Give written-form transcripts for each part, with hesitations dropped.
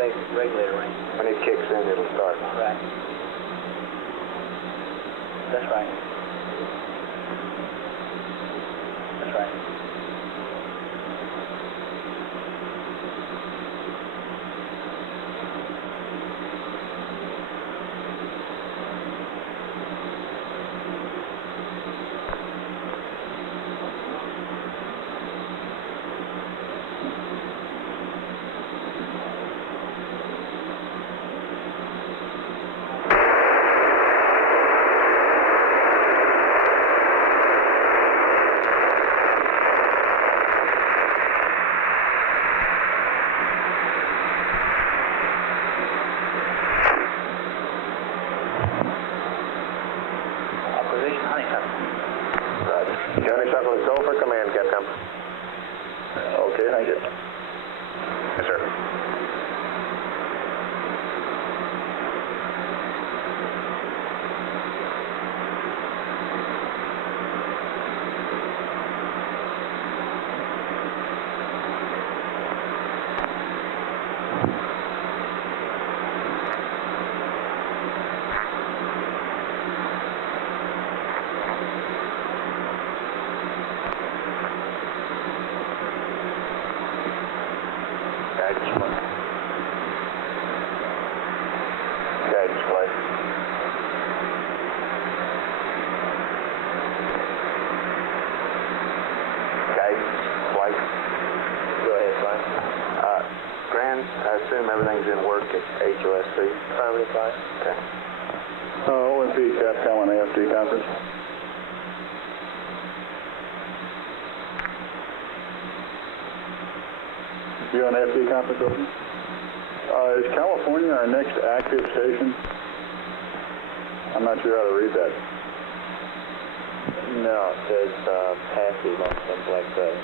regulator ring. When it kicks in, it'll start. Right. That's right. That's right. Opposition honeysuckle. Roger. Honeysuckle is go for command, Capcom. Okay, thank you. Yes, sir. Guidance play. Guidance play. Guidance flight. Go ahead, fine. Grand, I assume everything's in work at HOSC. Affirmative, fine. Okay. OMP Capcom on AFD conference. You on AFD conference open? Is California our next active station? I'm not sure how to read that. No, it says passive on something like that.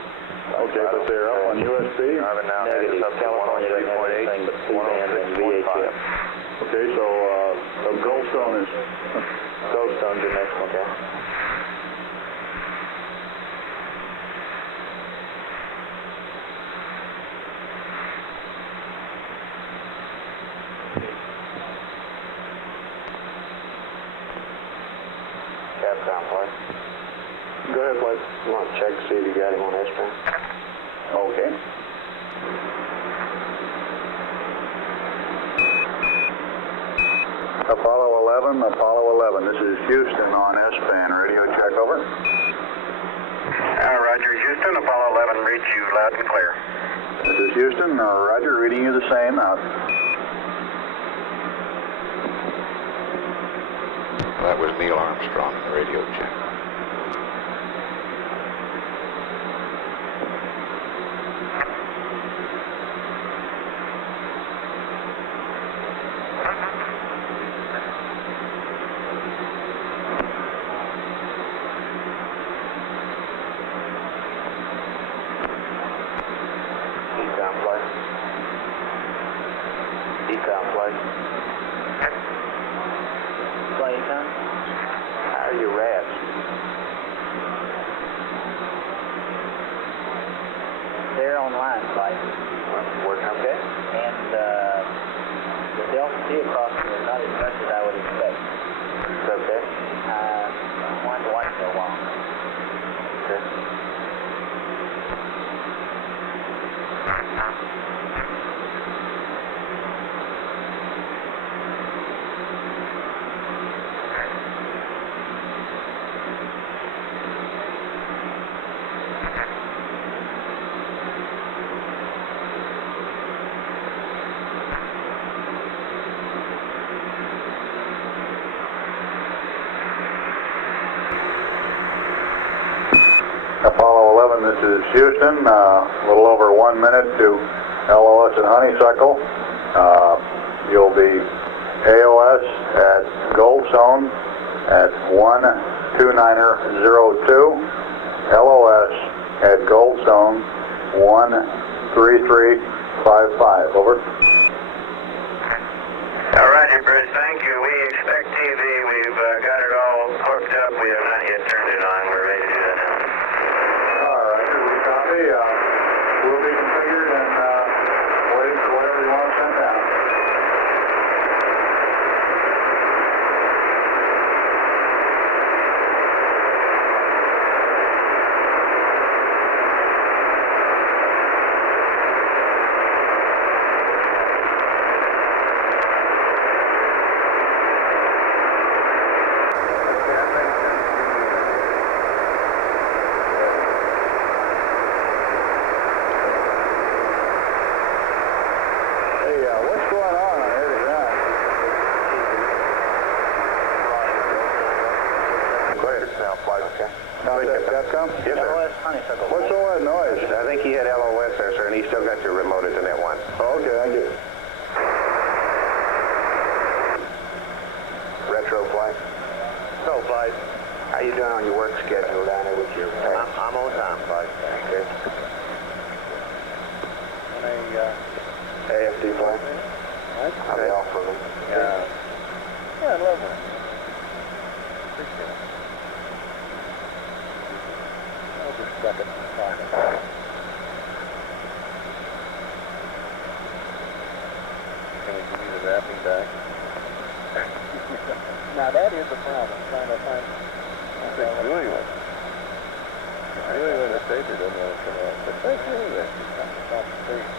Okay, but they're up on USB? Negative. California doesn't have anything but C-band and VHF. Okay, so Goldstone is... Goldstone's your next one, okay? Capcom play. Go ahead, Blake. You want to check to see if you got him on S-band? Okay. Apollo 11, this is Houston on S-band. Radio check, over. Roger, Houston, Apollo 11, reads you loud and clear. This is Houston, Roger, reading you the same, out. That was Neil Armstrong, radio check. Econ play. Econ play. Play econ? How are your rats? They're online, flight. Working okay? And the Delta T across is not as much as I would expect. It's okay? I wanted to watch for a while. Okay. Apollo 11, this is Houston, a little over 1 minute to LOS at Honeysuckle. You'll be AOS at Goldstone at 12902, LOS at Goldstone 13355, over. All right, Bruce, thank you. We expect TV. We've got it all hooked up. We have not yet turned it on. We're ready to do that now. All right, we copy. We'll be configured and waiting for whatever you want to send out. Bryce. How you doing on your work schedule down there with your pay? I'm on time, Bryce. Okay. AFD flight? I'll be off for them. Yeah. Yeah, I love it. Appreciate it. I'll just stuck it in my pocket. Can we give me the wrapping back? Now that is a problem, trying to find... I think Julie was. Julie was a paper doesn't want to come out. But thank you anyway. She's coming across the street.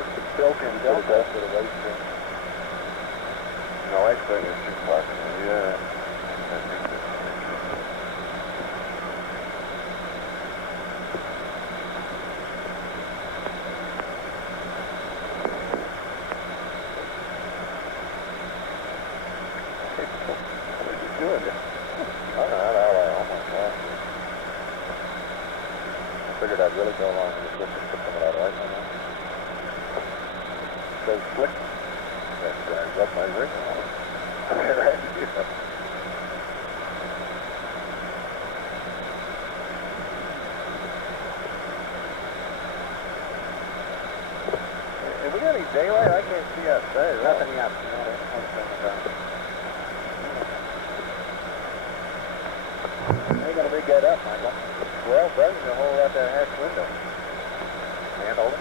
It's the built-in Delta for the race thing. No, I think it's too flexible. Yeah. I think that's... Figured I'd really go along with this and put some of that oil in there. So slick. That's my rig. Right. Have we got any daylight? I can't see outside. Nothing yet. I gotta rig that up, Michael. Well, Brendan will hold out that hatch window. And hold it?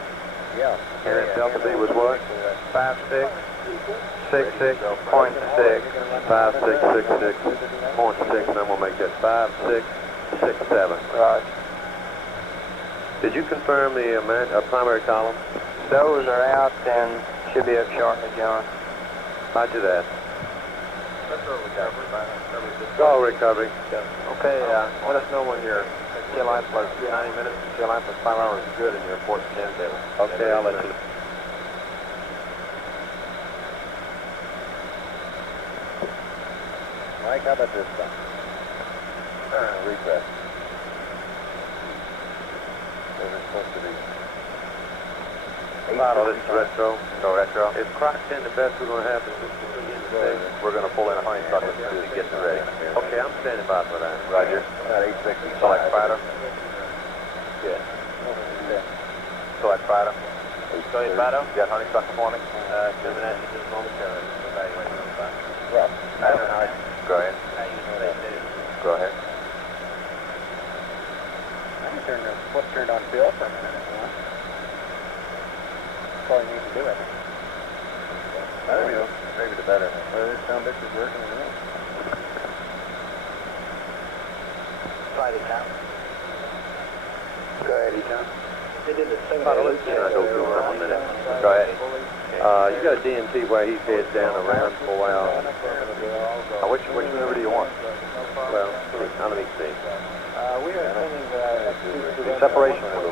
Yeah. And then Delta B was what? 5666.6, 5666.6, then we'll make that 5667. Right. Did you confirm the primary column? Those are out and should be up shortly, John. Roger that. That's all recovery. It's all recovery. Okay, let us know when your tail line plus 90 minutes and tail line plus 5 hours is good in your port scan table. Okay, I'll let you know. Mike, how about this stuff? Reset. Where it's supposed to be. Bottle, this is retro. Go retro. If Croc's in, the best we're going to have is we're going to pull in a honeysuckle as soon as he gets it ready. Okay, I'm standing by for that. Roger. 860. Select fighter. Good. Select fighter. Select fighter. You got honeysuckle for me? Coming at you just momentarily. Evaluating on the Rough. Go ahead. Go ahead. I can turn the foot turned on Bill for a minute if you want. That's all you need to do, I think. Maybe the better. Well, this sound bitch is working or not. Try it, Tom. Go ahead, E-Tom. They did the same. Go through for a minute. Go ahead. You got a DMT where he heads down around for a while. Which maneuver do you want? Well, let me see. We are sending The separation maneuver,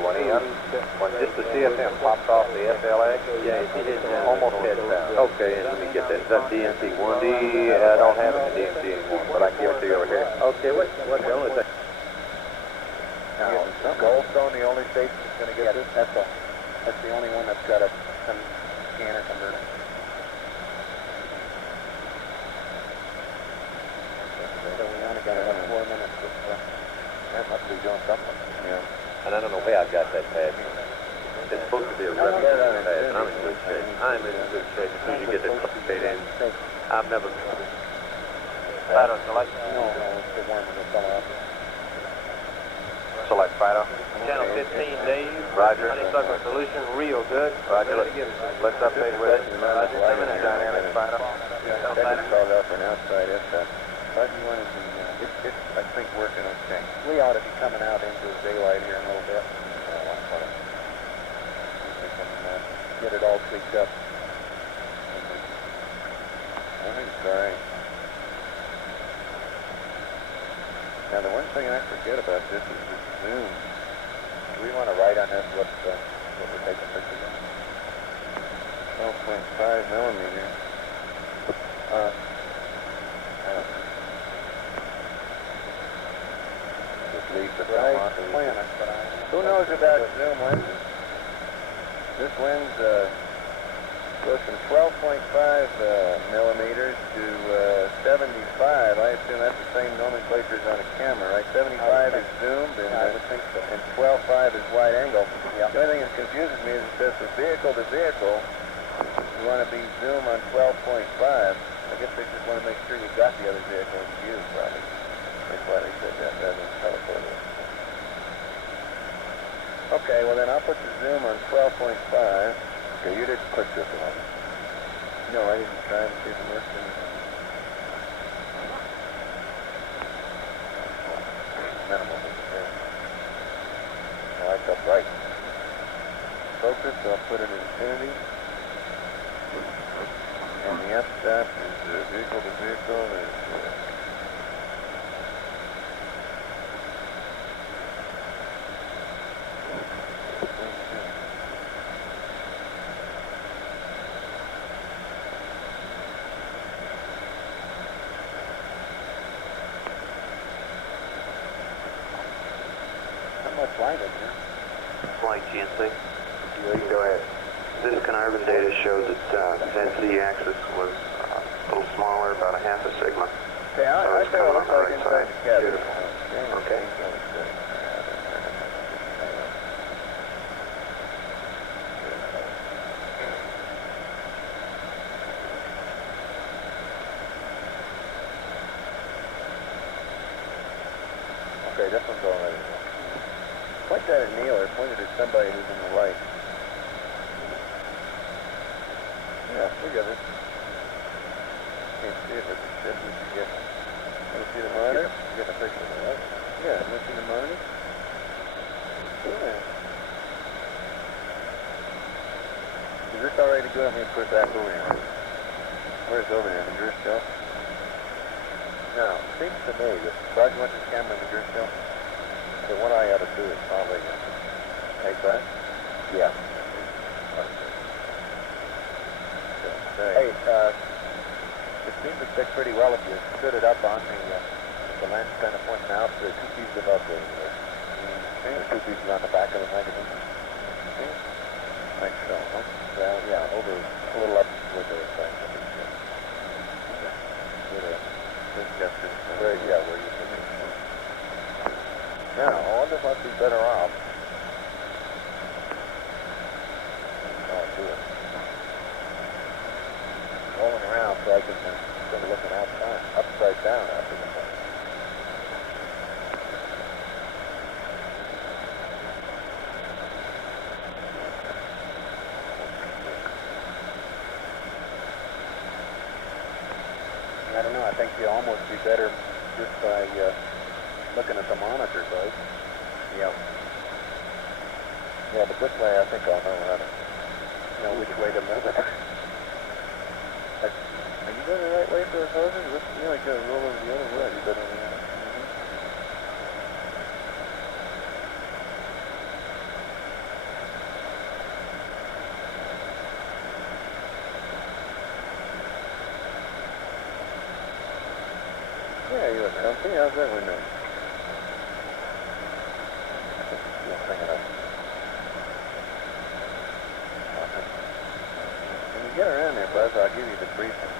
when just the CFM pops off the SLA, yeah, he heads down. almost heads down. Okay, and let me get that. Is that DMT 1D? I don't have it in DMT anymore, but I can give it to you over here. Okay, what the only thing? Now, Goldstone, the only station that's going to get this? That's all. That's the only one that's got a scanner converter. So we only got about 4 minutes. That must be doing something. Yeah. And I don't know where I got that pad. It's supposed to be a replica pad, and I'm in good shape. I'm in good shape as soon as you get the pad in. I've never... I don't select. No, it's the one that fell off. Select Fido. Channel 15, Dave. Roger. Honeysuckle Solution, real good. Roger. Let's update with it. Roger. Dynamic Fido. That's called up and outside. One is it's I think working okay. We ought to be coming out into the daylight here in a little bit. Get it all tweaked up. I think it's all right. Now the one thing I forget about this is the zoom. Do we want to write on this what we're taking pictures of? 12.5 millimeter. Who knows about zoom lenses? This lens Goes from 12.5 millimeters to 75. I assume that's the same nomenclature as on a camera, right? 75 is zoomed, and I would think so. And 12.5 is wide angle. Yeah. The only thing that confuses me is it says from vehicle to vehicle, you want to be zoom on 12.5. I guess they just want to make sure you got the other vehicle in view, probably. That's why they said that rather than telephoto. Okay, well then I'll put the zoom on 12.5. Okay, you didn't click this one. No, I didn't try to see if it worked. Minimal. Now I felt right. Focus, so I'll put it in infinity. And the f-stop is vehicle to vehicle is... much light in here. Flight GNC. Go ahead. This Carnarvon data showed that the Z-axis was a little smaller, about a half a sigma. Okay, I think it looks like inside the cabin. Beautiful. Okay. Okay, this one's all right. Point that at Neil, or point it at somebody who's in the light. Yeah, we got it. Can't see it, but the shit we can get. Want to see the monitor? Get a picture of that. Yeah, want to see the monitor? Yeah. Is this all right to go? I'm going to put it back over here. Where's over there? In the drift shelf? No, it seems to me that Roger wants his camera in the drift shelf. So what I ought to do is probably take that. Yeah. Hey, it seems to fit pretty well if you stood it up on the lens kind of pointing out. The two pieces above the two pieces on the back of the magazine. Like so, huh? Well, yeah, over a little up with the back of the where you put it. Now, I wonder if I'd be better off. I'll do it. Rolling around so I can instead of looking outside, upside down after the flight. I don't know, I think you'll almost be better just by looking at the monitor, bud. Yeah. Yeah, but this way I think I'll know which way to move it. Are you going the right way for the hoses? You like to roll over the other way. You better yeah, you look comfy. How's that window? When you get around there, Buzz, I'll give you the briefing.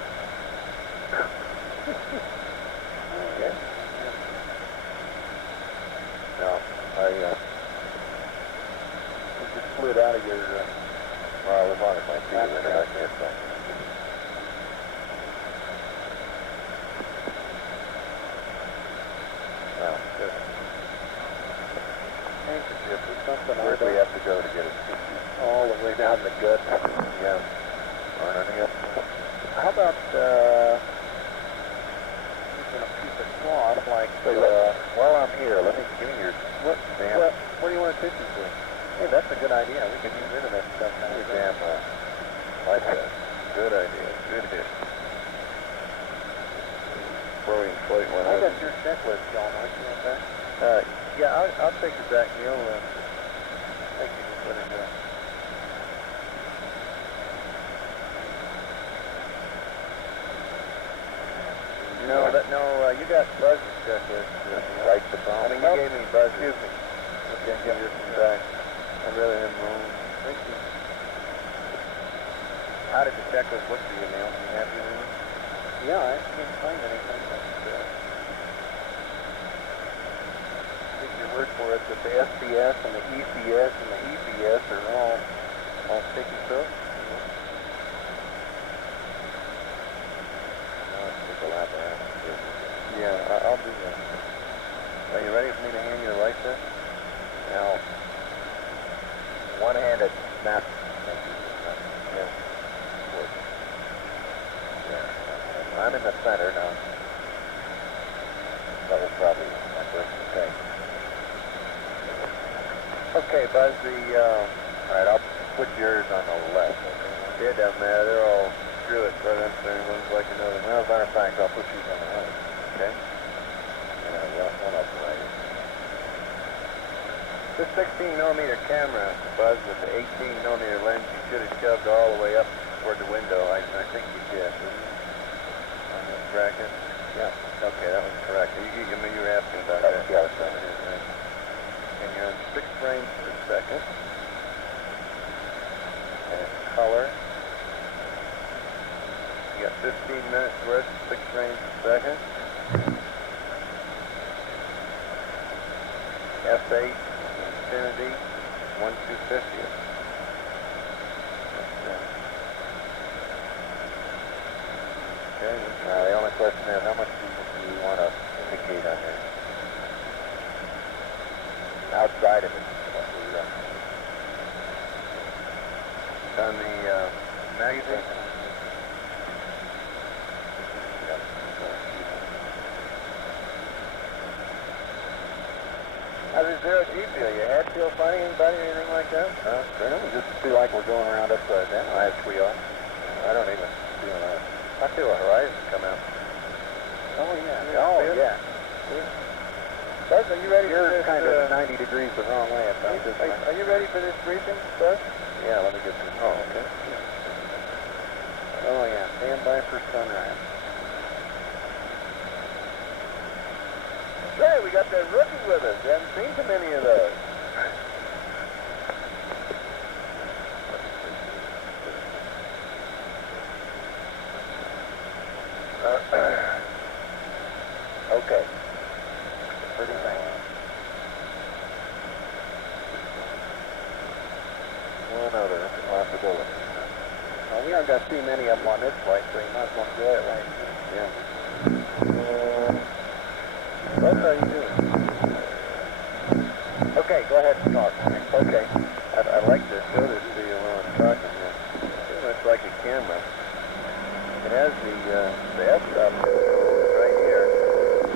Okay. No, you just slid out of your, well, as long as my feet are in there, I can't say. No, good. Handkerchief or something. Where do we have to go to get a tissue? All the way down the gut. Yeah. Or anything else? How about, using a piece of cloth like, while I'm here, let me give me your, what do you want a tissue for? Hey, that's a good idea. We can use internet stuff now. Damn, like that. Good idea. Good hit. Before we inflate one up. I got your checklist, John. Aren't you on that? Yeah, I'll take it back, Neil. Thank you for putting it. No, you got Buzz's checklist. Right the phone. I mean, you gave me Buzz. Excuse me. Okay, give this one back. I'd rather have my own. Thank you. How did says, look for you, Neil. You happy with it? Yeah, I can't find anything. Take your word for it that the SDS and the ECS and the EPS are all sticky stuff. Yeah, I'll do that. Are you ready for me to hand you the light set? Now, one-handed snap. Yes. Good. Yeah. I'm in the center now. That was probably my first mistake. Okay, Buzz, all right, I'll put yours on the left. Okay? It doesn't matter. They're all screw it. But I'm saying one's like another. Well, as a matter of fact, I'll put yours on the right. Okay? One up right. This 16mm camera, Buzz, with the 18mm lens, you should have shoved all the way up toward the window. I think you did. On the bracket? Yeah. Okay, that was correct. You were asking about that. Yeah, that's right. And you're on 6 frames per second. And color. You got 15 minutes worth, 6 frames per second. F8, Infinity, 1/250th. Okay, now the only question is, how much do you want to indicate on there? Outside of it. On the magazine? How does zero G feel? Your head feel funny, anybody, or anything like that? We just feel like we're going around upside down. As we are. I don't even feel that. I feel a horizon come out. Oh, yeah. Oh, yeah. Buzz, are you ready for this? You're kind of 90 degrees the wrong way. Are you ready for this briefing, Buzz? Yeah, let me get this. Oh, okay. Oh, yeah. Stand by for sunrise. Hey, we got that rookie with us. We haven't seen too many of those. Okay. Pretty thing. One other possibility. Well, we aren't going to see many of them on this flight, so you might as well enjoy it right here. Yeah. Buzz, how you doing? Okay, go ahead and talk. Okay. I'd like to show this to you while I'm talking here. Pretty much like a camera. It has the f-stop right here.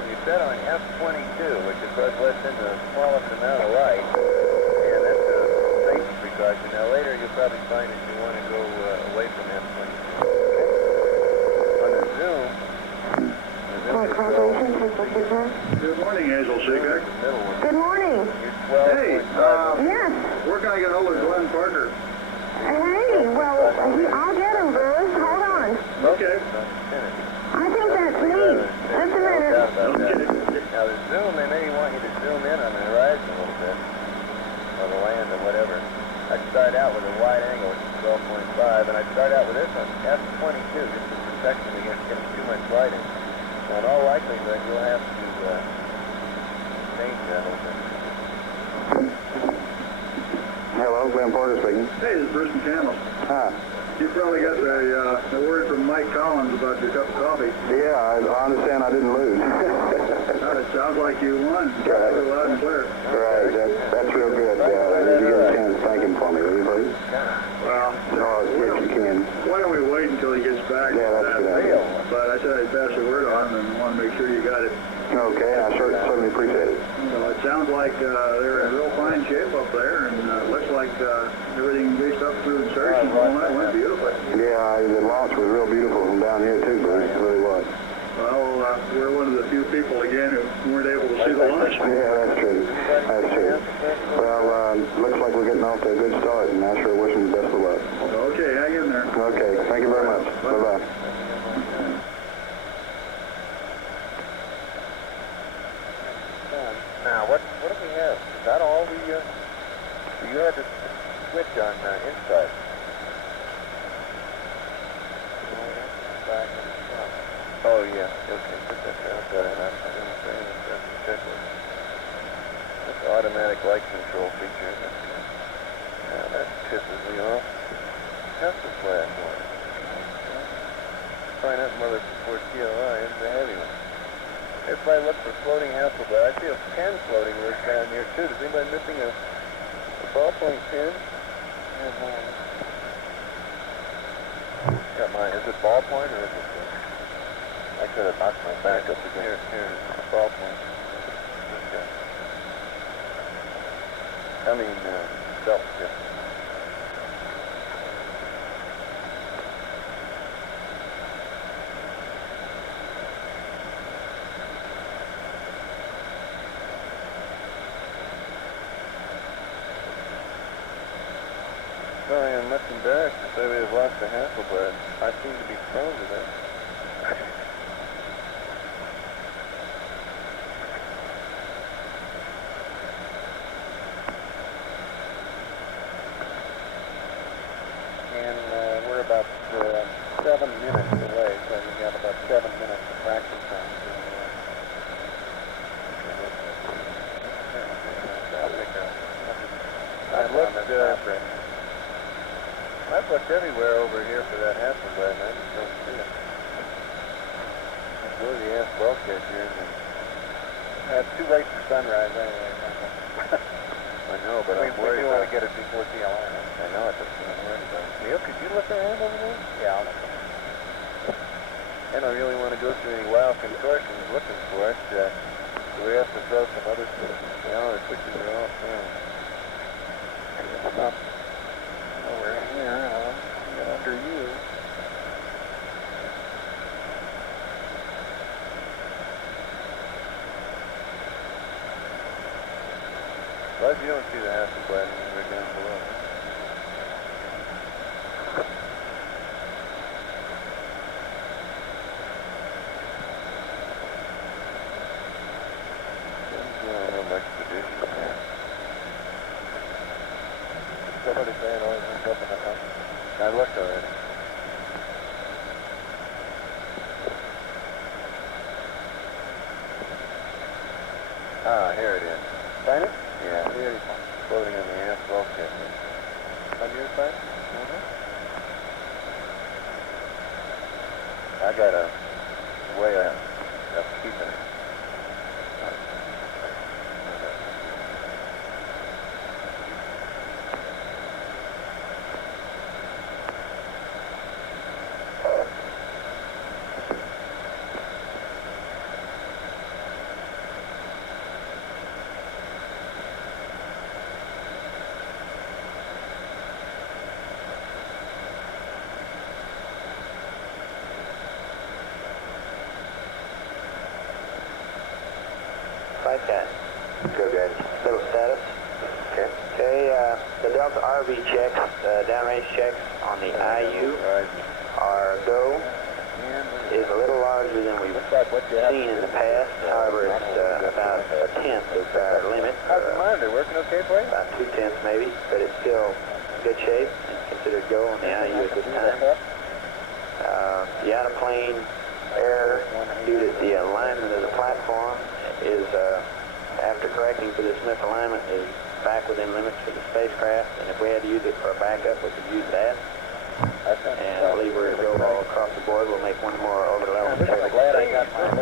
You set on F22, which of course lets in the smallest amount of light. And that's a safety precaution. Now later you'll probably find that you want to go away from F22. Okay. On the zoom, Good morning, Hazel Seeger. Good morning. Hey, Yes. where can I get hold of Glenn Parker? Hey, well, I'll get him, Bruce. Hold on. Okay. I think that's neat. Just a minute. Now the zoom, they may want you to zoom in on the horizon a little bit, or the land or whatever. I'd start out with a wide angle, which is 12.5, and I'd start out with this on F22, just to protect you against getting too much light in. So in all likelihood, you'll have to change that a little bit. Hello, Glenn Parker speaking. Hey, this is Bruce McCandless. Hi. You probably got the word from Mike Collins about your cup of coffee. Yeah, I understand I didn't lose. It sounds like you won. Right. Loud and clear. Right, that's real good. Did you get a chance to thank him for me, will you please? Well, No, if you can. why don't we wait until he gets back? Yeah, that's a good idea. But I said I'd pass the word on and want to make sure you got it. Okay, I certainly appreciate it. So it sounds like they're in real fine shape up there, and looks like everything reached up through insertion all night went beautifully. Yeah, the launch was real beautiful from down here too, Bruce. It really was. Well, we're one of the few people again who weren't able to see the launch. Yeah, that's true. That's true. Well, looks like we're getting off to a good start, and I sure wish them the best of luck. Okay, hang in there. Okay, thank you very much. Bye-bye. Now, what do we have? Is that all we, you had to switch on inside. back in the front. Oh, yeah. Okay, put that down. Got it. I'm going to say that's the checklist. That's automatic light control feature. Now that pisses me off. That's the flat one. Find out mother before TLI is the heavy one. If I look for floating Hasselblad, I see a pen floating loose down here too. Is anybody missing a ballpoint pen? Got mine. Is it ballpoint or is it? I could have knocked my back up again. Here it is. Ballpoint. Okay. I mean, belt tip. Sorry, I'm much embarrassed to say we have lost the Hasselblad. I seem to be prone to that. And we're about 7 minutes away, so we got about 7 minutes of practice time. I've looked everywhere over here for that Hasselblad, and I just don't see it. I go to the ass bulkhead here, and it's too late for sunrise anyway. I know, but I'm worried. We do want to get it before TLI. I know it, that's what I'm worried about. Neil, could you look around over there? Yeah, I'll look around. I don't really want to go through any wild contortions looking for it, so we have to throw some other stuff. The switches are off now. Stop. Over here, I'll get under you. Glad you don't see the Hasselblad anywhere down below. No expedition there. Somebody saying always ends up in the house. I looked already. Ah, here it is. Find it? Yeah, here it is. Floating on the ass bulkhead. On your side? I got a way of keeping it. Cat. Go, guys. Little status. Okay. Okay, the Delta RV checks, downrange checks on the IU are go. Is a little larger than we've seen in the past. However, it's about a tenth of our limit. How's the monitor? Working okay for you? About 2/10 maybe, but it's still good shape and considered go on the IU at this time. The out-of-plane error due to the alignment of the platform is, after correcting for this misalignment, is back within limits for the spacecraft, and if we had to use it for a backup, we could use that. And I believe we're going to go all across the board. We'll make one more over the level. Glad I got my the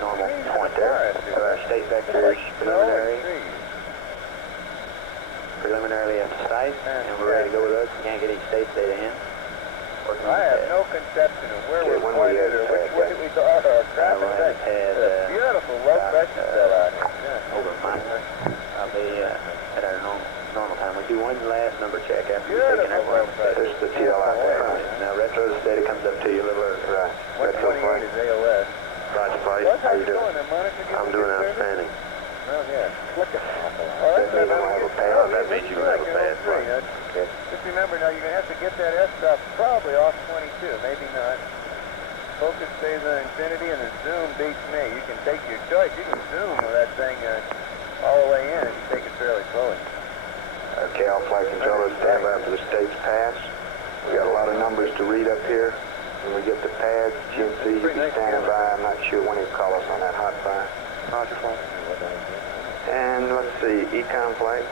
normal point there. So our state vectors preliminarily at the site, and we're ready to go with those. We can't get each state data in. I have no conception of where we're pointed or which way we are. Traffic light. Beautiful low pressure cell out here. Over mine. I'll be at our normal time. We do one last number check after we've taken our low pressure. This is the TLI. Now retro's data comes up to you a little early. Right. 128 is AOS. Roger, Fight. How you doing? I'm doing outstanding. Well, yeah. Look at That means I'm going to have a pass. That means you're going to have a pass. Okay. Just remember now, you're going to have to get that S-stop probably off 22, maybe not. Focus stays on infinity, and the zoom beats me. You can take your choice. You can zoom with that thing all the way in, and you take it fairly slowly. Okay, all flight controllers stand by for the state's pass. We got a lot of numbers to read up here. When we get the pads, GMC, you be standing by. I'm not sure when he'll call us on that hot fire. Roger, flight. And let's see, Econ flight.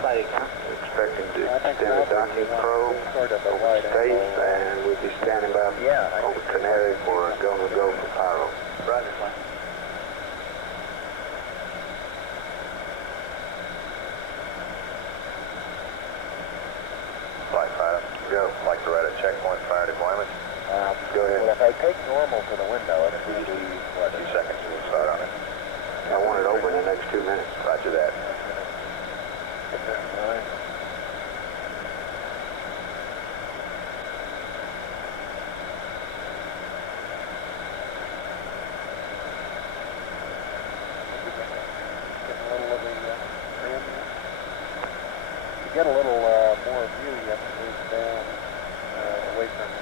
Flight Econ. Expecting to extend the docking probe over space, and we'll be standing by over Canary for a go-no-go for pyro. Roger, flight. Flight 5, go. I'd like to write a checkpoint fire deployment. Go ahead. Well, if I take normal for the window, it'll be 2 seconds to start on it. I want it over in the next 2 minutes. Roger that. To get a little more view, you have to move down away from it.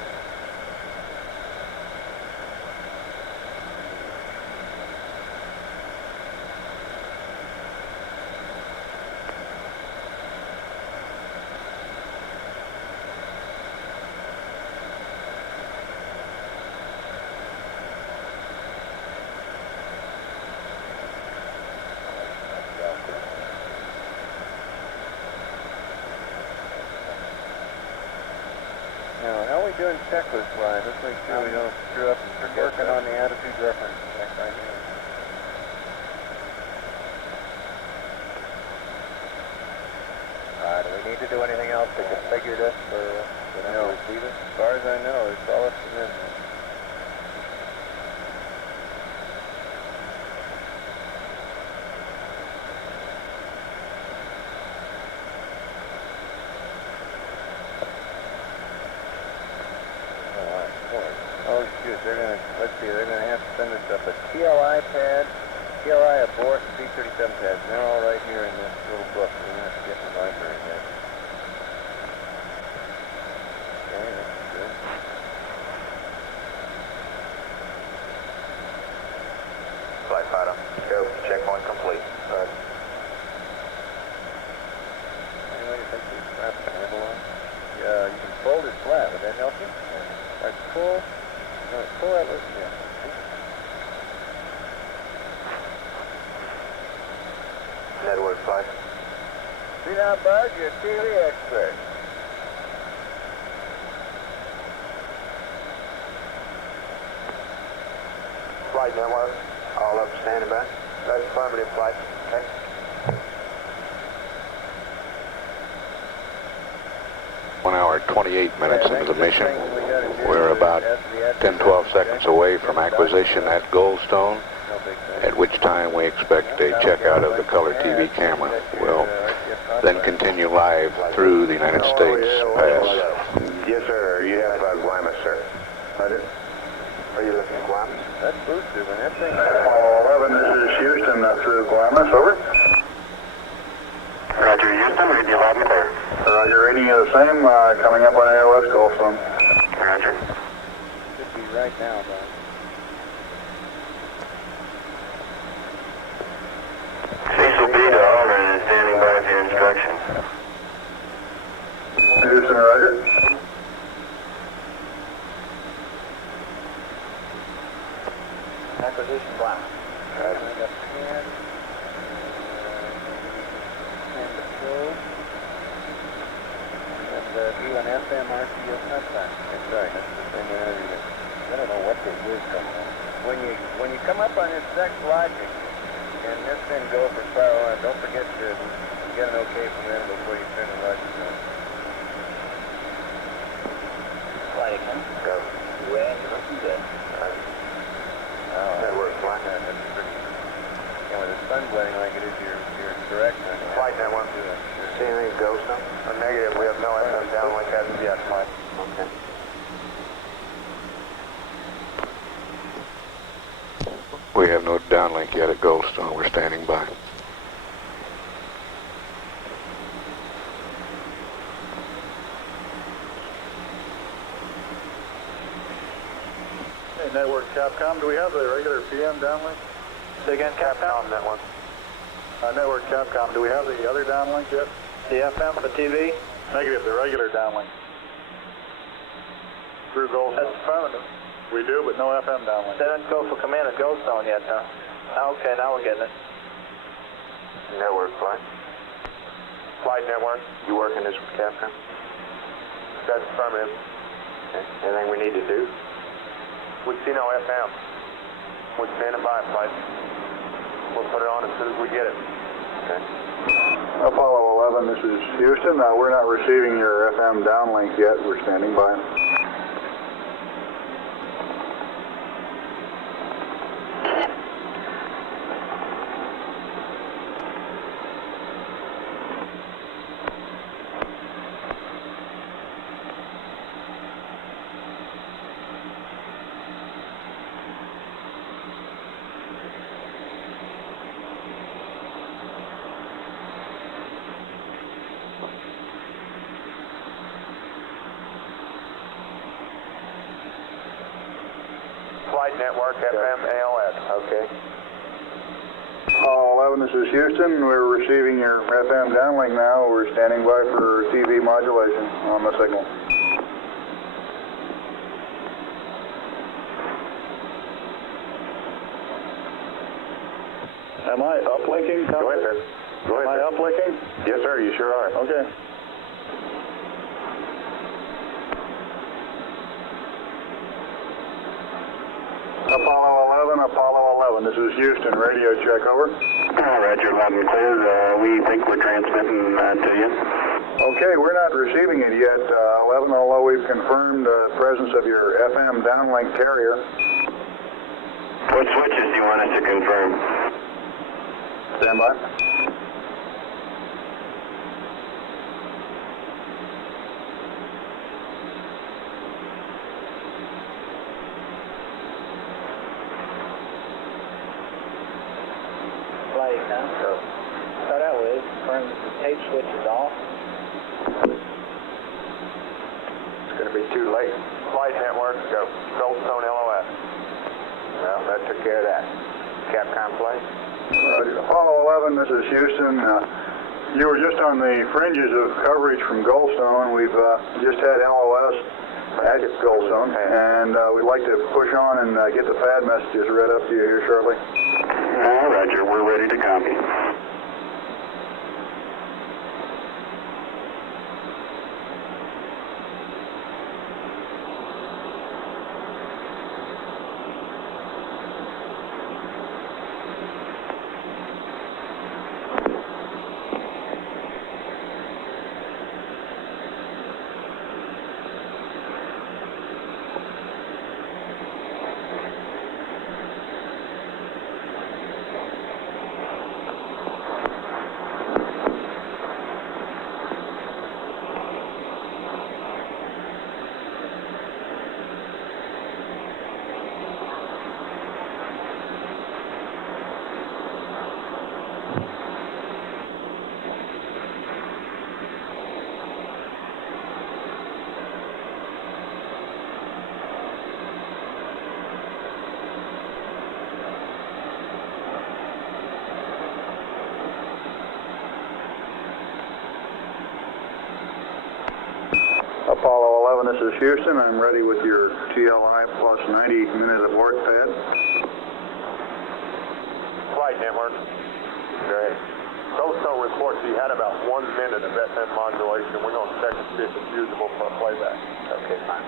Now, how are we doing checklist-wise? Let's make sure we don't screw up and forget. Working on the attitude reference check right now. Do we need to do anything else to configure this for when I receive it? As far as I know, it's all up to them. Oh shoot, they're gonna, let's see, they're gonna have to send us up a TLI pad, TLI abort, and B-37 pads. They're all right here in this little book. We're gonna have to get the library there. Okay, that's good. Flight fighter, go. Checkpoint complete. Anyway, you think we strap the handle on? Yeah, you can fold it flat. Would that help you? All right, pull. No, pull that loose. Yeah. Network flight. See now, Buzz, you're a TV expert. Flight network, all up standing by. That's affirmative flight. Okay. One hour, 28 minutes into the mission. We're about 10-12 seconds away from acquisition at Goldstone, at which time we expect a checkout of the color TV camera. We'll then continue live through the United States pass. Yes, sir. You have Guaymas, sir. Roger. Are you looking at Guaymas? That's booster, man. That thing. 11, this is Houston through Guaymas, over. Roger, Houston, read the alarm there. Roger, reading you the same, coming up on AOS Goldstone. Roger. Should be right now, Buzz. Cecil B to Aldrin is standing by for your instructions. Houston, roger. Acquisition Guaymas. I got pan. And the probe. And do an FM RCS touchback. That's right. That's the thing that I don't know what they use from that. When you come up on this sex logic and this thing go for fire alarm, don't forget to get an okay from them before you turn the logic on. Flight again. Go. When you're looking good. Network flight. That's pretty. Yeah, with the sun blending like it is, you're correct. Flight network. See anything ghost now? Negative. We have no FM downlink as of yet, Mike. Okay. We have no downlink yet at Goldstone. We're standing by. Hey, Network Capcom, do we have the regular PM downlink? Say again, Capcom network. Network Capcom, do we have the other downlink yet? The FM for TV? Negative, the regular downlink. through Goldstone? That's affirmative. We do, but no FM downlink. They didn't go for command at Goldstone yet, though. Okay, now we're getting it. Network flight. Flight network, you working this with Capcom? That's affirmative. Okay. Anything we need to do? We see no FM. We're standing by, flight. We'll put it on as soon as we get it. Okay. Apollo 11, this is Houston. We're not receiving your FM downlink yet. We're standing by. Flight network, FM, ALS. Okay. Apollo 11, this is Houston. We're receiving your FM downlink now. We're standing by for TV modulation on the signal. Am I uplinking? Go ahead, sir. Go ahead, Am I sir. uplinking? Yes, sir, you sure are. Okay. Apollo 11, this is Houston, radio check, over. Roger, loud and clear. We think we're transmitting to you. Okay, we're not receiving it yet, 11, although we've confirmed the presence of your FM downlink carrier. What switches do you want us to confirm? Stand by. Flight, huh? Start out with, confirm the tape switch is off. It's going to be too late. Flight network, go. Goldstone LOS. Well, that took care of that. Capcom flight. Apollo 11, this is Houston. You were just on the fringes of coverage from Goldstone. We've just had LOS at Goldstone, and we'd like to push on and get the FAD messages read up to you here shortly. Roger, we're ready to copy. Apollo 11, this is Houston. I'm ready with your TLI plus 90 minute abort pad. Flight network. Great. Goldstone reports he had about 1 minute of FM modulation. We're going to check and see if it's usable for playback. Okay, fine.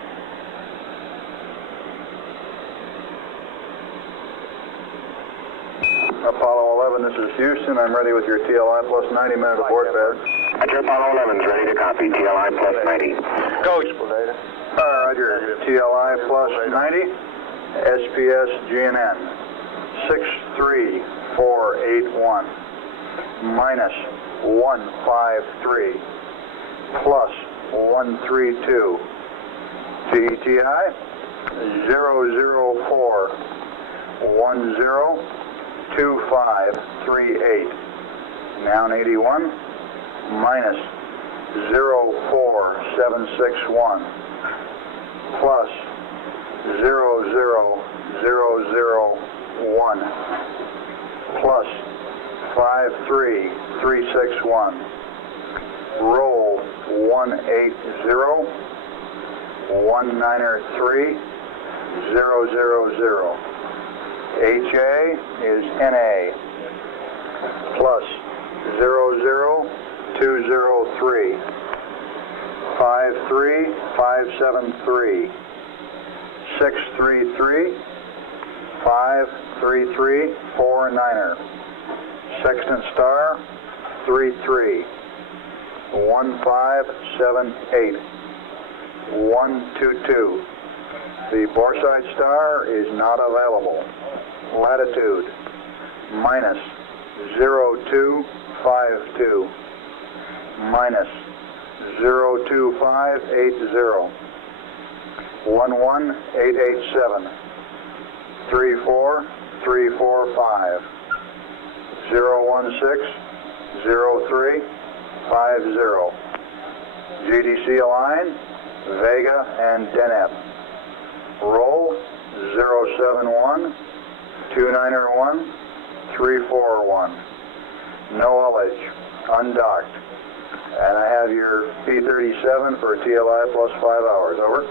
Apollo 11, this is Houston. I'm ready with your TLI plus 90 minute abort pad. Roger, Apollo 11's ready to copy. TLI plus 90. Coach. Roger. TLI plus 90. SPS GNN 63481 minus 153 plus 132. GTI 004 102538. Noun 81 minus 04761 plus 00001 plus 53361. Roll 180 193,000. HA is NA plus 00203 53573 633 53349er. Sextant star 33 1578 122. The Borside star is not available. Latitude minus 0252 minus 02580 11887 34345 016 03 50. GDC align Vega and Deneb. Roll 071 291 341. No LH. Undocked. And I have your P-37 for TLI plus 5 hours. Over.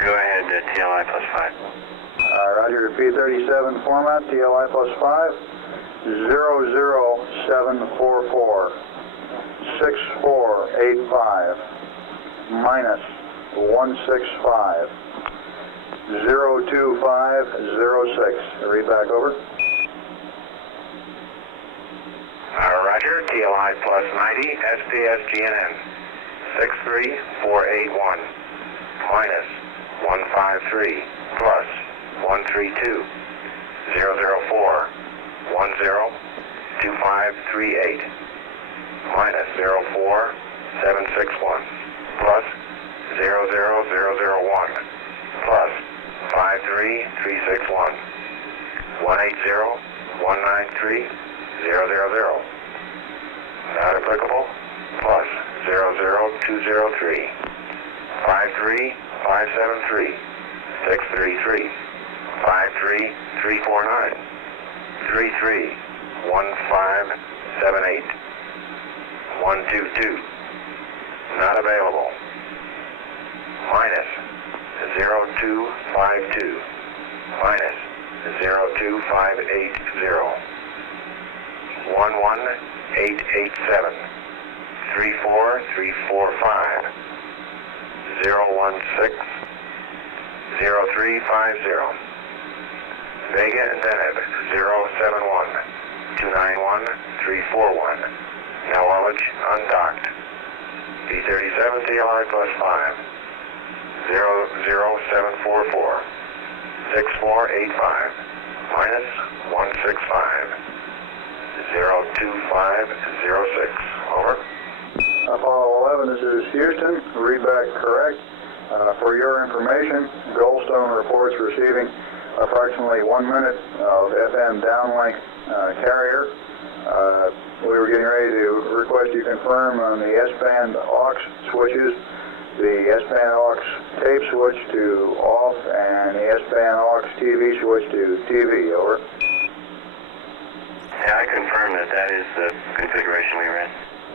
Go ahead, TLI plus 5. Roger, P-37 format, TLI plus 5, 00744, 6485, minus 165, 02506. Read back, over. Roger, TLI plus 90, SPS GNN, 63481, minus 153, plus 132, 004, 102538, minus 04761, plus 00001, plus 53361, 180 193 000. Not applicable, plus 00203, 53573, 633, 53349, 331578, 122. Not available. Minus 0252, minus 02580, 11887, 34345, 016, 0350. Vega and Deneb 071 291 341. Now Knowledge undocked. P-37 TLI plus 5 00744 6485 minus 165 02506. Over. Apollo 11, this is Houston. Read back correct. For your information, Goldstone reports receiving approximately 1 minute of FM downlink carrier. We were getting ready to request you confirm on the S-band aux switches, the S-band aux tape switch to off, and the S-band aux TV switch to TV. Over. Yeah, I confirm that is the configuration we ran.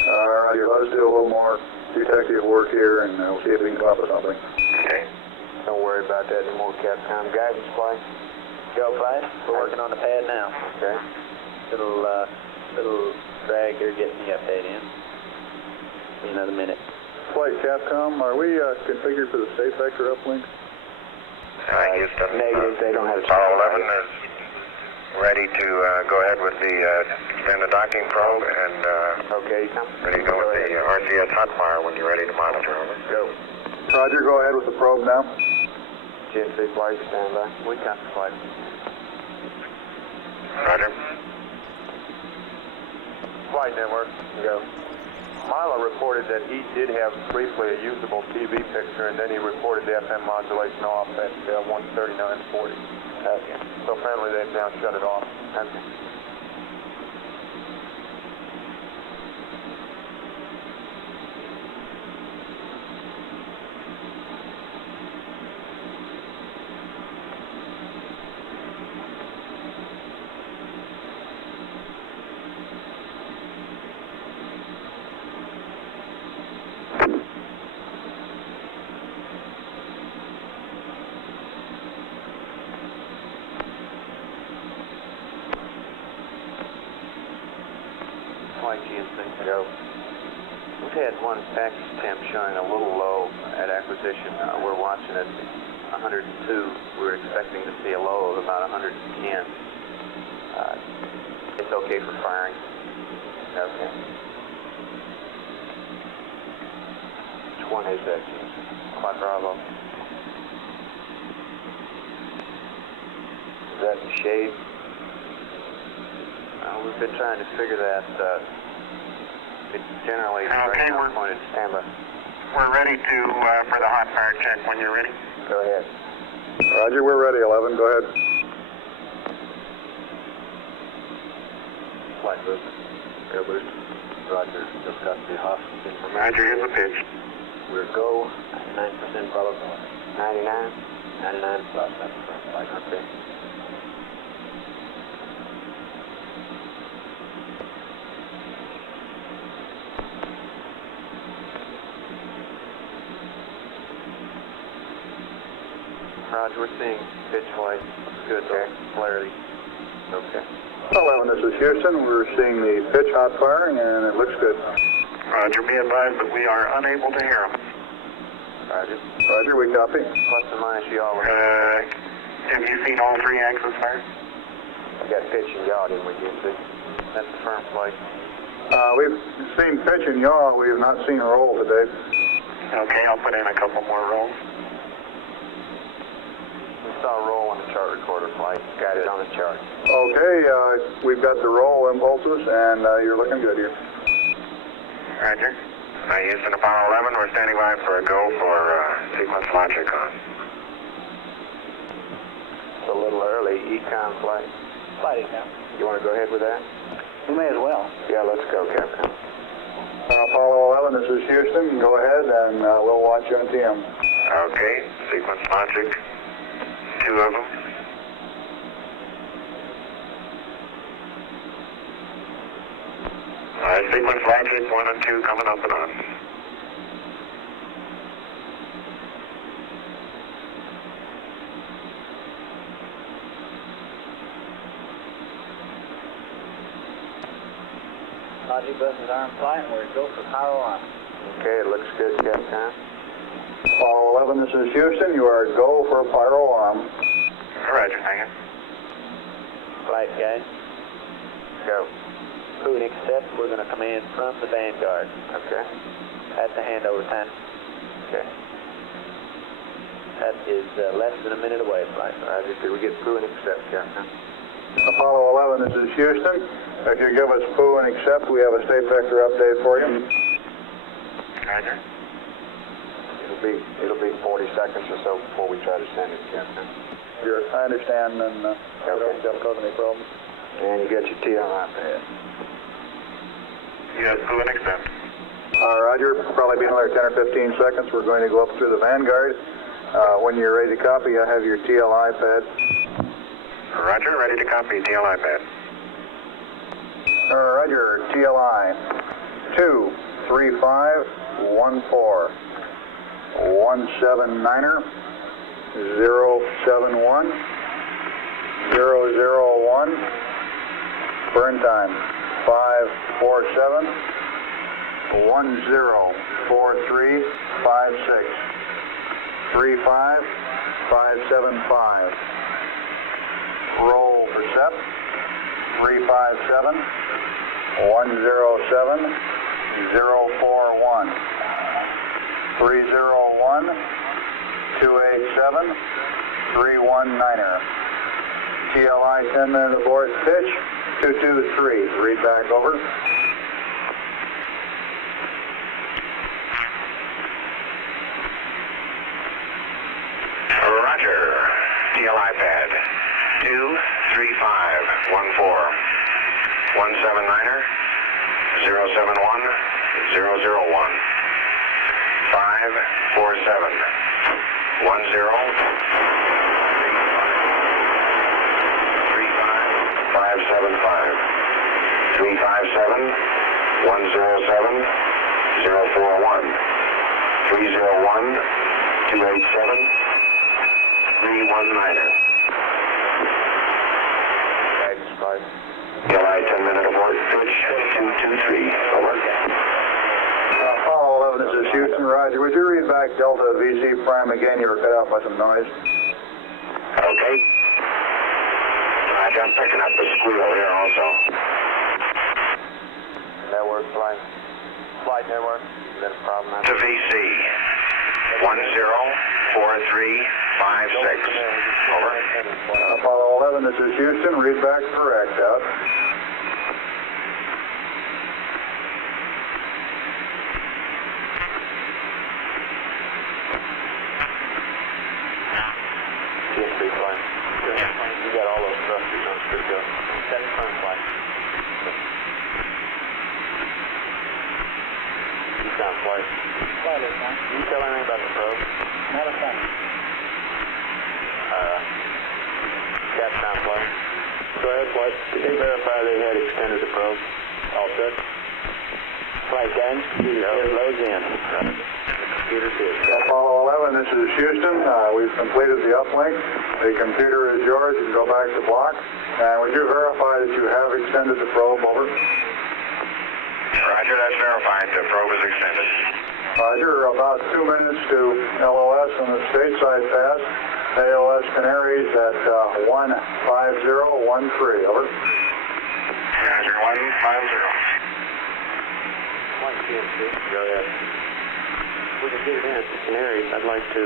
Roger, let us do a little more detective work here, and we'll see if we can come up with something. Okay. Don't worry about that anymore, Capcom. Guidance flight. Go flight. We're working on the pad now. Okay. Little drag here getting the update in. Another minute. Flight Capcom, are we configured for the safe vector uplink? Houston. Negative, they don't have a Apollo 11 is ready to go ahead with the expand the docking probe and Okay, come. ready to go with the RCS hotfire when you're ready to monitor. Over. Go. Roger, go ahead with the probe now. GNC flight, stand by. We got the flight. Roger. Flight network, go. Milo reported that he did have briefly a usable TV picture, and then he reported the FM modulation off at 139.40. Okay. So apparently they've now shut it off. Okay. Flight GNC. Go. We've had one package temp showing a little low at acquisition. We're watching it at 102. We're expecting to see a low of about 110. It's okay for firing. Okay. Which one is that, Quad Bravo? Is that in shade? We've been trying to figure that. It's generally Okay, we're pointed standby. We're ready to for the hot fire check when you're ready. Go ahead. Roger, we're ready, 11. Go ahead. Flight boost. Air boost. Roger. Just got the Hoskins information. Roger, here's the pitch. We're go. 99% probability. 99? 99 plus. That's the first flight. Okay. Roger, we're seeing pitch flight. Good, okay. Clarity. Okay. 11, this is Houston. We're seeing the pitch hot firing, and it looks good. Roger, be advised that we are unable to hear him. Roger. Roger, we copy. Plus or minus yaw. Have you seen all three axis fires? We got pitch and yaw, didn't we, GNC? That's the firm flight. We've seen pitch and yaw. We have not seen roll today. Okay, I'll put in a couple more rolls. We saw a roll on the chart recorder flight. Got it on the chart. Okay, we've got the roll impulses, and you're looking good here. Roger. Houston Apollo 11, we're standing by for a go for sequence logic on. It's a little early. Econ flight. Flight Econ. You want to go ahead with that? You may as well. Yeah, let's go, Captain. Apollo 11, this is Houston. Go ahead, and we'll watch you on TM. Okay, sequence logic. Two of them. Sequence logic 1 and 2 coming up and on. Logic bus is arm flight, and we're go for power on. Okay, it looks good, Captain. Apollo 11, this is Houston. You are go for pyro arm. Roger, hang on. Flight guys. Go. Who and accept, we're going to come in from the Vanguard. Okay. At the handover time. Okay. That is less than a minute away, flight. Roger, did we get through and accept, Captain? Apollo 11, this is Houston. If you give us poo and accept, we have a state vector update for you. Roger. It'll be 40 seconds or so before we try to send it, Captain. I understand, and I don't think that'll cause any problems. And you got your TLI pad. Yes, who and accept. Roger, probably be another 10 or 15 seconds. We're going to go up through the Vanguard. When you're ready to copy, I have your TLI pad. Roger, ready to copy, TLI pad. Roger, TLI 23514 179er 071 001. Burn time 547 104356 35575. Roll for SEP 357 107 041 301 287 319er. TLI 10-minute abort pitch 223. Read back over. Roger. TLI pad. 23514 179er 071 001 547 575 357 107 041 301 287 319er. Guidance 5. TLI 10-minute abort pitch 223. Roger, would you read back Delta VC Prime again? You were cut out by some noise. Okay. Roger, I'm picking up the squeal here also. Network flight. Flight network. Is that a problem? To VC. 104356. Over. Apollo 11, this is Houston. Read back correct out. TN3 flight. You got all those thrusters on good go. Send front flight. You sound flight. Flight is fine. Can you tell anything about the probe? Not a thing. Cap sound flight. Go ahead, flight. Did they verify they had extended the probe? All set? Flight guidance. It loads in. Computer's here. Apollo 11, this is Houston. We've completed the uplink. The computer is yours. You can go back to block. And would you verify that you have extended the probe? Over. Roger, that's verified. The probe is extended. Roger, about 2 minutes to LOS on the stateside pass. AOS Canaries at 15013. Over. Roger, 150. Flight TN2. Go ahead. We can get it in at the Canaries. I'd like to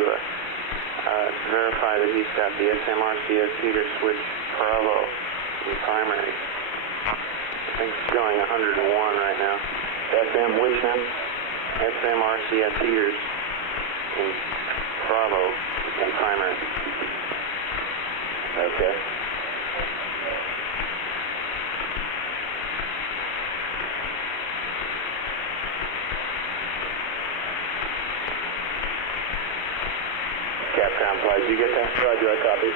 verify that he's got the SMRCS heater switch Bravo in primary. I think it's showing 101 right now. SM which now? SMRCS heaters in Bravo in primary. Okay. Capcom flight, did you get that? Roger, I copy.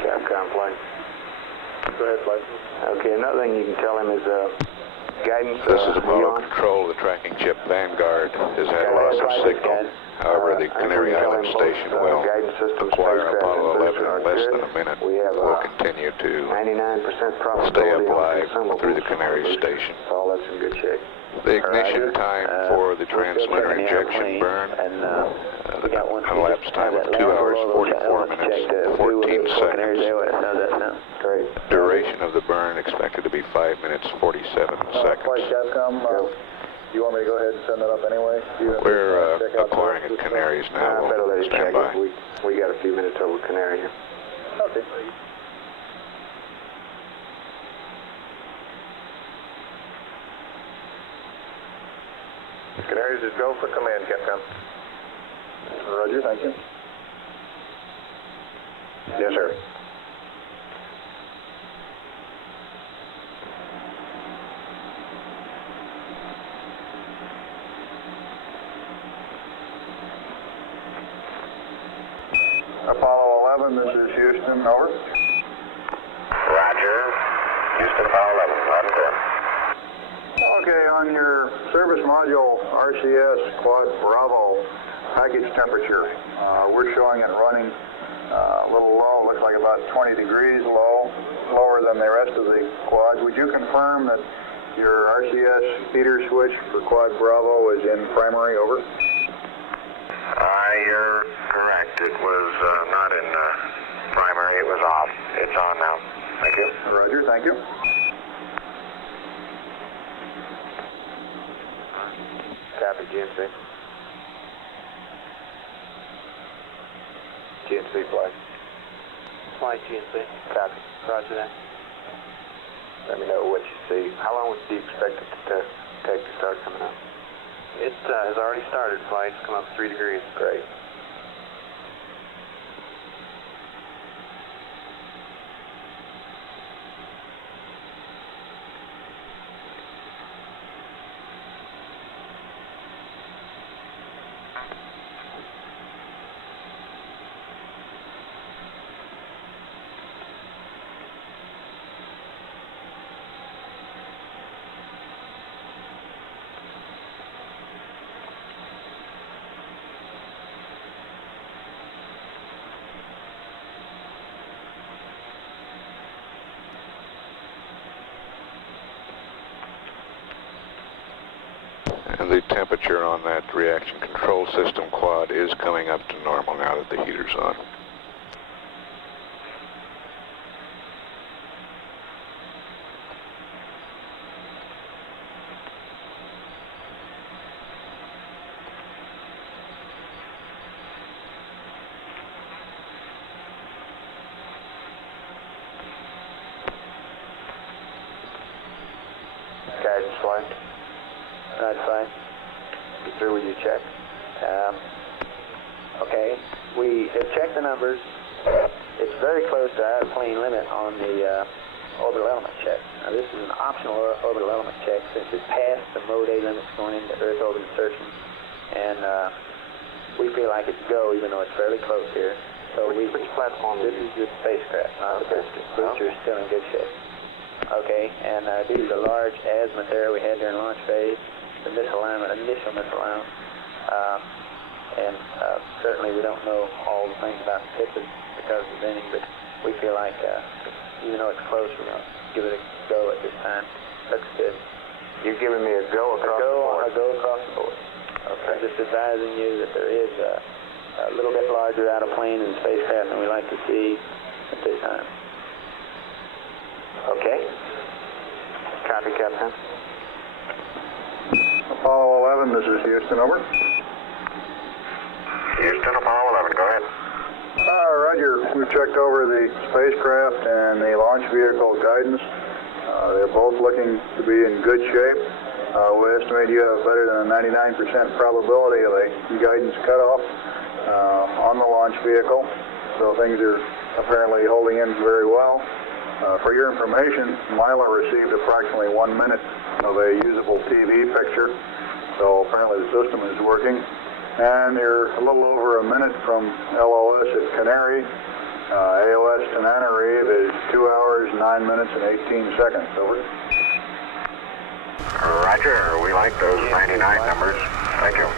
Capcom flight. Go ahead, flight. Okay, another thing you can tell him is guidance. This is Apollo Control. The tracking chip Vanguard has had loss of signal. However, the Canary Island station will acquire Apollo 11 in less than a minute. We'll continue to 99% stay up live through the Canary station. All that's in good shape. The ignition time for the transmitter injection burn, elapsed time of 2 hours, 44 minutes, 14 seconds. Duration of the burn expected to be 5 minutes, 47 seconds. Capcom, you want me to go ahead and send that up anyway? We're acquiring at Canaries now. We'll stand by. We got a few minutes over Canary here. Okay. Canaries is go for command, Capcom. Roger, thank you. Yes, sir. Apollo 11, this is Houston, over. Roger. Houston, Apollo 11. Roger, go. Okay, on your service module RCS Quad Bravo package temperature, we're showing it running a little low, looks like about 20 degrees low, lower than the rest of the quad. Would you confirm that Your RCS feeder switch for Quad Bravo is in primary, over. You're correct. It was not in primary. It was off. It's on now. Thank you. Roger, thank you. Copy, GNC. GNC flight. Flight GNC. Copy. Roger that. Let me know what you see. How long do you expect it to take to start coming up? It has already started. Flight's come up 3 degrees. Great. And the temperature on that reaction control system quad is coming up to normal now that the heater's on. Guidance flight. Right, fine. You through with your check? Okay. We have checked the numbers. It's very close to our plane limit on the orbital element check. Now, this is an optional orbital element check since it passed the mode A limits going into Earth orbit insertion. And we feel like it's go, even though it's fairly close here. So which platform? This is the spacecraft, not the booster. Booster is still in good shape. Okay, and due to the large azimuth error we had during launch phase, the misalignment, initial misalignment, and certainly we don't know all the things about the pipet because of the bending, but we feel like even though it's close, we're going to give it a go at this time. Looks good. You're giving me a go across the board? A go across the board. Okay. I'm just advising you that there is a little bit larger out of plane in the spacecraft than we like to see at this time. Okay. Copy, Captain. Apollo 11, this is Houston, over. Houston, Apollo 11, go ahead. Roger, we've checked over the spacecraft and the launch vehicle guidance. They're both looking to be in good shape. We estimate you have better than a 99% probability of a guidance cutoff on the launch vehicle, so things are apparently holding in very well. For your information, Mila received approximately 1 minute of a usable TV picture, so apparently the system is working. And you're a little over a minute from LOS at Canary. AOS Tananarive is 2 hours, 9 minutes, and 18 seconds. Over. Roger, we like those 99 numbers. Thank you.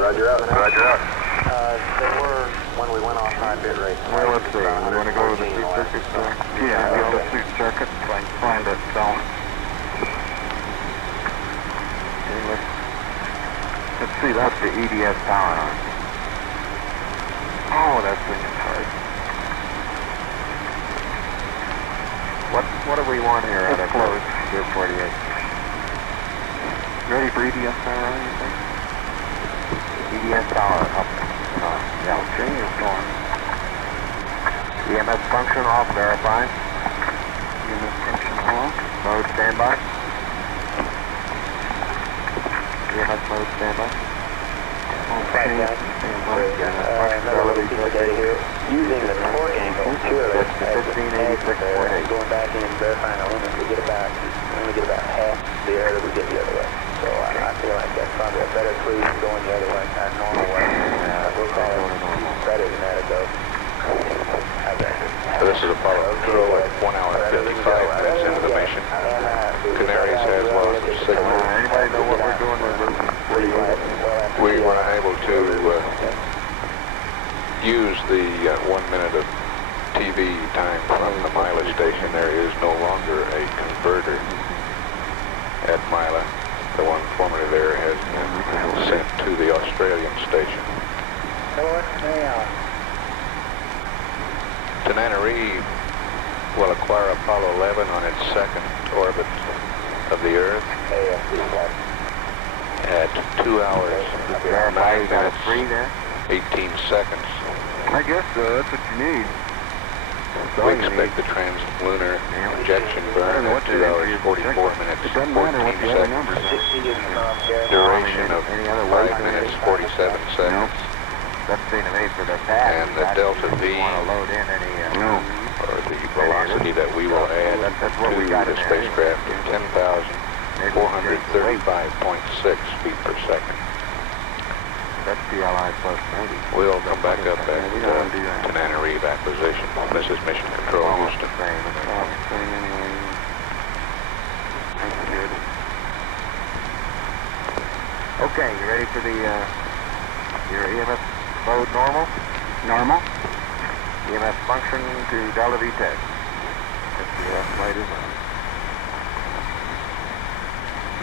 Roger out. Roger out. They were when we went off high bit rate. Well, let's see. We want to go to the suit circuit? Yeah, go to the suit circuit. Find it. Let's see, that's the EDS power on. Oh, that's thing is hard. What do we want here at a close? Gear 48. Ready for EDS power on, you think? EDS power up. Yeah, okay, it's going. EMS function off, verify. EMS function off. Mode standby. EMS mode standby. Okay, using the torque angle, going back in and verifying the limit, we only get about half the air that we get the other way. So I feel like that's probably a better cruise than going the other way, our normal way. We'll call it better than that ago. So this is Apollo 2 at 1 hour and 55 minutes into the mission. Canaries has lost its signal. Anybody know what we're doing with this? We were unable to use the 1 minute of TV time from the mileage station. There is no longer a converter station. Tananarive will acquire Apollo 11 on its second orbit of the Earth at 2 hours, 9 minutes, 18 seconds. I guess so. That's what you need. We expect the translunar injection burn at 2 hours, 44 minutes, 14 seconds. Duration of 5 minutes, 47 seconds. And the delta V, or the velocity that we will add to the spacecraft, is 10,435.6 feet per second. That's PLI plus 90. We'll come back up at Tananarive Acquisition. This is Mission Control, Houston. Okay, you ready for the your EMS mode normal? Normal. EMS function to Delta V test. SPF light is on.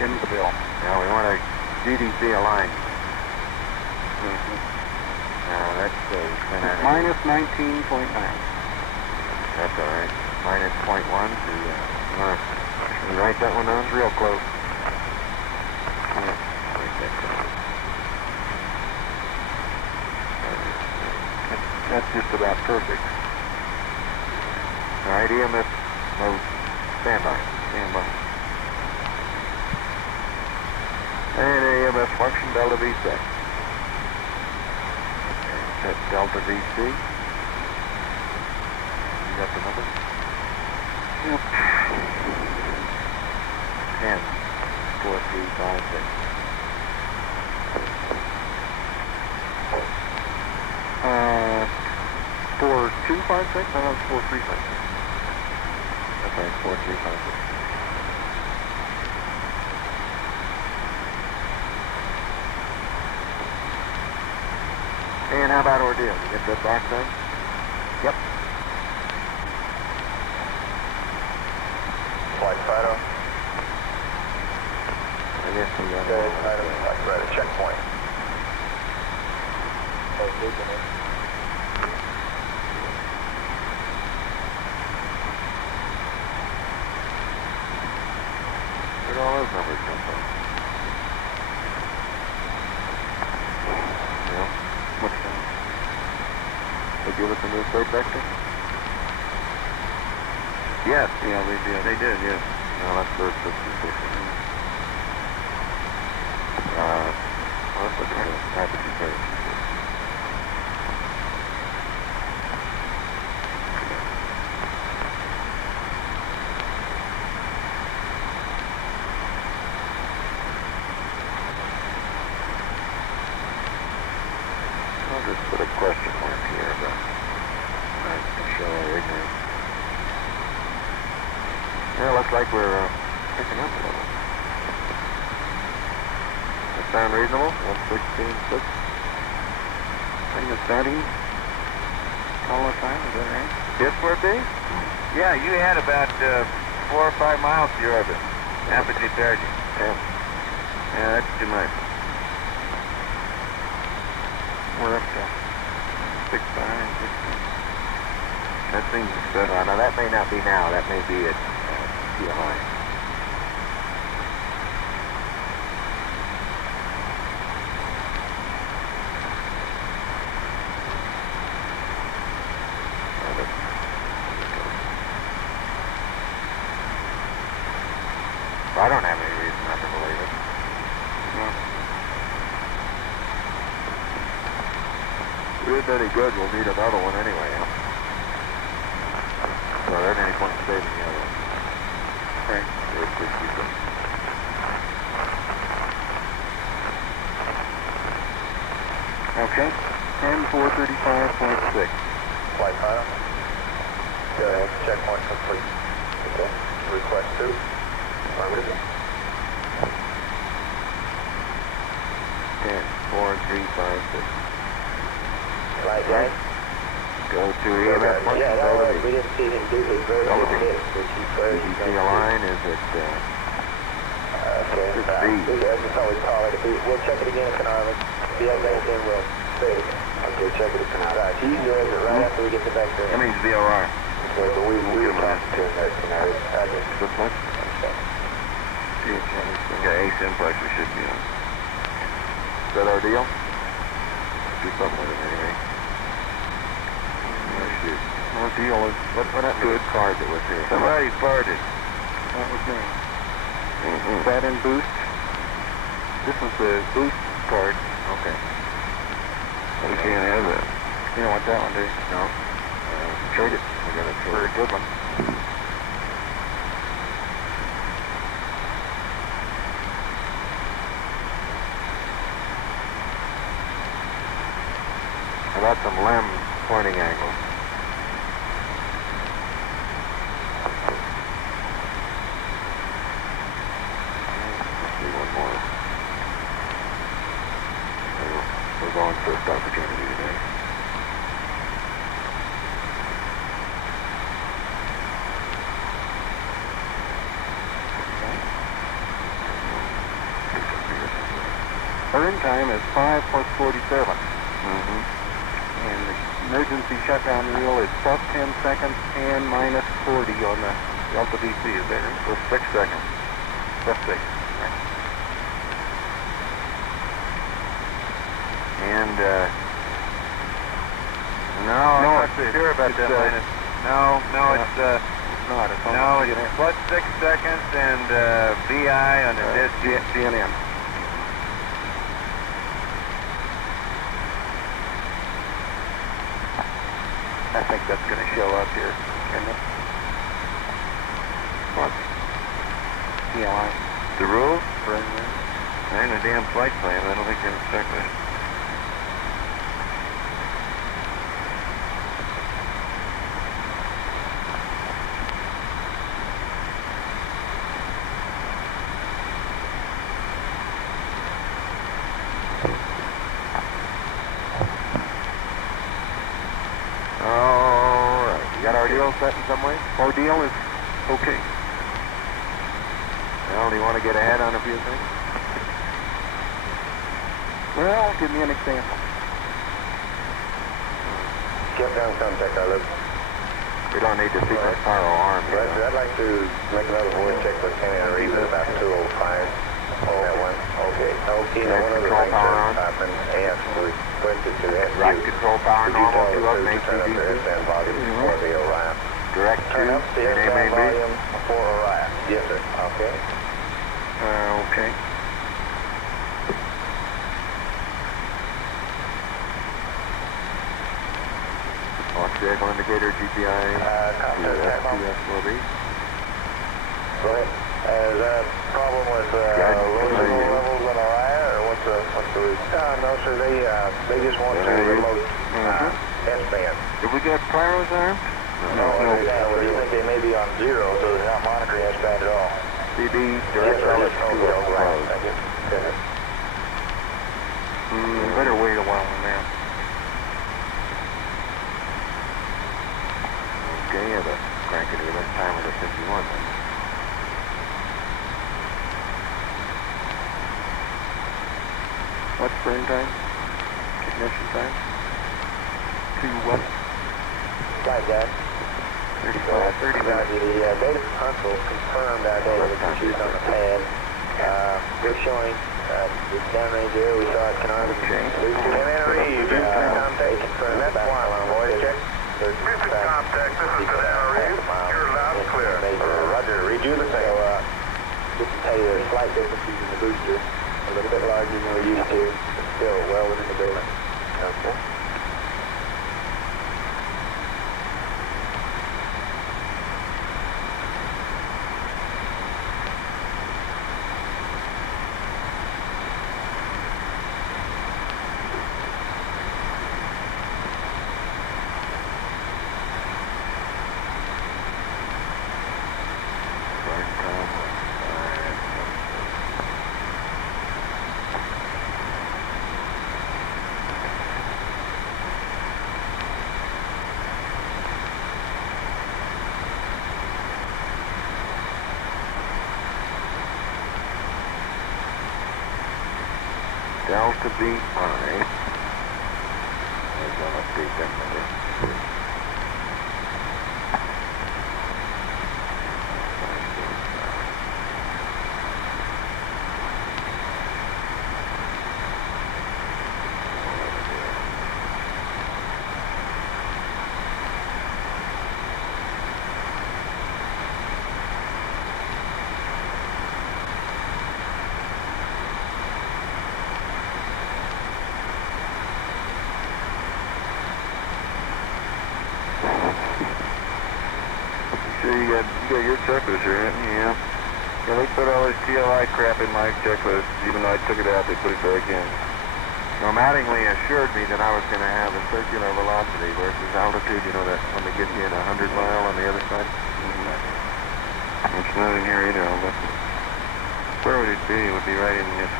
Infill. Now we want a GDC aligned. That's minus 19.9. That's all right. Minus 0.1 to, can you write that one down? It's real close. That's just about perfect. All right, EMS mode, standby. Standby. And EMS function, Delta V set. Set Delta VC. You got the number? Yep. 10, 4, 3, 5, 6. Uh, 4, 2, 5, 6? No, it's 4, 3, 5, 6. That's right, 4, 3, 5, 6. And how about ordeal? You get that back then? Yep. Flight Fido. I guess we got Okay, Flight Fido, checkpoint. Where'd all those numbers come from? Well, what's that? They give us a new state vector? Yes, yeah, they did. They did, yes. No, that's first 66. Let's look at it. Apogee page. I'll just put a question mark here, but I can show our ignorance. Yeah, looks like we're picking up a little. That sound reasonable? 116.6. Thing is starting all the time, is that right? Yes, for it be? Yeah, you had about 4 or 5 miles to your orbit. Apogee perigee. Yeah. Yeah, that's too much. We're up to 6, 5, 6. That seems good. Now that may not be now. That may be at PLI. Well, I don't have any reason not to believe it. No. If it isn't any good, we'll need another one anyway. Huh? So there isn't any point in saving the other one. Right. Okay. 10,435.6. Flight Fido. Go ahead, checkpoint complete. Okay. Request 2. Affirmative. 10, 4, 3, 5, 6. Flight Jack. Go to EMS function. Yeah, that was, we didn't see him do his very good hit, which he first. GDC align is at Okay. That's just always call it. We'll check it again at Carnarvon. If he has anything, we'll say it. Okay, check it at Carnarvon. Right, he does it right after we get the back there. That means VOR. Okay, but we will have to turn that Carnarvon. Okay. Good one. Okay, simplexer should be on. Is that our deal? Do something with it anyway. Oh, shoot. Our deal is, what happened to the card that was here? Somebody farted. That was me. Is that in boost? This was the boost card. Okay. We can't have that. You don't want that one, do you? No. Trade it. We got a very good one. How about some LEM pointing angles? We're going first opportunity today. Burn time is 5 plus 47. And the emergency shutdown rule is plus 10 seconds and minus 40 on the Delta DC. Is there? So 6 seconds. Plus 6. And, no, I'm not sure about that minus. No, it's not. It's plus 6 seconds and VI on the GNM. I think that's going to show up here, isn't it? What? TLI. The rules? I ain't a damn flight plan. I don't think they expect that. Set in some way? Ordeal is okay. Well, do you want to get ahead on a few things? Well, give me an example. Get down contact, Carlos. We don't need to secret pyro arm here. Roger, I'd like to make another voice check with Lieutenant Reed at about 2:05 on that one. Okay. Okay, now one of the things that's happened, and we requested to have you. Right control power normal to up, make turn up the SN volume before they arrive. Direct Turn up the SN volume before arrive. Yes, sir. Okay. Okay. Launch vehicle indicator, GPI. SPS will be. Go ahead. Is that a problem with low levels on Orion, or what's the reason? No, sir. They just want to remote S-band. Did we get pyros armed? No. We think they may be on 0, so they're not monitoring S-band at all. CD, direct solid better wait a while on that. Okay, yeah, the crank it even timer to 51 then. What's burn time? Ignition time? 2 what? Flight guide. 35. The data from Huntsville confirmed our data that you choose on the pad. We're showing this downrange area we saw at Carnarvon. Okay. Lieutenant Reed, contact confirmed. That's why I'm voice check. Recent contact, this is Lieutenant Reed. You're loud and clear. Roger, read you the same. Just to tell you, there's slight differences in the booster. A little bit larger than we're used to, but still well within the daylight. Okay. Delta B5. We're going to update that number. You got your checklist here, yeah. Yeah, they put all this TLI crap in my checklist. Even though I took it out, they put it back in. Now, Mattingly assured me that I was going to have a circular velocity versus altitude, you know, that when they get you at 100 mile on the other side. It's not in here either, but where would it be? It would be right in this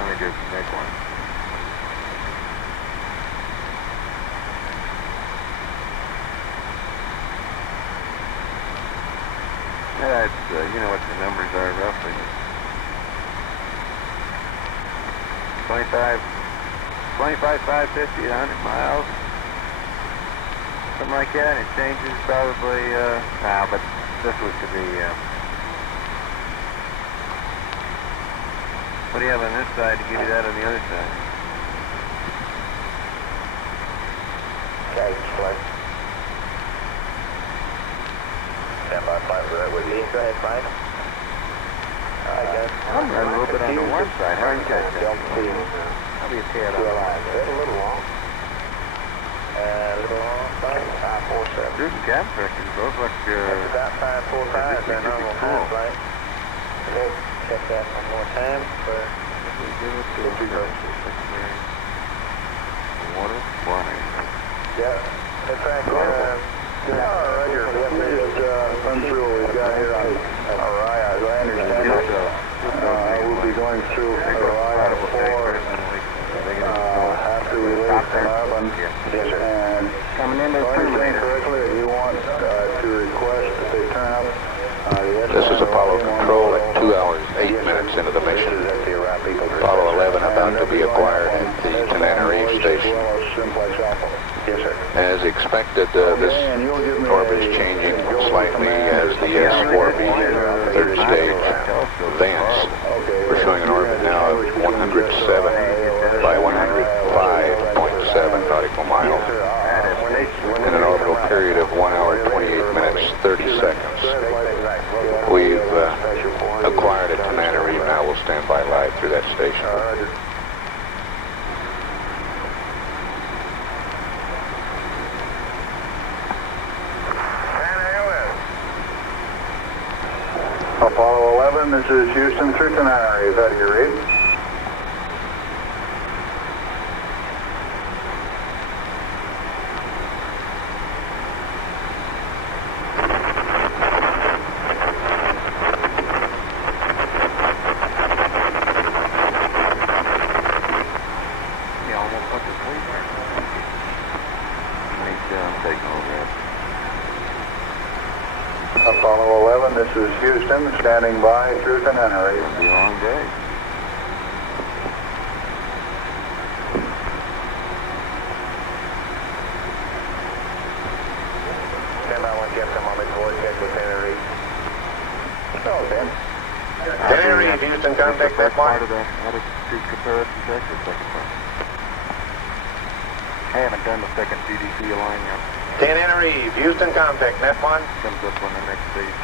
manager's neckline. That's, you know what the numbers are roughly. 25, 550, 100 miles. Something like that. It changes probably, but this was to be, what do you have on this side to get it out on the other side? Okay, flight. Stand by, flight, for that with you. Go ahead, flight. I guess. I'm running a little bit on the one side. How are you guys? Don't see. How do you tear it TLI. out? It's a little long. A little long, flight. 547. There's some cab pressures. Those look, That's about 545. They're normal time, flight. Okay, check that one more time. For water, water. yeah. In fact, Roger. Run through what we've got here on Araya. As I understand it, we'll be going through Araya 4 after we leave from Arbon. And Coming in if I understand correctly, you want to request that they turn up This is Apollo Control at 2 hours, 8 minutes into the mission. Apollo 11 about to be acquired at the Tananarive station. As expected, this orbit is changing slightly as the S4B third stage advance. We're showing an orbit now of 107 by 105.7 nautical miles in an orbital period of 1 hour, 28 minutes, 30 seconds. We've acquired a Tananarive. Now we'll stand by live through that station. Apollo 11, this is Houston through Tananarive. How do you read? Apollo 11, this is Houston, standing by through Tananarive. It'll be a long day. Stand by 1 Captain, I'm on board, check with Tananarive. Oh, Ben. Tananarive, Houston, contact that Part one. of the attitude comparison check or second part? I haven't done the second GDC line yet. Tananarive, Houston, contact net one. Comes up on the next stage.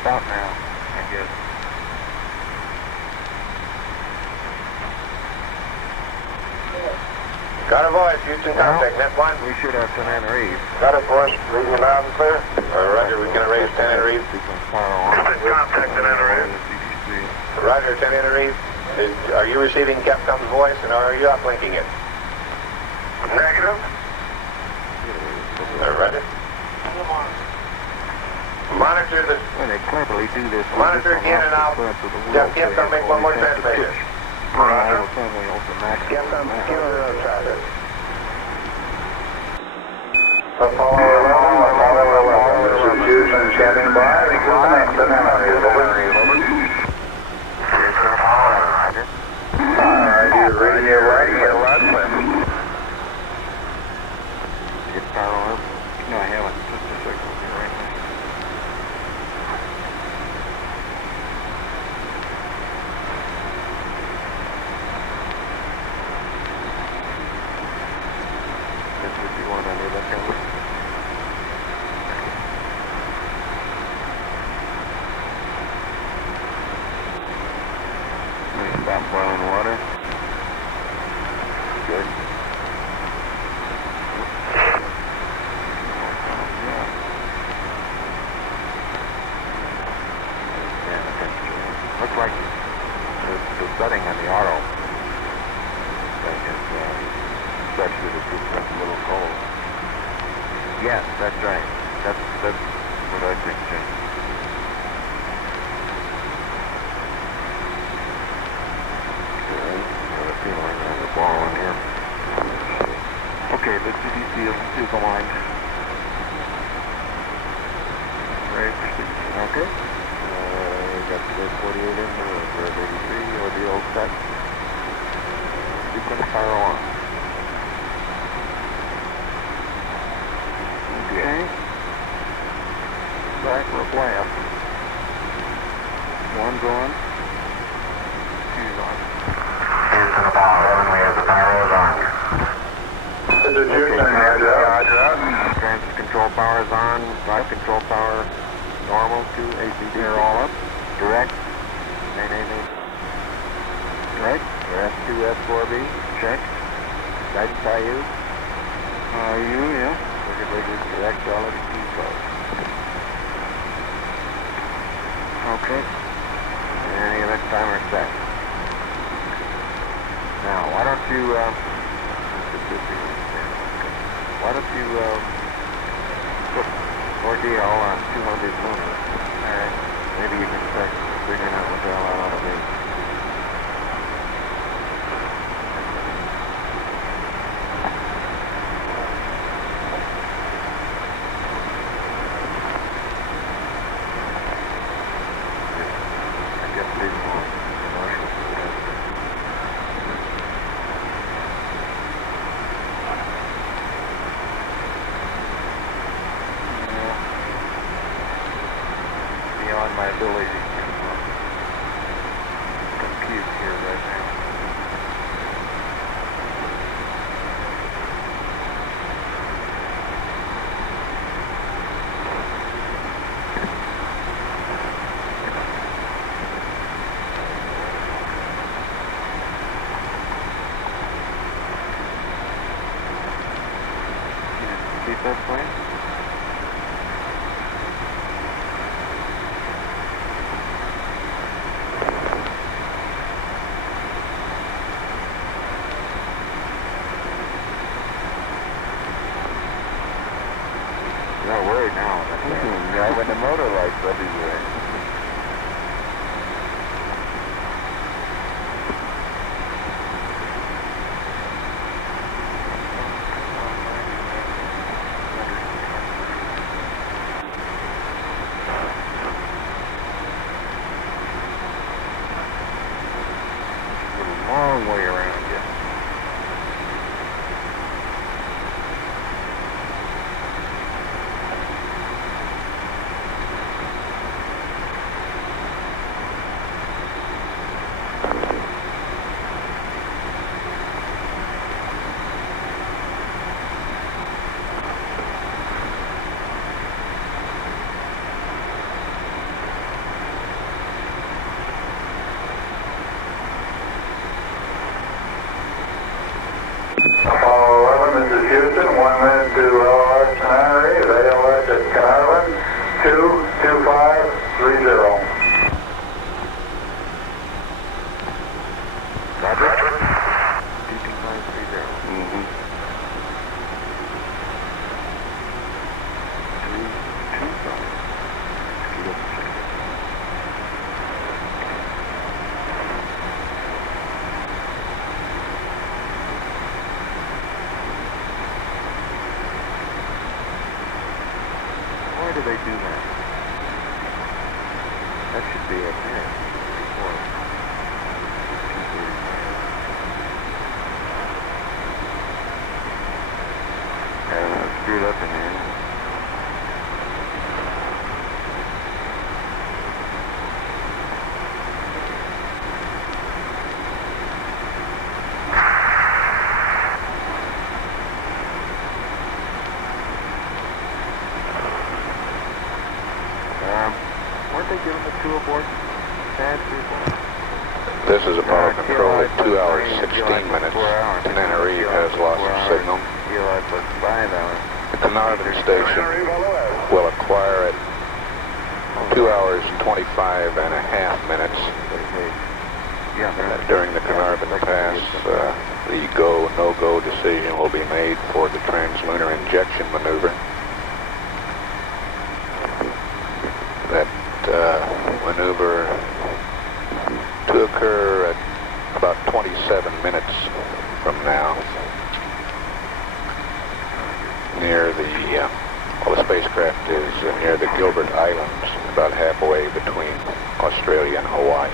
About now, I guess. Got a voice, Houston, contact net one. We should have Tananarive. Got a voice, reading you loud and clear. Roger, we can arrange Tananarive. Contact Tananarive. Roger, Tananarive. Are you receiving Capcom's voice, and are you uplinking it? Negative. Roger. Monitor the... When they cleverly do this, Monitor in and out. Jeff, Capcom, make one more transmission. Roger. Capcom, give her a traffic. Apollo 11, this is Houston, standing by through Tananarive. Over. All right, you're ready. Stop boiling water. Good. Looks like the setting on the auto thing is such that it's just a little cold. Yes, that's right. That's what I think too. Got a feeling there's a ball in here. Okay, the CDC is aligned. Right. Okay. Got the 48 in there, we're at 83, ordeal set. Sequence fire alarm. Okay. Back for a blast. One's on. Two's on. Houston, Apollo 11, we have the pyros on. This is Houston, roger. Transit control power is on. Drive control power normal to ACD. They're all up. Direct. Anything. Right. S2, S4B. Check. Guidance IU. IU, yeah. Circuit breakers direct solid key code. Okay. Any of that timer set. Now, why don't you, put ordeal on 200 lunar. Alright. Maybe you can start figuring out what the hell that ought to be. I guess these more commercial. Beyond my ability to compute here right now. Keep that plane? Not worried now. Yeah, when the motor lights everywhere. A long way around you. Apollo 11, this is Houston, 1 minute to LOS Canary, ALS at Carlin, 22530. Roger. 22530. Mm-hmm. 225. Why do they do that? That should be up here. Before. 235. I don't know, it's screwed up in here. Weren't they giving the two aboard pads before? This is Apollo Control at 2 hours 16 minutes. Tenerife has lost of signal. The Carnarvon station will acquire at 2 hours 25 and a half minutes. During the Carnarvon pass, the go, no-go decision will be made for the translunar injection maneuver. That maneuver to occur at about 27 minutes from now near the, well, the spacecraft is near the Gilbert Islands, about halfway between Australia and Hawaii.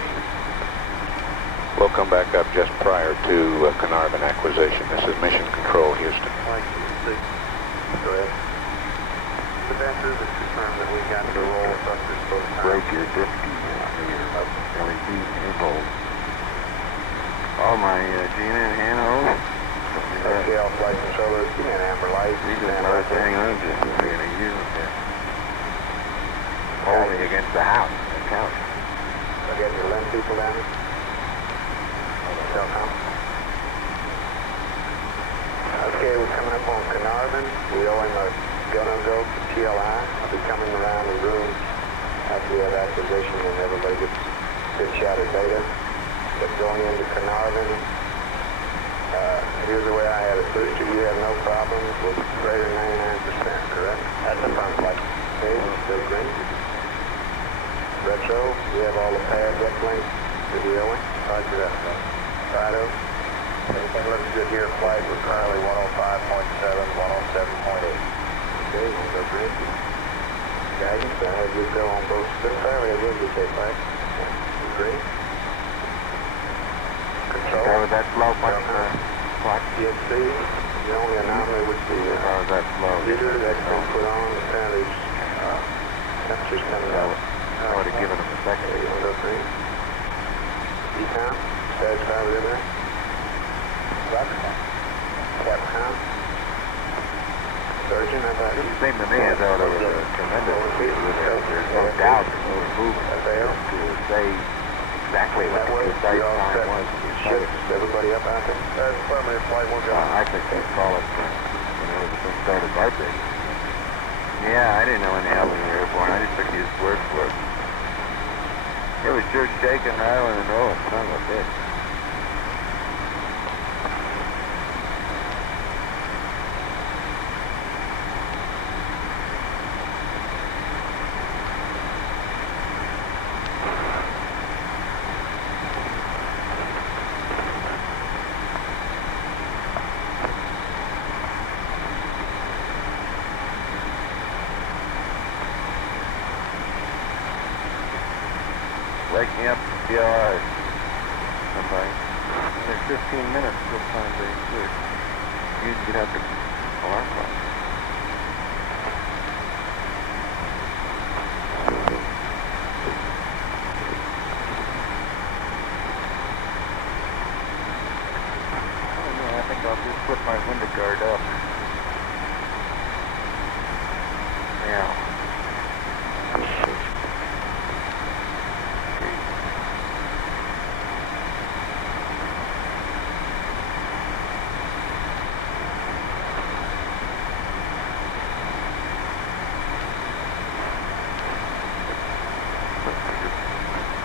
We'll come back up just prior to Carnarvon acquisition. This is Mission Control, Houston. Go ahead. The dancers have confirmed that we got the roll thrusters both times. Break your disky LED handhold. All my Gina and handholds. SKL flight controllers, give me an amber light. These are the last hang on to. We're going to use it. Only against the house, the couch. I'll get your lens people down. Okay, we're coming up on Carnarvon. We owe him a go-no-go to TLI. I'll be coming around the room after we have acquisition and everybody gets a good shot of data. But going into Carnarvon, here's the way I had it. First, you have no problems with greater than 99%, correct? That's a front flight. Okay, still green. Retro, we have all the pads uplinked to the O-wing. Roger that. Righto. Everything looks good here. Flight, we're currently 105.7, 107.8. Okay, we'll go green. Guidance, I have you go on both fairly a good shape, right? Green. Control. How was that slope on the clock? TSC, the only anomaly would be How was that slow? heater that's been put on. Apparently, temperature's coming out. I would have given him a second. Okay, we'll go green. Econ, satisfied with everything? Capcom. Surgeon, how about you? It seemed to me as though there was a tremendous there's no doubt there's no movement to say exactly what the precise time was. Ships everybody up out there? That's affirmative, flight 1 go. I think they call it, some sort of vibrating. Yeah, I didn't know any hell in the airborne. I just took his word for it. It was just shaking, rattling, and rolling. Son of a bitch. Wake me up from PLR. Somebody. There's 15 minutes till time very quick. You get out the alarm clock. I don't know, I think I'll just put my window guard up. Yeah.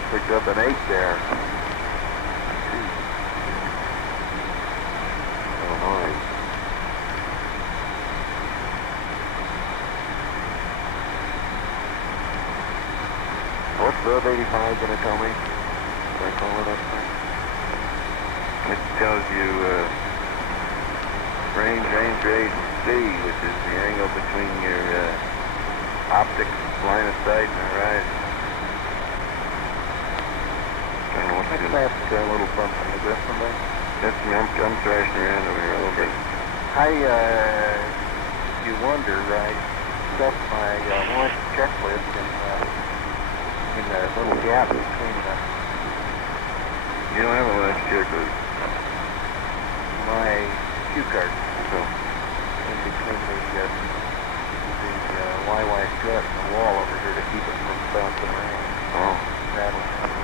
Picked up an 8 there. Illinois. What's the 85 going to tell me? Did I call it up there? It tells you range rate and C, which is the angle between your optic line of sight and horizon. What's that little bump in the grip from there? That's me. I'm thrashing around over here a little bit. You wonder, I stuck my launch checklist in the little gap between the... You don't have a launch checklist? My cue card. So. In between the YY strut and the wall over here to keep it from bouncing around. Oh. Rattling.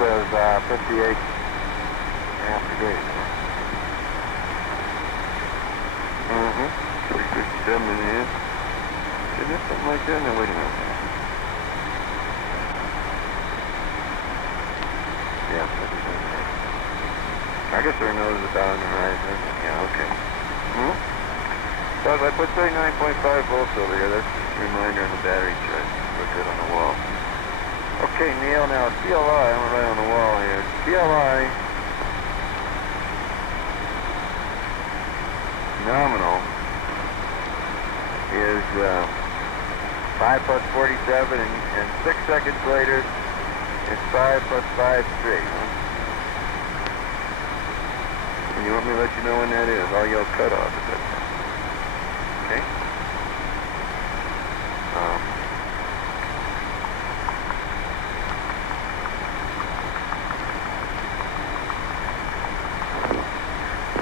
says 58 after days. Mm-hmm. 357 it is. Isn't it something like that? No, wait a minute. Yeah, 57. I guess their nose is about on the horizon. Yeah, okay. Hmm? So if I put 39.5 volts over here, that's just a reminder on the battery charge. Put that on the wall. Okay, Neil, now CLI, I'm right on the wall here. CLI nominal is 5 plus 47, and 6 seconds later it's 5 plus 5 straight. And you want me to let you know when that is? I'll yell cut off at that time. Okay?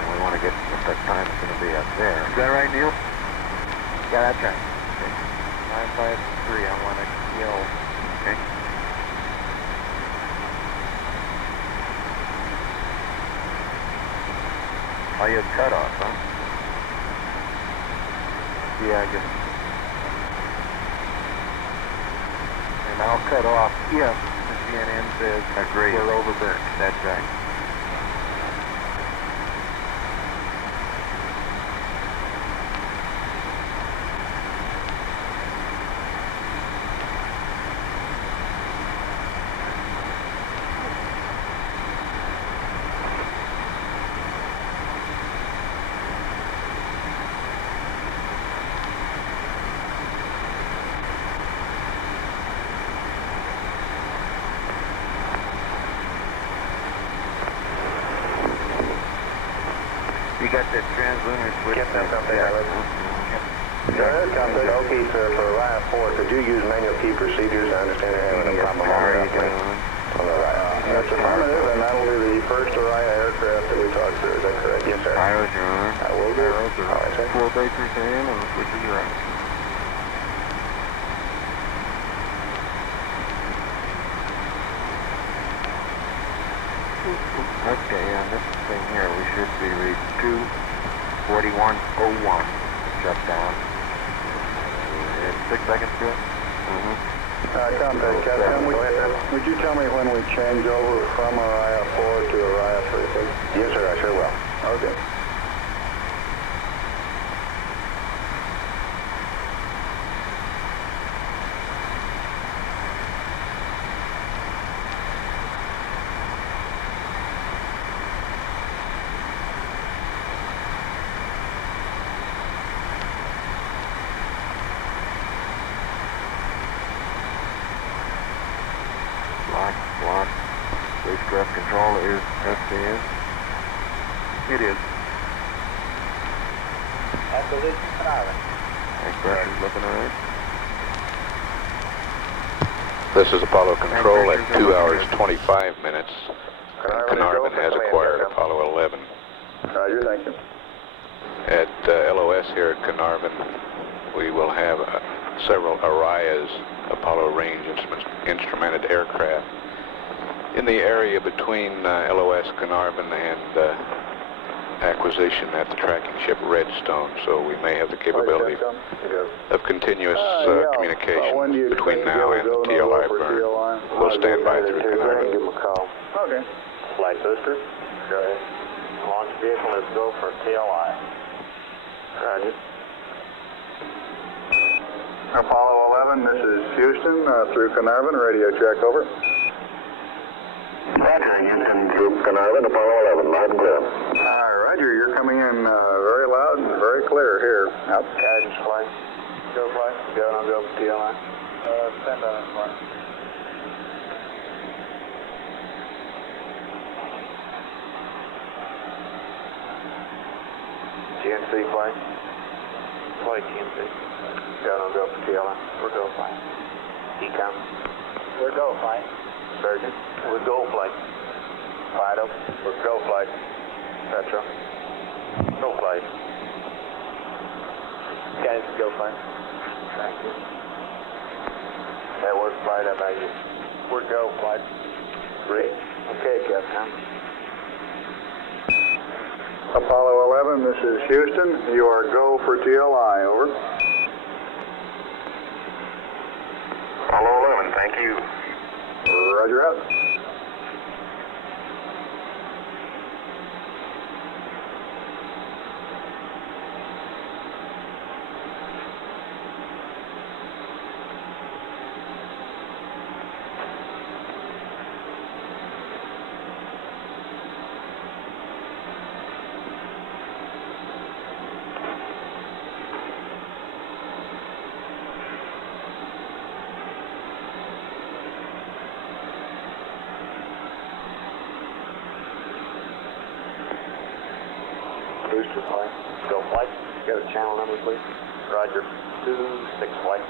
We want to get what that time's going to be up there. Is that right, Neil? Yeah, that's right. Okay. 953, I want to kill. Okay. Oh, you cut off, huh? Yeah, I guess. And I'll cut off if the CNN says we're overburnt. That's right. You got that translunar switch? Yes, ma'am, yeah. Okay, sir, for Orion 4, could you use manual key procedures? I understand you're having a problem on the Orion. That's affirmative, and that'll be the first Orion aircraft that we talked to. Is that correct? Yes, sir. Pyros, Your Honor. I will do. Pyros are All right, sir. 4 bakers in, and the switches are out. Okay, on this thing here, we should be read 2:41:01 shut down. And 6 seconds to it? Mm-hmm. Contact Captain, would you tell me when we change over from Orion 4 to Orion 36? Yes, sir, I sure will. Okay. Block. Spacecraft control is SAS. It is. Acquisition Conarvin. Aircraft is looking alright. This is Apollo Control at 2 hours 25 minutes. Carnarvon has acquired Apollo 11. Roger, thank you. At LOS here at Carnarvon, we will have several Arias Apollo range instrumented aircraft in the area between LOS Carnarvon and acquisition at the tracking ship Redstone, so we may have the capability of continuous communication between now and the TLI burn. We'll stand by through Carnarvon. Give them a call. Okay. Flight booster. Go ahead. Launch vehicle, let's go for TLI. Roger. Apollo 11, this is Houston, through Carnarvon, radio check, over. Roger, Houston, through Carnarvon, Apollo 11, loud and clear. Roger, you're coming in very loud and very clear here. Out. Guidance flight. Go flight. Go, and I'll go for TLI. Send on it, flight. GNC flight. Flight GNC. Go, and I'll go for TLI. We're go flight. Ecom. We're go flight. Surgeon. We're go flight. Fido. We're go flight. Petro. Go flight. Guys, go flight. Thank you. That works flight, how about you? We're go flight. 3. Okay, Captain. Apollo 11, this is Houston. You are go for TLI, over. Apollo 11, thank you. Roger out. Booster flight. Go flight. Go to channel number, please. Roger. 26 flight.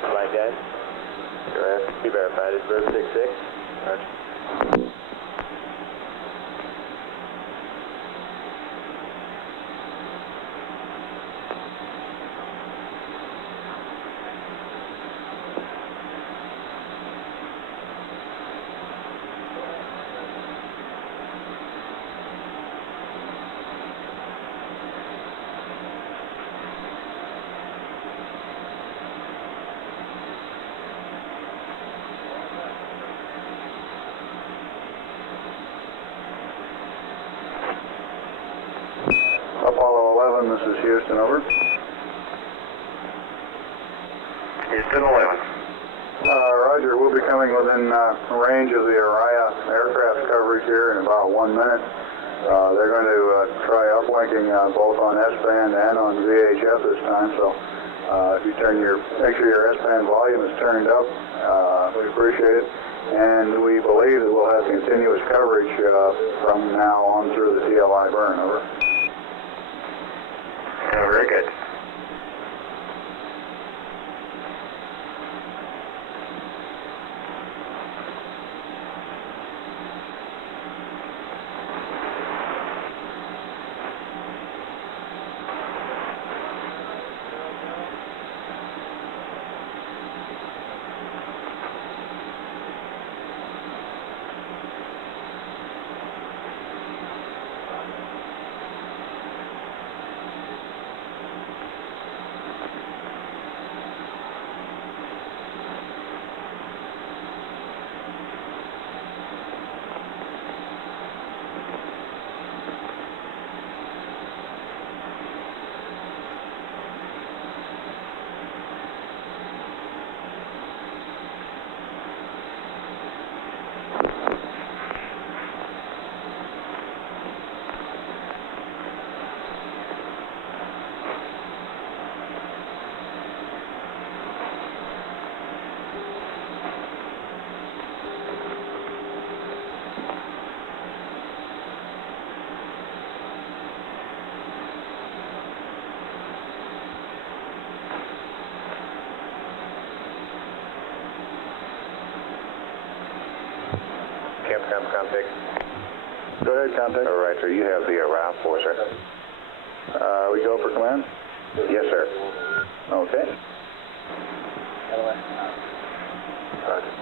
Flight guys. Be verified. It's Verb 66. Roger. Apollo 11, this is Houston, over. Houston 11. Roger, we'll be coming within range of the Araya aircraft coverage here in about 1 minute. They're going to try uplinking both on S-band and on VHF this time, so if you make sure your S-band volume is turned up, we appreciate it. And we believe that we'll have continuous coverage from now on through the TLI burn, over. Very good. Capcom contact. Go ahead, contact. All right, sir. You have the route for, sir. We go for command? Yes, sir. Okay. Roger.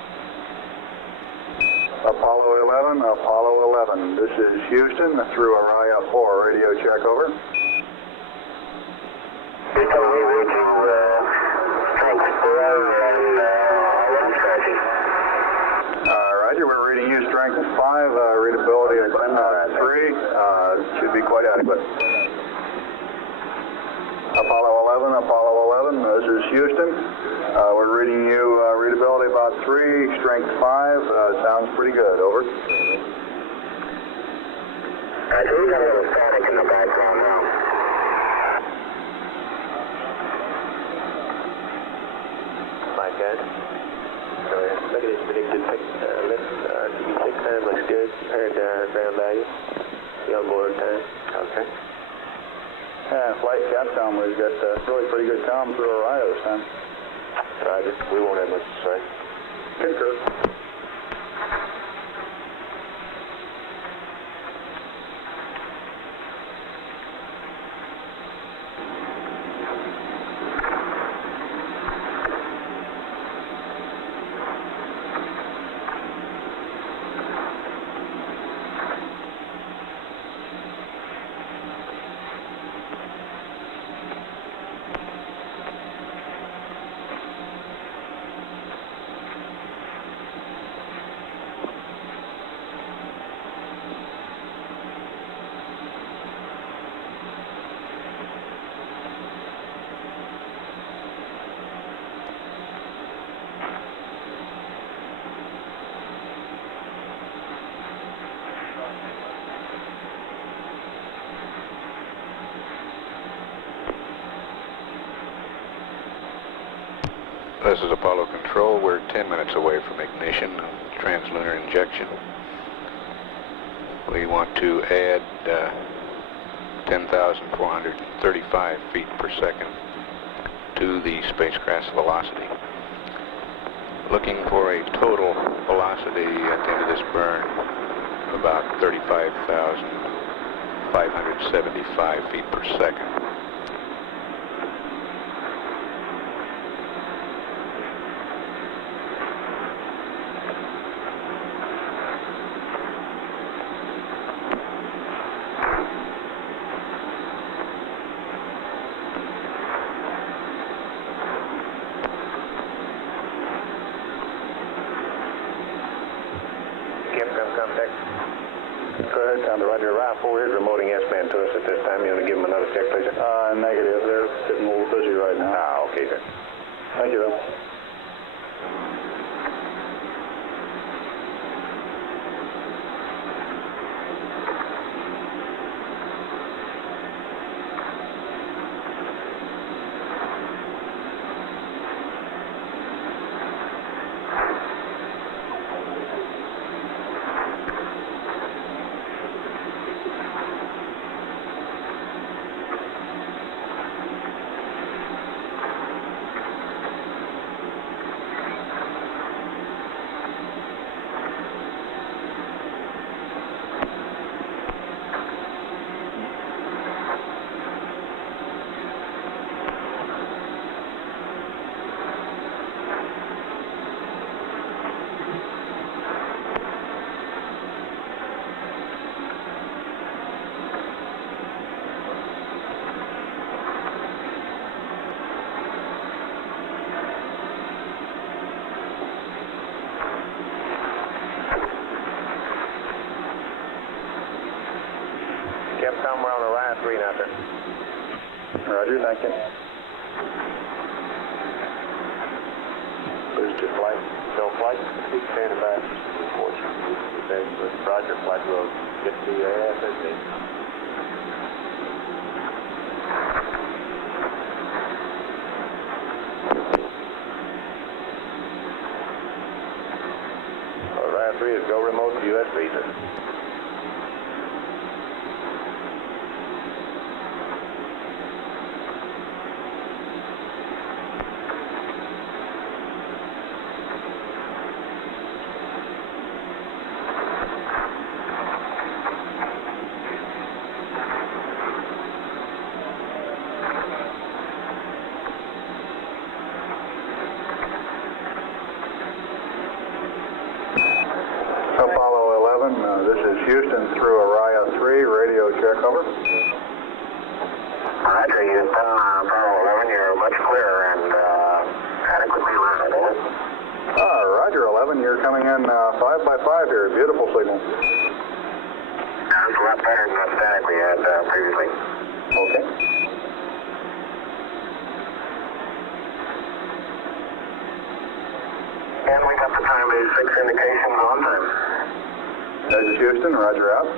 Apollo 11, this is Houston through Araya 4, radio check over. Roger, we're reading you strength 5, readability at 3, should be quite adequate. Apollo 11, this is Houston. We're reading you readability about 3, strength 5, sounds pretty good, over. We got a little static in the background now. My God. Look at this predicted lift. RTB 600 looks good. Heard ground value. The onboard time. Okay. Yeah, flight Capcom, we've got really pretty good comm through Araya this time. Roger. We won't have much to say. Concur. This is Apollo Control. We're 10 minutes away from ignition and translunar injection. We want to add 10,435 feet per second to the spacecraft's velocity. Looking for a total velocity at the end of this burn of about 35,575 feet per second. Capcom contact. Go ahead, Tom. Roger. Araya 4 is remoting S-band to us at this time. You want to give them another check, please? Negative. They're getting a little busy right now. Okay, sir. Thank you, though. Capcom, we're on Araya 3 now, sir. Roger, thank you. Booster flight. No flight. Keep standing by. Roger, flight will get to ASSD. Araya 3 is go remote to USB, sir. 11, this is Houston through Araya 3, radio check, over. Roger, Houston, Bravo 11, you're much clearer and adequately readable. Roger 11, you're coming in 5 by 5 here, beautiful signal. That's a lot better than the static we had previously. Okay. And we got the time is 6 indications on time. This is Houston, roger out.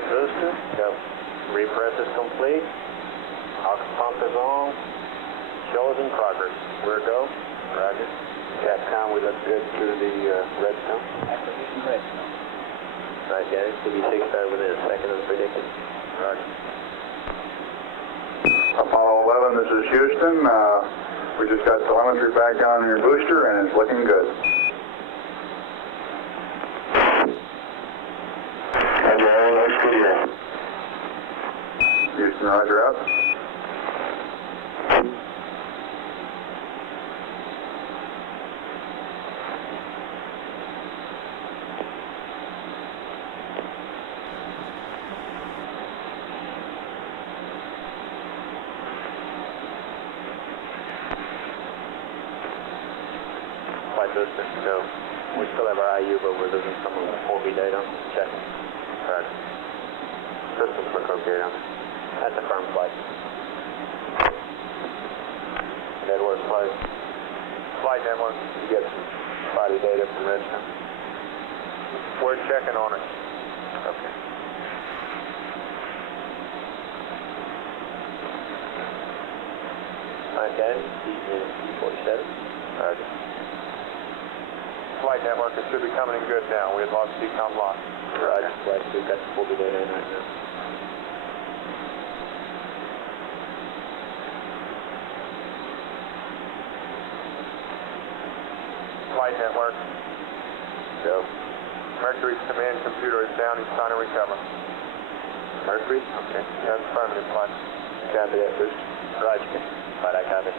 Booster, go. Repress is complete. Aux pump is on. Show is in progress. We're go. Roger. Capcom, we look good through the redstone. Acquisition redstone. Right, guys. TV6 started within a second as predicted. Roger. Apollo 11, this is Houston. We just got telemetry back on your booster and it's looking good. Houston, roger out. Flight Booster, go. We still have our IU, but we're losing some of the 4B data. Check. Roger. Systems look okay now. That's a firm flight. Network flight. Flight network. You get some body data from Redstone. We're checking on it. Okay. Okay. D47. Roger. Flight network, it should be coming in good now. We had lost decom lock. Roger. Flight, we've got the 4B data in right now. Flight network. Go. Mercury's command computer is down. He's trying to recover. Mercury? Okay. That's affirmative, flight. Copy that, Bruce. Roger. Flight, I copy.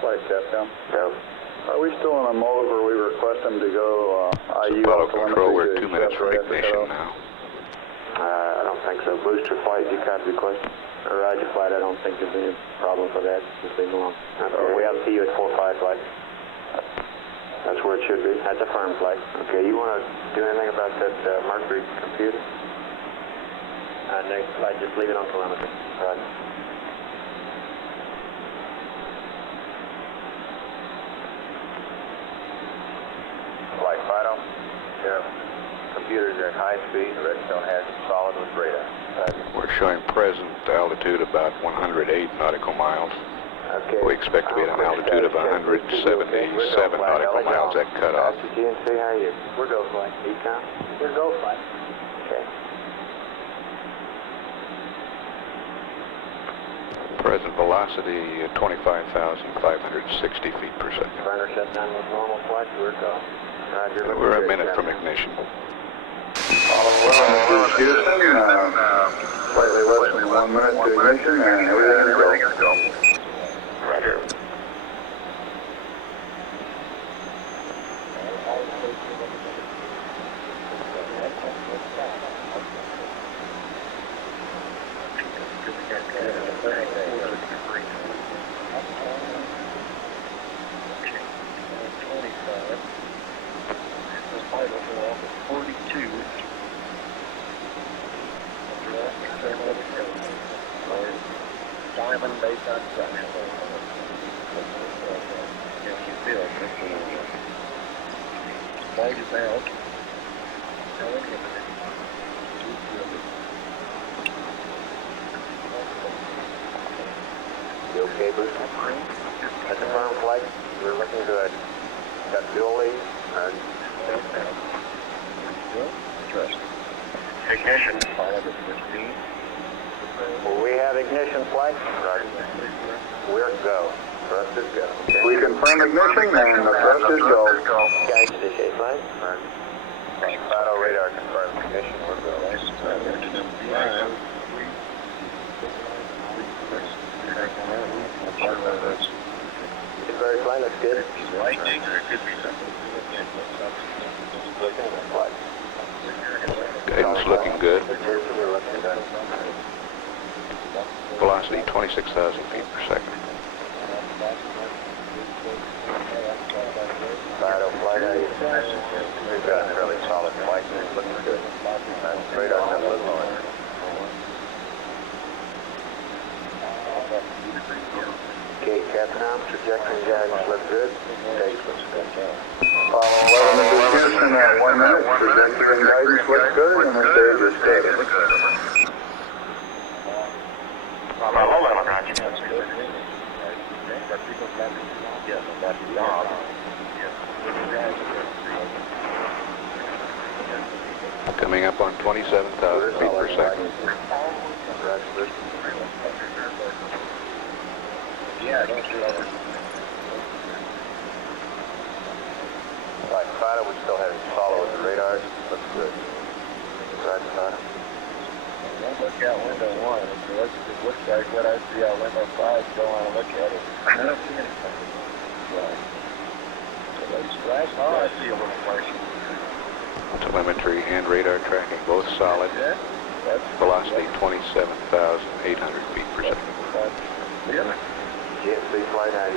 Flight Capcom. Go. Are we still in a mode where we request them to go IU Apollo off the Control, we're limit 2 minutes from ignition now. I don't don't think so. Booster flight, you copy the question? Roger, flight. I don't think there's any problem for that. Just leave along. Okay. We have to see you at 45 flight. That's where it should be. That's a firm flight. Okay, you want to do anything about that Mercury computer? Next flight, just leave it on telemetry. Right. Flight Fido. Yeah. Computers are at high speed. Redstone has it solid with radar. We're showing present altitude about 108 nautical miles. Okay. We expect to be at an altitude of 177 nautical miles at cutoff. GNC, how are you? We're go flight. Econ? We're go flight. Okay. Present velocity 25,560 feet per second. Burner shut down with normal flight. We're go. Roger. We're a minute from ignition. This is Houston, slightly less than 1 minute to ignition, and everything is go. Roger. Diamond based on traction. Flight is out. You okay, Bruce? That's a firm flight. We're looking good. Got fuel lead. Ignition. We have ignition flight. Roger. We're go. Thrust is go. Okay. We confirm ignition, and the thrust is go. Guys, to shape line. Fido radar confirms ignition. We're go. Very fine, that's good. Lightning or it could be something. Flight. Guidance looking good. We're looking good. Velocity 26,000 feet per second. Fido flight, we've got a fairly solid flight. It's looking good. Radar not a little lower. Okay, Capcom, trajectory and guidance look good. Stage looks good. 11 to Houston at 1 minute, trajectory and guidance looks good, and the stage is steady. Hold on, Roger. Coming up on 27,000 feet per second. Yeah, don't do that. Right, Fido, we still have it solid with the radars. Looks good. Right, Fido. Look out window 1. It looks like what I see out window 5. Go on and look at it. I don't see anything. Right. So those flash. Oh, I see a little flash. Telemetry and radar tracking both solid. That's Velocity 27,800 feet per second. Really? GNC flight 90.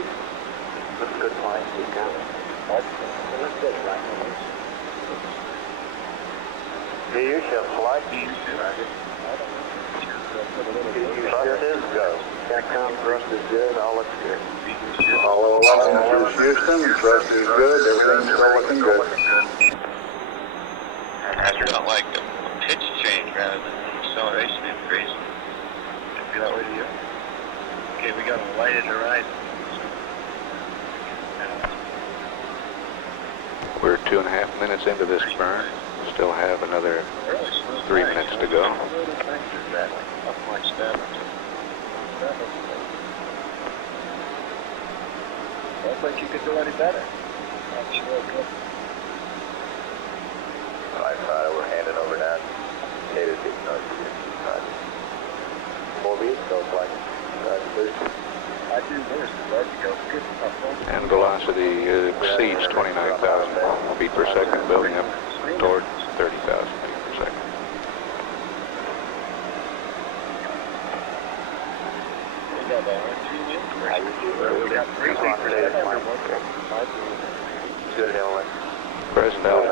Looks good flight. Keep coming. Looks good, right? You shall flight. Thrust is go. Capcom, thrust is good. All looks good. All 11 to Houston, thrust is good, everything's still looking good. I felt like a pitch change rather than an acceleration increase. Did it feel that way to you? Okay, we got a lighted horizon. We're 2.5 minutes into this burn. Still have another 3 minutes to go. Looks like you could do any better. I'm sure it could. All right, Fido, we're handing over now. Cater to north. Morbius, go flight. Boost. I do boost. Let's go. Good. And velocity exceeds 29,000 feet per second, building up toward 30,000 feet per second.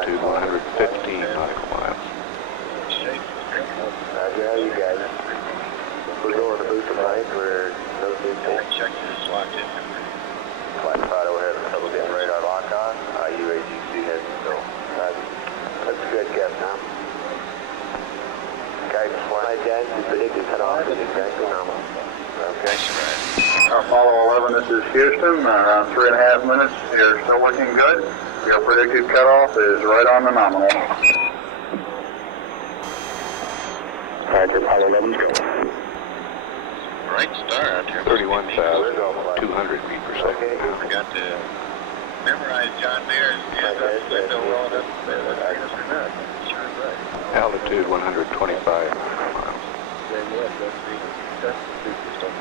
altitude 115 nautical miles. Roger, how you guys? We're going to booster flight. We're no 15. Check this locked in. Flight pilot overhead, trouble getting radar lock on. UAGC has so. That's a good guess, huh? Guidance flight, guys. The predicted cutoff is exactly normal. Okay. Apollo 11, this is Houston. Around 3.5 minutes. You're still looking good. Your predicted cutoff is right on the nominal. Roger, Apollo 11's go. Right star out here. 31,200 feet per second now. Forgot to memorize John Mayer's window well enough to say what's or not. Sure, right. Altitude 125 miles. Then yes, that's the super stuff.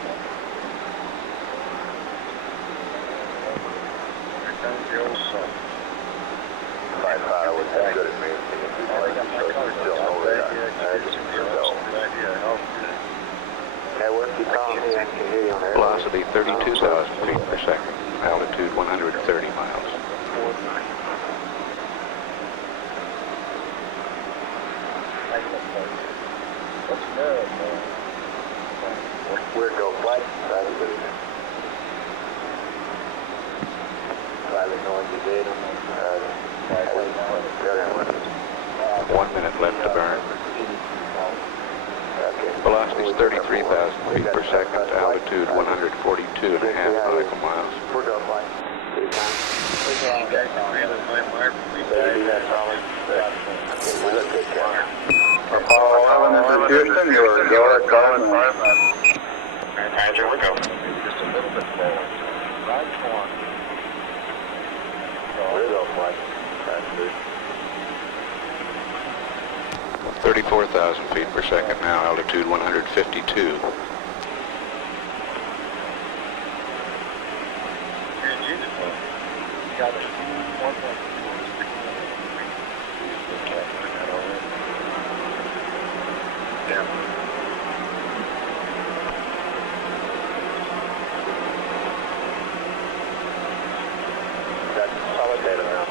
Here comes the old sun. Flight pilot was that good at me. Still hold it up. Network, you calling me? I can hear you on air. Velocity 32,000 feet per second. Altitude 130 miles. Where go flight? Pilot noise you did. 1 minute left to burn. Velocity is 33,000 feet per second. Altitude 142.5 nautical miles. Where go flight? You guys agree with my mark? We We look good, Captain. Apollo 11, this is Houston. You are direct calling. Roger, we go. Just a little bit forward. Right one. Where go flight? 34,000 feet per second now. Altitude 152. You're in unit mode. Got it. 1.4. Yeah. That's solid data now.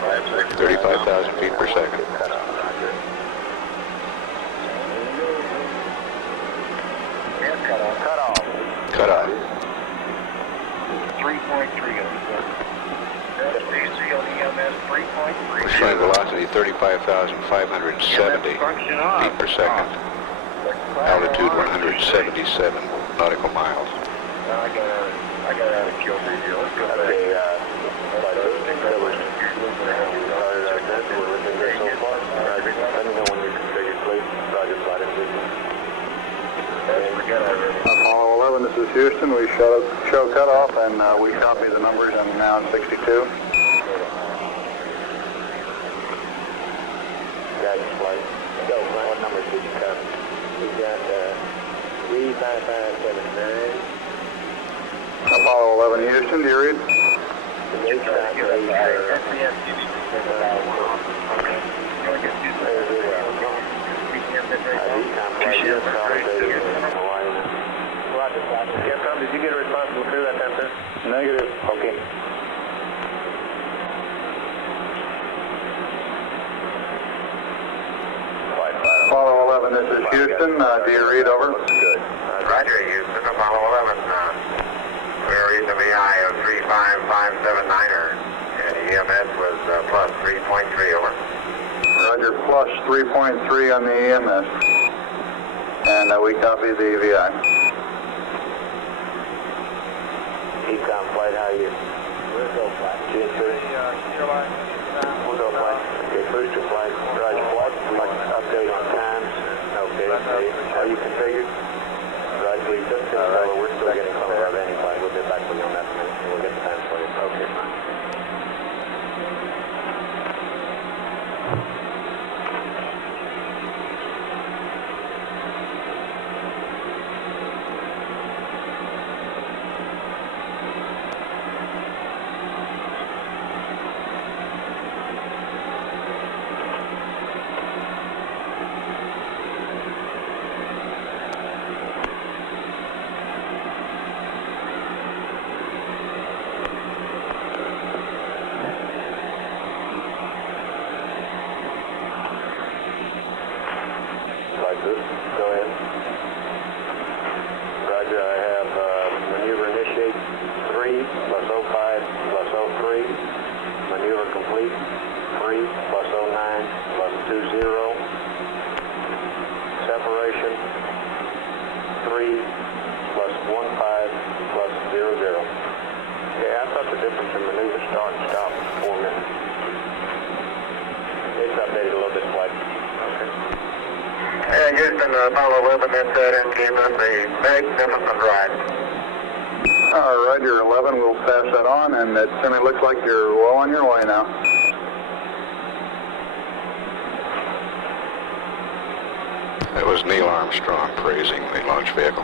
35,000 feet per second. Cut off, Roger. Cut off. Cut off. Cut off. 3.3 on DC on EMS 3.3. We're showing velocity 35,570 feet per second. Altitude 177 nautical miles. I got out of kill radio. Let's go back. Let me know when you configured, please. Roger, flight information. Apollo 11, this is Houston. We show cutoff and we copy the numbers on now 62. Guidance flight. Go, what numbers did you cut? We got 35579. Apollo 11, Houston, do you read? Capcom, did you get a response from the crew that time, sir? Negative. Okay. Apollo 11, this is Houston. Do you read over? Good. Roger, Houston, Apollo 11. We're reading the VI of 35579er, and EMS was plus 3.3 over. Roger, plus 3.3 on the EMS. And we copy the VI. Ecom flight, how are you? We'll go flight. We'll go flight. Okay, booster flight. Roger, flight. Update on times. Okay. Are you configured? Roger, we just we're still getting some of our landing flight. We'll get back with you on that minute. We'll get the times for you. Okay, fine. Houston, Apollo 11, then Saturn gave us a magnificent ride. Roger, 11, we'll pass that on, and it certainly looks like you're well on your way now. That was Neil Armstrong praising the launch vehicle.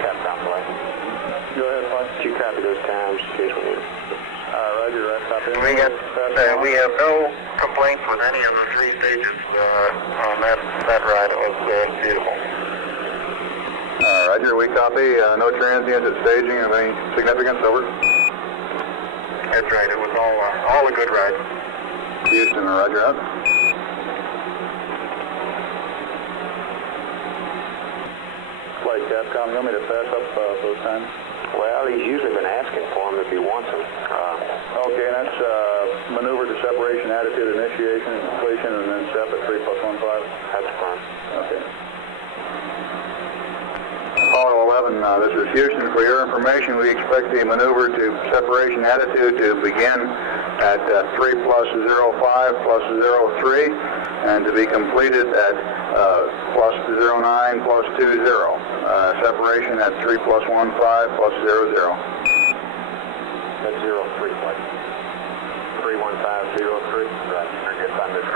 Capcom flight. Go ahead, flight. Did you copy those times in case we need it? Roger, right, copy. We have no complaints with any of the three stages on that ride. It was beautiful. Roger, we copy. No transient at staging of any significance, over. That's right. It was all a good ride. Houston, roger out. Flight Capcom, you want me to pass up those times? Well, he's usually been asking for them if he wants them. Okay, and that's maneuver to separation, attitude, initiation, and completion, and then step at 3+15. That's fine. Okay. Apollo 11, this is Houston. For your information, we expect the maneuver to separation attitude to begin at 3+05+03 and to be completed at +09+20. Separation at 3+15+00. That's 03 flight. 31503. Right.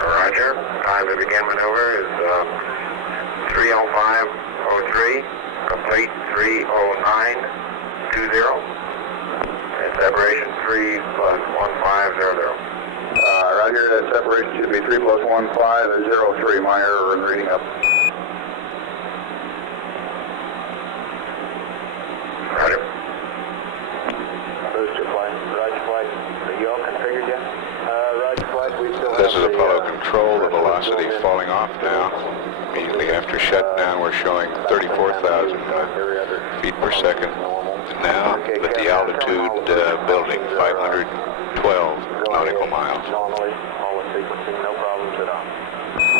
Roger. Time to begin maneuver is 3:05:03. Complete 3:09:20. And separation 3+1500. Roger, that separation should be 3+15:03. My error in reading up. Roger. Booster flight. Roger flight. Are you all configured yet? Roger flight. We still This is have Apollo Control. The velocity falling off now. Immediately after shutdown, we're showing 34,000 feet per second. Now, with the altitude building, 512 nautical miles. Normally, all the sequencing, no problems at all.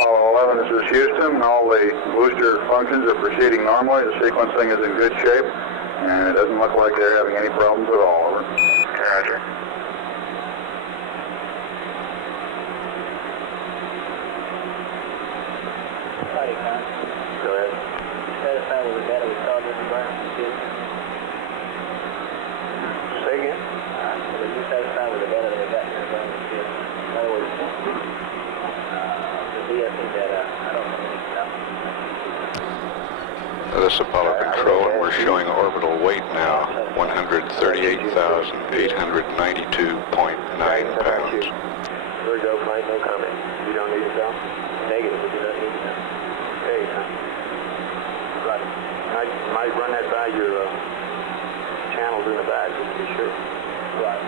Apollo 11, this is Houston. All the booster functions are proceeding normally. The sequencing is in good shape, and it doesn't look like they're having any problems at all. Over. Roger. Go ahead. Satisfied with the data we saw during the burn? Say again? Were you satisfied with the data that we got during the burn? In other words, the VSC data, I don't think we This is Apollo Control, and we're showing orbital weight now, 138,892.9 pounds. Here we go, flight, no comment. You don't need to go? Negative, we do not need to know. Hey, right. Might run that by your channels in the back, just to be sure. Right.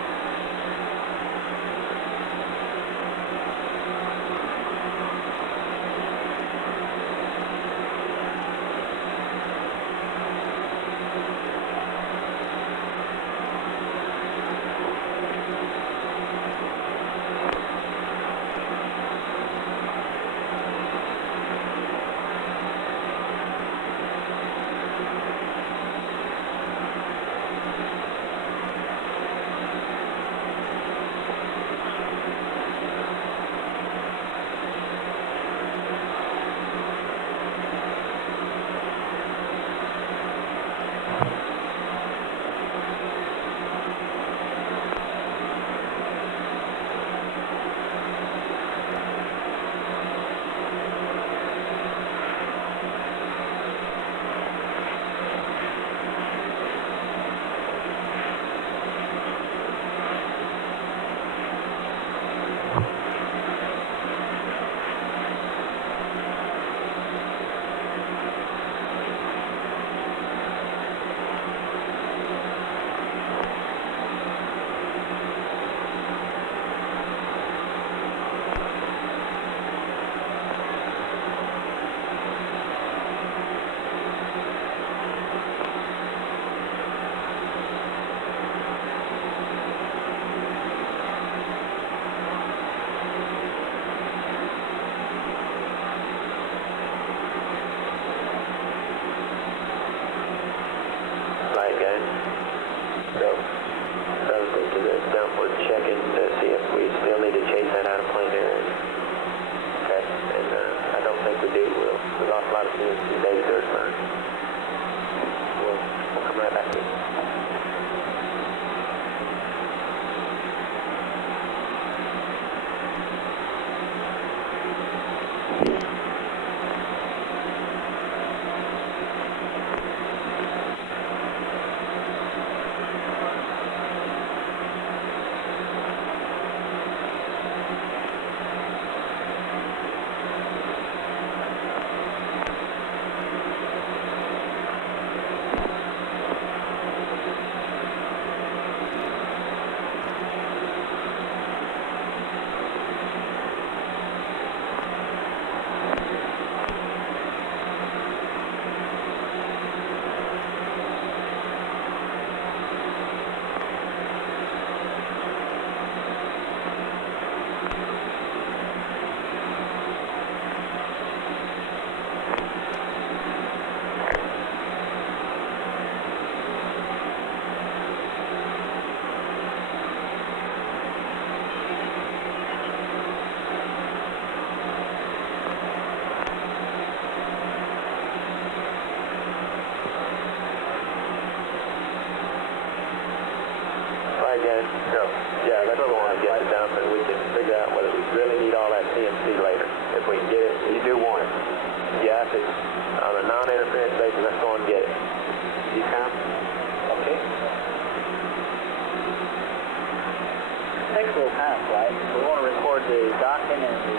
the docking and the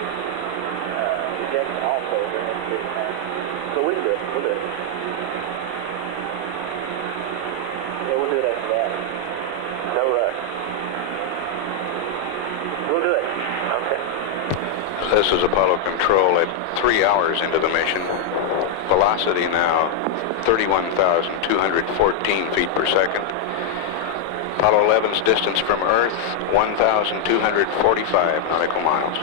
ejection also during this period of time. So we can do it. We'll do it. Yeah, we'll do it after that. No rush. We'll do it. Okay. This is Apollo Control at 3 hours into the mission. Velocity now 31,214 feet per second. Apollo 11's distance from Earth, 1,245 nautical miles.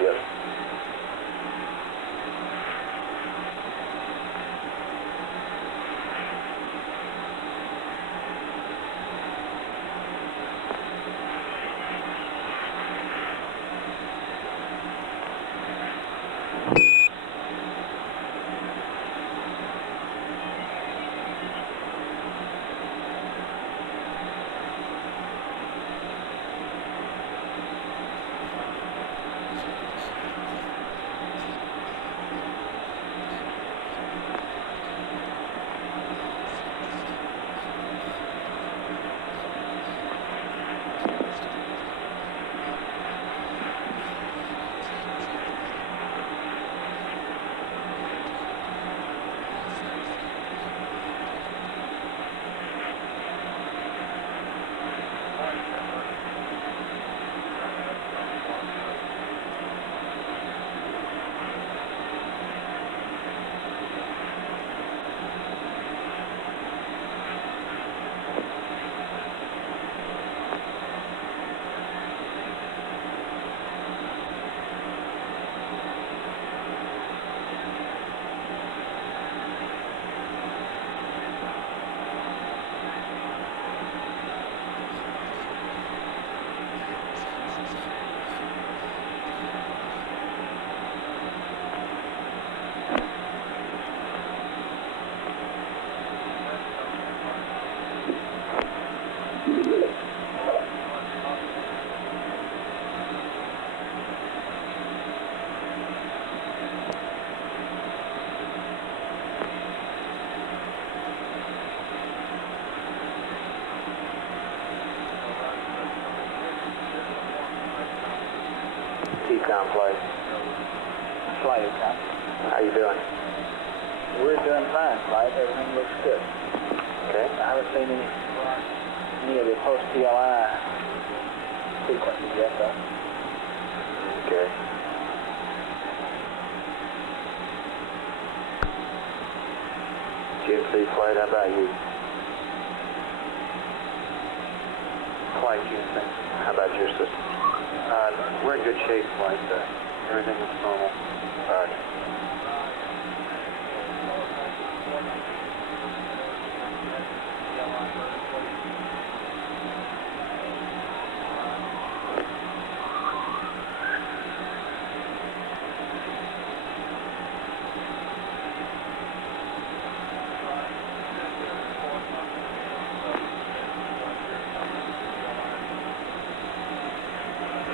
Yes. T-Com flight. Flight, huh? How you doing? We're doing fine, flight. Everything looks good. Okay. I haven't seen any of the post-TLI sequences yet, though. Okay. GFC flight, how about you? Flight, GFC. How about your system? We're in good shape, flight. Everything looks normal. All right.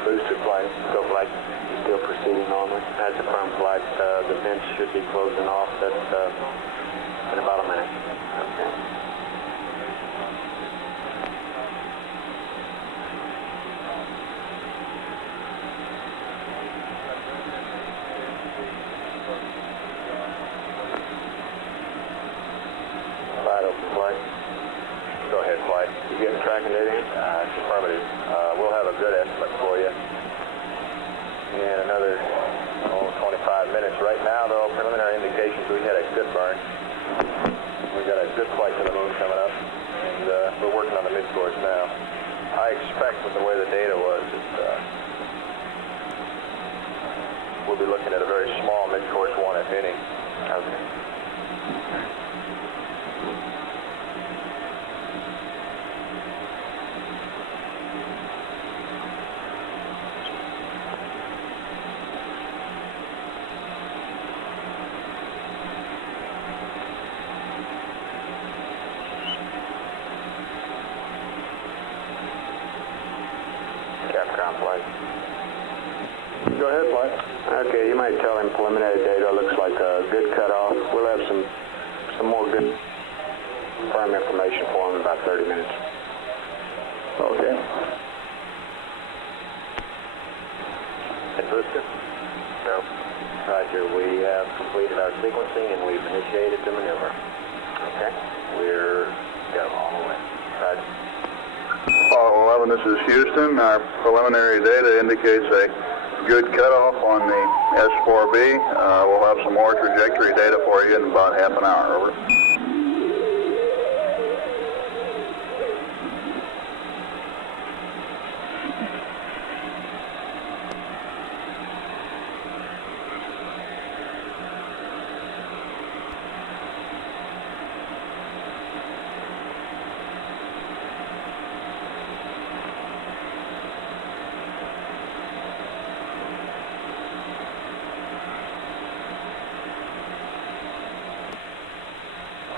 Booster flight, still proceeding normally. That's a firm flight. The vents should be closing off. That's in about a minute. Okay. Flight open flight. Go ahead, flight. You getting tracking data in? It's affirmative. We'll have a good estimate for you in another 25 minutes. Right now, though, preliminary indications, we had a good burn. We got a good flight to the moon coming up, and we're working on the mid-course now. I expect with the way the data was that we'll be looking at a very small mid-course one, if any. Okay. Flight. Go ahead, Flight. Okay, you might tell him preliminary data looks like a good cutoff. We'll have some more good firm information for him in about 30 minutes. Okay. Brewster? No. Roger, we have completed our sequencing and we've initiated the maneuver. Okay. We're go all the way. Roger. Apollo 11, this is Houston. Our preliminary data indicates a good cutoff on the S4B. We'll have some more trajectory data for you in about half an hour. Over.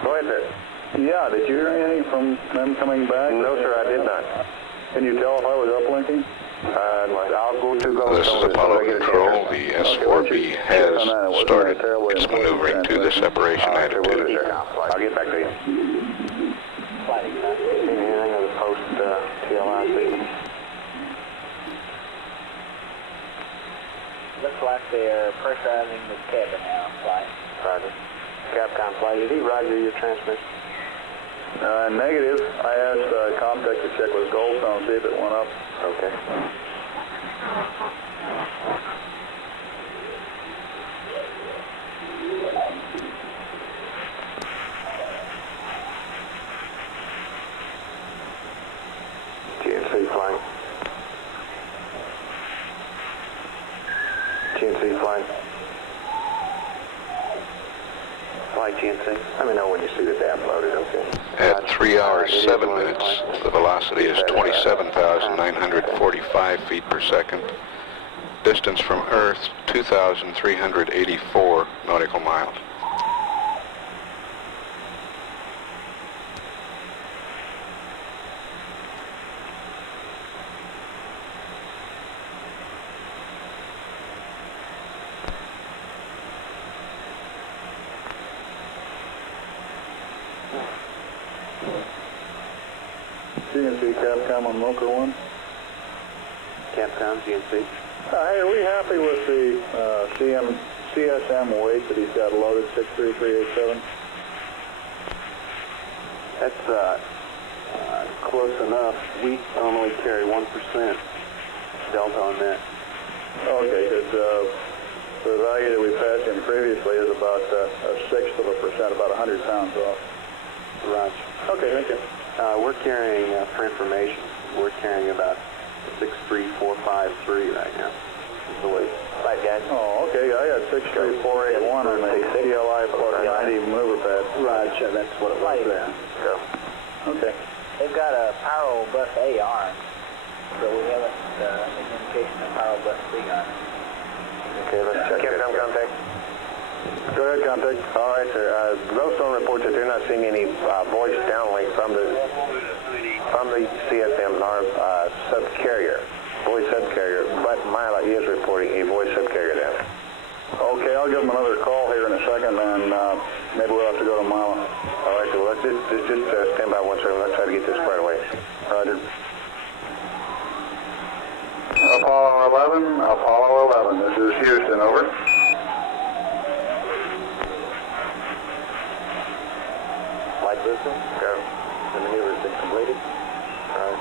Go ahead, sir. Yeah, did you hear anything from them coming back? No, sir, I did not. Can you tell if I was uplinking? I'll go to Goldstone. This is Apollo Control. The S4B has started its maneuvering to the separation attitude. I'll get back to you. Anything of the post TLI sequence? Looks like they're pressurizing the cabin now, Flight. Roger. Capcom Flight, did he roger your transmission? Negative. I asked Comtech to check with Goldstone, see if it went up. Okay. GNC flying. GNC flying. Flight GNC. Let me know when you see the dam loaded, okay? At 3 hours 7 minutes, the velocity is 27,945 feet per second. Distance from Earth, 2,384 nautical miles. GNC Capcom on Mocha 1. Capcom GNC. Hey, are we happy with the CSM weight that he's got loaded, 63387? That's close enough. We normally carry 1% delta on that. Okay, because the value that we passed in previously is about a sixth of a percent, about 100 pounds off. Roger. Okay, thank you. We're carrying, for information, we're carrying about 63453 right now. Is the weight. Flight guys. Oh, okay, I got 63481 on the CLI plus 90 maneuver pad. Roger, that's what it was there. Go. Okay. They've got a Pyro Bus A arm, but we haven't an indication of Pyro Bus B arm. Okay, let's check Capcom contact. Go ahead, contact. All right, sir. Glowstone reports that they're not seeing any voice downlink from the CSM nor subcarrier, voice subcarrier, but Mila is reporting a voice subcarrier down. Okay, I'll give them another call here in a second, and maybe we'll have to go to Mila. All right, so let's just stand by one second. Let's try to get this squared away. Roger. Apollo 11, this is Houston, over. Flight Brewster? Go. The maneuver's been completed. All right.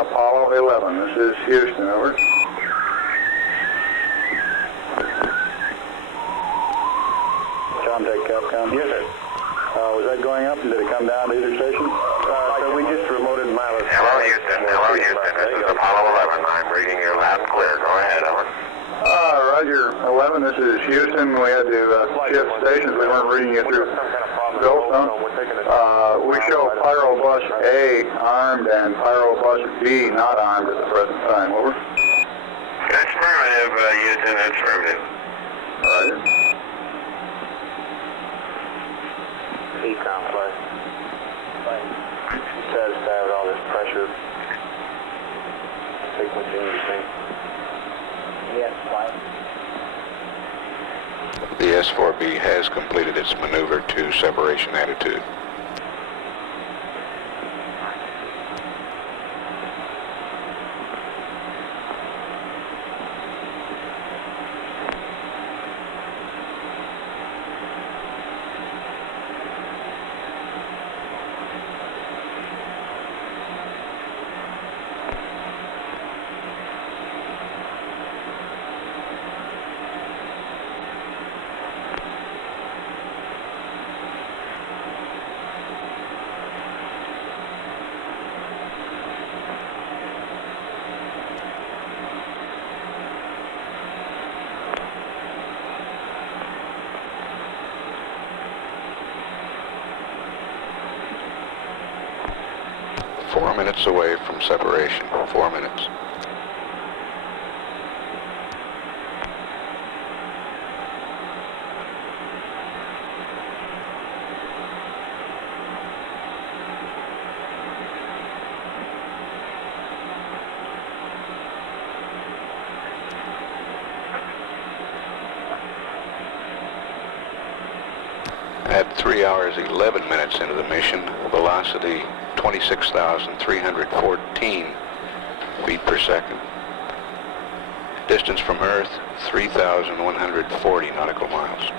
Apollo 11, this is Houston, over. Contact Capcom. Yes, sir. Was that going up, and did it come down to either station? So we just remoted Mila's. Hello, Houston. This is Apollo 11. I'm reading you loud and clear. Go ahead, over. Roger, 11, this is Houston. We had to shift stations. We weren't reading you through Goldstone. We show Pyro Bus A armed and Pyro Bus B not armed at the present time. Over. That's affirmative, Houston. That's affirmative. Roger. Econ flight. The S-4B has completed its maneuver to separation attitude. Four minutes away from separation. 4 minutes. At 3 hours 11 minutes into the mission, velocity 26,314 feet per second. Distance from Earth, 3,140 nautical miles.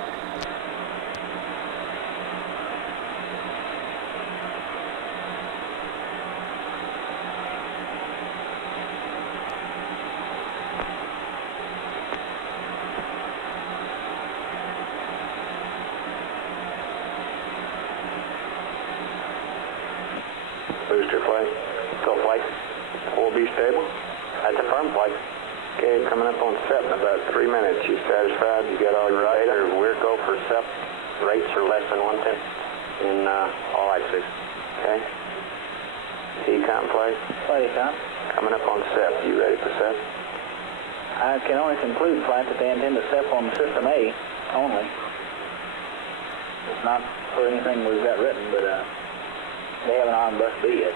Booster flight. Go flight. Will be stable. That's a firm flight. Okay, coming up on SEP in about 3 minutes. You satisfied? You got all your data? We're go for SEP. Rates are less than 1/10 in all axes. Okay. Econ flight. Flight Econ. Coming up on SEP. You ready for SEP? I can only conclude, Flight, that they intend to step on System A only. It's not for anything we've got written, but they haven't on Bus B yet.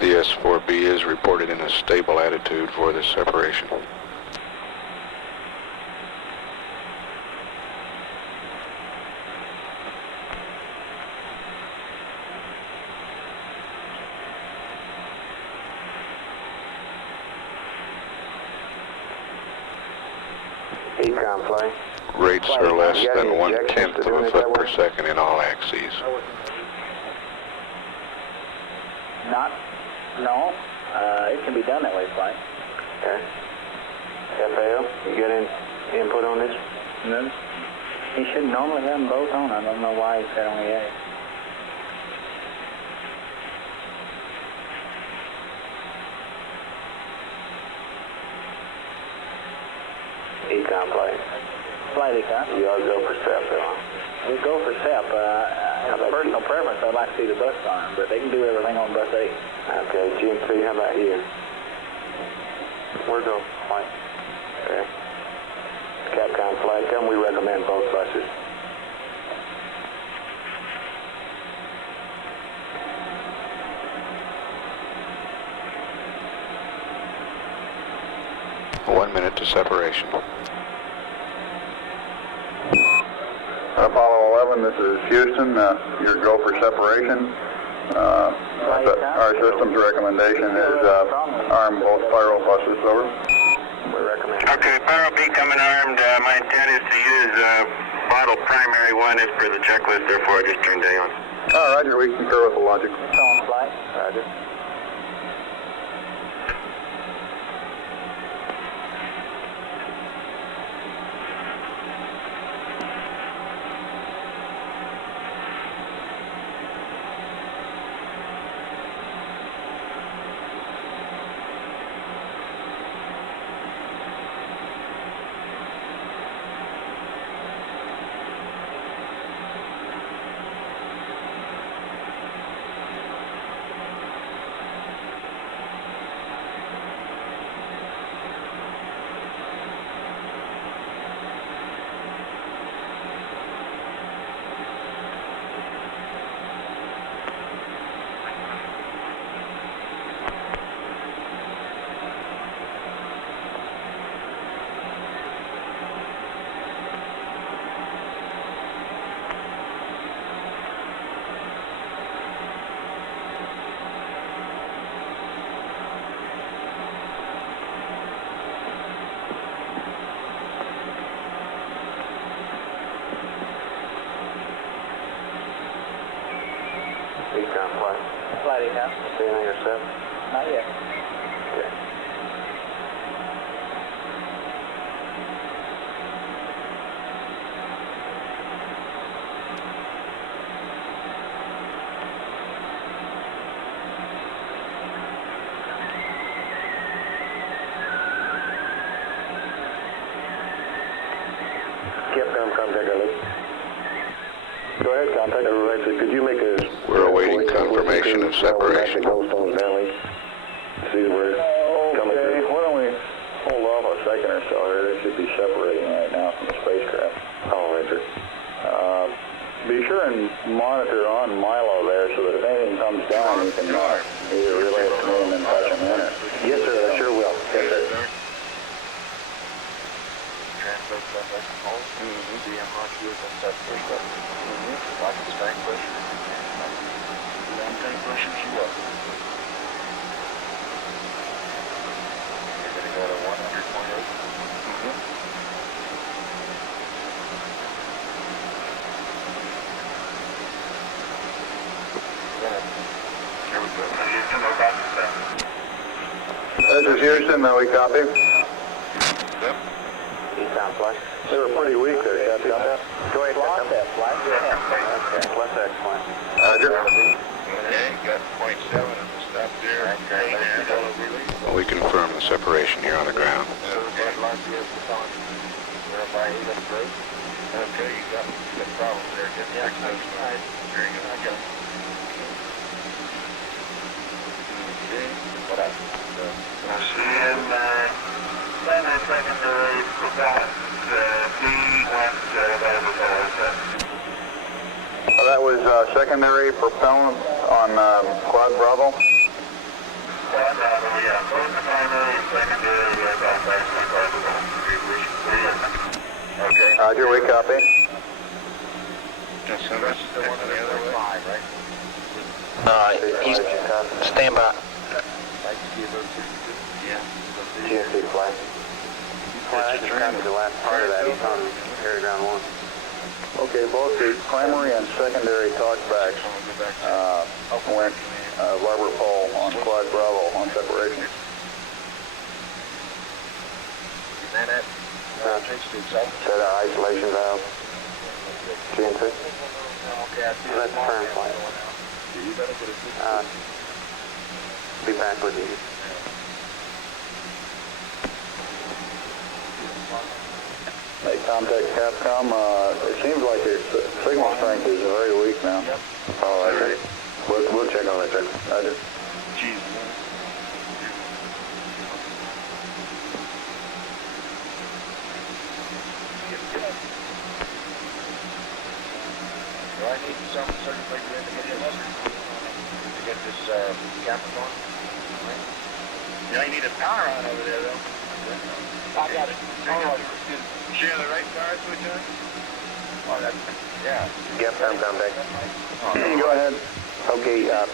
The S-4B is reported in a stable attitude for this separation. Econ flight. Rates are less than 1/10 of a foot per second in all axes. No. It can be done that way, Flight. Okay. FAO, you got any input on this? No. He should normally have them both on. I don't know why he said only A. Econ flight. Flight Econ. You ought to go for SEP, though. We go for SEP. As a personal preference, I'd like to see the bus arm, but they can do everything on Bus A. Okay, GMC, how about you? We're go flight. Okay. Capcom flight, tell them we recommend both buses. One minute to separation. Apollo 11, this is Houston. Your go for separation. Our system's recommendation is arm both pyro buses. Over. We recommend. Okay, Pyro B coming armed. My intent is to use model primary one as per the checklist, therefore I just turned A on. Roger, we concur with the logic. It's on, Flight. Roger. Anybody have? Anything or set? Not yet. Okay. Capcom, contact Alex. Go ahead, contact Alexa. Could you make a... We're awaiting confirmation of separation. Goldstone's downlink. See where it's coming Okay, through. why don't we hold off a second or so here? They should be separating right now from the spacecraft. Oh, Roger. Be sure and monitor on Milo there so that if anything comes down, you can either relay it to me and then patch him in. Yes, sir, I sure will. Yes, sir. Translate that back to home. DM launch vehicle set first up. Watch the tank pressure. Land tank pressure, she was. You're going to go to 100.8. This is Houston, we copy. Eastbound flight. They were pretty weak there, Capcom. Go ahead, lock that flight. Go ahead. Okay, plus excellent. Roger. Okay, got 0.7 at the stop there. Well, we confirm the separation here on the ground. Okay, you got the problem there. Get the access right. Very good. I got it. Okay, what else? secondary propellant, That was secondary propellant on Quad Bravo. Quad Bravo, yeah. Both the primary and secondary Okay. Roger, we copy. So that's the one on the other way, right? He's stand by. GSD flight. Flight, just copy the last part of that. He's on air ground 1. Okay, both the primary and secondary talkbacks went larboard pole on Quad Bravo on separation. Set our isolation valve. GNC. That's firm flight. Be back with you. They contact Capcom. It seems like their signal strength is very weak now. Oh, that's right. We'll check on that, sir. Roger. Do I need some certificate to get this camera going? You know, you need a power on over there, though. I got it. Oh, share the right power switch on? Oh, that's, yeah. Yep, I'm contact. Go ahead. Okay, No,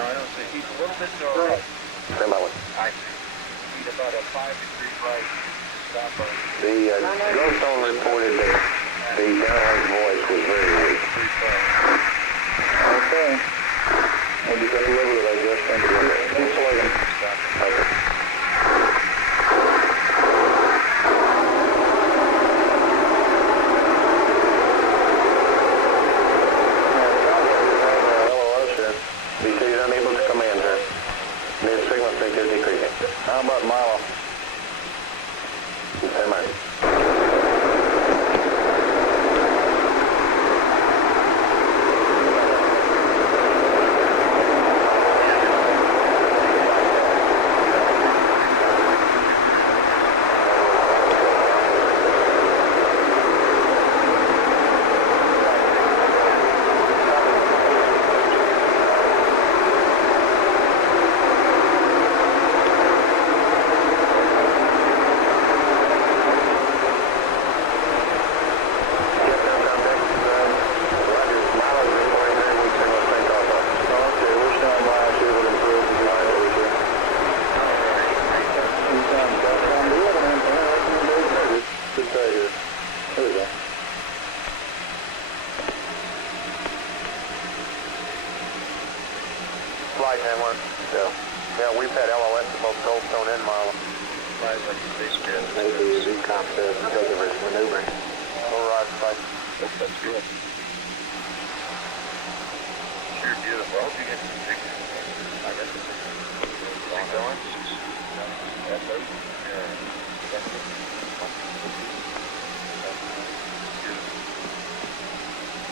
I don't see. He's a little bit to the right. stand by one. I see. He's about a 5 degrees right. Stop on. The Goldstone reported that the downlink voice was very weak. Okay. Well, you got delivered it, I guess. Thank you. Keep slugging. Okay. BT is unable to command her. Their signal strength is decreasing. How about Milo? Stand by. we've had LOS at both Goldstone and Marlow. Maybe the Z-Com says because of his maneuvering. Mirage flight. That's good. Sure beautiful. I hope you get some pictures. I got some pictures. Like going? That's right. That's it.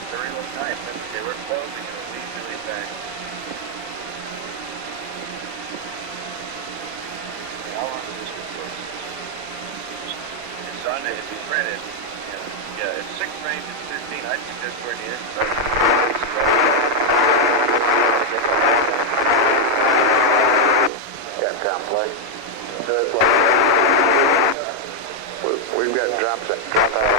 Very long time. They were closing and it was really back. How long is this report? It's on it. If you print it, yeah, it's 6 range and 15. I think that's where it is. Capcom flight. We've got drops at drop out.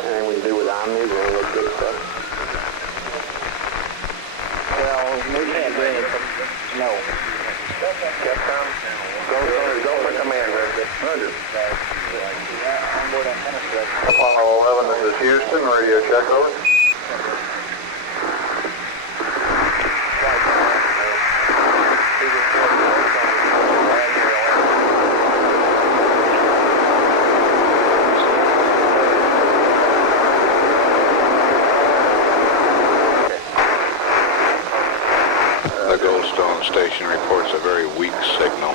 Anything we can do with Omnis or any of that good stuff? Well, we can't do anything. No. Capcom, go for command, Roger. On board antenna strip. Apollo 11, this is Houston, radio check over. Station reports a very weak signal.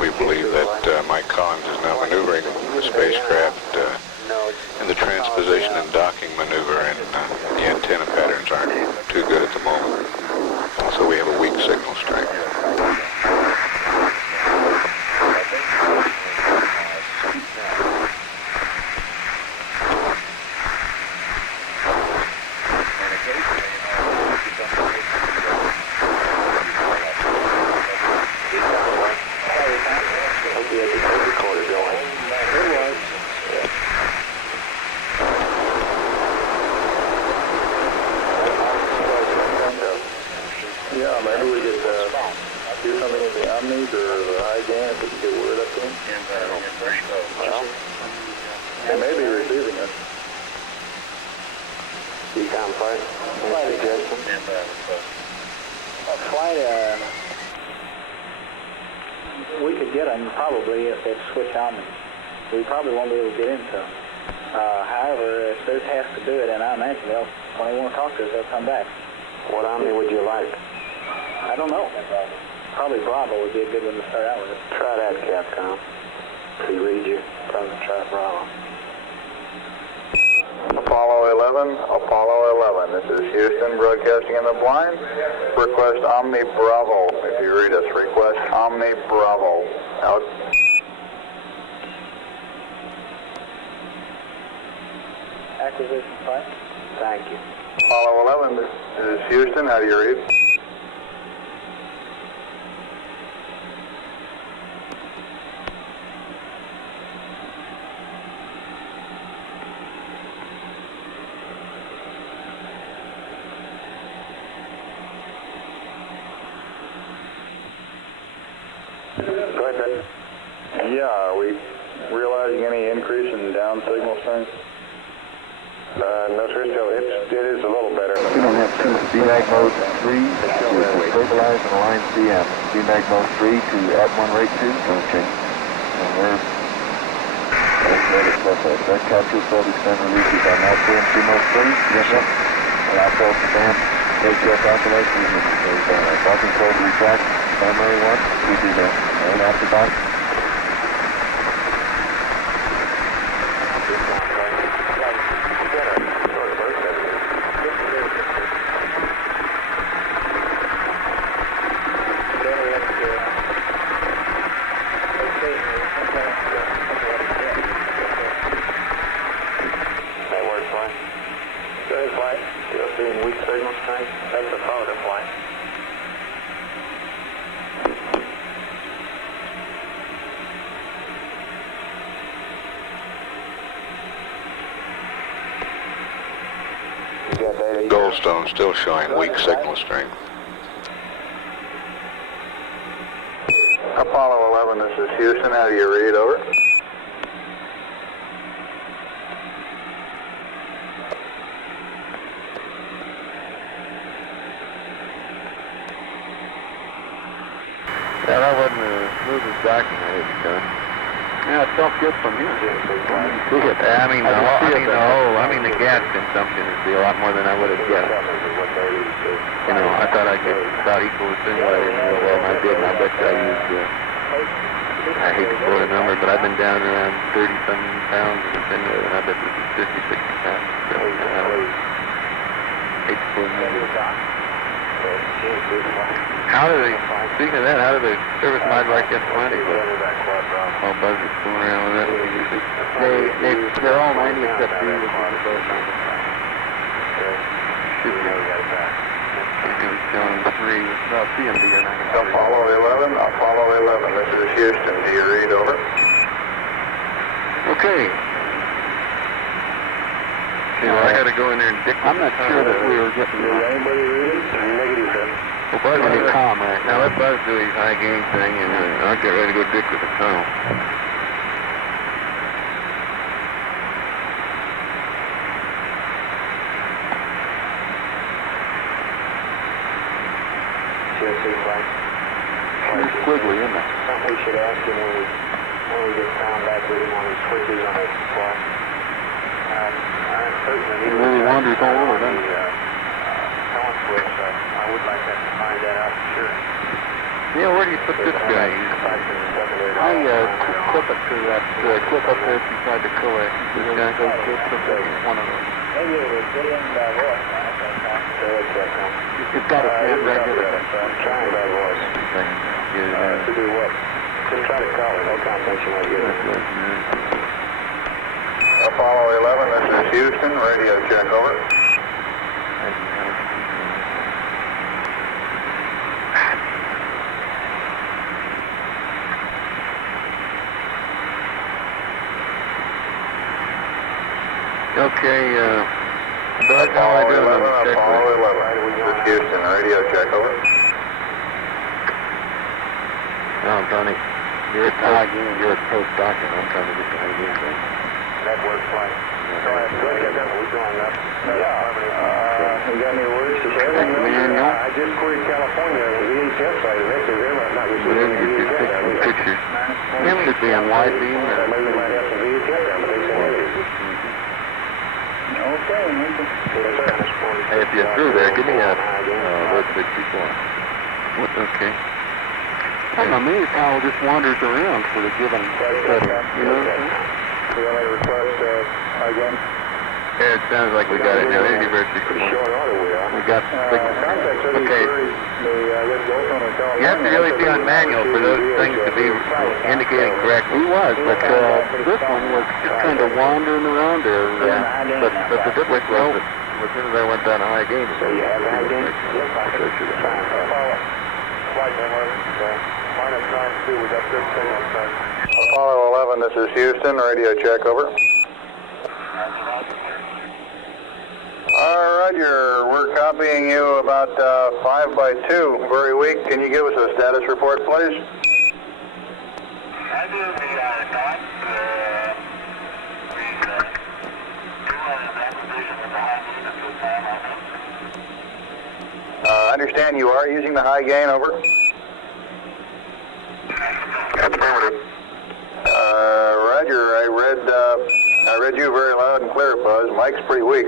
We believe that Mike Collins is now maneuvering the spacecraft in the transposition and docking maneuver, and the antenna patterns aren't too good at the moment. So we have a weak signal strength. We could get them probably if they switch on me. We probably won't be able to get into them. However, if they're tasked to do it, and I imagine when they want to talk to us, they'll come back. What Omni would you like? I don't know. Probably Bravo would be a good one to start out with. Try that, Capcom. If he reads you, probably try Bravo. Apollo 11, this is Houston, broadcasting in the blind. Request Omni Bravo. If you read us, request Omni Bravo. Out. Acquisition flight. Thank you. Apollo 11, this is Houston, how do you read? Yeah, are we realizing any increase in down signal strength? No, sir, still, it is a little better. We don't have CMAG mode 3 to stabilize and align CM. CMAG mode 3 to at 1 rate 2. Okay. And we're that capture fault extend releases on that CMC mode 3. Yes, sir. Allow fault to band. KTL calculations is docking code retract. Primary one. We do the main afterbox. Goldstone still showing weak signal strength. Apollo 11, this is Houston. How do you read? Over. Yeah, that wasn't the smoothest docking I had done. Yeah, it felt good from here. I mean, the gas consumption would be a lot more than I would have guessed. You know, I thought I could about equal the simulator real well, and I did, and I bet you I used, I hate to quote a number, but I've been down around 30-some pounds in the simulator, and I bet this is 50, 60 pounds. So, I hate to quote a number. How do they, speaking of that, how do the service module like F20 look? All buzzers going around with that? They're all 90 except D. CMD or 90. Apollo 11, Apollo 11, this is Houston. Do you read? Over. Okay. Well, I got to go in there and dick. I'm not sure that we were getting. Anybody reading? Negative, sir. Well, Buzz is calm right now. Let Buzz do his high gain thing, and I'll get ready to go dick with the tunnel. It's squiggly, isn't it? Something we should ask him when we get found back with him on his switches on his fly. He really wanders all over, doesn't he? I would like to find that out for sure. Yeah, where do you put this guy? I clip it to that clip up there beside the coax. This guy goes clip one of them. Maybe it was good in by voice. It's got a hand right here. I'm trying by voice. To do what? Just try to call it. No confirmation I get it. Apollo 11, this is Houston. Radio check. Over. Okay, Bud, how am I doing on the check? Apollo 11, this is Houston. Radio check. Over. No, Tony, you're a post doctor. I'm trying to get the high gain thing. Network flight. We're going up. You got any words to say? I just queried California on the VHF side of it, because they're not receiving any VHF. Pictures. It should be on wide beam. Maybe we might have some VHF down, but they said Okay, hey, if you're through there, give me a word bit before. Okay. I'm amazed how it just wanders around for the given setting. You know what I'm saying? Do you want me to request again? Yeah, it sounds like we got it now. Maybe very we got okay. You have to really be on manual for those things to be indicating correctly. He was, but this one was just kind of wandering around there. But the difference was that as soon as I went down a high gain. So you have a high gain? Yes, I should. Flight minus 92, we got good signal start. Apollo 11, this is Houston. Radio check. Over. Roger, we're copying you about 5 by 2, very weak. Can you give us a status report, please? I do the dot. I understand you are using the high gain. Over. That's affirmative. Roger, I read you very loud and clear, Buzz. Mike's pretty weak.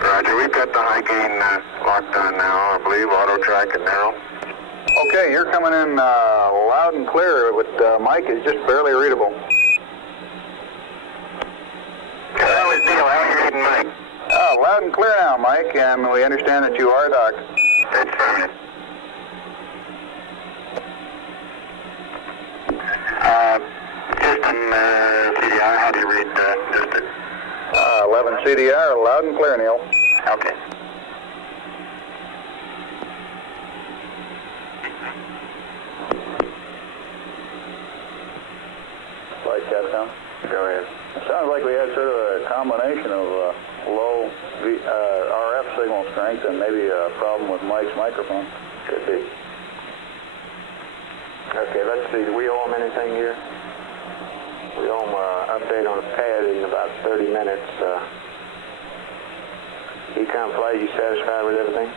Roger, we've got the high gain locked on now, I believe, auto track and narrow. Okay, you're coming in loud and clear, but Mike is just barely readable. How is Neil? How are you reading Mike? Loud and clear now, Mike, and we understand that you are Doc. That's affirmative. System CDR, how do you read system? 11 CDR, loud and clear, Neil. Okay. Flight Captain. Go ahead. It sounds like we had sort of a combination of low RF signals strength and maybe a problem with Mike's microphone. Could be. Okay, let's see. Do we owe him anything here? We owe him an update on the pad in about 30 minutes. Econ Flight, you satisfied with everything?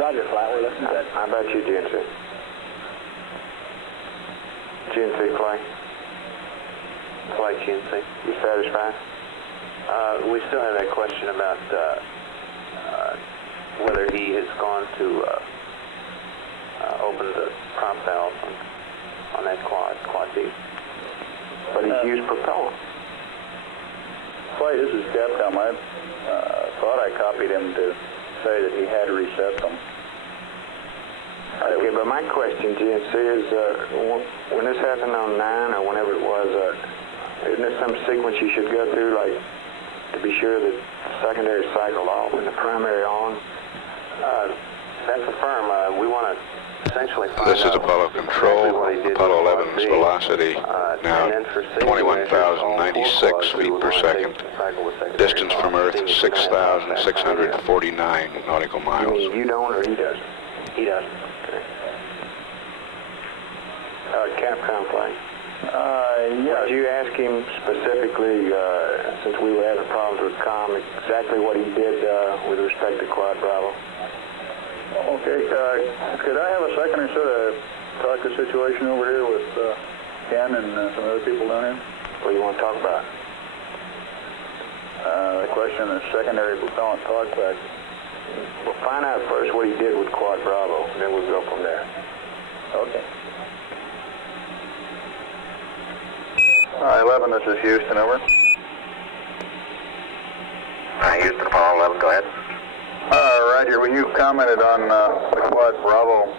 Roger, Flight. We're listening to that. How about you, GNC? GNC Flight? Flight GNC. You satisfied? We still have that question about whether he has gone to open the prop valve on that quad B. But he's used propellant. Flight, this is Capcom. I thought I copied him to say that he had reset them. Okay, but my question, GNC, is when this happened on 9 or whenever it was, isn't there some sequence you should go through, like to be sure that the secondary cycled off and the primary on? That's a firm. We want to essentially find This is out Apollo Control. Apollo 11's velocity now 21,096 feet per second. Distance from Earth 6,649 nautical You miles. mean you don't or he does? He does. Capcom Flight. Yeah. Would you ask him specifically, since we were having problems with COM, exactly what he did with respect to Quad Bravo? Okay, could I have a second or so to talk the situation over here with Ken and some other people down here? What do you want to talk about? The question of secondary propellant talkback. Well, find out first what he did with Quad Bravo, and then we'll go from there. Okay. 11, this is Houston, over. Houston, Apollo 11, go ahead. Roger, when you commented on the Quad Bravo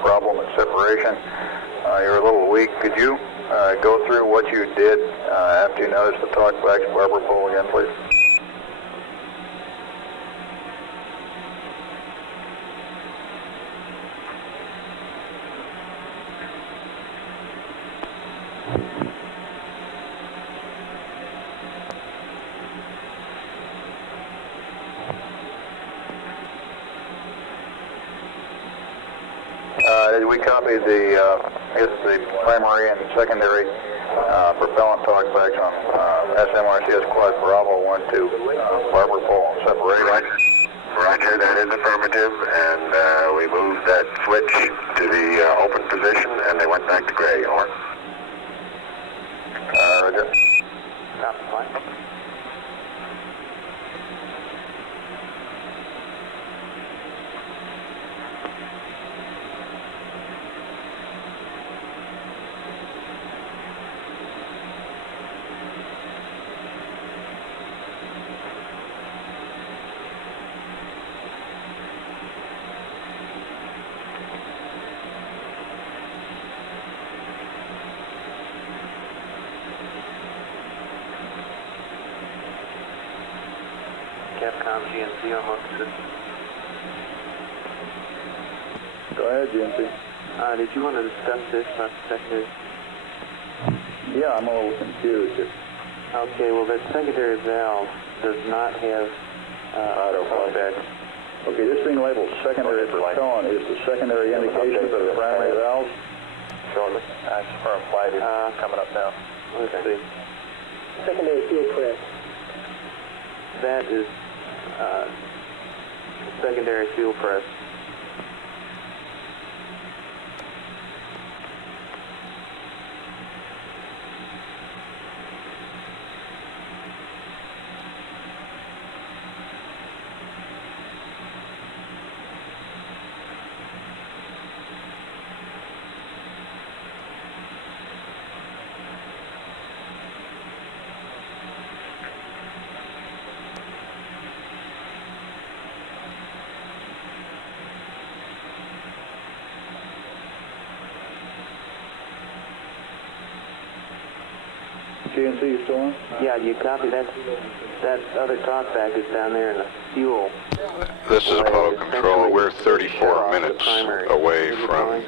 problem at separation, you're a little weak. Could you go through what you did after you noticed the talkback's barber pole again, please? We copied the primary and secondary propellant talkbacks on SMRCS Quad Bravo went to barber pole separation. Roger, that is affirmative, and we moved that switch to the open position, and they went back to gray. Over. Roger. Copy, Flight. Capcom GNC on motor system. Go ahead, GNC. Did you want to discuss this about the secondary? Yeah, I'm a little confused. Okay, well, that secondary valve does not have Auto fallback. Okay, this being labeled secondary propellant is the secondary indication for the primary valves? Shortly. Firm flight is coming up now. Let's see. Secondary fuel press. That is secondary fuel press. GNC, you still on? Yeah, you copy that? That other talkback is down there in the fuel. This is Apollo Control. We're 34 minutes away from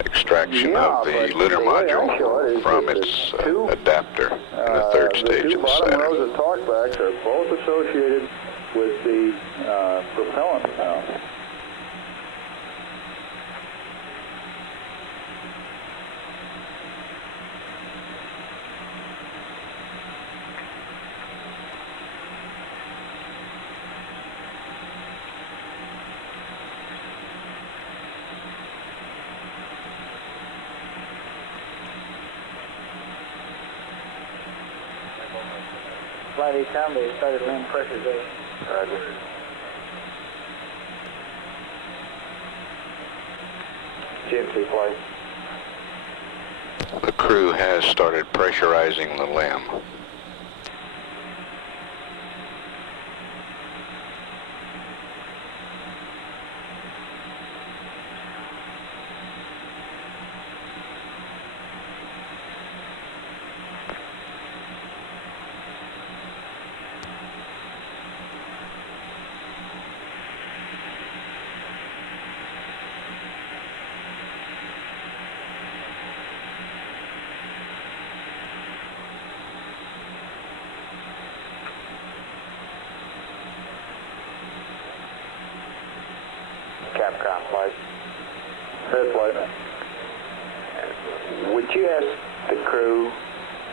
extraction of the lunar module from its adapter in the third stage of the two bottom Saturn. rows of talkbacks are both associated with the propellant now. Flight 8 Combat started land pressurization. Roger. GMC flight. The crew has started pressurizing the LEM. Capcom flight. Head flight. Would you ask the crew,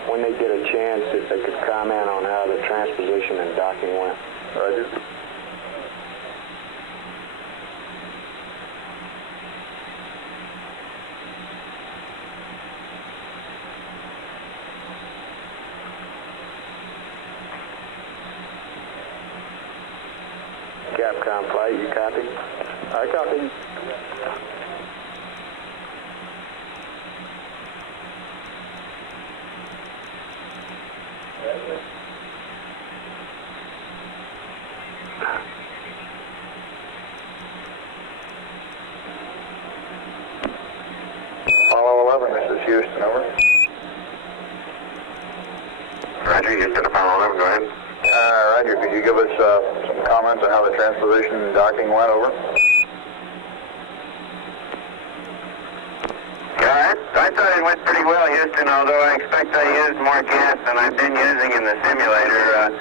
when they get a chance, if they could comment on how the transposition and docking went? Roger. Capcom flight, you copy? I copy. Apollo 11, this is Houston, over. Roger, Houston, Apollo 11, go ahead. Roger, could you give us some comments on how the transposition and docking went, over? Yeah, I thought it went pretty well, Houston, although I expect I used more gas than I've been using in the simulator.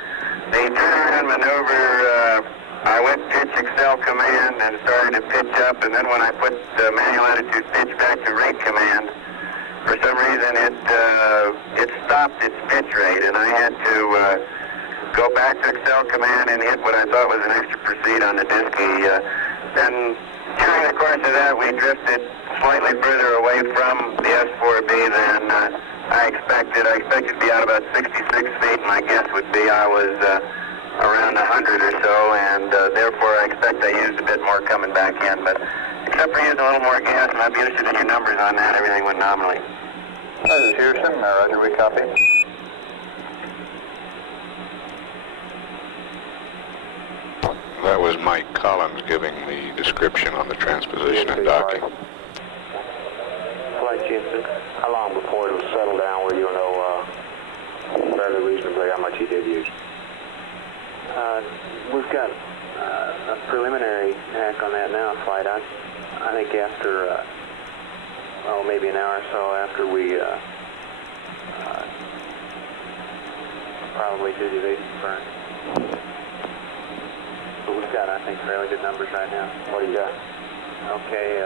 The turnaround maneuver, I went pitch Excel command and started to pitch up, and then when I put the manual attitude pitch back to rate command, for some reason it stopped its pitch rate, and I had to go back to Excel command and hit what I thought was an extra proceed on the Diski. Then during the course of that, we drifted slightly further away from the S4B than I expected. I expected to be out about 66 feet. My guess would be I was around 100 or so, and therefore I expect I used a bit more coming back in. But except for using a little more gas, and I'd be interested in your numbers on that, everything went nominally. This is Houston, Roger, we copy. That was Mike Collins giving the description on the transposition and docking. Flight GMC. How long before it'll settle down where you'll know fairly reasonably how much he did use? We've got a preliminary hack on that now, flight. I think after, maybe an hour or so after we probably do the evasive burn. But we've got, I think, fairly good numbers right now. What do you got? Okay,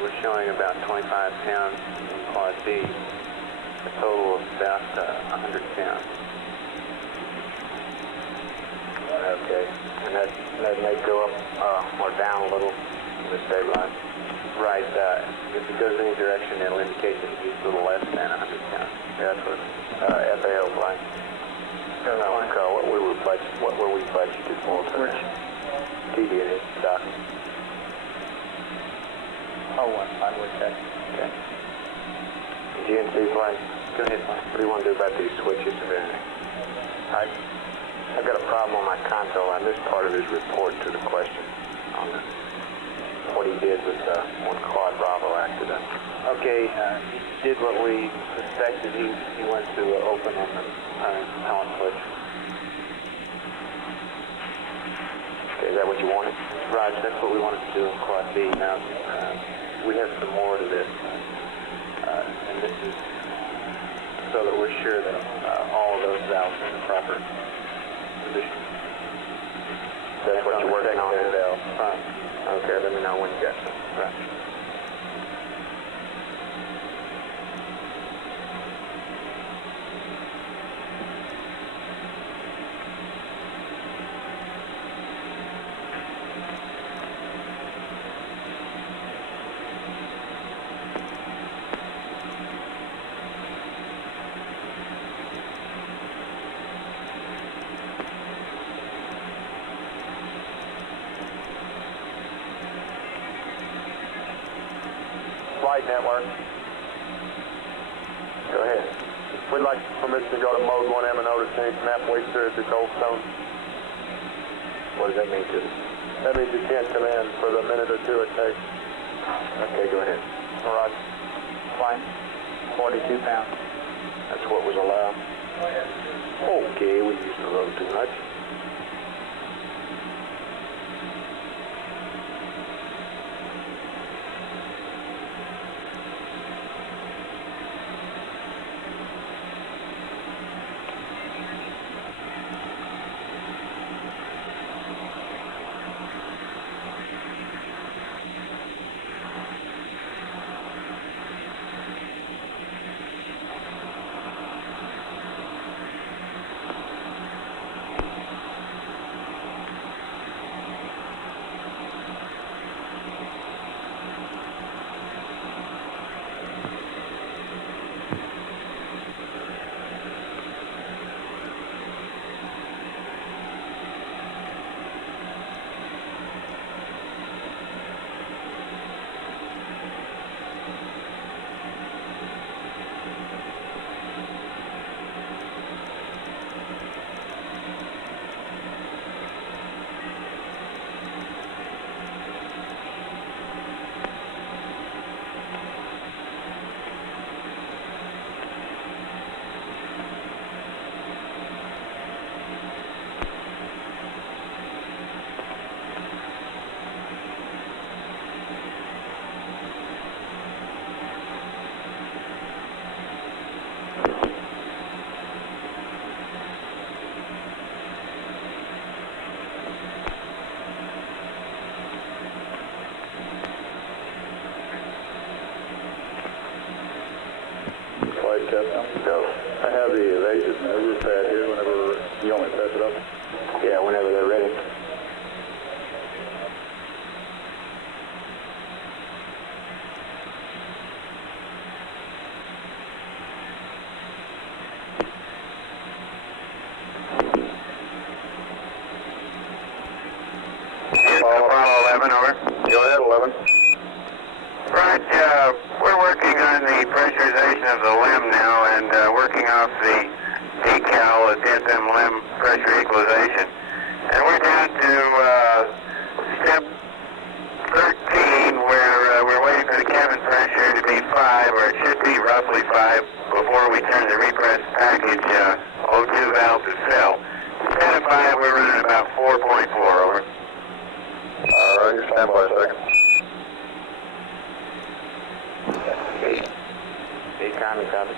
we're showing about 25 pounds in Quad B, a total of about 100 pounds. Okay, and that may go up or down a little with stabilize. Right, if it goes any direction, it'll indicate that it's a little less than 100 pounds. Yeah, that's what FAO flight. What were we budgeted for? Which? TD and his dock. Oh, one, I would check. Okay. GNC flight. Go ahead, flight. What do you want to do about these switches of anything? I've got a problem on my console. I missed part of his report to the question on what he did with one Quad Bravo accident. Okay, he did what we suspected. He went to open on the talent switch. Okay, is that what you wanted? Raj, that's what we wanted to do in Quad B. Now, we have some more to this, and this is so that we're sure that all of those valves are in the proper position. that's what you're working on. Right. Okay, let me know when you get some. Right. Flight network. Go ahead. We'd like permission to go to mode 1M and to change map waster at the Goldstone. What does that mean to you? That means you can't come in for the minute or two it takes. Okay, go ahead. All right. Flight, 42 pounds. That's what was allowed. Okay, we're using a little too much. Flight Captain. Go. I have the evasive maneuver pad here whenever you want me to pass it up. Yeah, whenever they're ready. Apollo 11, over. Go ahead, 11. Right, we're working on the pressurization of the limb now and working off the decal, the DSM limb pressure equalization. And we're down to step 13 where we're waiting for the cabin pressure to be 5, or it should be roughly 5, before we turn the repress package O2 valve to fill. Instead of 5, we're running about 4.4, over. All right, stand by a second. Economy copy.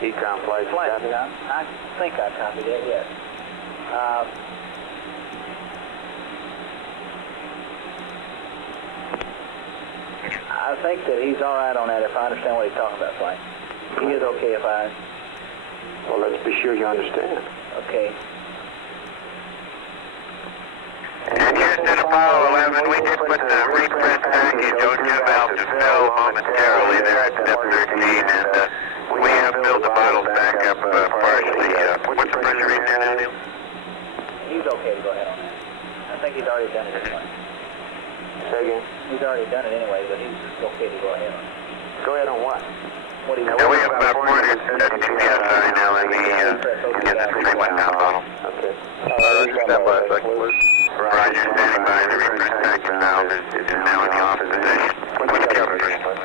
Econ flight, copy? I think I copied it, yes. I think that he's all right on that if I understand what he's talking about, Frank. He is okay if I... Well, let's be sure you understand. Okay. And Houston, Apollo 11, we just put the repress package O2 valve to fill momentarily there at step 13, and we have filled the bottles back up partially. What's the pressure reading there now, Neil? He's okay to go ahead on that. I think he's already done it anyway. Say again? He's already done it anyway, but he's okay to go ahead on it. Go ahead on what? What do you Now, we have about 470 psi now in the 3-1 now bottle. Okay. Stand by a second, please. Roger, standing by. The repress package valve is now in the off position. What's the cabin pressure?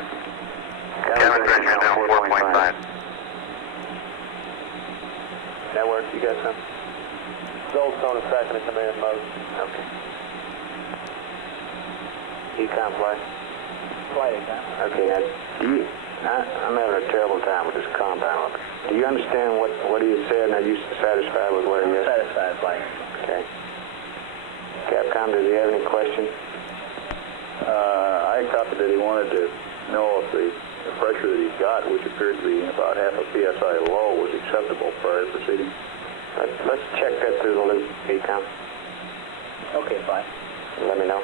Cabin pressure is now 4.5. Network, you got some? Goldstone is back in command mode. Okay. Econ flight. flight time. Okay, now, I'm having a terrible time with this compound. Do you understand what he had said, and are you satisfied with where he is? Satisfied flight. Okay. Capcom, does he have any questions? I copied that he wanted to know if the pressure that he's got, which appears to be about half a PSI low, was acceptable prior to proceeding. Let's check that through the loop, Ecom. Okay, fine. Let me know.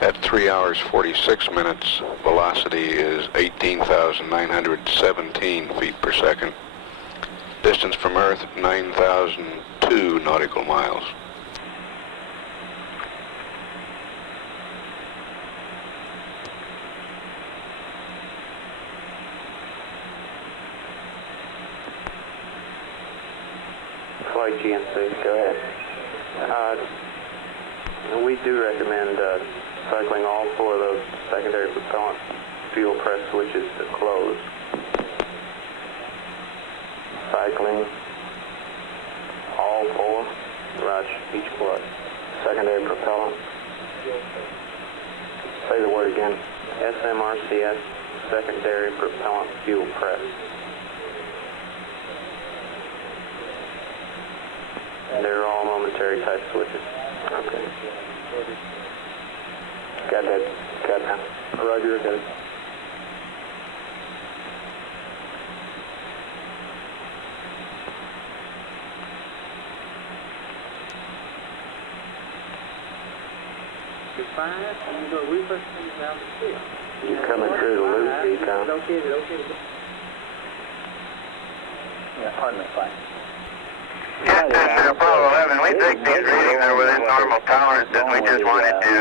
At 3 hours 46 minutes, velocity is 18,917 feet per second. Distance from Earth, 9,002 nautical miles. Flight GNC, go ahead. We do recommend cycling all 4 of those secondary propellant fuel press switches to close. Cycling all 4, rush each plug. Secondary propellant. Say the word again. SMRCS, secondary propellant fuel press. They're all momentary type switches. Okay. Got that. Got that. Roger, got it. You're fine, and you're going to refresh things around the field. You're coming through the loop, Ecom. Okay. Yeah, pardon me, fine. Houston, Apollo 11, we think these readings are within normal tolerances. We just wanted to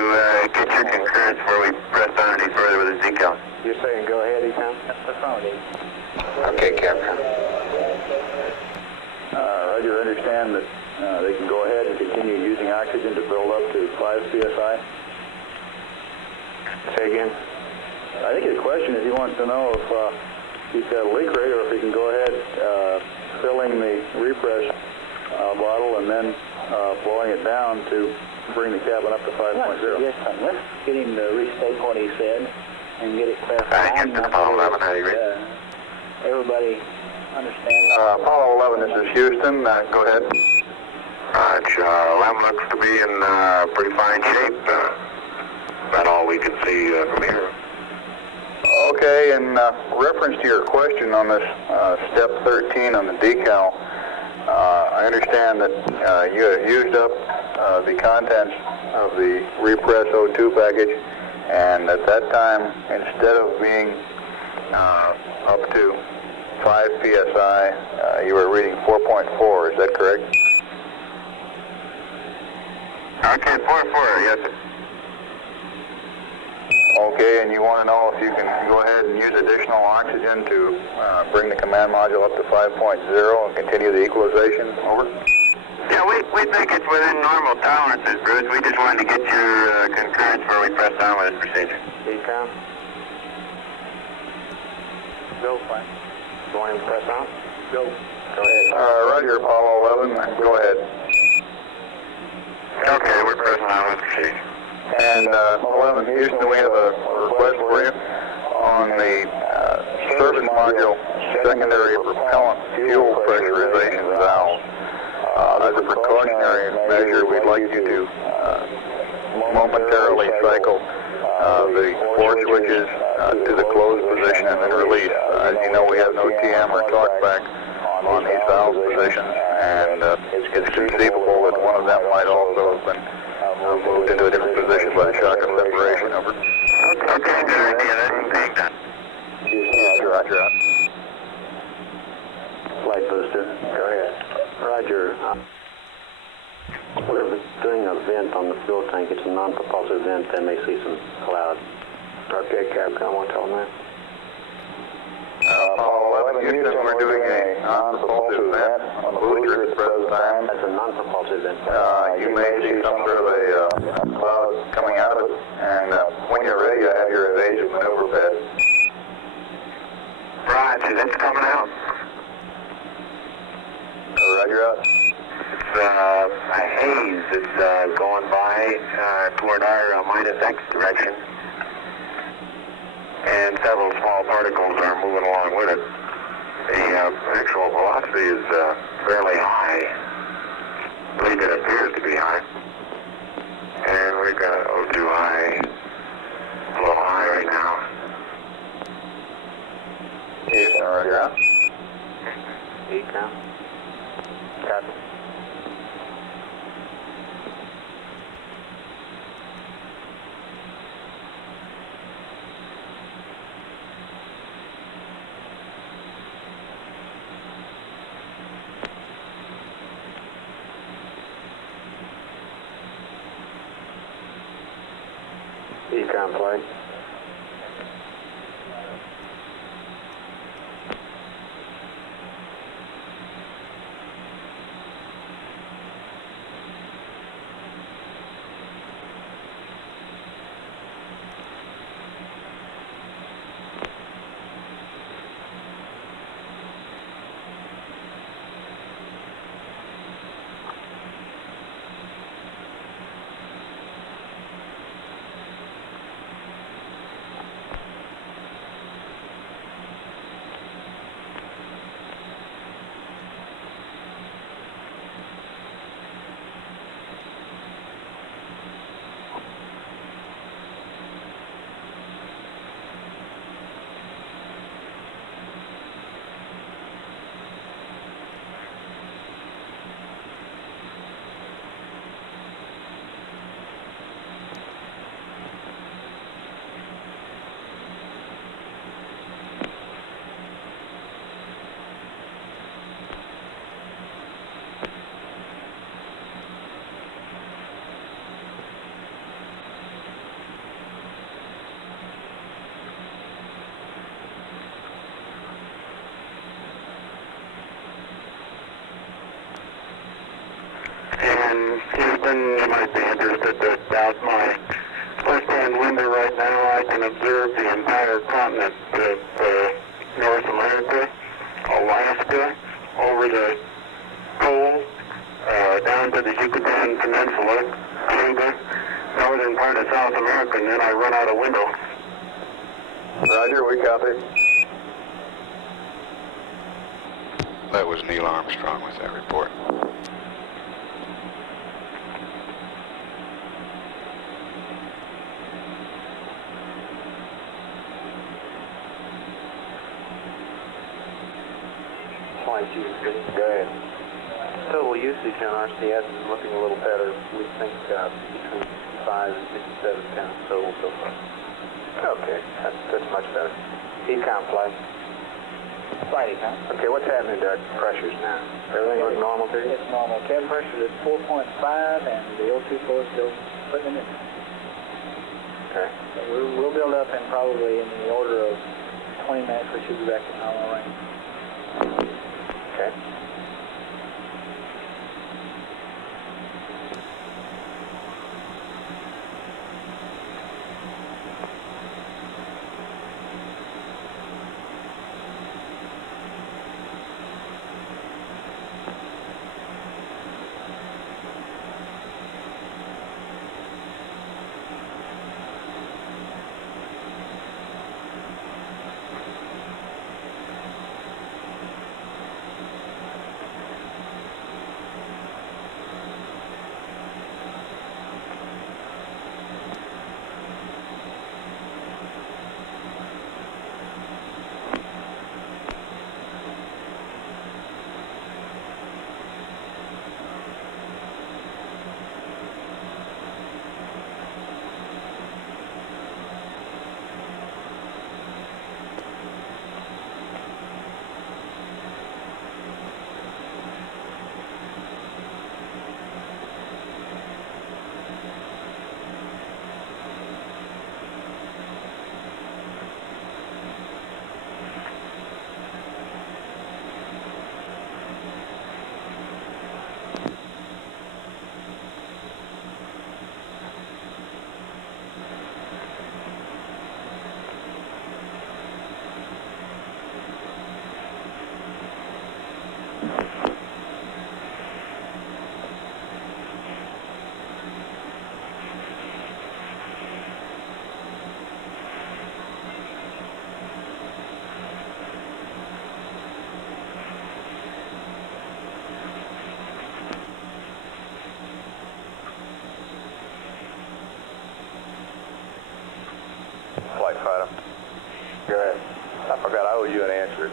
get your concurrence before we press on any further with the decal. You're saying go ahead, Ecom? That's wrong with you. Okay, Captain. Roger, understand that they can go ahead and continue using oxygen to build up to 5 psi. Say again? I think his question is he wants to know if he's got a leak rate or if he can go ahead filling the repress bottle and then blowing it down to bring the cabin up to 5.0. Yes, son. Let's get him to restate what he said and get it clarified. Hi, Houston, Apollo 11, how do you read? Everybody understand? Apollo 11, this is Houston. Go ahead. Lem looks to be in pretty fine shape. About all we can see from here. Okay, in reference to your question on this step 13 on the decal, I understand that you have used up the contents of the repress O2 package, and at that time, instead of being up to 5 psi, you were reading 4.4. Is that correct? Okay, 4-4, yes, sir. Okay, and you want to know if you can go ahead and use additional oxygen to bring the command module up to 5.0 and continue the equalization? Over. Yeah, we think it's within normal tolerances, Bruce. We just wanted to get your concurrence before we press on with this procedure. Ecom? Go, fine. You want him to press on? Go. Go ahead. Roger, Apollo 11. Go ahead. Okay, we're pressing on with the procedure. And 11, Houston, we have a request for you on the service module secondary propellant fuel pressurization valve. As a precautionary measure, we'd like you to momentarily cycle the 4 switches to the closed position and then release. As you know, we have no TM or talkback on these valve positions, and it's conceivable that one of them might also have been moved into a different position by the shock of separation. Over. Okay, good idea. That's being done. Roger. Flight booster. Go ahead. Roger. We're doing a vent on the fuel tank. It's a non-propulsive vent. They may see some cloud. Okay, Capcom, want to tell them that? Apollo 11, Houston, we're doing a non-propulsive vent on the booster at the present time. That's a non-propulsive vent. You may see some sort of a cloud coming out of it, and when you're ready, I have your evasive maneuver pad. Right, see, that's coming out. Roger up. It's a haze that's going by toward our minus X direction. And several small particles are moving along with it. The actual velocity is fairly high. At least it appears to be high. And we've got O2 high, a little high right now. Houston, roger up. ECOM. Copy. Econ flight. And Houston, you might be interested about my first-hand window right now. I can observe the entire continent of North America, Alaska, over the pole, down to the Yucatan Peninsula, Cuba, northern part of South America, and then I run out a window. Roger, we copy. That was Neil Armstrong with that report. Go ahead. Total usage on RCS is looking a little better. We think between 5 and 57 pounds total so far. Okay, that's much better. Econ flight. Flight Econ. Okay, what's happening to our pressures now? Everything look normal to you? It's normal. Cabin pressure is 4.5 and the O2 flow is still putting it in. Okay. So we'll build up in probably in the order of 20 minutes. We should be back in normal range. Okay.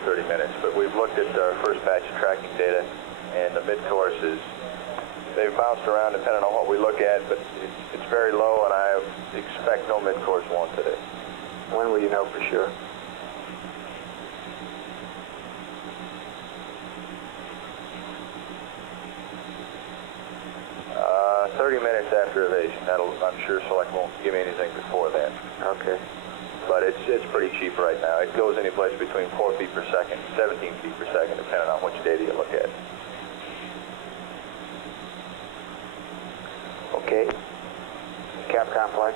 30 minutes, but we've looked at our first batch of tracking data, and the mid-courses, they've bounced around depending on what we look at, but it's very low, and I expect no mid-course 1 today. When will you know for sure? 30 minutes after evasion. I'm sure Select won't give me anything before that. Okay. But it's pretty cheap right now. It goes any place between 4 feet per second, 17 feet per second, depending on which data you look at. Okay. Capcom flight.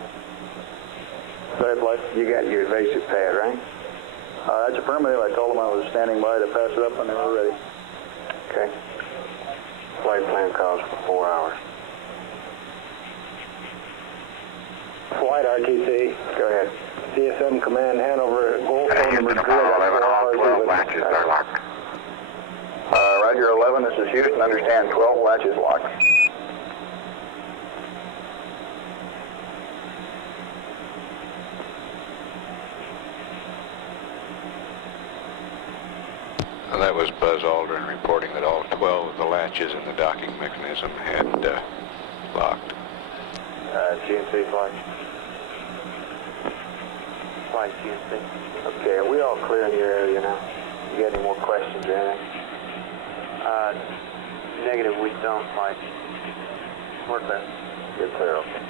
Go ahead, flight. You got your evasive pad, right? That's affirmative. I told them I was standing by to pass it up when they were ready. Okay. Flight plan calls for 4 hours. Flight RTC. Go ahead. CSM Command Hanover, Goldstone number 3, I got 4 hours. latches are locked. Roger 11, this is Houston, understand 12 latches locked. And that was Buzz Aldrin reporting that all 12 of the latches in the docking mechanism had locked. GNC flight. Flight GNC. Okay, are we all clear in your area now? You got any more questions or anything? Negative, we don't, Mike. We're clear. You're clear, okay.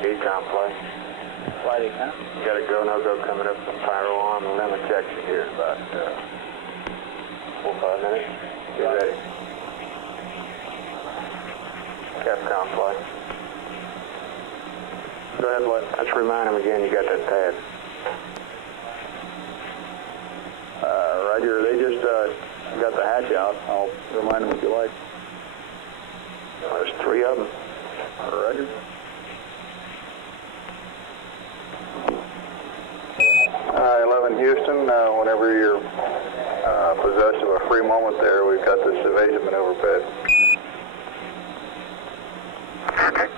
Econ flight. Flight Econ. You got a go, no-go coming up from pyro arm and limb ejection here in about 4 or 5 minutes. Get ready. Capcom flight. Go ahead, flight. Let's remind him again you got that pad. Roger, they just got the hatch out. I'll remind them if you like. There's 3 of them. Roger. Uh, 11 Houston, whenever you're possessed of a free moment there, we've got this evasion maneuver pad. Okay.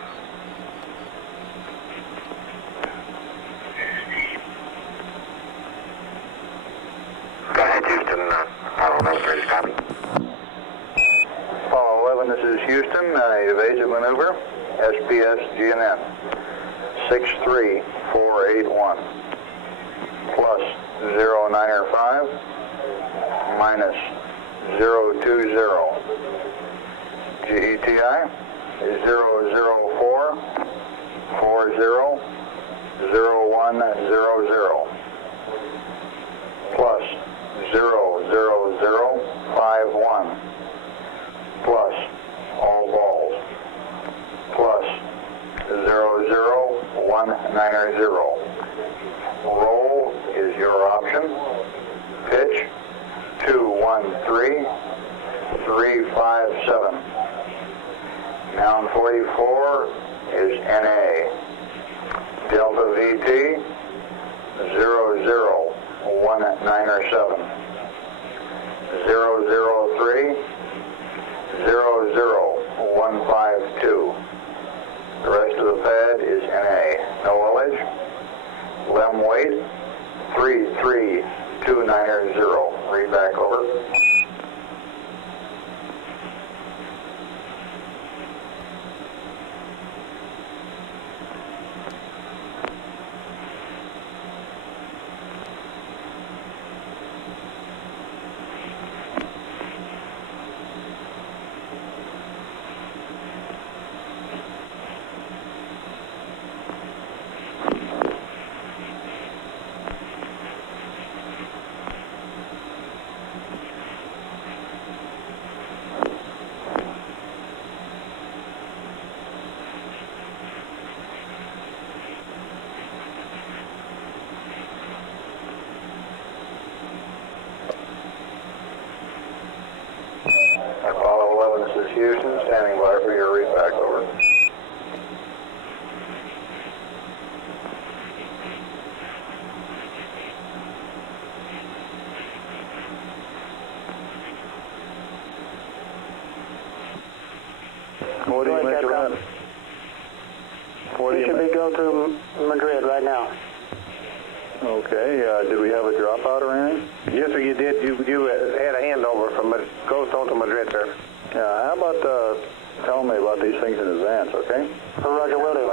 Go ahead, Houston. Apollo 11, ready to copy. Apollo 11, this is Houston, evasive maneuver, SPS GNN, 63481. Plus 095 minus 020. GETI is 004 40 0100. Plus 00051. Plus all balls. Plus 00190. Roll is your option. Pitch 213357. Noun 44 is NA. Delta VT 00197. 003 00152. The rest of the pad is NA. No ullage. Lem weight 33290. Read back over. is Houston, standing by for your readback, over. What do you make of that? What do you make? Go to Madrid right now. Okay, did we have a dropout or anything? Yes, sir, you did. You had a handover from Goldstone to Madrid, sir. Yeah, how about telling me about these things in advance, okay? Roger, will do.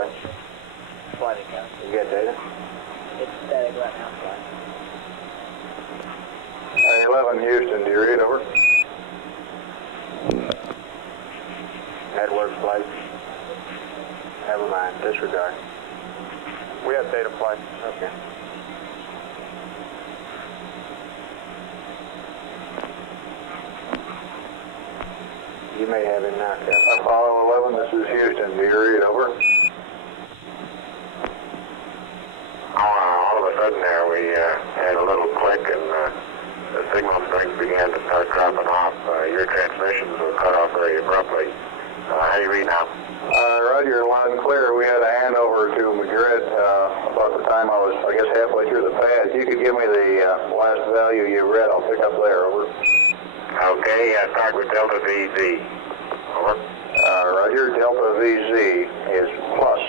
Flight account. You got data? It's static right now, flight. 11 Houston, do you read, over? Edward flight. Never mind, disregard. We have data flight. Okay. You may have him now, Captain. Apollo 11, this is Houston, do you read, over? All of a sudden there, we had a little click and the signal strength began to start dropping off. Your transmissions were cut off very abruptly. How do you read now? Roger, loud and clear. We had a handover to Madrid about the time I was, I guess, halfway through the pad. If you could give me the last value you read, I'll pick up there, over. Okay, start with Delta VZ. Over. Roger, Delta VZ is plus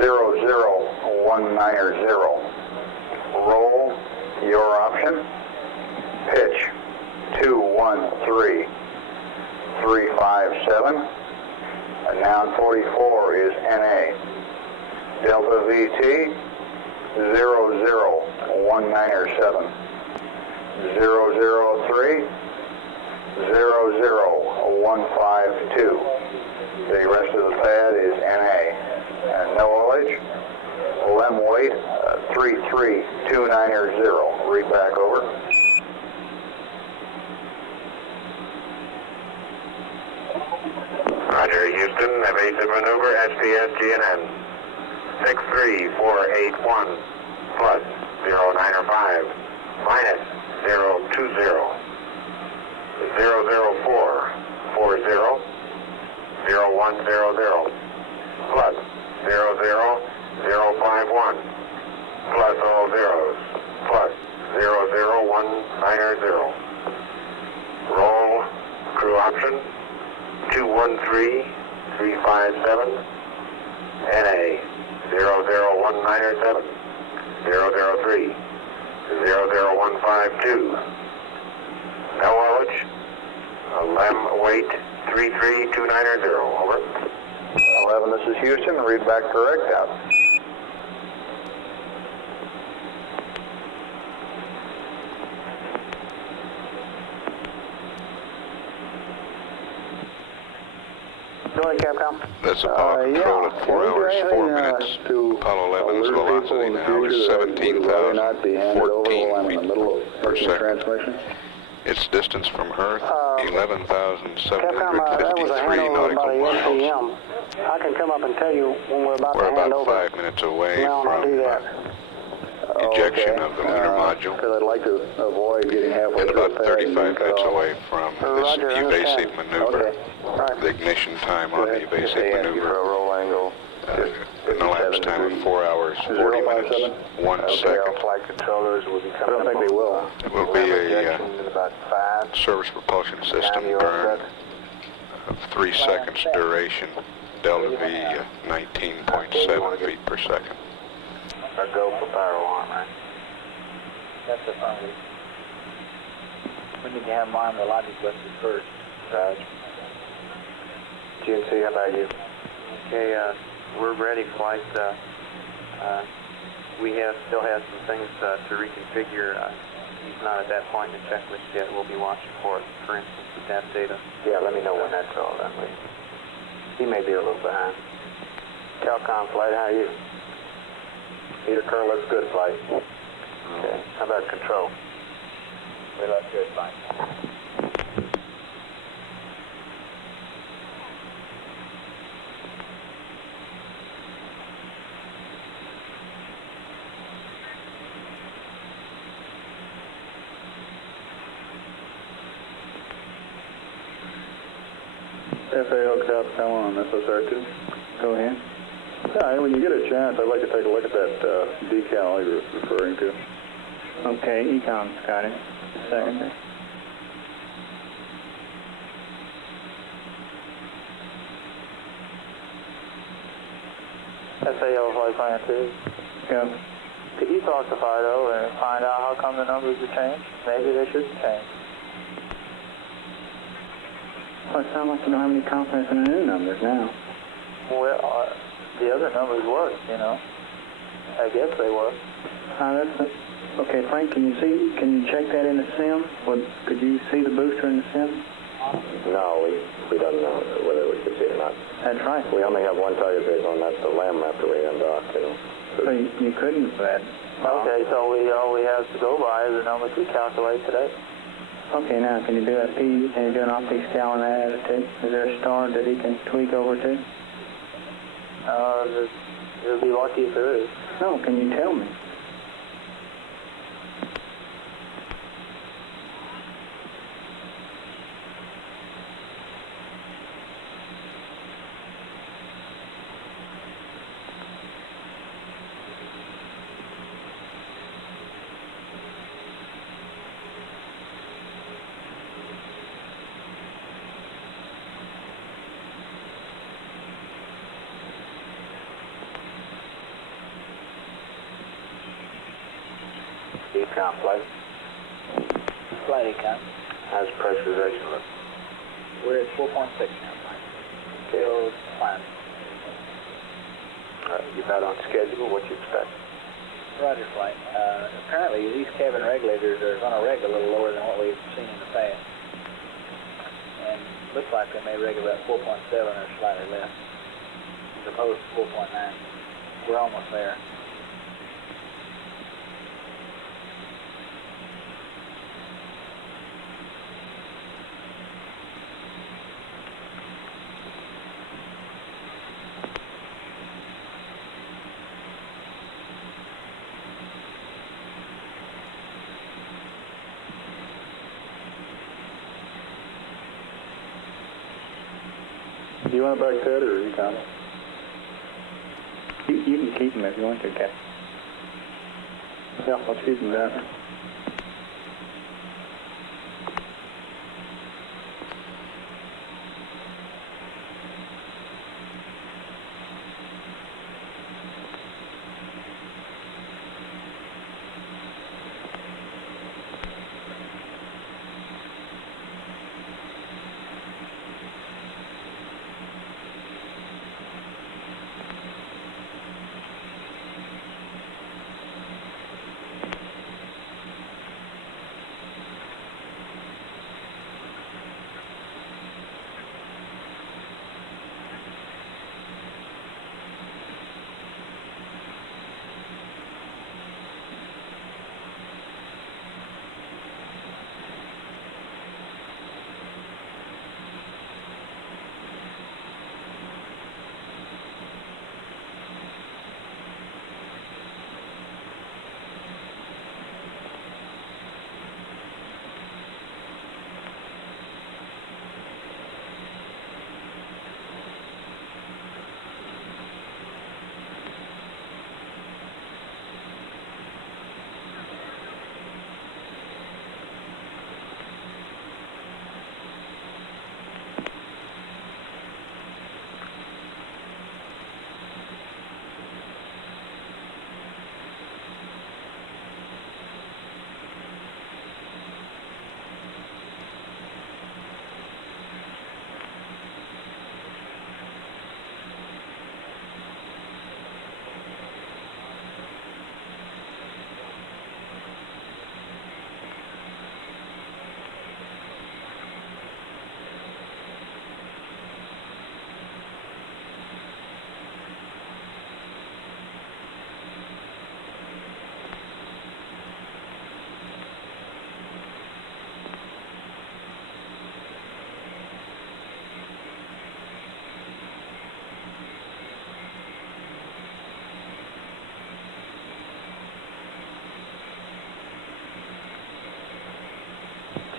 00190. Roll your option. Pitch 213357. Noun 44 is NA. Delta VT 00197. 003 00152. The rest of the pad is NA. And NOLH, LEM weight 33290. Read back, over. Roger, Houston, evasive maneuver, SPS GNN. 63481 plus 095 minus 020 00440 0100 plus 00051 plus all zeros plus 00190. Roll crew option 213357 NA 00197 003 00152. NOLH, LEM weight 33290, over. 11, this is Houston. Read back correct, out. Go ahead, Capcom. That's Apollo Control at 4 hours, 4 minutes. Apollo 11's velocity now is 17,014 feet per second. Its distance from Earth, 11,753 nautical miles. I can come up and tell you when we're about We're to hand about over. 5 minutes away No, I'll do from that. ejection of the lunar module, Because I'd like to avoid getting halfway and through about the pad and 35 cut minutes off. away from this Roger, evasive understand. maneuver. Okay. Right. The ignition time on the evasive For a maneuver, roll angle. an elapsed time of 4 hours, 40 minutes, 1 second. Flight controllers will be I coming don't think they will. It will be a in about 5. service propulsion system burn of 3 seconds duration, Delta V 19.7 feet per second. Or go for power alarm, right? That's the fun. We need to have them on the logic listed first. Raj. GNC, how about you? Okay, we're ready, flight. We still have some things to reconfigure. He's not at that point in the checklist yet. We'll be watching for it. For instance, the DAP data. Yeah, let me know when that's all done, please. He may be a little behind. Calcom flight, how are you? Peter Curl looks good, flight. Okay, how about control? We look good, fine. FAO South Tower on SSR2. Go ahead. Yeah, when you get a chance, I'd like to take a look at that decal you were referring to. Okay, Ecom's got it. Second. FAO Flight Plan 2. Yeah. Could you talk to Fido and find out how come the numbers have changed? Maybe they shouldn't change. Well, it sounds like you don't have any confidence in the new numbers now. Well, the other numbers work, you know. I guess they work. Okay, Frank, can you check that in the sim? Could you see the booster in the sim? No, we don't know whether we can see it or not. That's right. We only have one target visual, and that's the LEM after we undock, you know. So you couldn't for that. Okay, so all we have to go by is the numbers we calculate today. Okay, now can you do an optic scal on that attitude? Is there a star that he can tweak over to? You'll be lucky if there is. No, can you tell me? Econ flight. Flight Econ. How's pressurization look? We're at 4.6 now, Frank. Still fine. You about on schedule? What you expect? Roger, Flight. Apparently these cabin regulators are going to reg a little lower than what we've seen in the past. And looks like they may reg about 4.7 or slightly less, as opposed to 4.9. We're almost there. Do you want it back, Ted, or Econ? You can keep them if you want to, Captain. Yeah, let's keep them down.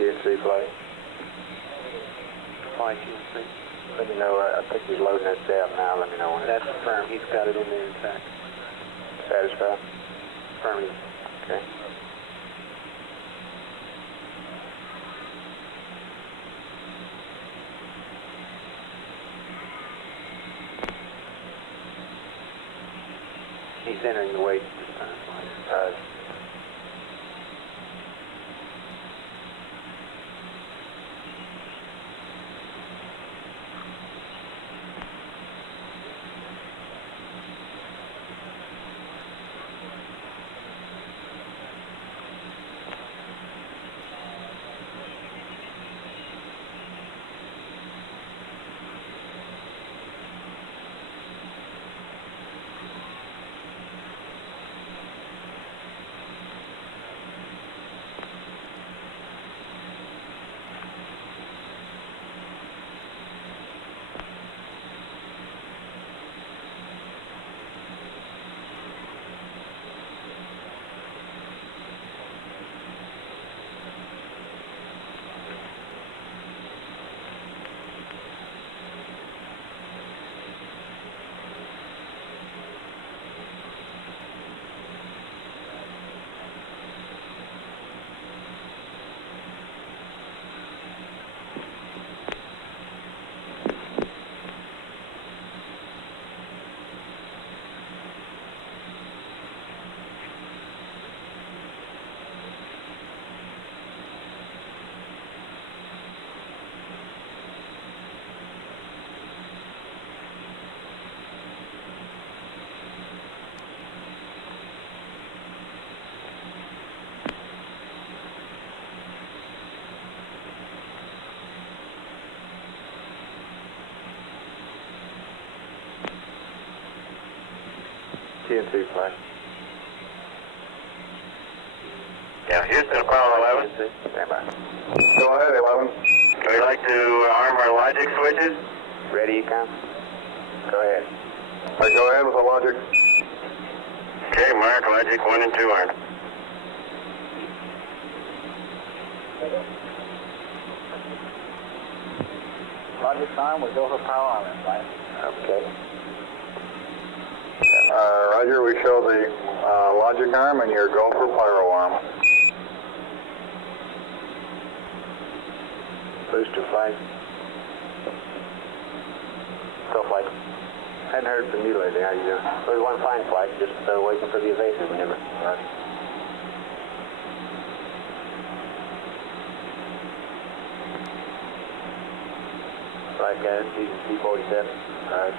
GNC flight. Flight GNC. Let me know, I think he's loading that down now, let me know when That's firm. He's got it in there intact. satisfied. Affirmative. Okay. He's entering the weight this time. TN2 flight. Yeah, Houston, Apollo 11. Stand by. Go ahead, 11. We'd like to arm our logic switches. Ready, Econ? Go ahead. All right, go ahead with the logic. Okay, mark logic 1 and 2 armed. Logic time, we go for power armor, right? Okay. Roger, we show the logic arm and your go for pyro arm. Booster flight. Still flight. Hadn't heard from you lately, how you doing? It was one fine flight, just waiting for the evasive maneuver. Flight guys, C-47. Alright.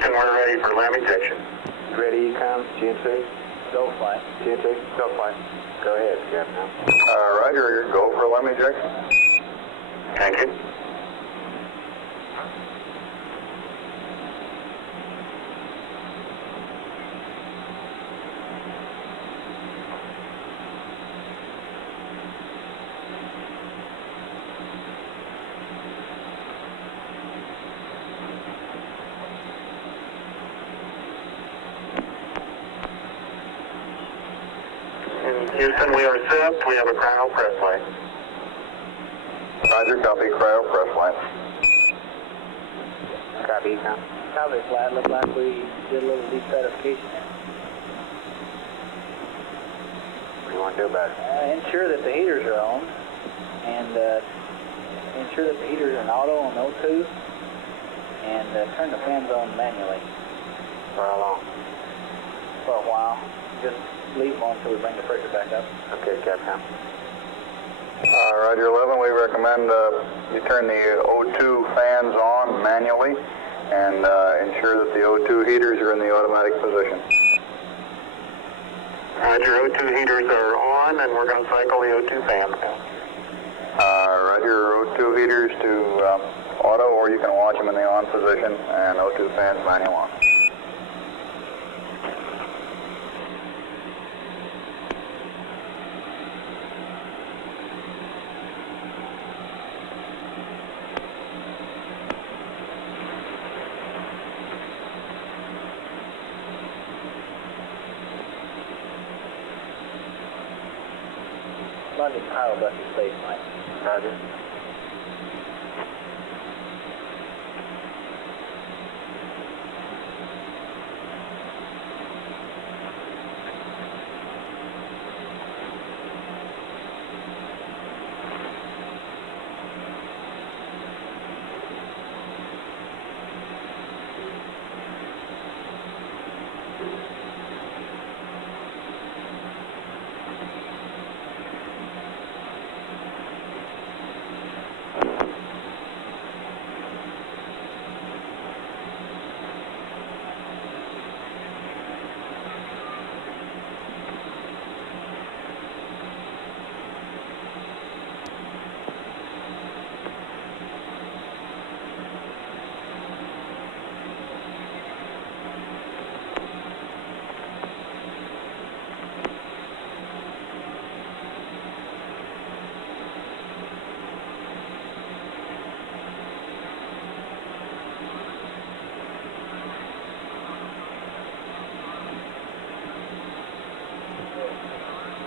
Houston, we're ready for LAM ejection. Ready, ECOM, GNC? Go flight. GNC, go flight. Go ahead, Captain. Roger, go for LEM ejection. Thank you. Houston, we are set. We have a cryo press line. Roger, copy, cryo, press line. Copy, ECOM. Copy flight. Looked like we did a little destratification there. What do you want to do about it? Ensure that the heaters are on, and ensure that the heaters are in auto on O2, and turn the fans on manually. For how long? For a while. Just leave them on until we bring the pressure back up. Okay, Capcom. Roger 11, we recommend you turn the O2 fans on manually and ensure that the O2 heaters are in the automatic position. Roger, O2 heaters are on, and we're going to cycle the O2 fans now. Roger, O2 heaters to auto, or you can watch them in the on position, and O2 fans manual on. London Power Bus space line. Roger.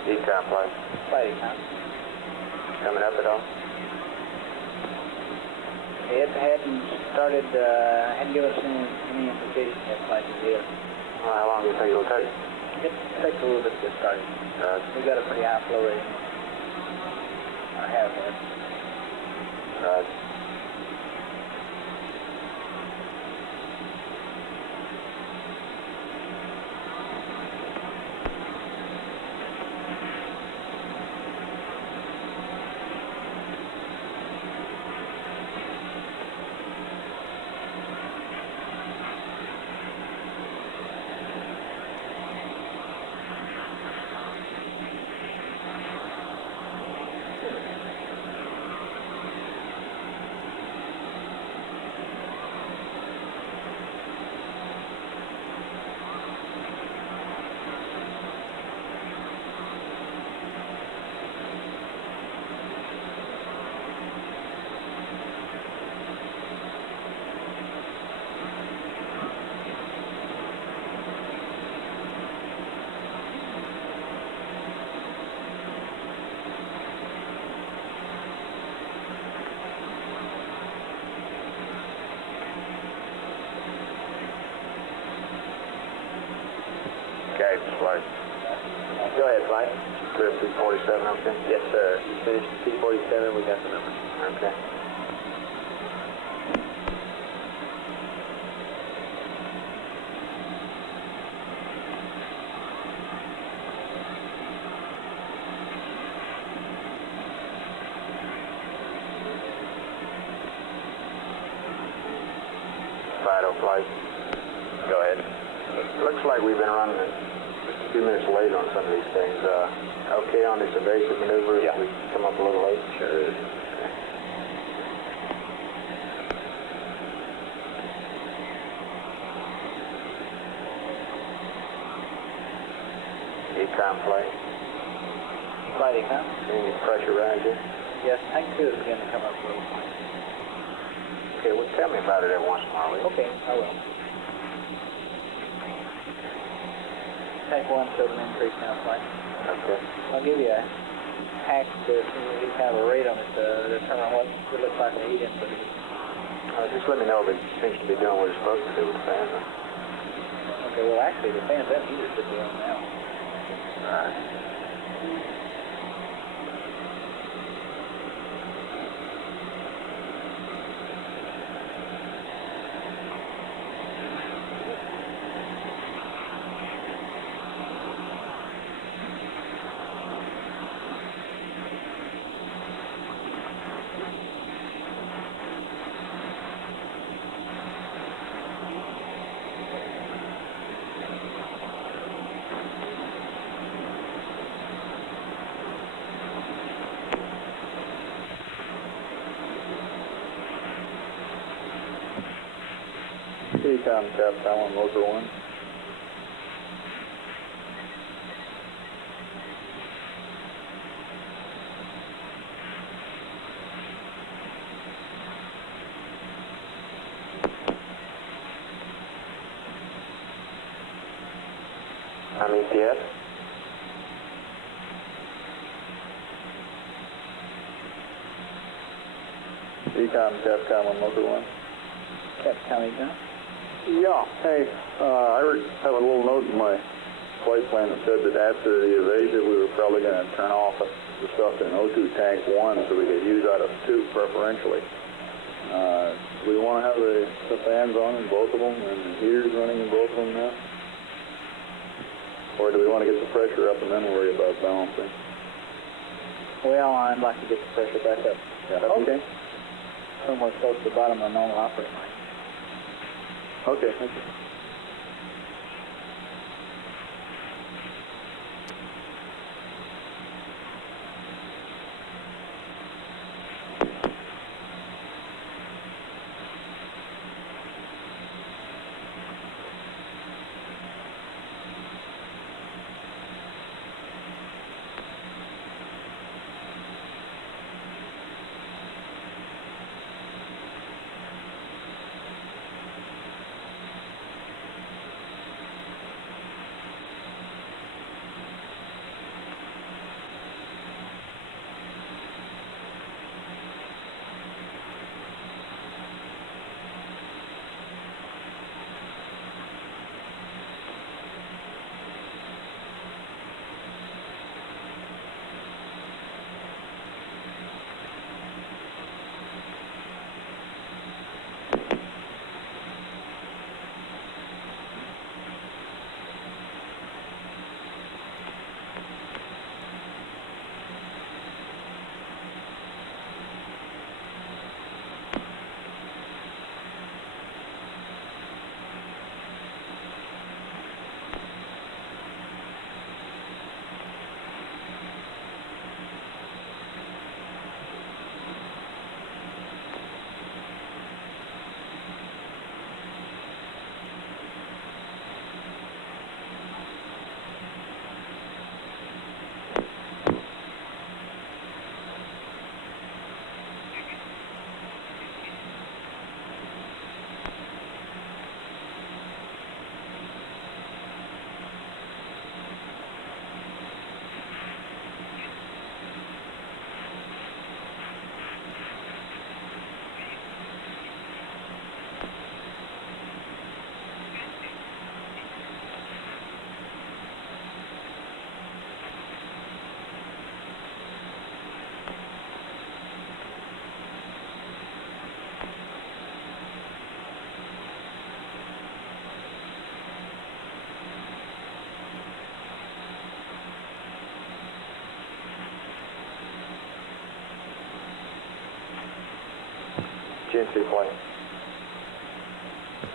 ECOM flight. Flight ECOM. Coming up at all? It hadn't started, hadn't given us any implication yet, flight is here. Well, how long do you think it'll take? It takes a little bit to get started. We got a pretty high flow rating. I have had. Right. Guidance flight. Go ahead, flight. Clear P47, okay? Yes, sir. You finished P47, we got the number. Okay. Fido flight. Go ahead. Looks like we've been running a few minutes late on some of these things. Okay on this evasive maneuver? Yeah. We come up a little late? Sure. Econ flight. Flight econ? Any pressure riser? Yes, tank 2 is beginning to come up a little. Okay, well, tell me about it every once in a while, will you? Okay, I will. Tank 1 showed an increase now, flight. Okay. I'll give you a hack to see kind of a rate on it to determine what it looks like the heat input is. Just let me know if it seems to be doing what it's supposed to do with the fan. Okay, well, actually, the fans and heater should be on now. All right. Econ tap down motor 1. I'm ETS. Econ Capcom on motor 1. Capcom econ? Yeah, hey, I have a little note in my flight plan that said that after the evasive we were probably going to turn off the stuff in O2 tank 1 so we could use out of 2 preferentially. Do we want to have the fans on in both of them and the heaters running in both of them now? Or do we want to get the pressure up and then worry about balancing? Well, I'd like to get the pressure back up. Yeah, okay. Somewhere close to the bottom of the normal operating line. Okay, thank you. GNC flight.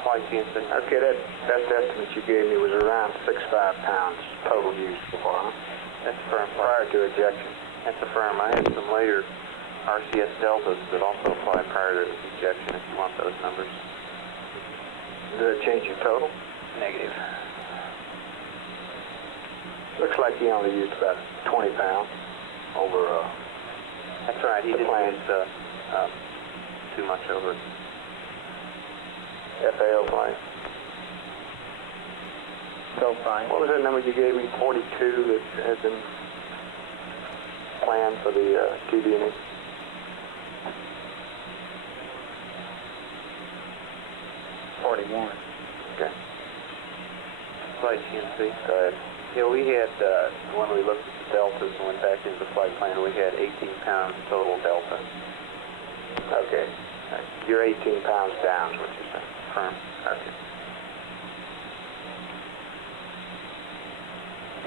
Flight TNC. Okay, that best estimate you gave me was around 65 pounds total use so far, huh? That's firm. Prior to ejection. That's a firm. I had some later RCS deltas that also apply prior to ejection if you want those numbers. Does that change your total? Negative. Looks like he only used about 20 pounds over That's right. He the didn't plan. use too much over it. FAO plane. So fine. What was that number you gave me? 42 that had been planned for the TD&E? Okay. Flight TNC. Go ahead. Yeah, we had, when we looked at the deltas and went back into the flight plan, we had 18 pounds total delta. Okay. You're 18 pounds down, is what you're saying. Firm. Okay.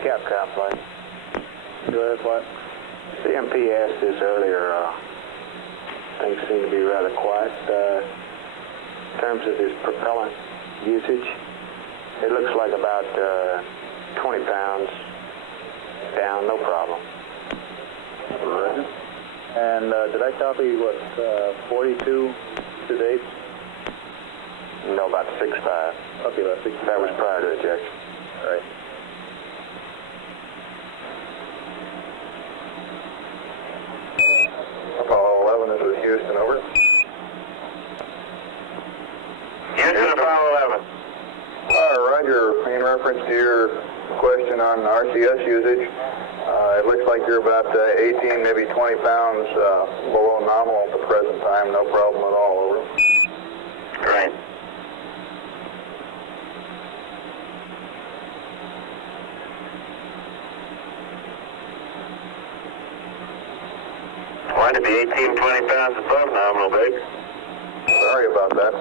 Capcom flight. Go ahead, flight. CMP asked this earlier. Things seem to be rather quiet. In terms of his propellant usage, it looks like about 20 pounds down, no problem. Right. And did I copy what, 42 to date? No, about 6.5. Okay, about 65. That was prior to ejection. Right. Apollo 11, this is Houston, over. Houston, Apollo 11. Roger. In reference to your question on RCS usage, it looks like you're about 18, maybe 20 pounds below nominal at the present time. No problem at all, over. Great. Wanted to be 18, 20 pounds above nominal, Big. Sorry about that.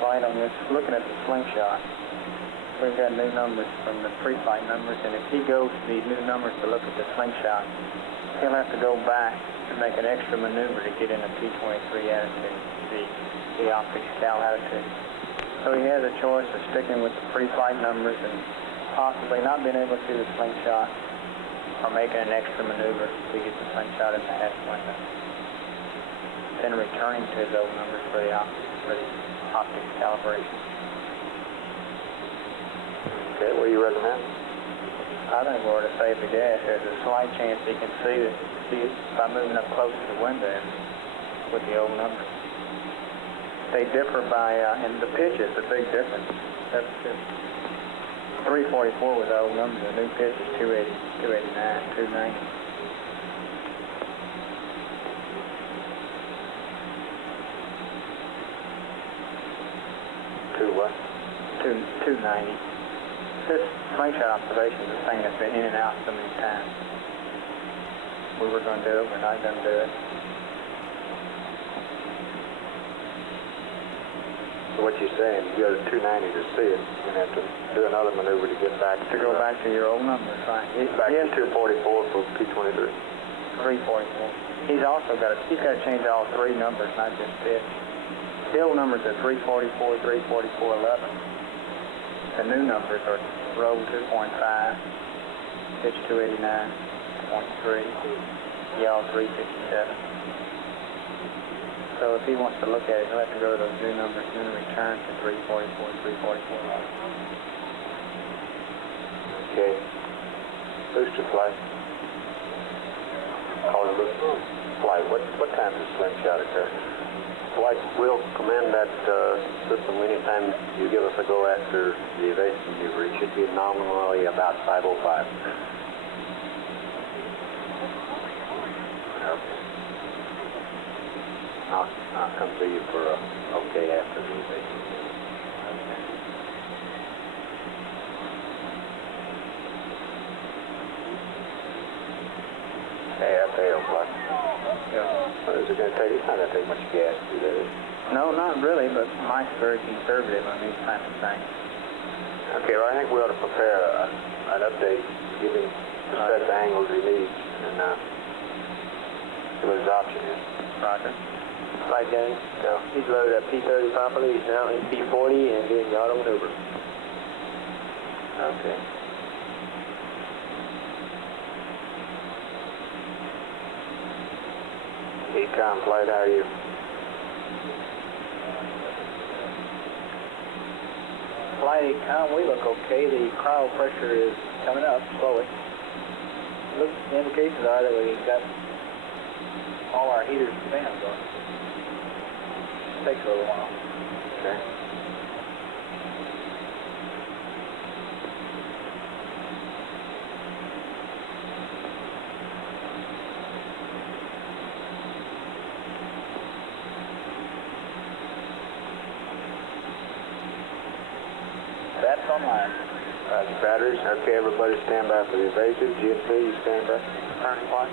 Flight, I'm just looking at the slingshot. We've got new numbers from the pre-flight numbers, and if he goes to these new numbers to look at the slingshot, he'll have to go back and make an extra maneuver to get in a P-23 attitude, the optics cal attitude. So he has a choice of sticking with the pre-flight numbers and possibly not being able to see the slingshot, or making an extra maneuver to get the slingshot in the hatch window. Then returning to his old numbers for the optics calibration. Okay, what do you recommend? I think we're to save the gas. There's a slight chance he can see it by moving up close to the window with the old numbers. They differ by, and the pitch is the big difference. That's just 344 with the old numbers. The new pitch is 280, 289, 290. What? 290. This slingshot observation is a thing that's been in and out so many times. We were going to do it, we're not going to do it. So what you're saying, you go to 290 to see it, you're going to have to do another maneuver to get back to go back to your old numbers, right? Back to 244 for P-23. 344. He's also got to change all three numbers, not just pitch. The old numbers are 344, 344, 11. The new numbers are roll 2.5, pitch 289.3, yaw 357. So if he wants to look at it, he'll have to go to those new numbers and then return to 344, 344. Okay. Booster flight. Calling booster flight. What time does slingshot occur? Flight will command that system anytime you give us a go after the evasive maneuver. It should be nominally about 5:05. I'll come to you for a okay after the evasive. Hey, I failed, what? What is it going to take? It's not going to take much gas to do that. No, not really, but Mike's very conservative on these kinds of things. Okay, well, I think we ought to prepare an update, giving the set of angles he needs, and see what his option is. Roger. Flight Danny. No, he's loaded up P-30 properly. He's now in P-40 and doing the auto maneuver. Okay. Econ flight, how are you? Flight Econ, we look okay. The cryo pressure is coming up slowly. Looks, the indications are that we got all our heaters and fans on. Takes a little while. Okay. That's online. Roger, batteries. Okay, everybody stand by for the evasive. GSP, you stand by. Turning flight.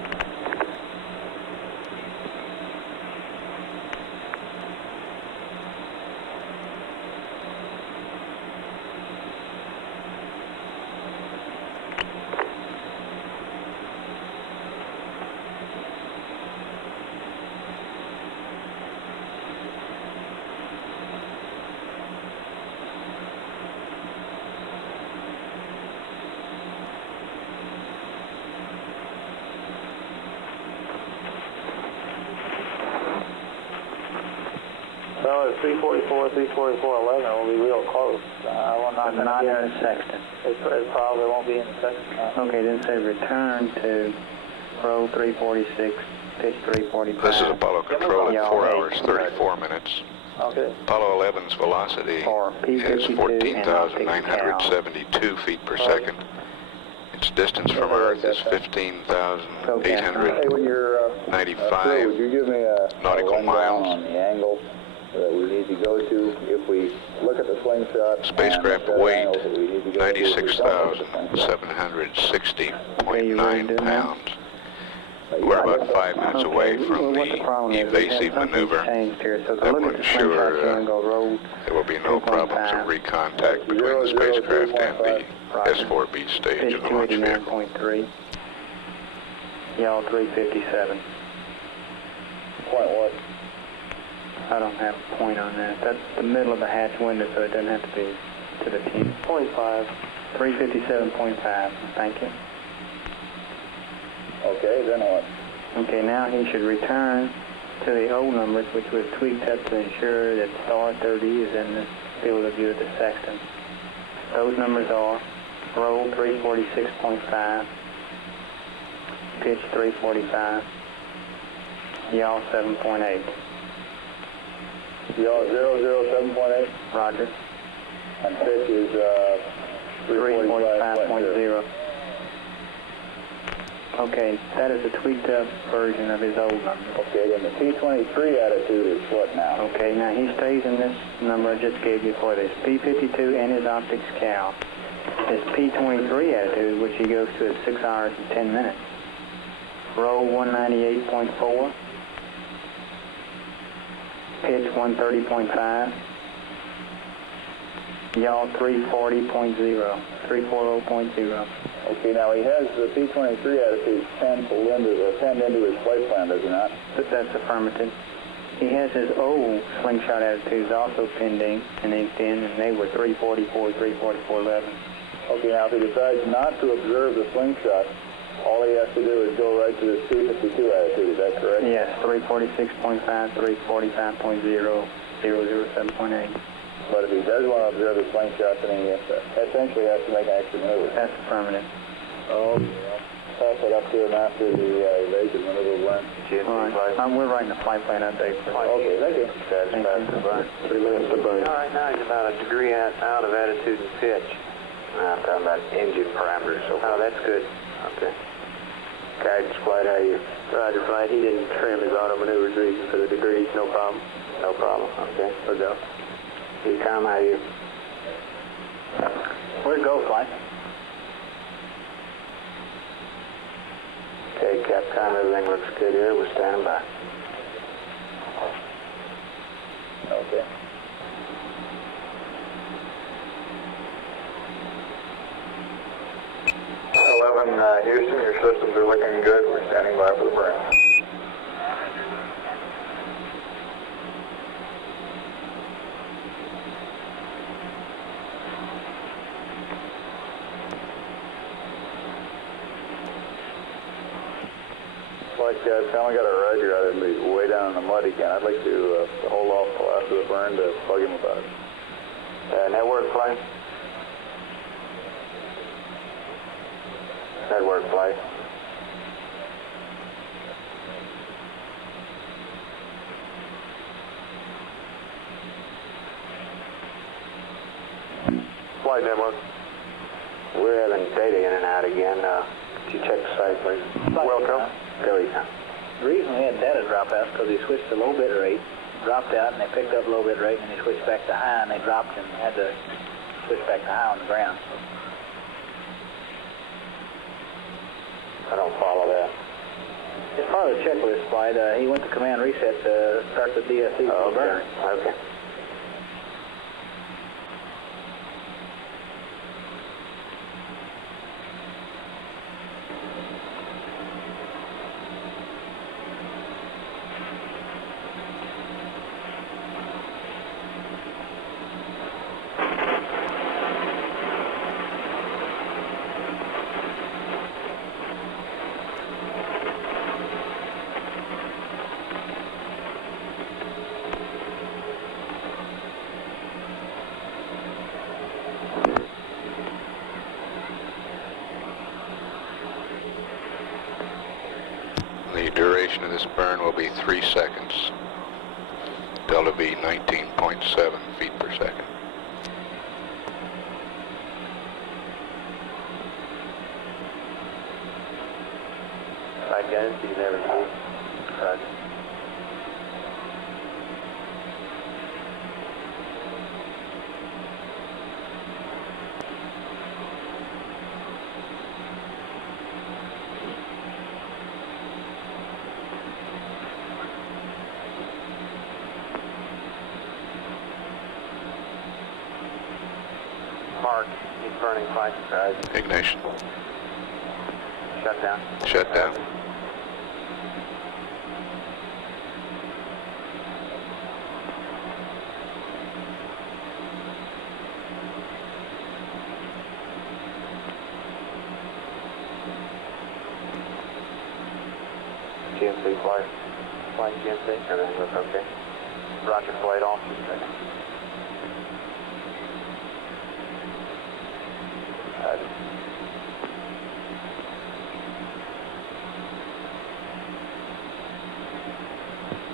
Well, at 344, 344, 11 will be real close. Not in the sextant. It probably won't be in the sextant. Okay, then say return to roll 346, pitch 345. This is Apollo Control at 4 hours, 34 minutes. Okay. Apollo 11's velocity is 14,972 feet per second. Its distance from Earth is 15,895 would you give me a nautical rundown miles. on the angle that we need to go to if we look at the slingshot? Spacecraft and the weight, angles that we need to go to if we don't look at the slingshot? 96,760.9 pounds. We're about 5 minutes away from the evasive maneuver. That will ensure there will be no problems of recontact between the spacecraft and the S-4B stage of the launch vehicle. 289.3. Yaw 357. Point what? I don't have a point on that. That's the middle of the hatch window, so it doesn't have to be to the 10. 0.5. 357.5. Thank you. Okay, then what? Okay, now he should return to the old numbers, which was tweaked up to ensure that star 30 is in the field of view of the sextant. Those numbers are roll 346.5, pitch 345, yaw 7.8. Yaw 007.8? Roger. And pitch is 345.0. Okay, that is a tweaked up version of his old number. Okay, then the P-23 attitude is what now? Okay, now he stays in this number I just gave you for this P-52 and his optics cow. His P-23 attitude, which he goes to at 6 hours and 10 minutes. Roll 198.4. Pitch 130.5. Yaw 340.0. 340.0. Okay, now he has the P-23 attitude pinned into his flight plan, does he not? That's affirmative. He has his old slingshot attitudes also pinned in and inked in, and they were 344, 344.11. Okay, now if he decides not to observe the slingshot, all he has to do is go right to the 252 attitude, is that correct? Yes, 346.5, 345.0, 007.8. But if he does want to observe the slingshot, then he essentially has to make an extra maneuver. That's affirmative. Oh, pass it up to him after the evasion maneuver went. All right, we're writing the flight plan update for that. Okay, thank you. Thank you. 3 minutes to burn. All right, now he's about a degree out of attitude and pitch. I'm talking about engine parameters. So Oh, that's good. okay. Guidance flight, how you? Roger, flight. He didn't trim his auto maneuvers reason for the degrees. No problem. No problem. Okay. We'll go. ECOM, how you? Where'd go, flight? Okay, Capcom, everything looks good here. We're standing by. Okay. Houston, your systems are looking good. We're standing by for the burn. Tom, I got a Roger out of the way down in the mud again. I'd like to hold off till after the burn to bug him about it. Network flight. Network flight. Flight network. We're having data in and out again. Could you check the site, please? Welcome. Go ECOM. The reason we had data drop out is because he switched to low bit rate, dropped out, and they picked up low bit rate, and they switched back to high, and they dropped and had to switch back to high on the ground. I don't follow that. As part of the checklist flight, he went to command reset to start the DSC for the burn. Okay. The duration of this burn will be 3 seconds. Delta V 19.7 feet per second. Flight guidance, you never see. Roger. Mark, he's burning flight. Ignition. Shut down. Shut down. GNC flight. Flight GNC. Everything looks okay. Roger, flight off.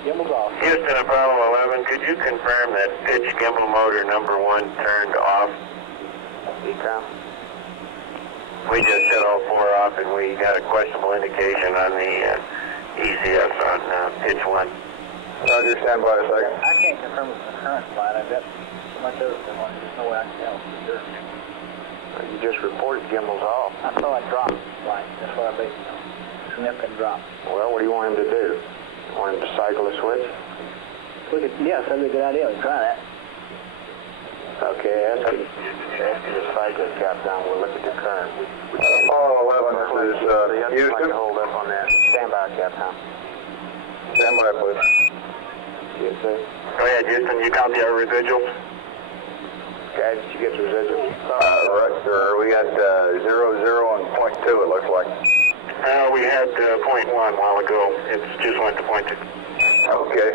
Gimbal's off. Houston, Apollo 11, could you confirm that pitch gimbal motor number 1 turned off? ECOM. We just shut all 4 off and we got a questionable indication on the ECS on pitch 1. Roger, stand by a second. I can't confirm it's the current flight. I've got so much other stuff on it. There's no way I can tell for sure. You just reported gimbals off. I saw it drop flight. That's what I based it on. Significant drop. Well, what do you want him to do? You want him to cycle the switch? Yes, that'd be a good idea. We can try that. Okay, after the cycle gap down, we'll look at the current. We can't. Apollo 11, this is The other Houston. flight hold up on that. Stand by, Capcom. Stand by, please. GNC. Go ahead, Houston. You copy our residuals? Guys, did you get the residuals? Right, sir. We got 0, 0, and .2, it looks like. We had .1 a while ago. It just went to .2. Okay.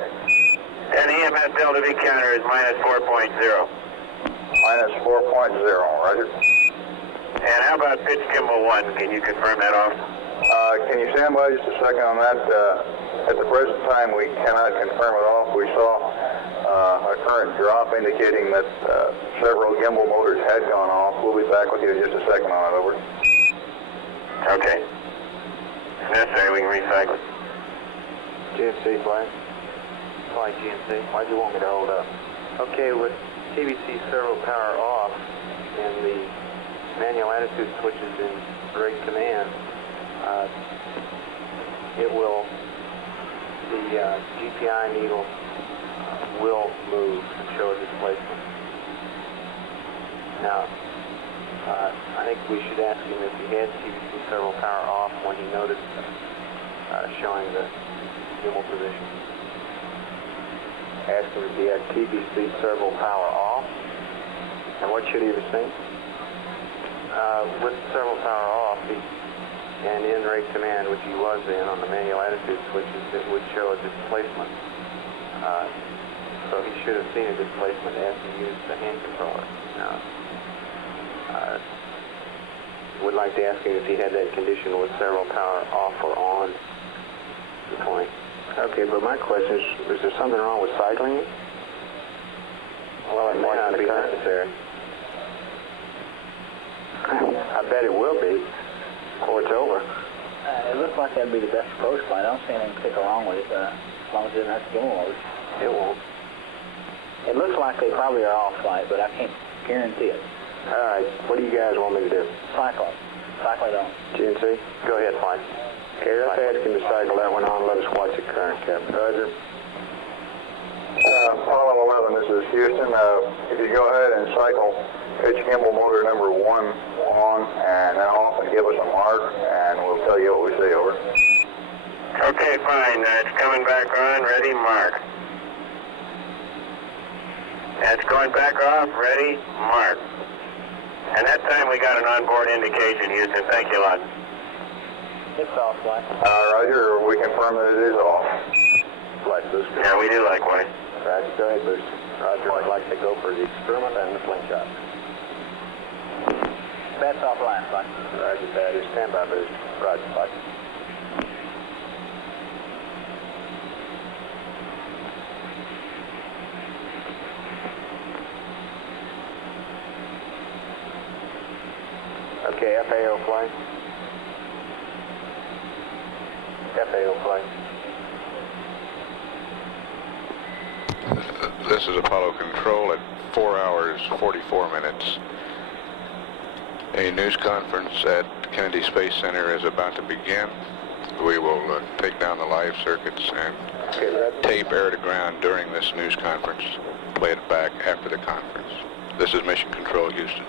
And the EMS delta V counter is -4.0. Minus 4.0, roger. And how about pitch gimbal 1? Can you confirm that off? Can you stand by just a second on that? At the present time, we cannot confirm it off. We saw a current drop indicating that several gimbal motors had gone off. We'll be back with you in just a second on it, over. Okay. If necessary, we can recycle. GNC, fly. Fly GNC. Why'd you want me to hold up? Okay, with TVC servo power off and the manual attitude switches in rate command, the GPI needle will move and show a displacement. Now, I think we should ask him if he had TVC servo power off when he noticed showing the gimbal position. Ask him if he had TVC servo power off, and what should he have seen? With servo power off, and in rate command, which he was in on the manual attitude switches, it would show a displacement. So he should have seen a displacement as he used the hand controller. Now, would like to ask him if he had that condition with servo power off or on the point. Okay, but my question is there something wrong with cycling it? Well, it might not be necessary. I bet it will be before it's over. It looks like that'd be the best approach plan. I don't see anything particular wrong with it, as long as it doesn't have to gimbal mode. It won't. It looks like they probably are off flight, but I can't guarantee it. All right, what do you guys want me to do? Cycle it. Cycle it on. GNC, go ahead, fly. Okay, let's ask him to cycle that one on. Let us watch it current, Captain. Roger. Apollo 11, this is Houston. If you go ahead and cycle pitch gimbal motor number 1 on and then off and give us a mark, and we'll tell you what we see, over. Okay, fine. It's coming back on. Ready, mark. That's going back off. Ready, mark. And that time we got an onboard indication, Houston. Thank you a lot. It's off flight. Roger, we confirm that it is off. Flight booster. Yeah, we do likewise. Roger, go ahead, booster. Roger, I'd like to go for the experiment and the slingshot. That's offline, flight. Roger, that is standby, booster. Roger, flight. Okay, FAO flight. FAO flight. This is Apollo Control at 4 hours, 44 minutes. A news conference at Kennedy Space Center is about to begin. We will take down the live circuits and tape air to ground during this news conference, play it back after the conference. This is Mission Control, Houston.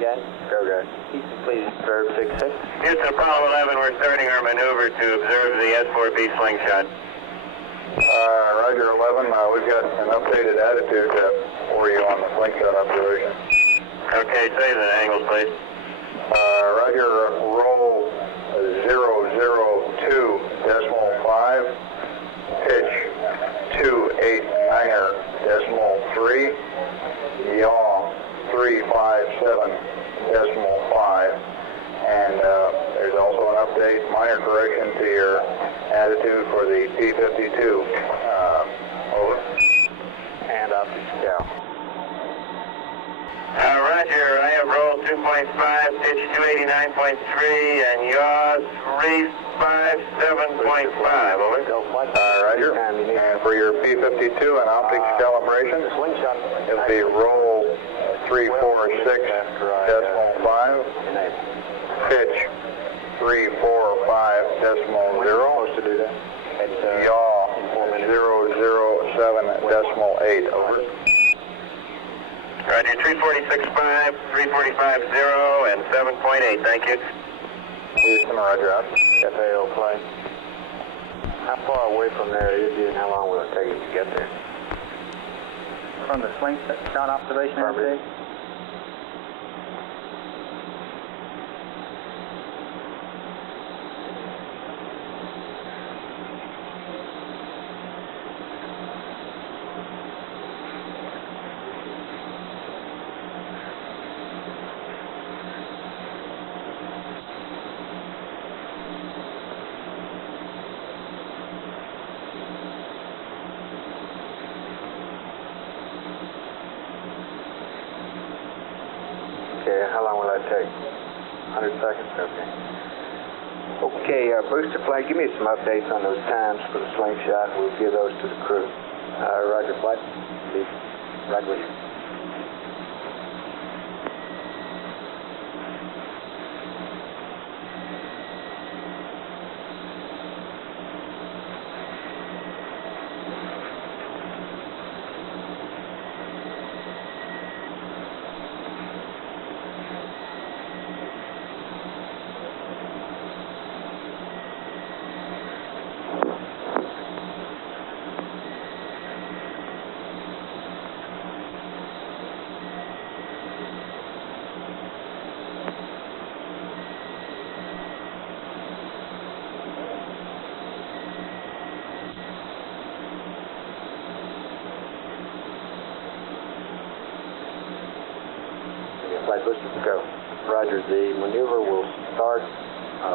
Guys. Go, guys. Houston, please. Verb 66. Houston, Apollo 11, we're starting our maneuver to observe the S4B slingshot. Roger 11, we've got an updated attitude for you on the slingshot observation. Okay, say the angles, please. Roger, roll 002.5, pitch 289.3, yaw 357.5, and there's also an update, minor correction to your attitude for the P-52. Over. And up to scale. Roger, I have rolled 2.5, pitch 289.3, and yaw 357.5, over. Roger, and for your P-52 and optics calibration, it'll be roll 3 346.5. Pitch 345.0. Supposed to do that? Yaw 007.8. Over. Roger, 346.5, 345.0, and 7.8. Thank you. Houston, roger out. FAO plane. How far away from there is he, and how long will it take you to get there? From the slingshot observation, I see. Okay, how long will that take? 100 seconds? Okay, booster flight, give me some updates on those times for the slingshot. We'll give those to the crew. Roger, flight. Right with you. Flight booster, go. Roger, the maneuver will start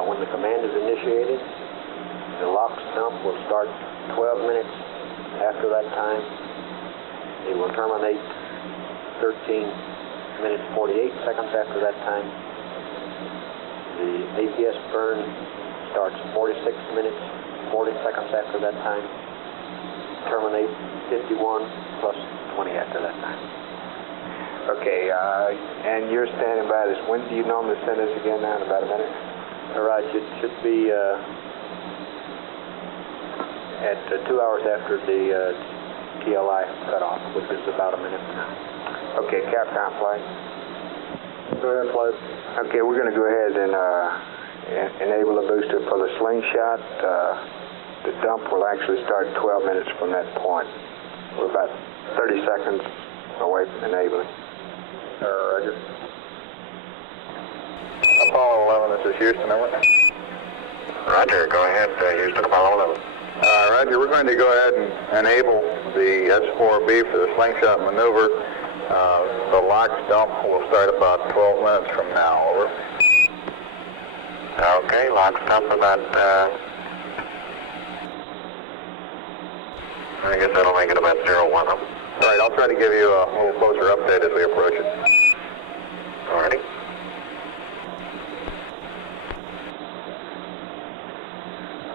when the command is initiated. The lock stump will start 12 minutes after that time. It will terminate 13 minutes 48 seconds after that time. The APS burn starts 46 minutes 40 seconds after that time. Terminate 51 plus 20 after that time. Okay, and you're standing by this. When do you normally send us again now? In about a minute? All right, it should be at 2 hours after the TLI cutoff, which is about a minute from now. Okay, Capcom flight. Go ahead, flight. Okay, we're going to go ahead and enable the booster for the slingshot. The dump will actually start 12 minutes from that point. We're about 30 seconds away from enabling. Roger. Apollo 11, this is Houston, over. Roger, go ahead, Houston, Apollo 11. Roger, we're going to go ahead and enable the S4B for the slingshot maneuver. The lock dump will start about 12 minutes from now, over. Okay, lock dump about, I guess that'll make it about 01. All right, I'll try to give you a little closer update as we approach it. All righty.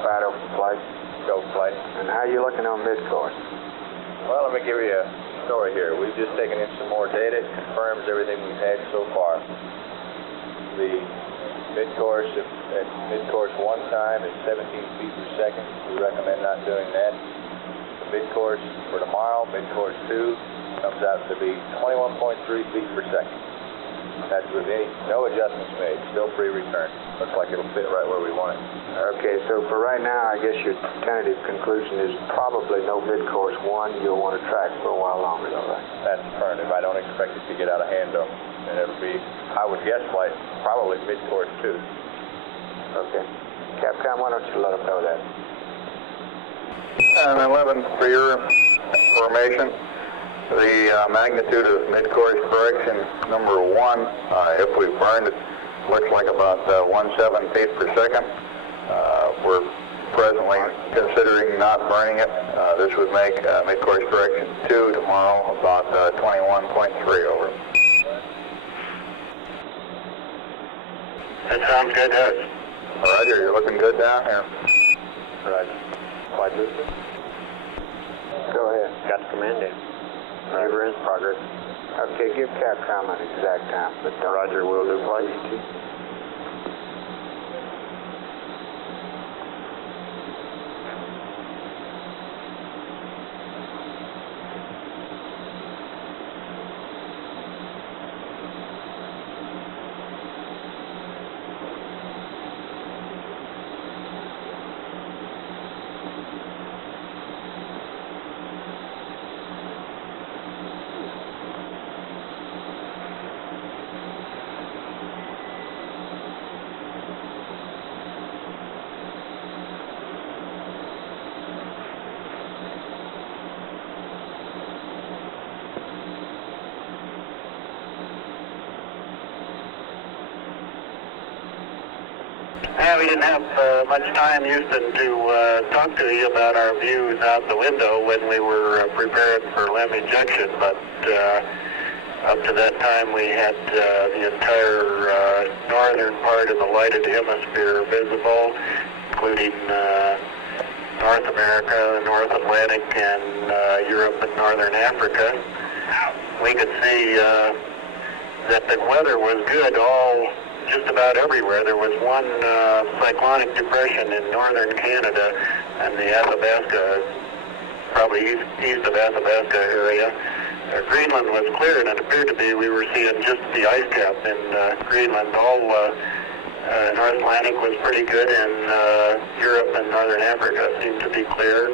Fido flight. Go flight. And how are you looking on mid-course? Well, let me give you a story here. We've just taken in some more data. It confirms everything we've had so far. The mid-course at mid-course 1 time is 17 feet per second. We recommend not doing that. The mid-course for tomorrow, mid-course 2, comes out to be 21.3 feet per second. That's with no adjustments made, still pre-return. Looks like it'll fit right where we want it. Okay, so for right now, I guess your tentative conclusion is probably no mid-course 1. You'll want to track for a while longer, though, right? That's affirmative. I don't expect it to get out of hand, though. And it'll be, I would guess, flight probably mid-course 2. Okay. Capcom, why don't you let them know that? And 11, for your information, the magnitude of mid-course correction number 1, if we burned it, looks like about 17 feet per second. We're presently considering not burning it. This would make mid-course correction 2 tomorrow about 21.3, over. That sounds good to us. Roger, you're looking good down here. Roger. Flight booster. Go ahead. Got the command in. Maneuver in progress. Okay, give Capcom an exact time, but Roger, will do. Flight ET. Yeah, we didn't have much time, Houston, to talk to you about our views out the window when we were preparing for LEM ejection, but up to that time we had the entire northern part of the lighted hemisphere visible, including North America, North Atlantic, and Europe and Northern Africa. We could see that the weather was good just about everywhere. There was one cyclonic depression in northern Canada and the Athabasca, probably east of Athabasca area. Greenland was clear, and it appeared to be we were seeing just the ice cap in Greenland. All North Atlantic was pretty good, and Europe and Northern Africa seemed to be clear.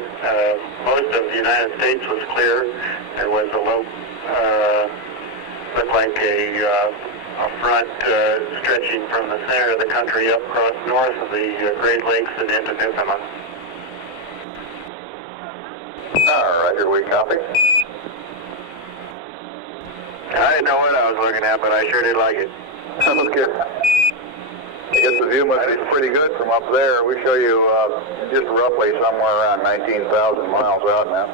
Most of the United States was clear. There was a low, looked like a front stretching from the center of the country up across north of the Great Lakes and into Newfoundland. All right, here we copy. I didn't know what I was looking at, but I sure did like it. Okay. I guess the view must be pretty good from up there. We show you just roughly somewhere around 19,000 miles out now.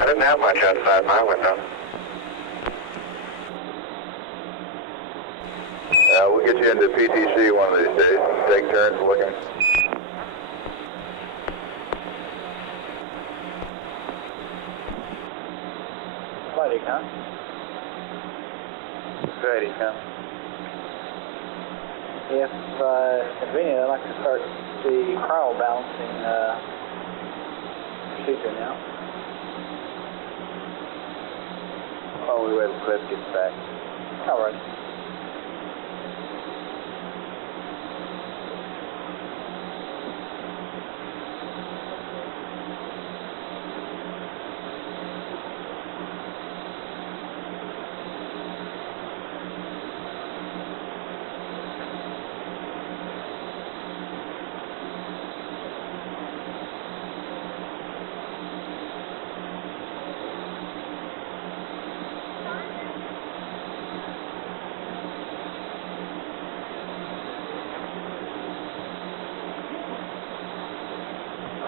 I didn't have much outside my window. We'll get you into PTC one of these days. Take turns looking. Flight Econ. Flight Econ. If convenient, I'd like to start the chronal balancing procedure now. Oh, we wait till Cliff gets back. All right.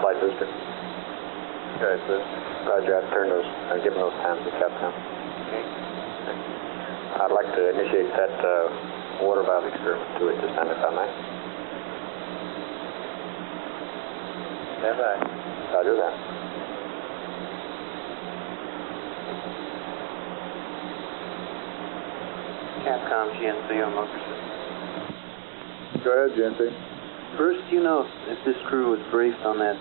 Flight booster. Good, sir. Roger, I've turned those, given those times to Capcom. I'd like to initiate that water valve experiment to it this time, if I may. Stand by. Roger that. Capcom GNC on motor system. Go ahead, GNC. First, do you know if this crew was briefed on that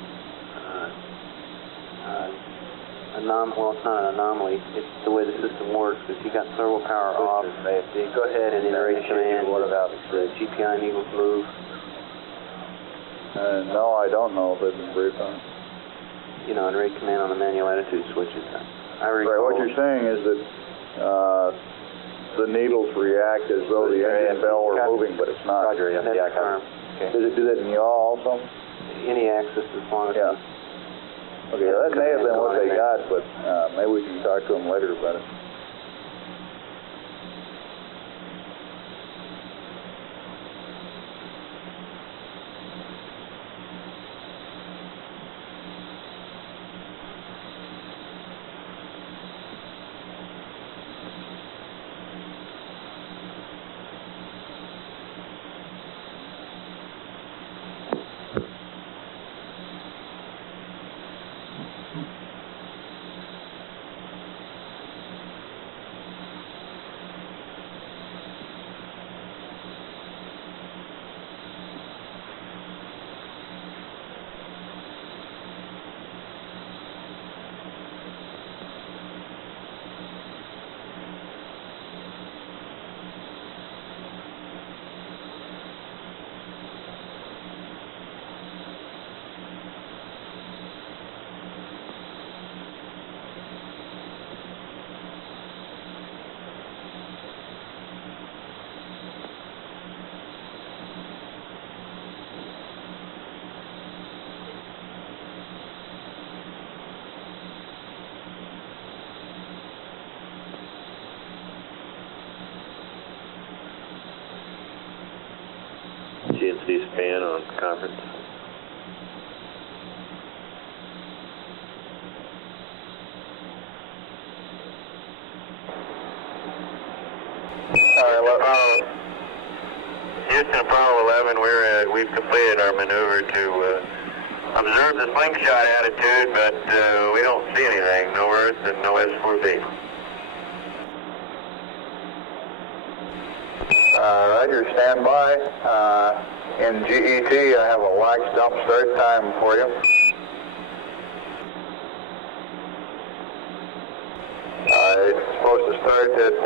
well, it's not an anomaly, it's the way the system works. If you got servo power off, Go ahead and in the rate command, water valve the GPI needles move. No, I don't know if they've been briefed on it. You know, in rate command on the manual attitude switches. I recall. Right, what you're saying is that the needles react as though the engine bell were moving, but it's not. Roger, yeah. That's firm. Okay. Does it do that in yaw also? Any axis as long as yeah. Okay, that may have been what they got, but maybe we can talk to them later about it. C-SPAN on conference. Houston, Apollo 11, we've completed our maneuver to observe the slingshot attitude, but we don't see anything. No Earth and no S4B. Roger, stand by. In GET, I have a wax dump start time for you. It's supposed to start at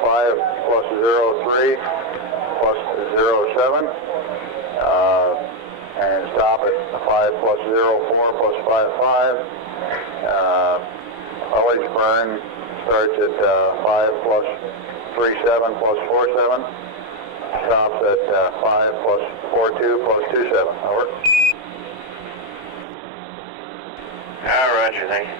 5 plus 03 plus 07, and stop at 5 plus 04 plus 55. Ullage burn starts at 5 plus 37 plus 47, stops at 5 plus 42 plus 27. Over. Roger, thank you.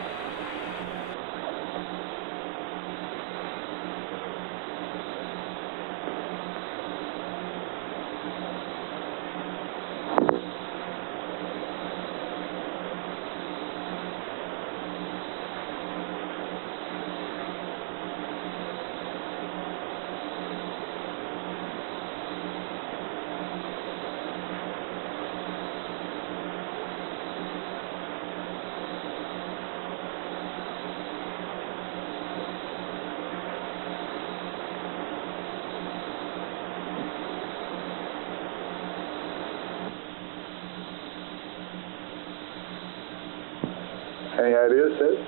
Any ideas, Sid?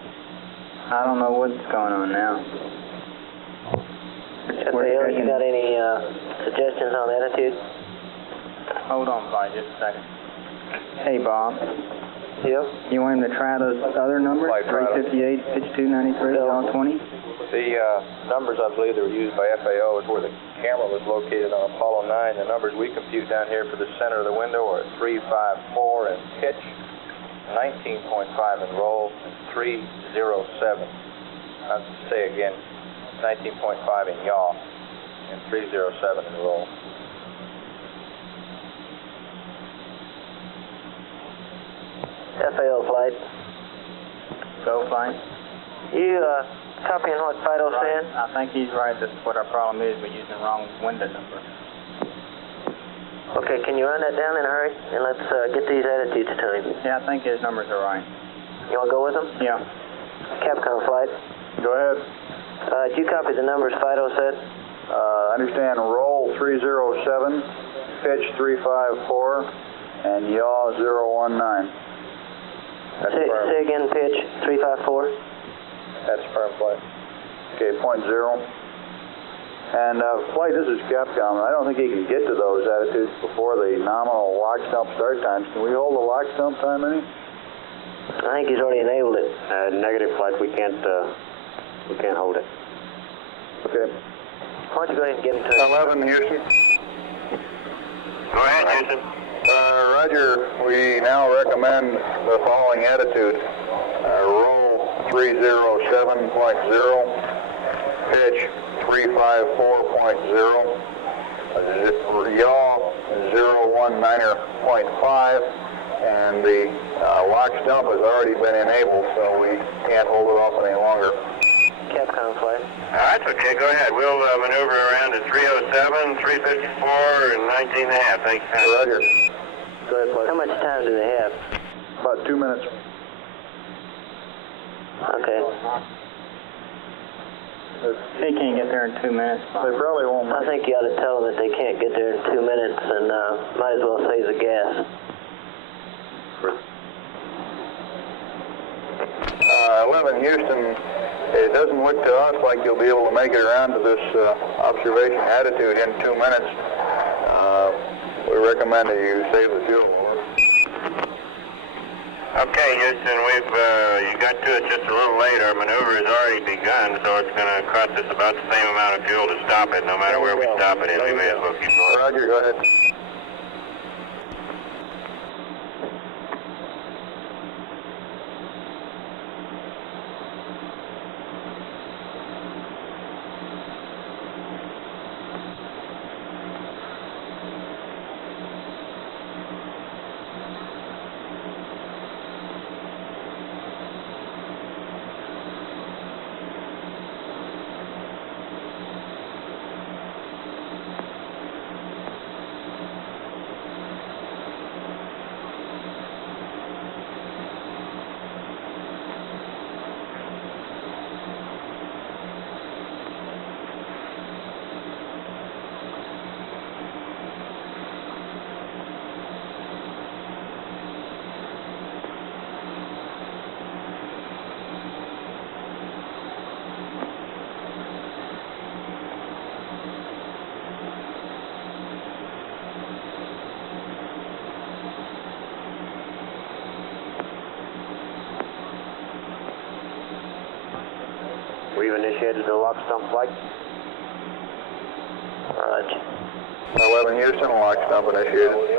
I don't know what's going on now. FAO, you got any suggestions on attitude? Hold on, Bob, just a second. Hey, Bob. Yep. You want him to try those other numbers? 358, pitch 293, all 20? The numbers I believe that were used by FAO is where the camera was located on Apollo 9. The numbers we compute down here for the center of the window are 354 in pitch, 19.5 in roll, and 307. I'll say again, 19.5 in yaw, and 307 in roll. FAO flight. Go flight. You copying what Fido said? I think he's right. That's what our problem is. We're using the wrong window number. Okay, can you run that down in a hurry? And let's get these attitudes to him. Yeah, I think his numbers are right. You want to go with them? Yeah. Capcom flight. Go ahead. Did you copy the numbers Fido said? Understand roll 307, pitch 354, and yaw 019. Say again, pitch 354. That's firm flight. Okay, point zero. And flight, this is Capcom. I don't think he can get to those attitudes before the nominal lock stump start times. Can we hold the lock stump time any? I think he's already enabled it. Negative, flight. We can't hold it. Okay. Why don't you go ahead and get him to 11, Houston. Go ahead, Houston. Roger, we now recommend the following attitude. Roll 307.0, pitch 354.0, yaw 019.5, and the lock stump has already been enabled, so we can't hold it off any longer. Capcom flight. That's okay, go ahead. We'll maneuver around to 307, 354, and 19.5. Thank you. Roger. Go ahead, flight. How much time do they have? About 2 minutes. Okay. He can't get there in 2 minutes. They probably won't. I think you ought to tell them that they can't get there in 2 minutes and might as well save the gas. 11, Houston, it doesn't look to us like you'll be able to make it around to this observation attitude in 2 minutes. We recommend that you save the fuel. Okay, Houston, you got to it just a little late. Our maneuver has already begun, so it's going to cost us about the same amount of fuel to stop it. No matter where we stop it in, we may as well keep going. Roger, go ahead. initiated the lock stump flight. Roger. 11 Houston, lock stump initiated.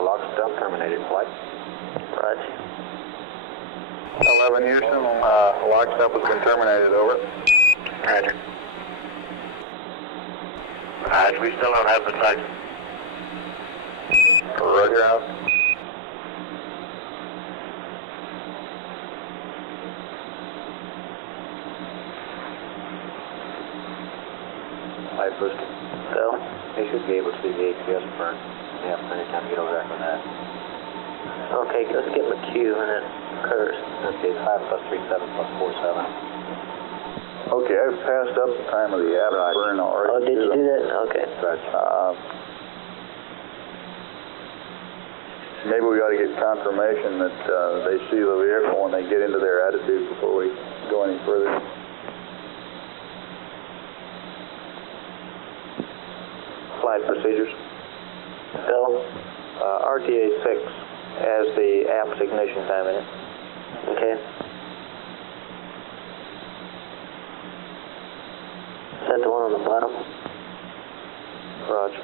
Lock stump terminated flight. Roger. 11 Houston, lock stump has been terminated, over. Roger. Roger, we still don't have the flight. Roger out. Flight booster. Phil? They should be able to see the APS burn. They have plenty of time to get over there for that. Okay, let's get McHugh when it occurs. Okay, 5 plus 3, 7 plus 4, 7. Okay, I've passed up the time of the app burn already. Oh, did you do that? Okay. Maybe we ought to get confirmation that they see the vehicle when they get into their attitude before we go any further. Flight procedures. Phil? RTA 6 has the app's ignition time in it. Okay. Is that the one on the bottom? Roger.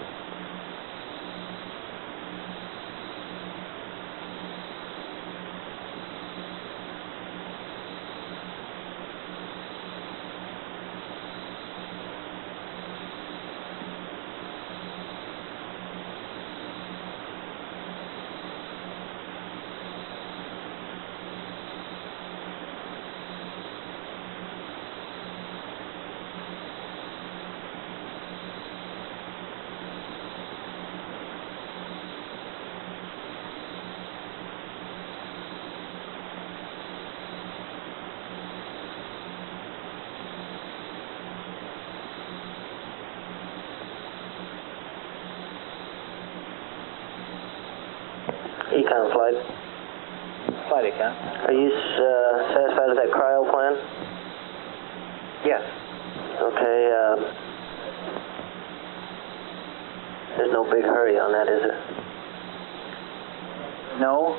Econ flight. Flight Econ. Are you satisfied with that cryo plan? Yes. Okay, there's no big hurry on that, is there? No.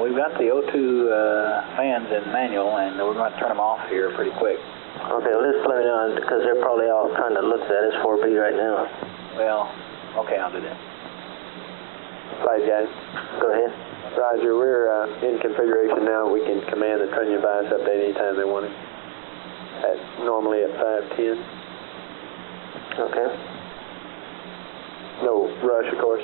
We've got the O2 fans in manual, and we're going to turn them off here pretty quick. Okay, well, just let me know, because they're probably all trying to look at that as 4B right now. Well, okay, I'll do that. Flight guys. Go ahead. Roger, we're in configuration now. We can command the trunnion bias update anytime they want it. Normally at 5:10. Okay. No rush, of course.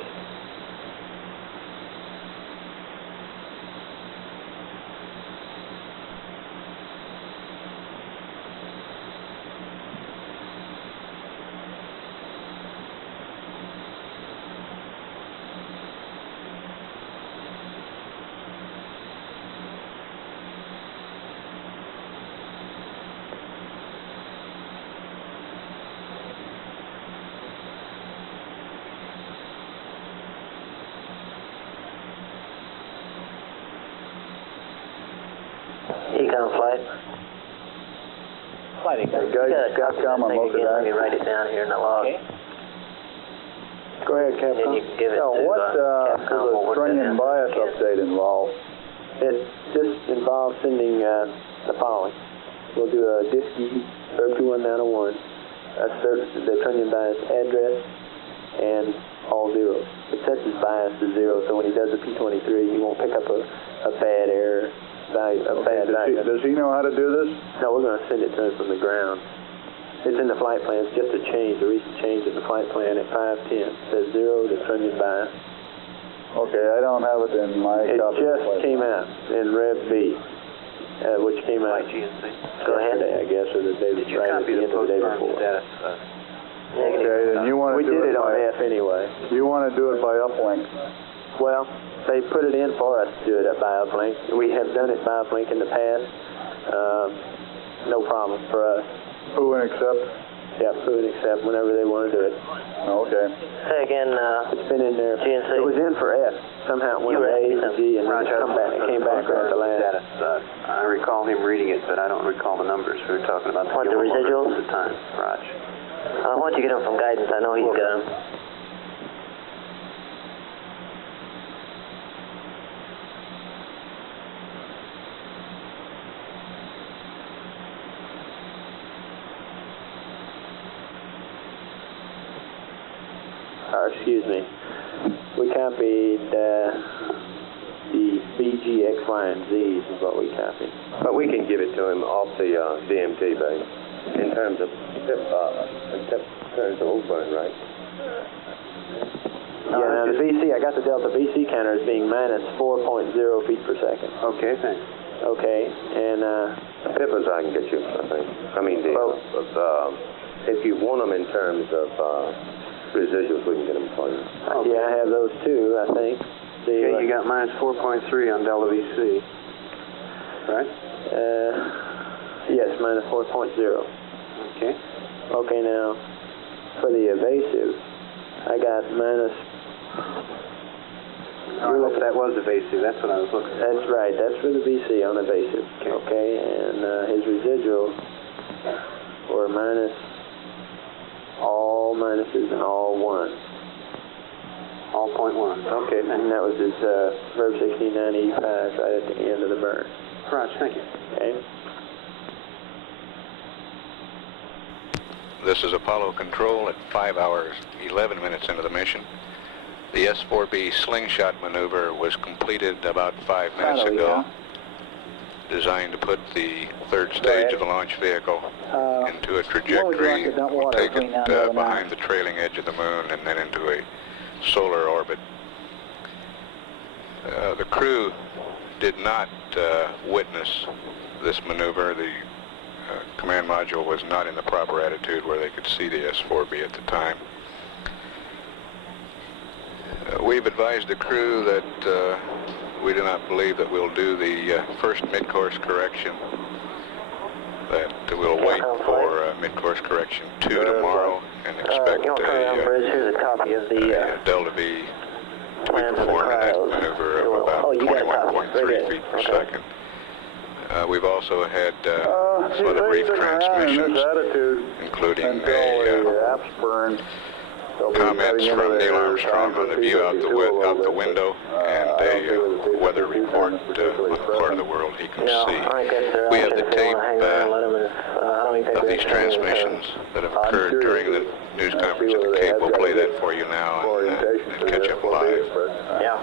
Recon flight. Flight Capcom on local Let me write it down here in the log. Okay. Go ahead, Capcom. Then you can give it to what Capcom. does the trunnion bias update involve? It just involves sending the following. We'll do a DISC-E, Verb 21901. That's the trunnion bias address and all zeros. It sets his bias to 0, so when he does a P23, he won't pick up a bad error value, value. Does he know how to do this? No, we're going to send it to him from the ground. It's in the flight plan. It's just a change, a recent change in the flight plan at 510. It says 0 to trunnion bias. Okay, I don't have it in my It copy. just came out in Rev B, which came out yesterday, I guess, or the day Did you right at copy the the end of the day postmark before. status? Okay, then you want to We do did it it on by, F anyway. you want to do it by uplink. Well, they put it in for us to do it by uplink. We have done it by uplink in the past. No problem for us. Who and accept? Yeah, food except whenever they want to do it. Okay. Say again, it's been in there. GNC. It was in for F. Somehow it went to A to G and then it came back right at the last. Status. I recall him reading it, but I don't recall the numbers. We were talking about the residuals at the time. Raj. Why don't you get him from guidance? I know he's got them. Excuse me. We copied the BG, X, Y, and Z's is what we copied. But we can give it to him off the DMT base in terms of overburn, right? Yeah, now the VC, I got the Delta VC counter as being minus 4.0 feet per second. Okay, thanks. Okay, and PIPAs I can get you, I think. I mean, if you want them in terms of residuals, we can get them for you. Yeah, I have those too, I think. Okay, you got minus 4.3 on Delta VC, right? Yes, minus 4.0. Okay. Okay, now, for the evasive, I got minus... That was evasive, that's what I was looking for. That's right, that's for the VC on evasive. Okay, and his residuals were minus... all minuses and all ones. All .1. Okay, and that was his Verb 16985 right at the end of the burn. Raj, thank you. Okay. This is Apollo Control at 5 hours, 11 minutes into the mission. The S-4B slingshot maneuver was completed about 5 minutes ago, designed to put the third stage of the launch vehicle into a trajectory that will take it behind the trailing edge of the moon and then into a solar orbit. The crew did not witness this maneuver. The command module was not in the proper attitude where they could see the S-4B at the time. We've advised the crew that we do not believe that we'll do the first mid-course correction, that we'll wait for mid-course correction 2 tomorrow and expect Here's a copy of the Delta V to be performed in that maneuver of about 21.3 feet per second. We've also had sort of brief transmissions, including comments from Neil Armstrong on the view out the window and a weather report on the part of the world he can see. We have the tape of these transmissions that have occurred during the news conference at the Cape. We'll play that for you now and catch up live. Yeah.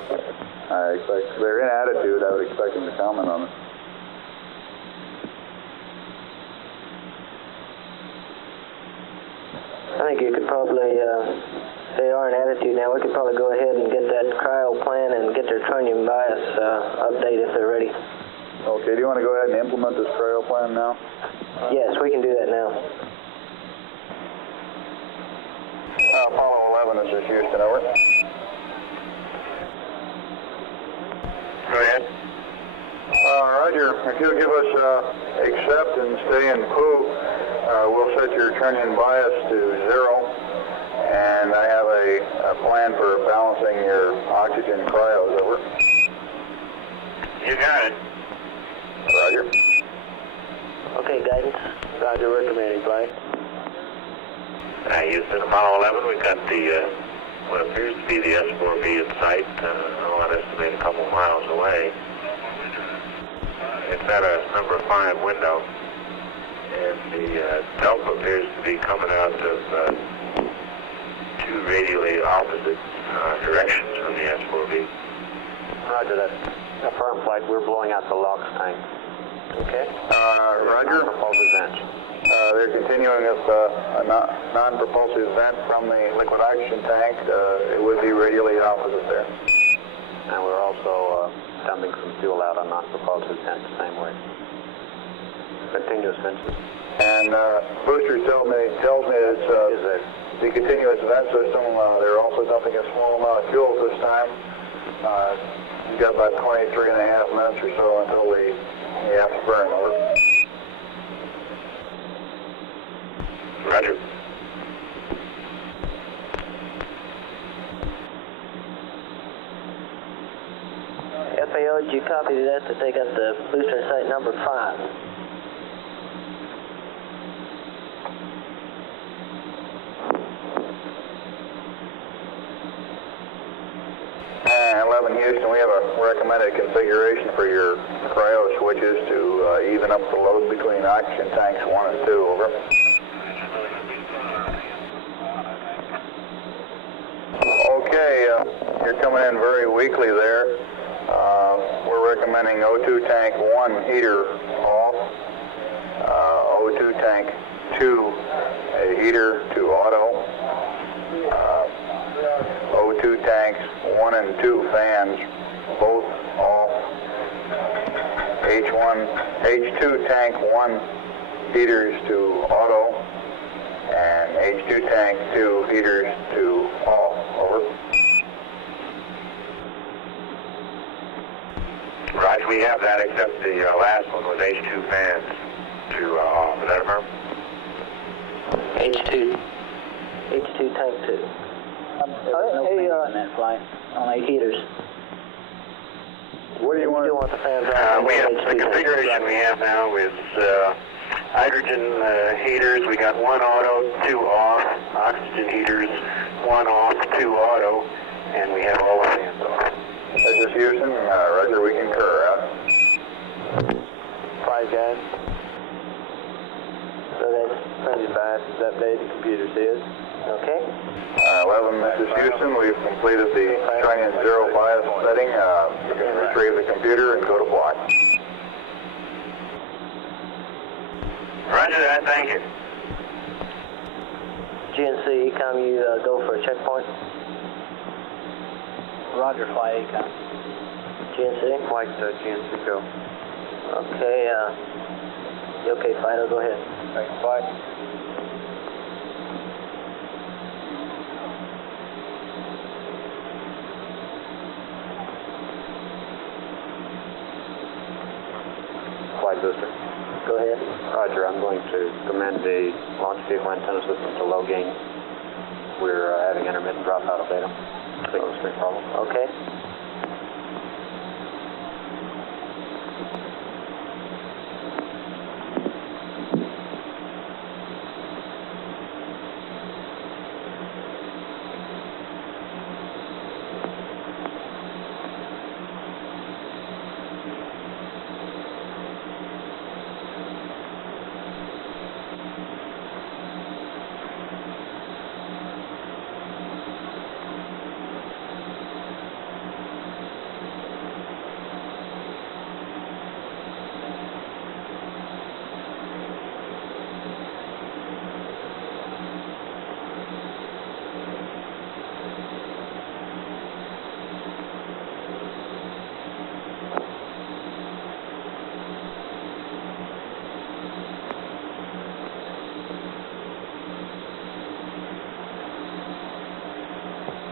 I expect they're in attitude. I would expect them to comment on it. I think you could probably, they are in attitude now, we could probably go ahead and get that cryo plan and get their trunnion bias update if they're ready. Okay, do you want to go ahead and implement this cryo plan now? Yes, we can do that now. Apollo 11, this is Houston, over. Go ahead. Roger, if you'll give us accept and stay in poo, we'll set your trunnion bias to 0, and I have a plan for balancing your oxygen cryos, over. You got it. Roger. Okay, guidance. Roger, recommending flight. Houston, Apollo 11, we've got the, what appears to be the S4B in sight. I'll estimate a couple miles away. It's at a number 5 window, and the Delta appears to be coming out of 2 radially opposite directions from the S4B. Roger that. Affirm flight, we're blowing out the LOX tank. Okay. Roger. Non-propulsive vent. They're continuing with a non-propulsive vent from the liquid oxygen tank. It would be radially opposite there. And we're also dumping some fuel out on non-propulsive vent the same way. Continuous vented. And booster tells me it's the continuous vent system. They're also dumping a small amount of fuel this time. You've got about 23 and a half minutes or so until the afterburn. Over. Roger. FAO, did you copy that they got the booster in sight number 5? And 11 Houston, we have a recommended configuration for your cryo switches to even up the load between oxygen tanks 1 and 2. Over. Okay, you're coming in very weakly there. We're recommending O2 tank 1 heater off, O2 tank 2 a heater to auto, O2 tanks 1 and 2 fans both off, H2 tank 1 heaters to auto, and H2 tank 2 heaters to off. Over. Roger, we have that except the last one was H2 fans to off. Is that affirmed? H2 tank 2. No fans on that flight, only heaters. What do you want? The fans on? We have the configuration we have now is hydrogen heaters. We got 1 auto, 2 off. Oxygen heaters, 1 off, 2 auto, and we have all the fans off. This is Houston. Roger, we concur. 5 guys. So that's 75. Is that the computer says? Okay. 11, this is Houston. We've completed the training 05 setting. You can retrieve the computer and go to flight. Roger that, thank you. GNC, Ecom, you go for a checkpoint. Roger, flight Ecom. GNC? Flight GNC, go. Okay, you okay, Fido? Go ahead. Second flight. Flight booster. Go ahead. Roger, I'm going to commend the launch vehicle antenna system to low gain. We're having intermittent dropout of data. Signal stream problem. Okay.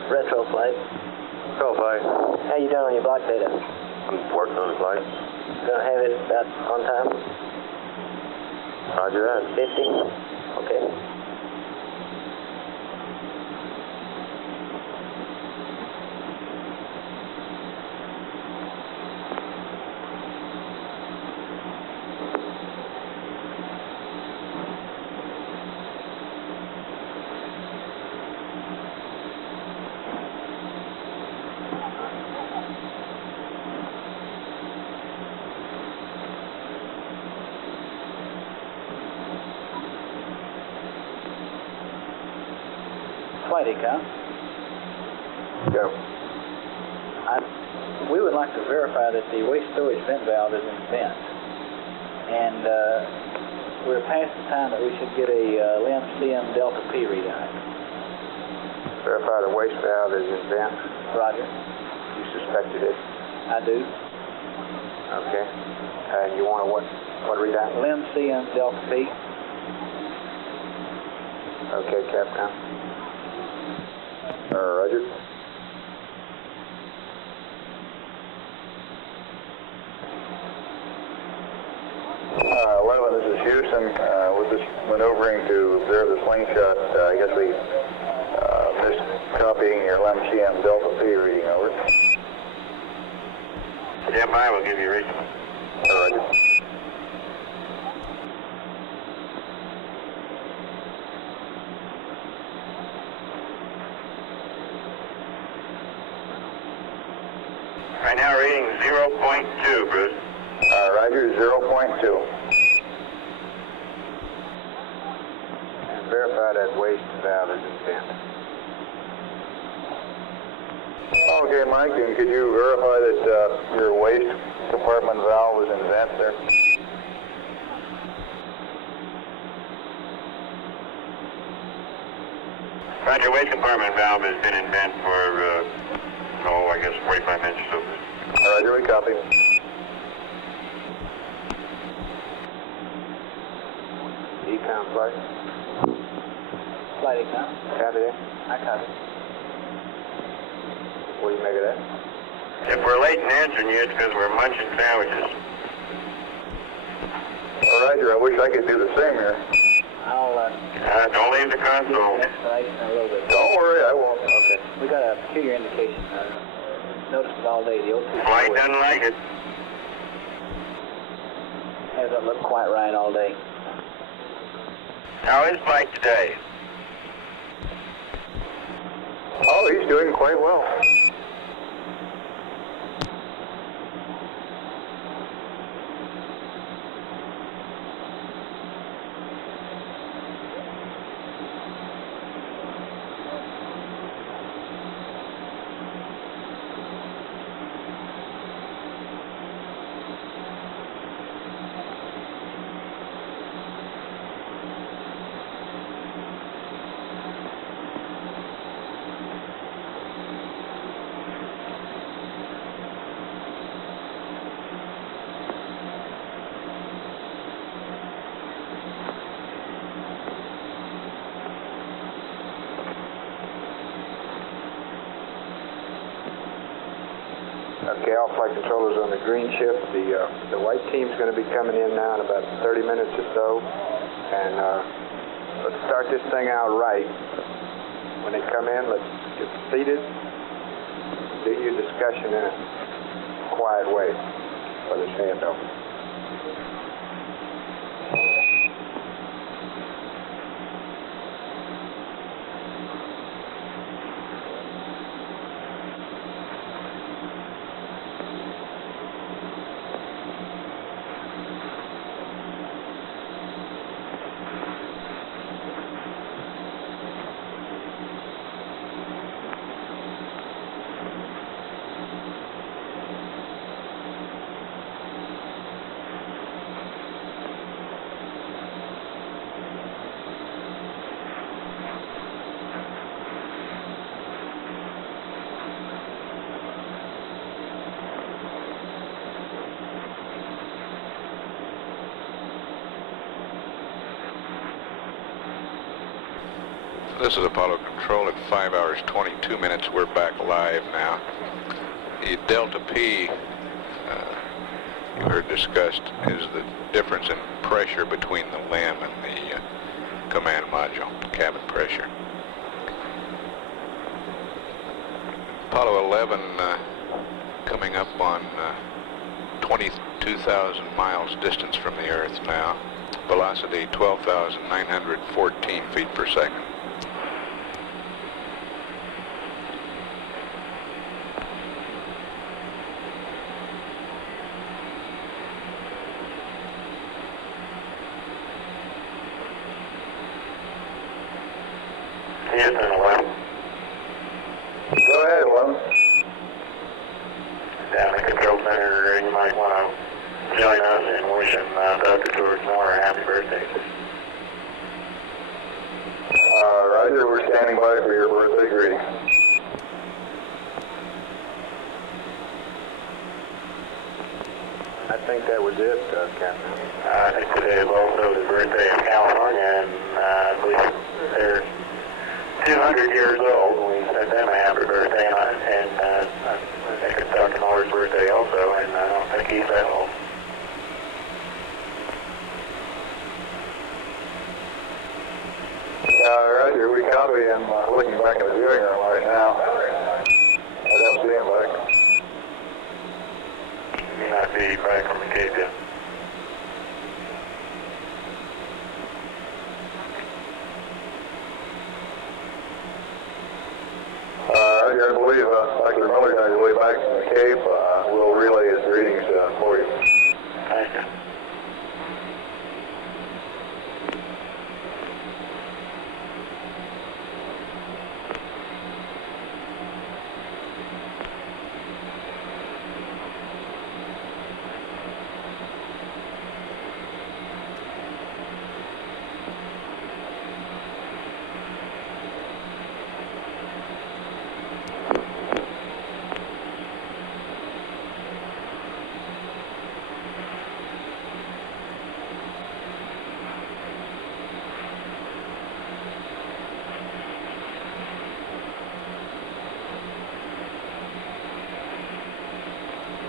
Retro flight. Go flight. How you doing on your block data? I'm working on the flight. Gonna have it about on time? Roger that. 50? Okay. Flight Econ. Go. We would like to verify that the waste storage vent valve is in vent. And we're past the time that we should get a LEM CM Delta P readout. Verify the waste valve is in vent. Roger. You suspected it? I do. Okay. And you want what readout? LEM CM Delta P. Okay, Capcom. Roger. This is Houston. We're just maneuvering to observe the slingshot. I guess we missed copying your LEM-CM Delta P reading. Over. Stand by, we'll give you a reading. Roger. Right now, reading 0.2, Bruce. Roger, 0.2. Verify that waste valve is in vent. Okay, Mike, and could you verify that your waste compartment valve is in vent there? Roger, waste compartment valve has been in vent for, I guess 45 minutes or so. Roger, we copy. Econ flight. Flight Econ. Copy that? I copy. What do you make of that? If we're late in answering you, it's because we're munching sandwiches. Roger, I wish I could do the same here. I'll don't leave the console. explanation in a little bit. Don't worry, I won't. Okay. We got a peculiar indication. Noticed it all day. The O2 Flight doesn't like it. hasn't looked quite right all day. How is Mike today? Oh, he's doing quite well. Okay, all flight controllers on the green shift. The white team's going to be coming in now in about 30 minutes or so. And let's start this thing out right. When they come in, let's get seated. Do your discussion in a quiet way. With his hand open. This is Apollo Control at 5 hours 22 minutes. We're back live now. The Delta P you heard discussed is the difference in pressure between the LEM and the command module, cabin pressure. Apollo 11 coming up on 22,000 miles distance from the Earth now. Velocity 12,914 feet per second. Houston, might want to join us in wishing Dr. George Moore a happy birthday. Roger, we're standing by for your birthday greeting. I think that was it, Captain. I think today is also the birthday of California, and I believe they're 200 years old. We said them a happy birthday, and I think it's Dr. Moore's birthday also, and I don't think he's that old. Roger, we copy. I'm looking back in the viewing room right now. I don't see him back. He might be back from the Cape yet. Roger, I believe Dr. Miller's on his way back from the Cape. We'll relay his greetings for you. Thank you.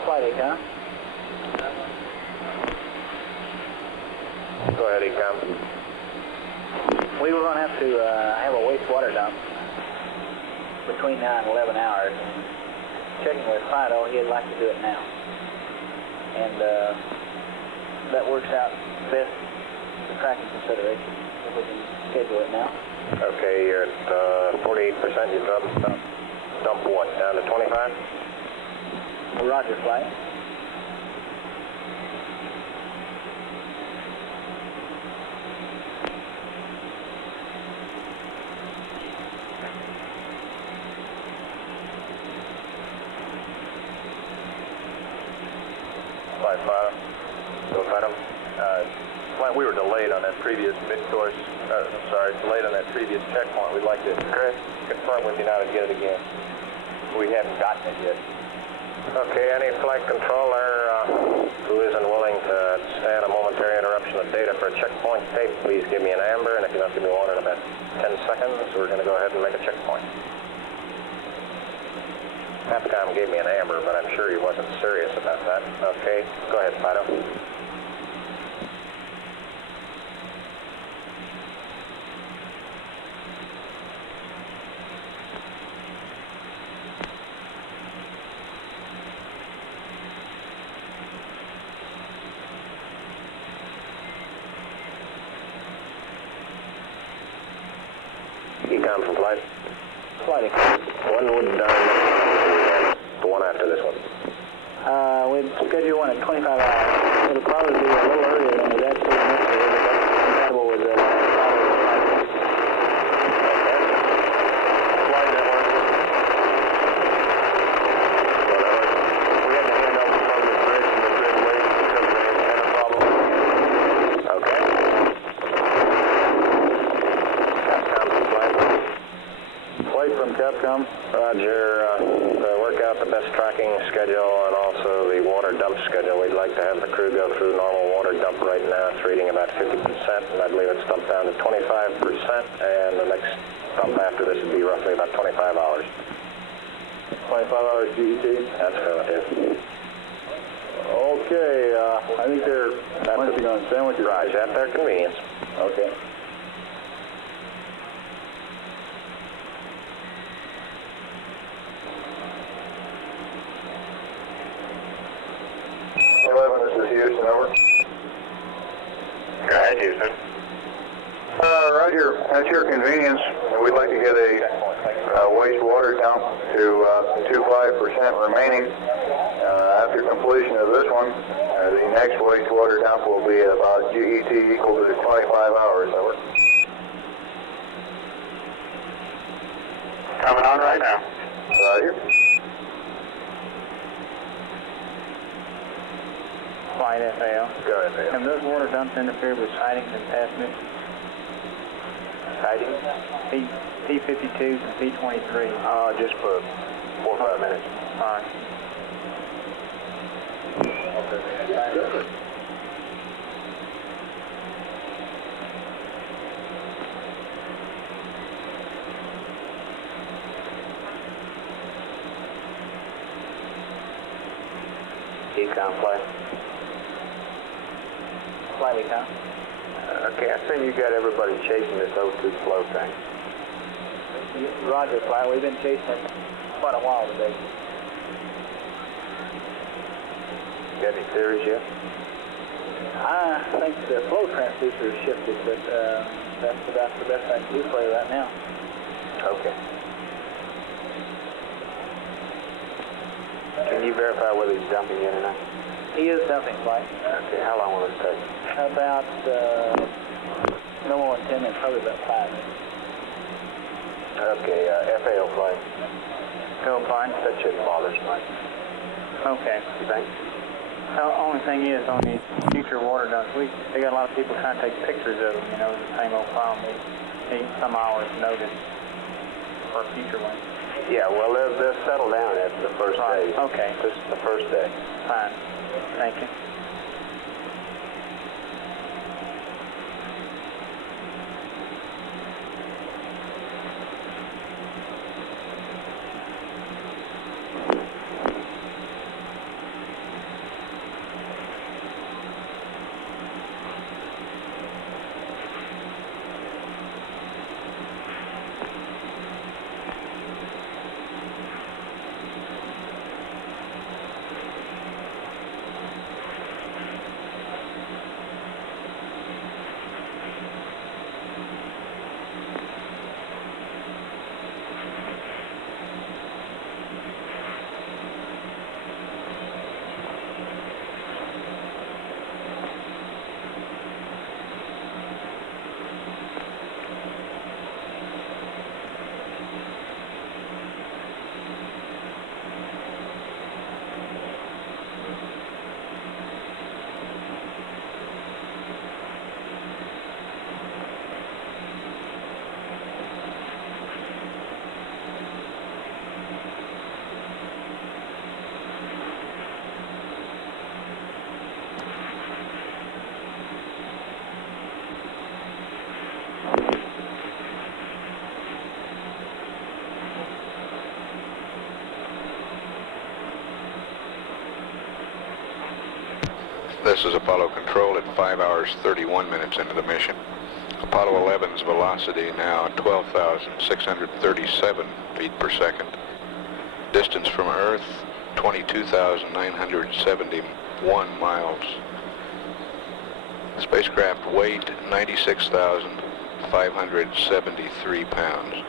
Flight Econ. Go ahead, Econ. We were going to have a wastewater dump between 9 and 11 hours. Checking with Fido, he'd like to do it now. And that works out best for tracking consideration, if we can schedule it now. Okay, you're at 48%. You dump what, down to 25? Roger, flight. Go Phantom. Flight, we were delayed on that previous mid-course, delayed on that previous checkpoint. We'd like to confirm with you now to get it again. We haven't gotten it yet. Okay, any flight controller who isn't willing to stand a momentary interruption of data for a checkpoint tape, please give me an amber, and if you don't give me one in about 10 seconds, we're going to go ahead and make a checkpoint. Capcom gave me an amber, but I'm sure he wasn't serious about that. Okay, go ahead, Fido. Econ from flight. Flight. When would the one after this one? We'd schedule one at 25 hours. It'll probably be a little earlier than is actually necessary, but that's compatible with the Flight network. We had to hand over from the bridge and the grid wait because of the antenna problem. Okay. Capcom from flight. Flight from Capcom. Roger. Work out the best tracking schedule and also the water dump schedule. We'd like to have the crew go through normal water dump right now. It's reading about 50%, and I believe it's dumped down to 25%, and the next dump after this would be roughly about 25 hours. 25 hours GET? That's affirmative. Okay, I think they're munching on sandwiches. Roger, at their convenience. Okay. This is Houston, over. Go ahead, Houston. Roger, at your convenience, we'd like to get a wastewater dump to 25% remaining. After completion of this one, the next wastewater dump will be about GET equal to 25 hours, over. Coming on right now. Roger. At FAL. Go ahead, FAL. Have those water dumps interfered with sightings and past missions? Sightings? P-52s and P-23. Just for 4 or 5 minutes. All right. Econ flight. Flight Econ. Okay, I assume you got everybody chasing this O2 flow thing. Roger, Flight. We've been chasing it quite a while today. Got any theories yet? I think the flow transducer is shifted, but that's about the best I can do for you right now. Okay. Can you verify whether he's dumping yet or not? He is dumping, Flight. Okay, how long will it take? About no more than 10 minutes, probably about 5 minutes. Okay, FAO flight. Go fine. That shouldn't bother us much. Okay. You think? The only thing is, on these future water dumps, they got a lot of people trying to take pictures of them, you know, the same old problem. They need some hours notice for a future one. Yeah, well, they'll settle down after the first day. Okay. This is the first day. Fine. Thank you. This is Apollo Control at 5 hours 31 minutes into the mission. Apollo 11's velocity now 12,637 feet per second. Distance from Earth 22,971 miles. Spacecraft weight 96,573 pounds.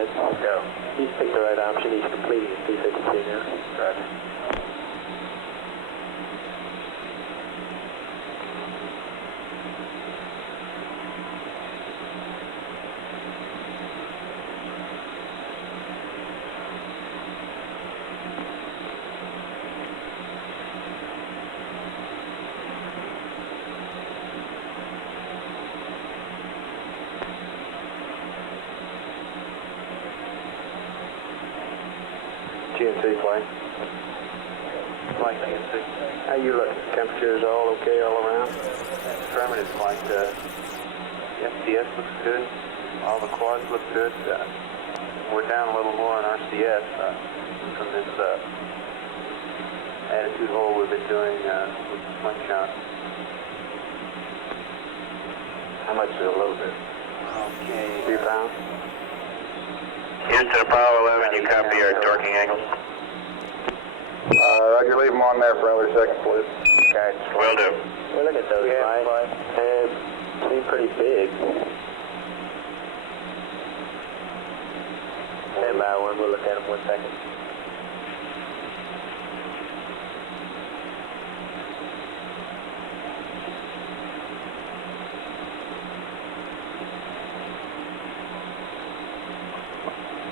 ahead. Go. He's picked the right option. He's completing his P-52 now. Roger. GNC flight. Flight GNC. How you looking? Temperatures all okay all around? Affirmative flight. SDS looks good. All the quads look good. We're down a little more on RCS from this attitude hole we've been doing with the slingshot. How much is a little bit? Okay. 3 pounds? Houston, Apollo 11, you copy our torquing angle? Roger, leave them on there for another second, please. Okay. Will do. Well, look at those lights. Seem pretty big. Stand by one. We'll look at them 1 second.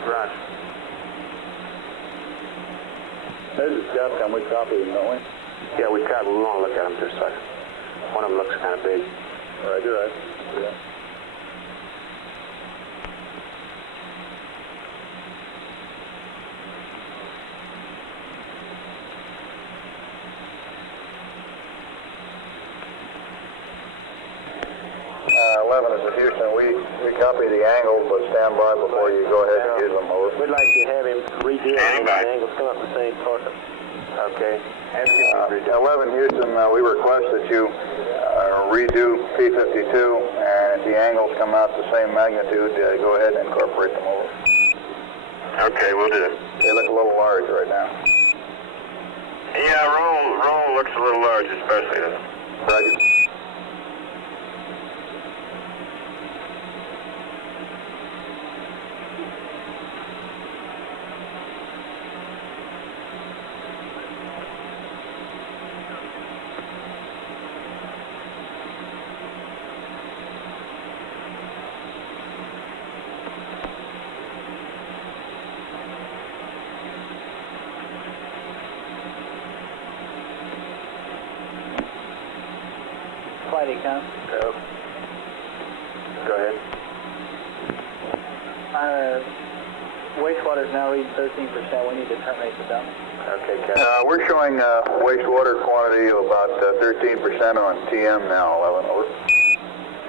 Roger. There's a scout cam. We copy them, don't we? Yeah, we want to look at them just a second. One of them looks kind of big. Roger, right. Yeah. This is Houston. We copy the angles, but stand by before you go ahead and use them. Over. We'd like to have him redo it and the angles come up the same target. Okay. Ask him to redo. 11 Houston, we request that you redo P-52, and if the angles come out the same magnitude, go ahead and incorporate them over. Okay, we'll do it. They look a little large right now. Yeah, roll looks a little large, especially. Roger. Flight econ. Go. Go ahead. Wastewater is now reading 13%. We need to terminate the dump. Okay, Captain. We're showing wastewater quantity of about 13% on TM now, 11, over.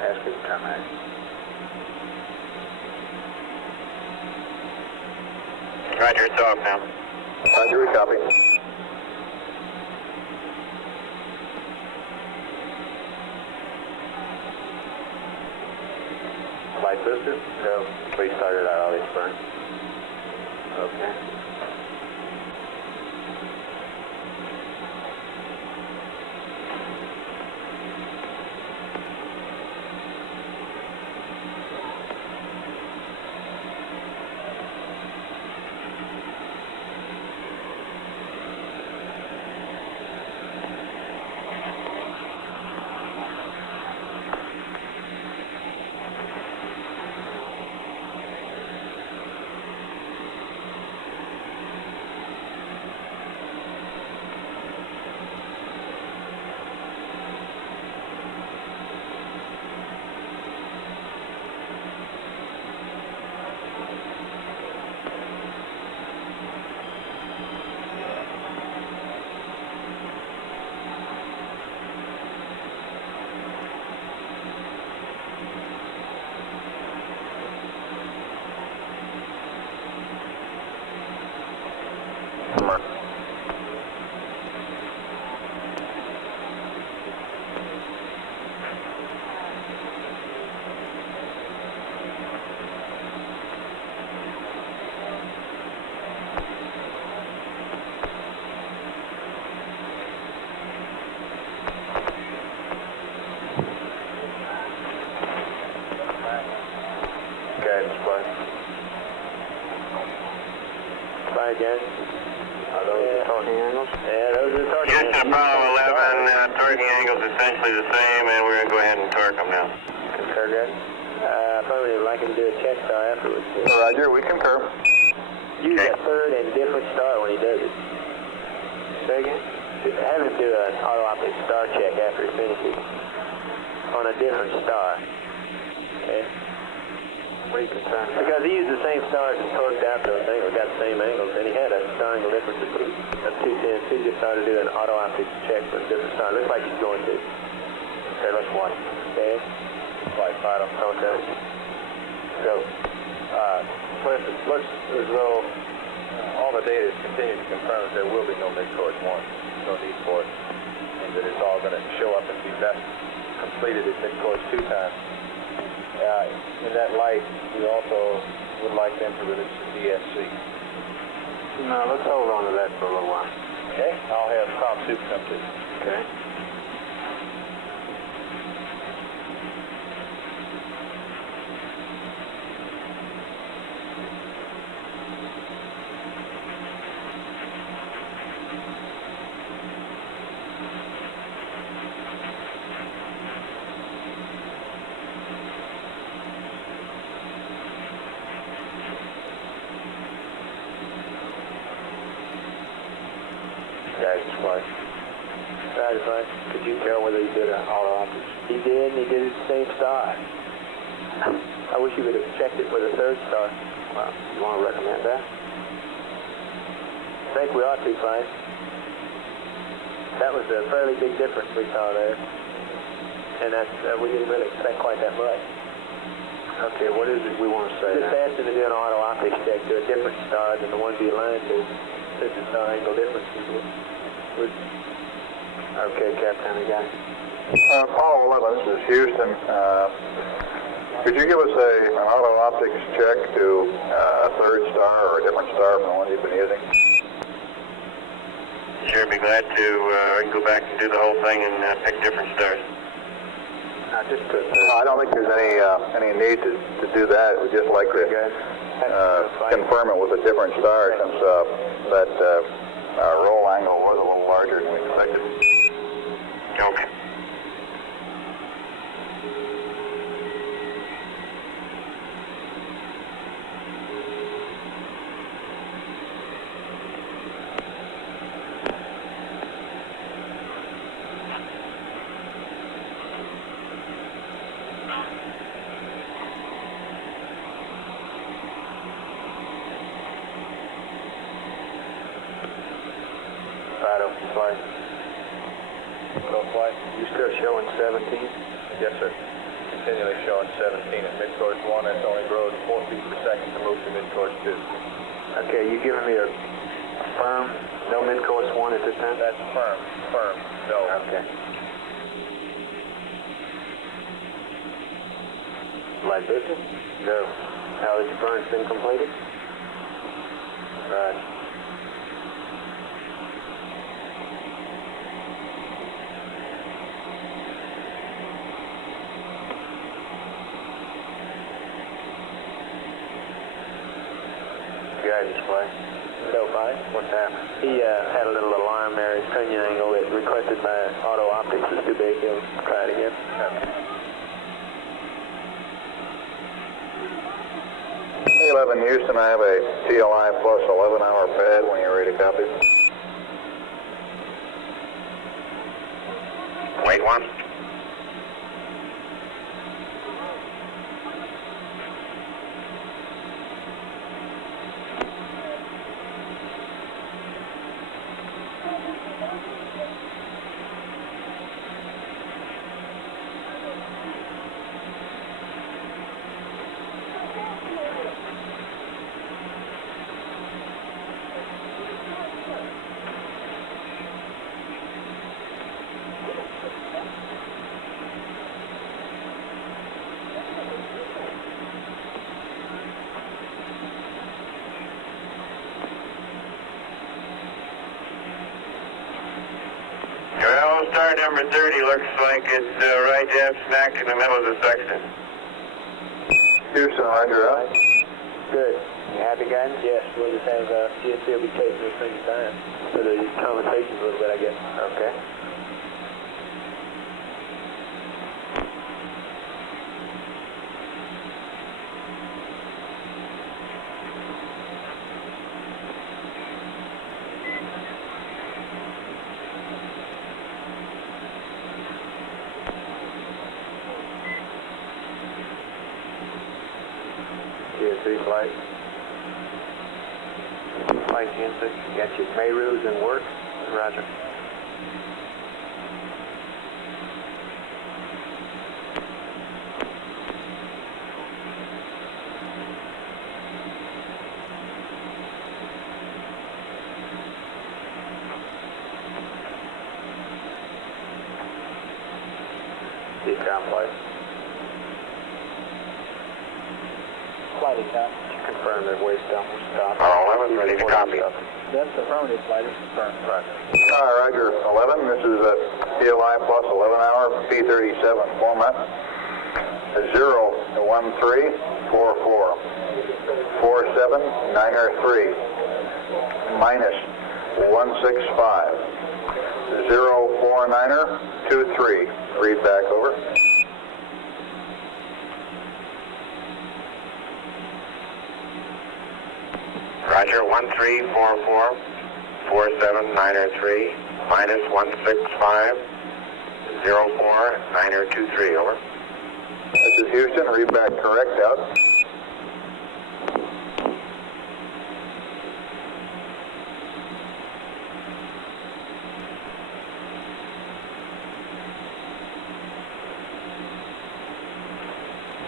Ask him to terminate. Roger, it's off now. Roger, we copy. Flight booster? Go. We started out all these burns. Okay. torquing angles? Yeah, those are the torquing angles. Houston Apollo 11, torquing angles essentially the same, and we're going to go ahead and torque them now. Concur, good. Affirmative, like him to do a check star afterwards. Roger, we concur. Use a third and different star when he does it. Say again? Have him do an auto-optic star check after he finishes on a different star. Okay? What are you concerned about? Because he used the same stars and torqued out those angles, got the same angles, and he had a star angle difference of 210. So he just started to do an auto-optic check for a different star. Looks like he's going to. Okay, let's watch. Okay? Flight final. Okay. So, for instance, looks as though all the data is continuing to confirm that there will be no mid-course 1. No need for it. And that it's all going to show up and be best completed at mid-course 2 time. In that light, we also would like them to release the DSC. No, let's hold on to that for a little while. Okay? I'll have Tom Soup come to you. Okay. Right. Could you tell whether he did an auto-optic? He did, and he did it the same star. I wish he would have checked it with a third star. Well, you want to recommend that? I think we ought to, Frank. That was a fairly big difference we saw there. And that's, we didn't really expect quite that much. Okay, what is it we want to say Just now? asked him to do an auto-optic check to a different star than the one we aligned to. Since the star angle differences would. Okay, Captain, again. Apollo 11, this is Houston. Could you give us an auto-optics check to a third star or a different star from the one you've been using? Sure, be glad to. I can go back and do the whole thing and pick different stars. I don't think there's any need to do that. We'd just like to confirm it with a different star since that roll angle was a little larger than we expected. Okay. Flight. No flight. You still showing 17? Yes, sir. Continually showing 17 at mid-course 1. That's only grows 4 feet per second to move to mid-course 2. Okay, you giving me a firm, no mid-course 1 at this time? That's firm. Firm. No. Okay. Light business? No. How has your burns been completed? Right. Guidance flight. No, fine. What's happened? He had a little alarm there. His trunnion angle that requested by auto-optics was too big. He'll try it again. Hey, 11 Houston, I have a TLI plus 11-hour pad when you're ready to copy. Wait one. Star number 30 looks like it's right jab smack in the middle of the section. Houston, roger up. Good. You happy, guys? Yes. We'll just have CSC will be taking this thing time. So the vibrations a little bit, I guess. Okay. GNC flight. Flight GN6. Got your Mayroos in work? Roger. Decom flight. Flight account. Confirm that waste dump will stop. 11, ready to copy. That's affirmative, flight is confirmed. Roger. Roger, 11. This is a CLI plus 11-hour P37 format. 01344 47903 minus 165 04923. Read back over. Roger, 1344 47903 minus 165 04923. Over. This is Houston. Read back correct out.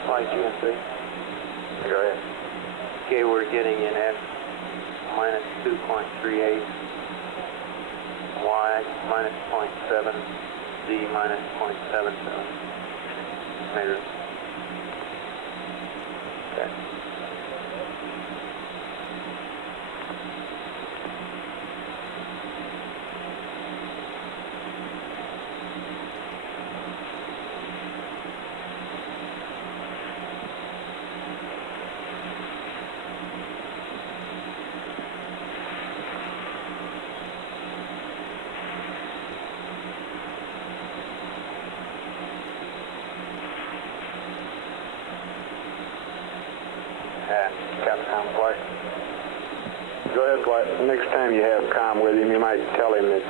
Flight GNC. Go ahead. Okay, we're getting in at minus 2.38, Y minus 0.7, Z minus 0.77 meters. Okay. Capcom flight. Go ahead, flight. Next time you have comm with him, you might tell him that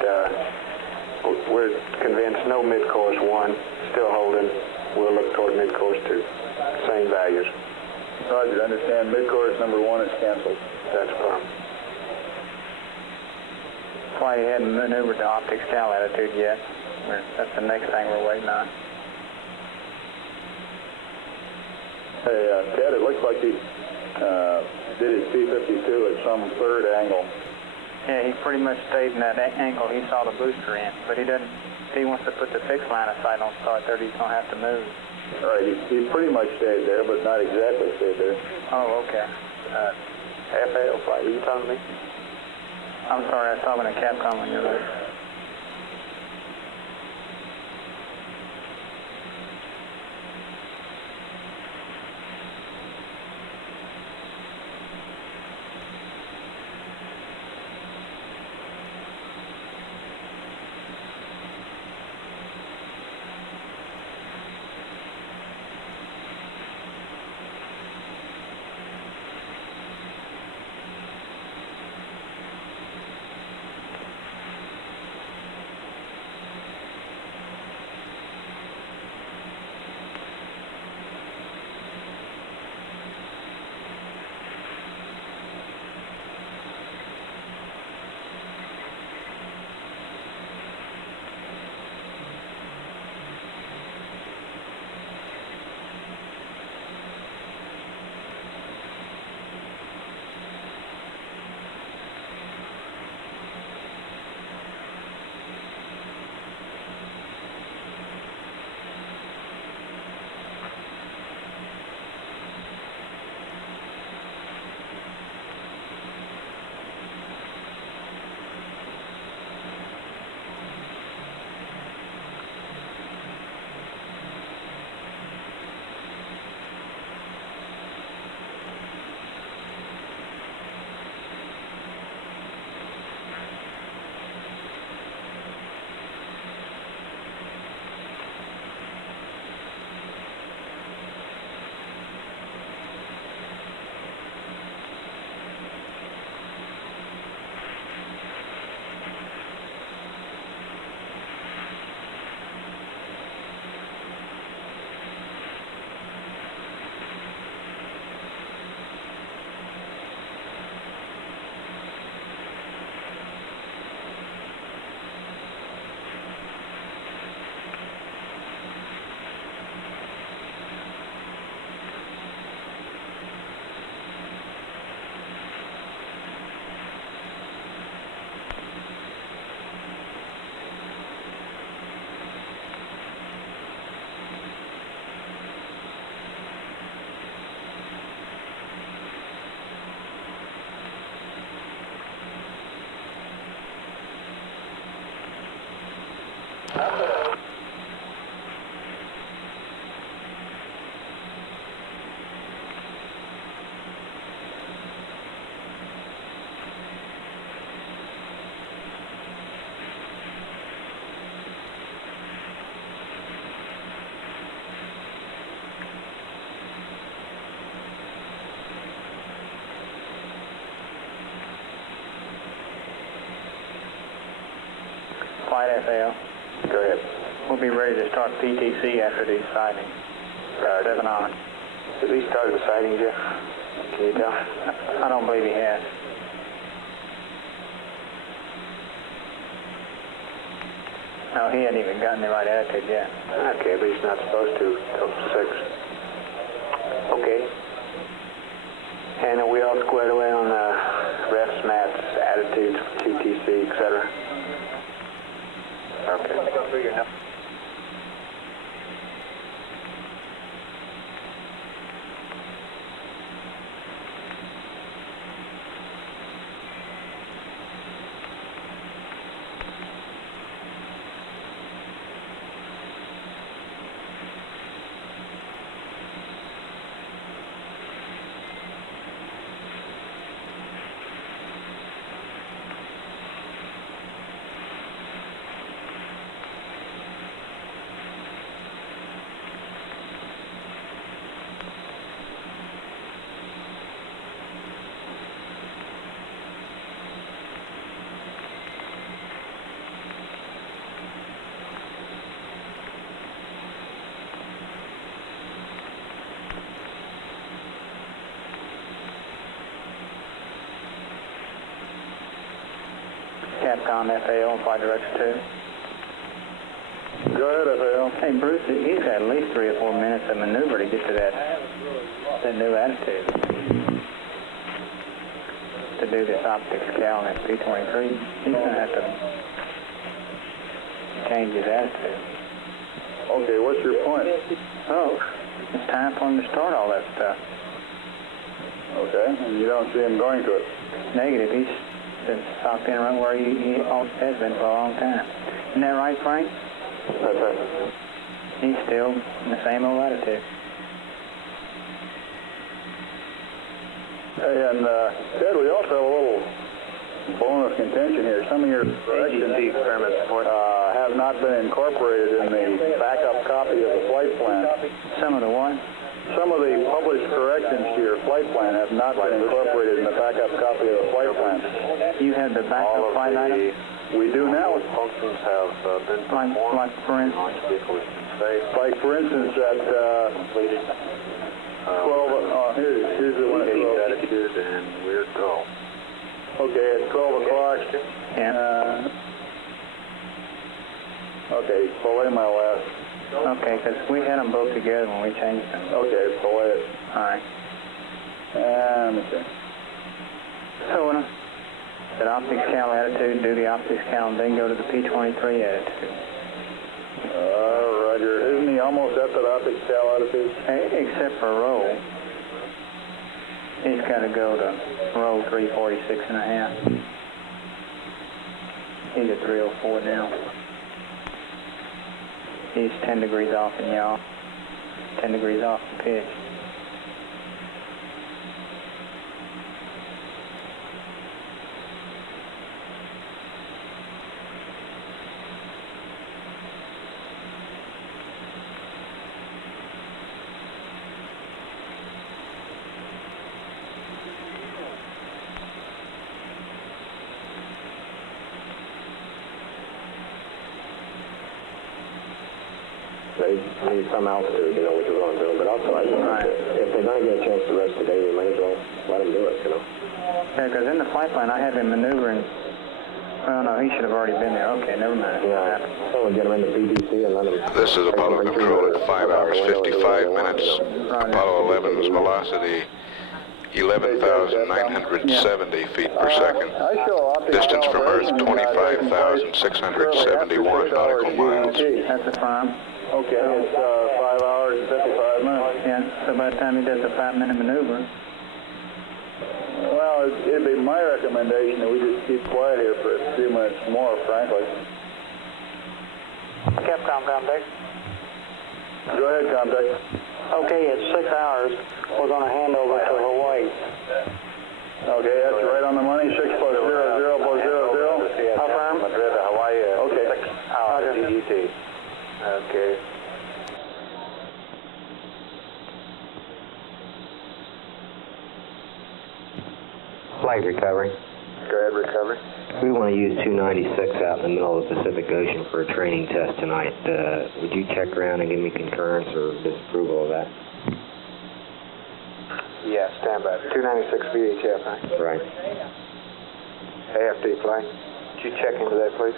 we're convinced no mid-course 1, still holding. We'll look toward mid-course 2. Same values. Roger, understand. Mid-course number 1 is canceled. That's firm. Flight hadn't maneuvered to optic scowl attitude yet. That's the next thing we're waiting on. Hey, Ted, it looks like he did his P-52 at some third angle. Yeah, he pretty much stayed in that angle he saw the booster in, but he doesn't. If he wants to put the fixed line of sight on Star 30, he's gonna have to move. All right, he pretty much stayed there, but not exactly stayed there. Oh, okay. FAO flight, are you talking to me? I'm sorry, I was talking to Capcom when you're there. Flight FAO. Go ahead. We'll be ready to start PTC after these sightings. 7 on. Has he started the sighting yet? Can you tell? I don't believe he has. No, he hadn't even gotten the right attitude yet. Okay, but he's not supposed to till 6. Okay. And are we all squared away on refs, mats, attitudes, QTC, etc.? Okay. Let me go through your number. Capcom FAO, Flight Director 2. Go ahead, FAO. Hey, Bruce, he's had at least 3 or 4 minutes of maneuver to get to that new attitude. To do this optics cal at P-23, he's going to have to change his attitude. Okay, what's your point? Oh, it's time for him to start all that stuff. Okay, and you don't see him going to it? Negative, he's been stopped in right where he has been for a long time. Isn't that right, Frank? That's right. He's still in the same old attitude. Hey, and Ted, we also have a little bone of contention here. Some of your corrections have not been incorporated in the backup copy of the flight plan. Some of the what? Some of the published corrections to your flight plan have not been incorporated in the backup copy of the flight plan. You have the backup flight item? We do now. Functions have been performed. Like for instance? Like for instance at 12, here's the one at 12. Attitude and we're go. Okay, at 12 o'clock. Yeah. Okay, belay my last. Okay, because we had them both together when we changed them. Okay, belay it. All right. And let me see. So, that optics cal attitude, do the optics cal, and then go to the P-23 attitude. Roger. Isn't he almost at that optics cal attitude? Except for roll. He's got to go to roll 346.5. He's at 304 now. He's 10 degrees off in yaw, 10 degrees off in pitch. They need some altitude, you know, which we're going to do. But also, I think if they're going to get a chance to rest today, we might as well let them do it, you know. Yeah, because in the flight plan, I had him maneuvering. Oh, no, he should have already been there. Okay, never mind. Yeah, so we'll get them in the PDC and let them... This is Apollo Control at 5 hours, 55 minutes. Apollo 11's velocity, 11,970 feet per second. Distance from Earth, 25,671 nautical miles. That's a farm. Okay, it's 5 hours and 55 minutes. Yeah, so by the time he does the 5-minute maneuver. Well, it'd be my recommendation that we just keep quiet here for a few minutes more, frankly. Capcom contact. Go ahead, contact. Okay, it's 6 hours. We're going to hand over to Hawaii. Okay, that's right on the money. 6 + 0, 0 + 0, 0. Affirm. Madrid to Hawaii. Okay. 6 hours GET. Okay. Flight recovery. Go ahead, recovery. We want to use 296 out in the middle of the Pacific Ocean for a training test tonight. Would you check around and give me concurrence or disapproval of that? Yeah, stand by. 296 VHF, right? Right. AFD flight. Could you check into that, please?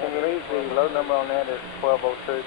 Can you leave the load number on that as 1202?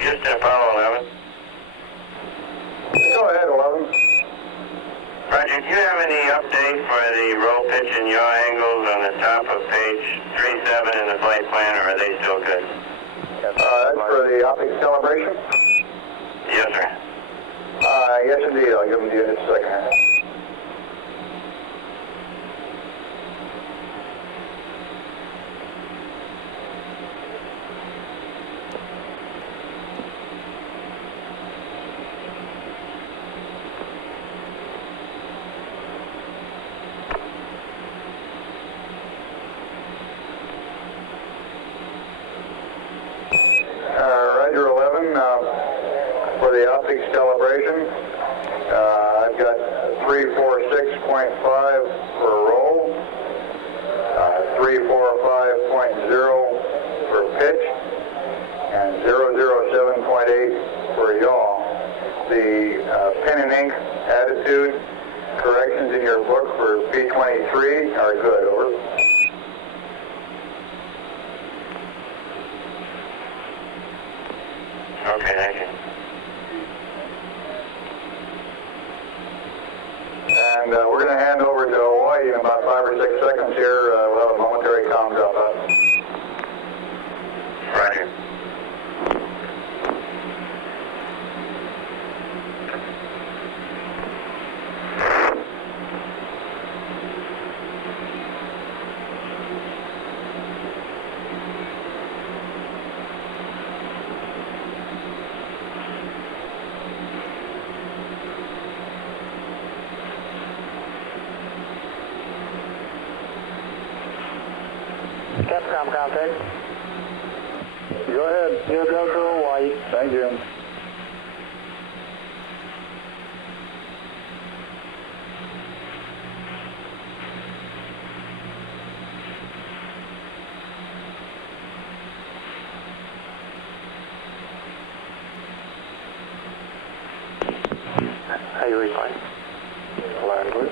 Houston, Apollo 11. Go ahead, 11. Roger, do you have any update for the roll, pitch, and yaw angles on the top of page 37 in the flight plan, or are they still good? That's for the optics calibration? Yes, sir. Yes, indeed. I'll give them to you in just a second. Roger 11, for the optics calibration, I've got 346.5 for roll, 345.0 for pitch, and 007.8 for yaw. The pen and ink attitude corrections in your book for P23 are good, over. Okay, thank you. And we're going to hand over to Hawaii in about 5 or 6 seconds here. We'll have a momentary comm drop out. Roger. Capcom contact. Go ahead. You'll go to Hawaii. Thank you. How you read mine? Loud and clear.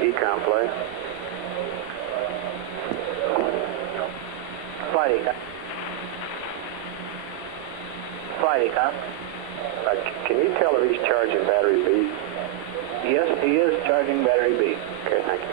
Econ play. Flight Econ. Flight Econ. Can you tell if he's charging battery B? Yes, he is charging battery B. Okay, thank you.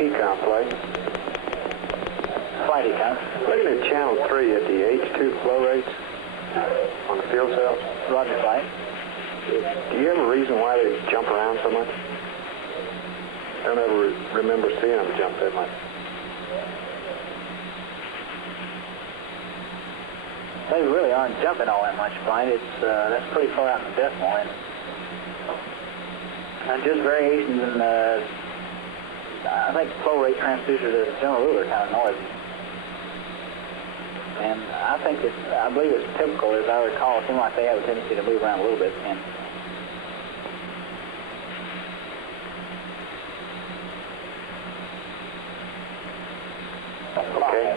ECOM flight. Flight econ. Looking at channel 3 at the H2 flow rates on the fuel cells. Roger, flight. Do you have a reason why they jump around so much? I don't ever remember seeing them jump that much. They really aren't jumping all that much, flight. It's that's pretty far out in the decimal, and just variations in the. I think flow rate transducers at the general rule are kind of noisy. And I believe it's typical, as I recall. It seems like they have a tendency to move around a little bit. And okay.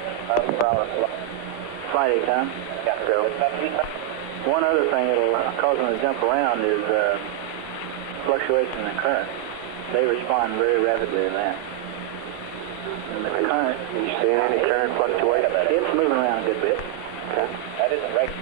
Flight econ. Go. One other thing that'll cause them to jump around is fluctuation in the current. They respond very rapidly to that. And the current... Are you seeing any current fluctuation? It's moving around a good bit. Okay. That isn't regular.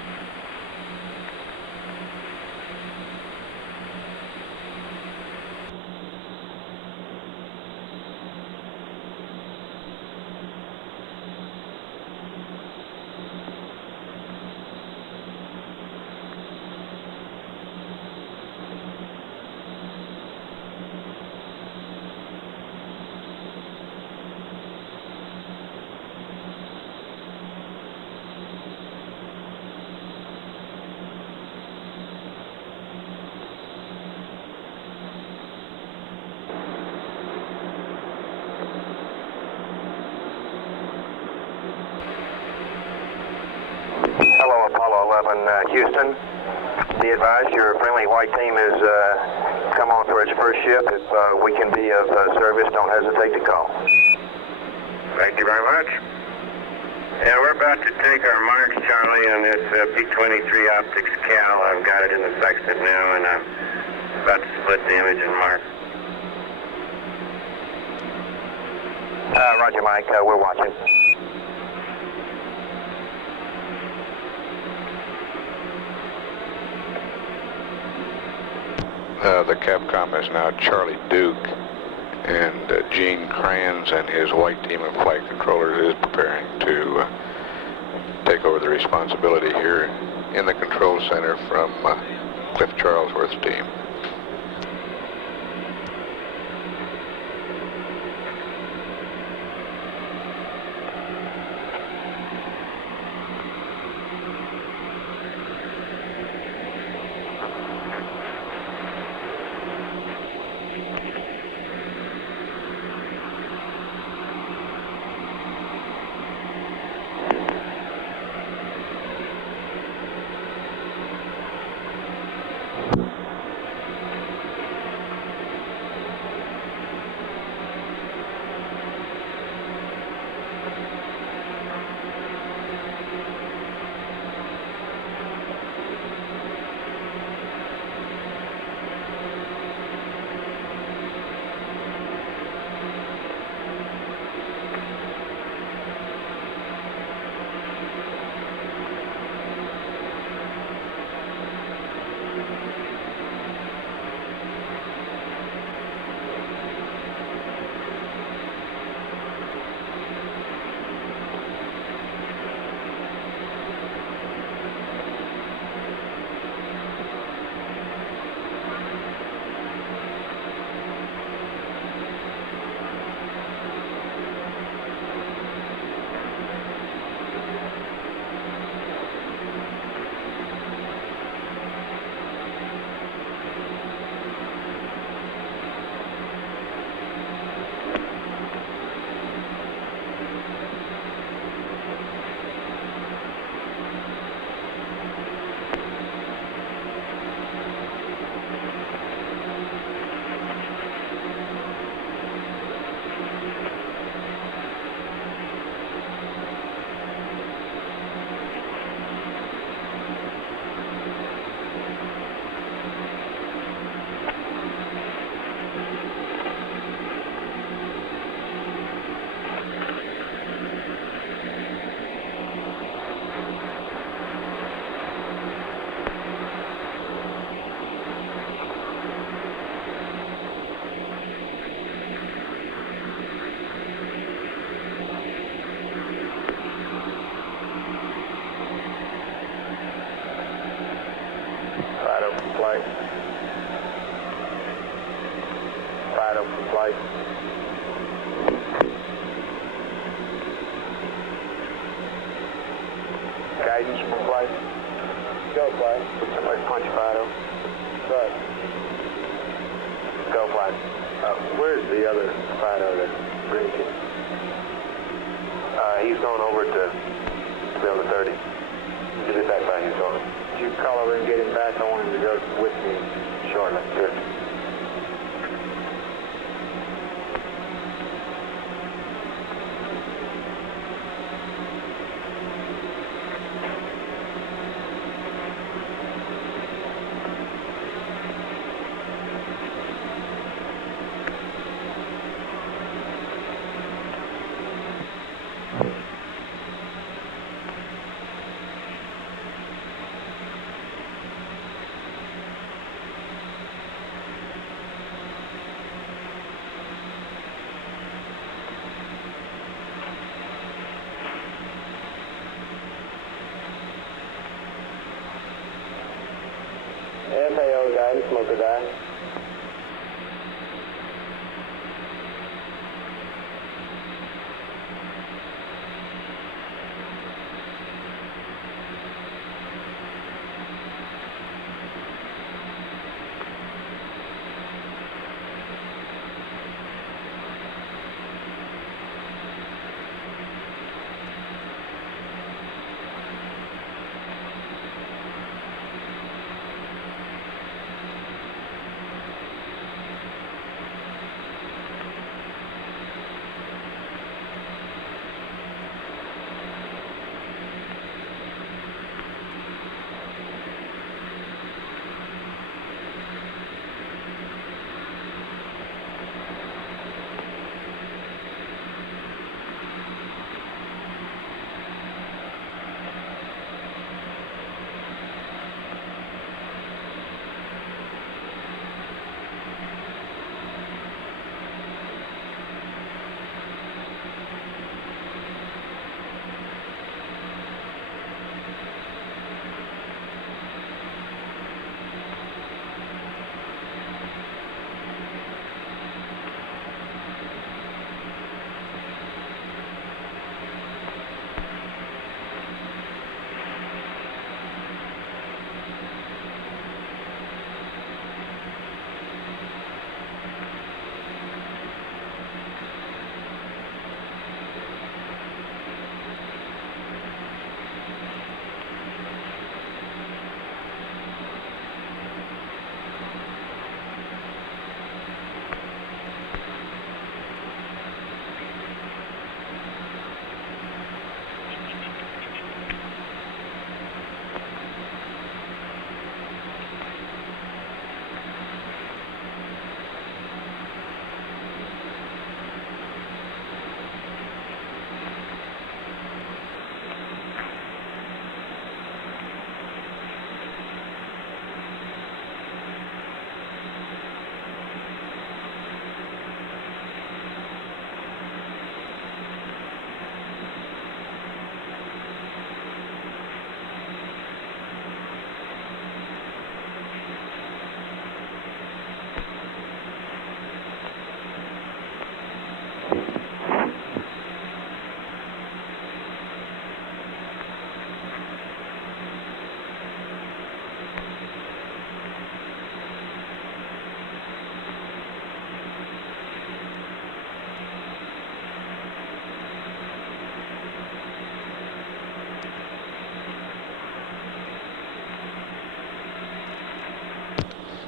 Hello, Apollo 11, Houston. Be advised, your friendly white team has come on for its first ship. If we can be of service, don't hesitate to call. Thank you very much. Yeah, we're about to take our marks, Charlie, on this P-23 Optics Cal. I've got it in the sextant now, and I'm about to split the image and mark. Roger, Mike. We're watching. The Capcom is now Charlie Duke, and Gene Kranz and his white team of flight controllers is preparing to take over the responsibility here in the control center from Cliff Charlesworth's team. flight. Fido for flight. Guidance for flight. Go flight. Somebody punch Fido. Good. Go flight. Where's the other Fido that brings you? He's going over to be on the 30. He'll be back by his zone. Did you call over and get him back? I want him to go with me shortly. Good. FAO guidance, smoker die.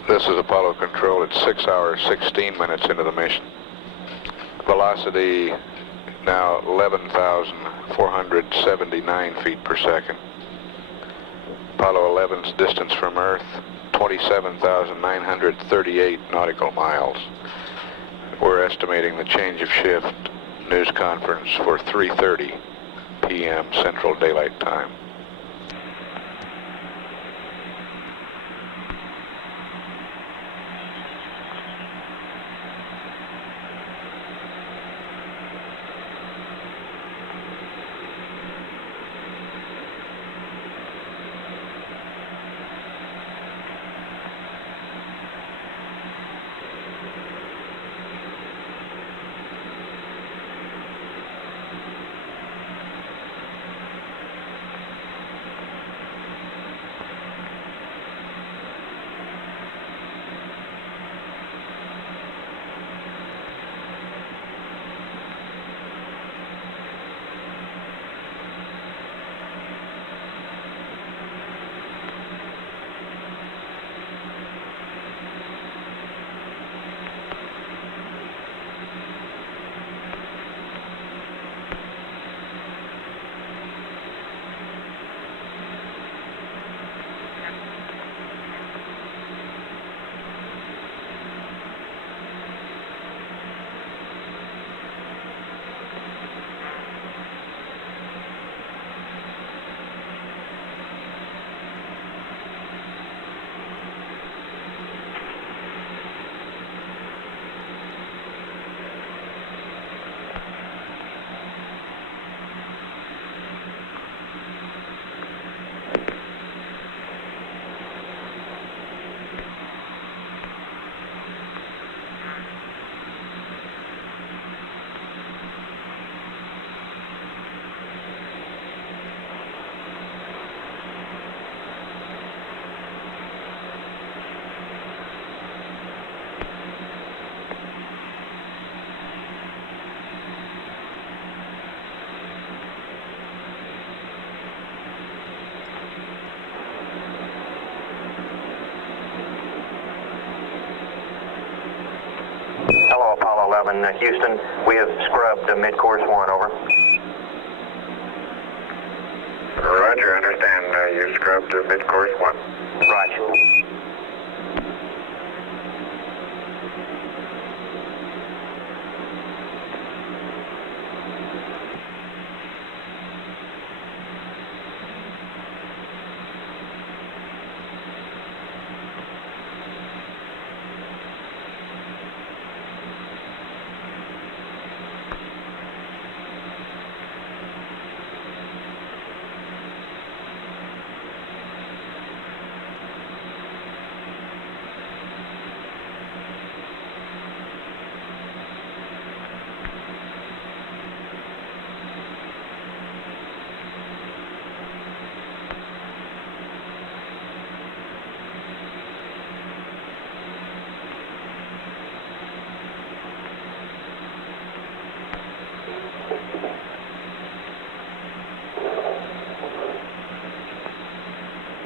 This is Apollo Control. It's 6 hours, 16 minutes into the mission. Velocity now 11,479 feet per second. Apollo 11's distance from Earth, 27,938 nautical miles. We're estimating the change of shift news conference for 3:30 p.m. Central Daylight Time. 11, Houston, we have scrubbed mid-course 1, over. Roger, understand. You scrubbed mid-course 1. Roger.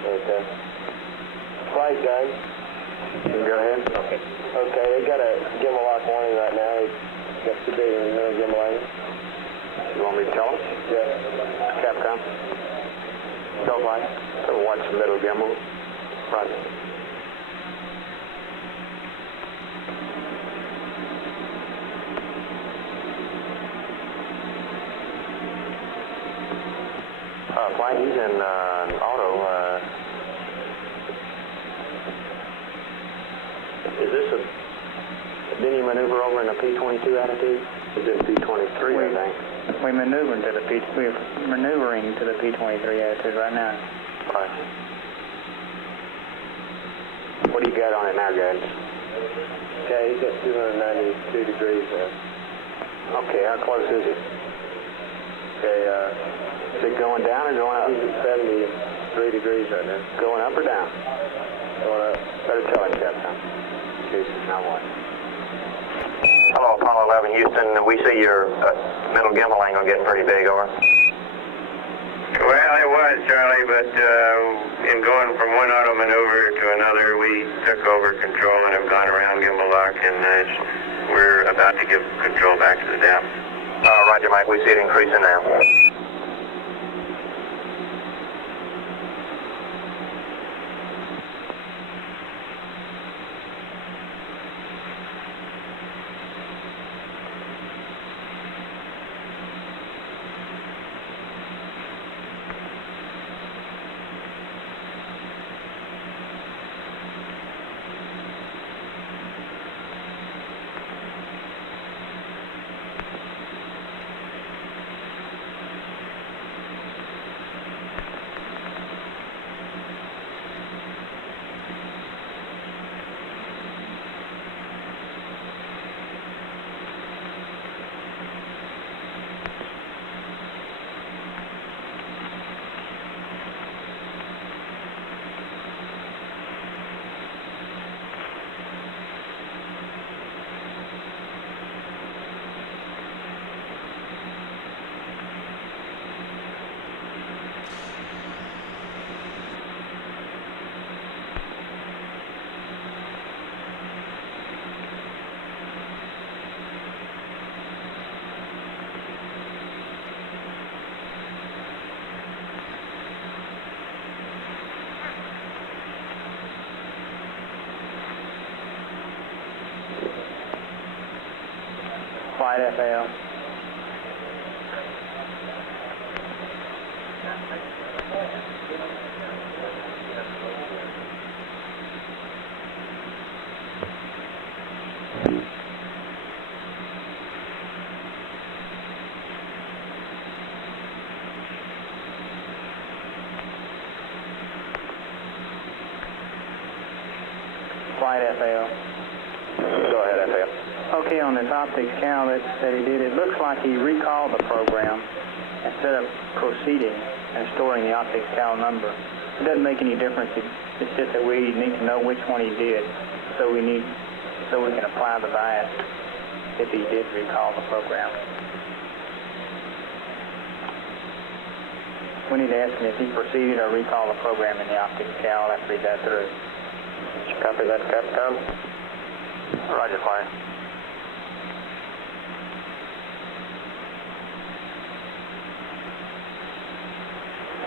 Okay. Flight done. Go ahead. Okay. Okay, they got a gimbal lock warning right now. It's got too big of a middle gimbal line. You want me to tell them? Yeah. Capcom. Go flight. So watch the middle gimbal. Roger. Flight, he's in auto. Is this didn't you maneuver over in a P-22 attitude? He's in P-23, I think. We're maneuvering to the P-23 attitude right now. Right. What do you got on it now, guys? Okay, he's at 292 degrees now. Okay, how close is it? Okay, is it going down or going up? He's at 73 degrees right now. Going up or down? Going up. Better tell him, Captain. Jesus, now what? Hello, Apollo 11, Houston. We see your middle gimbal angle getting pretty big, over. Well, it was, Charlie, but in going from one auto maneuver to another, we took over control and have gone around gimbal lock, and we're about to give control back to the depth. Roger, Mike. We see it increasing now. Flight FAL. Flight FAL. Go ahead, FAL. Okay, on this optics cal that he did, it looks like he recalled the program instead of proceeding and storing the optics cal number. It doesn't make any difference. It's just that we need to know which one he did, so we can apply the bias if he did recall the program. We need to ask him if he proceeded or recalled the program in the optics cal after he got through. Copy that, Capcom. Roger, fire.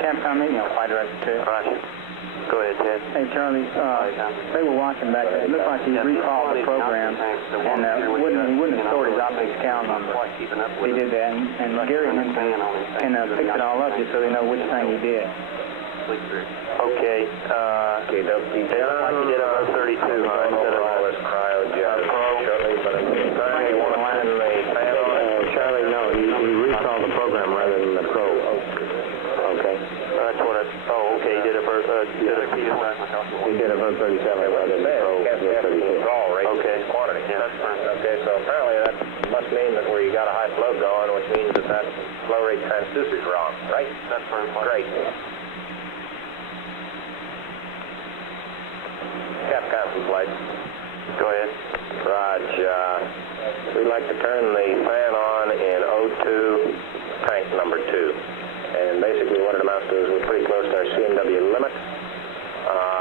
Capcom meeting on Flight Director 2. Roger. Go ahead, Ted. Hey, Charlie, they were watching back there. It looked like he recalled the program and he wouldn't have stored his optics count number. He did that, and Gary went and fixed it all up just so they know which thing he did. Okay, it looked like he did a 32, huh? Instead of all this cryogenic shortly, but you want to turn the fan on? Charlie, no, he recalled the program rather than the probe. Okay. That's what okay, he did a verse, he did a verse 37 rather than the probe. Okay. Quantity. Yeah. Okay, so apparently that must mean that where you got a high flow going, which means that flow rate transducer's wrong, right? That's great. Capcom flight. Go ahead. Raj, we'd like to turn the fan on in O2 tank number 2. And basically what it amounts to is we're pretty close to our CMW limit.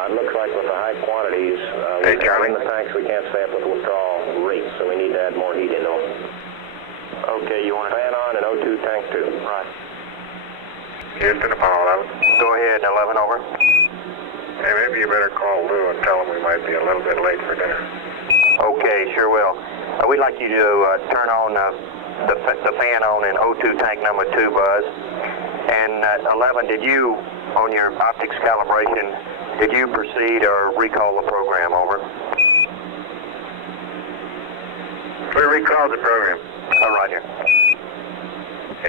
It looks like with the high quantities in the tanks, we can't stay up with the withdrawal rate, so we need to add more heat into them. Okay, you want to fan on in O2 tank 2. Right. Houston, Apollo 11. Go ahead, 11 over. Hey, maybe you better call Lou and tell him we might be a little bit late for dinner. Okay, sure will. We'd like you to turn on the fan on in O2 tank number 2, Buzz. And 11, did you, on your optics calibration, did you proceed or recall the program, over? We recalled the program. Roger.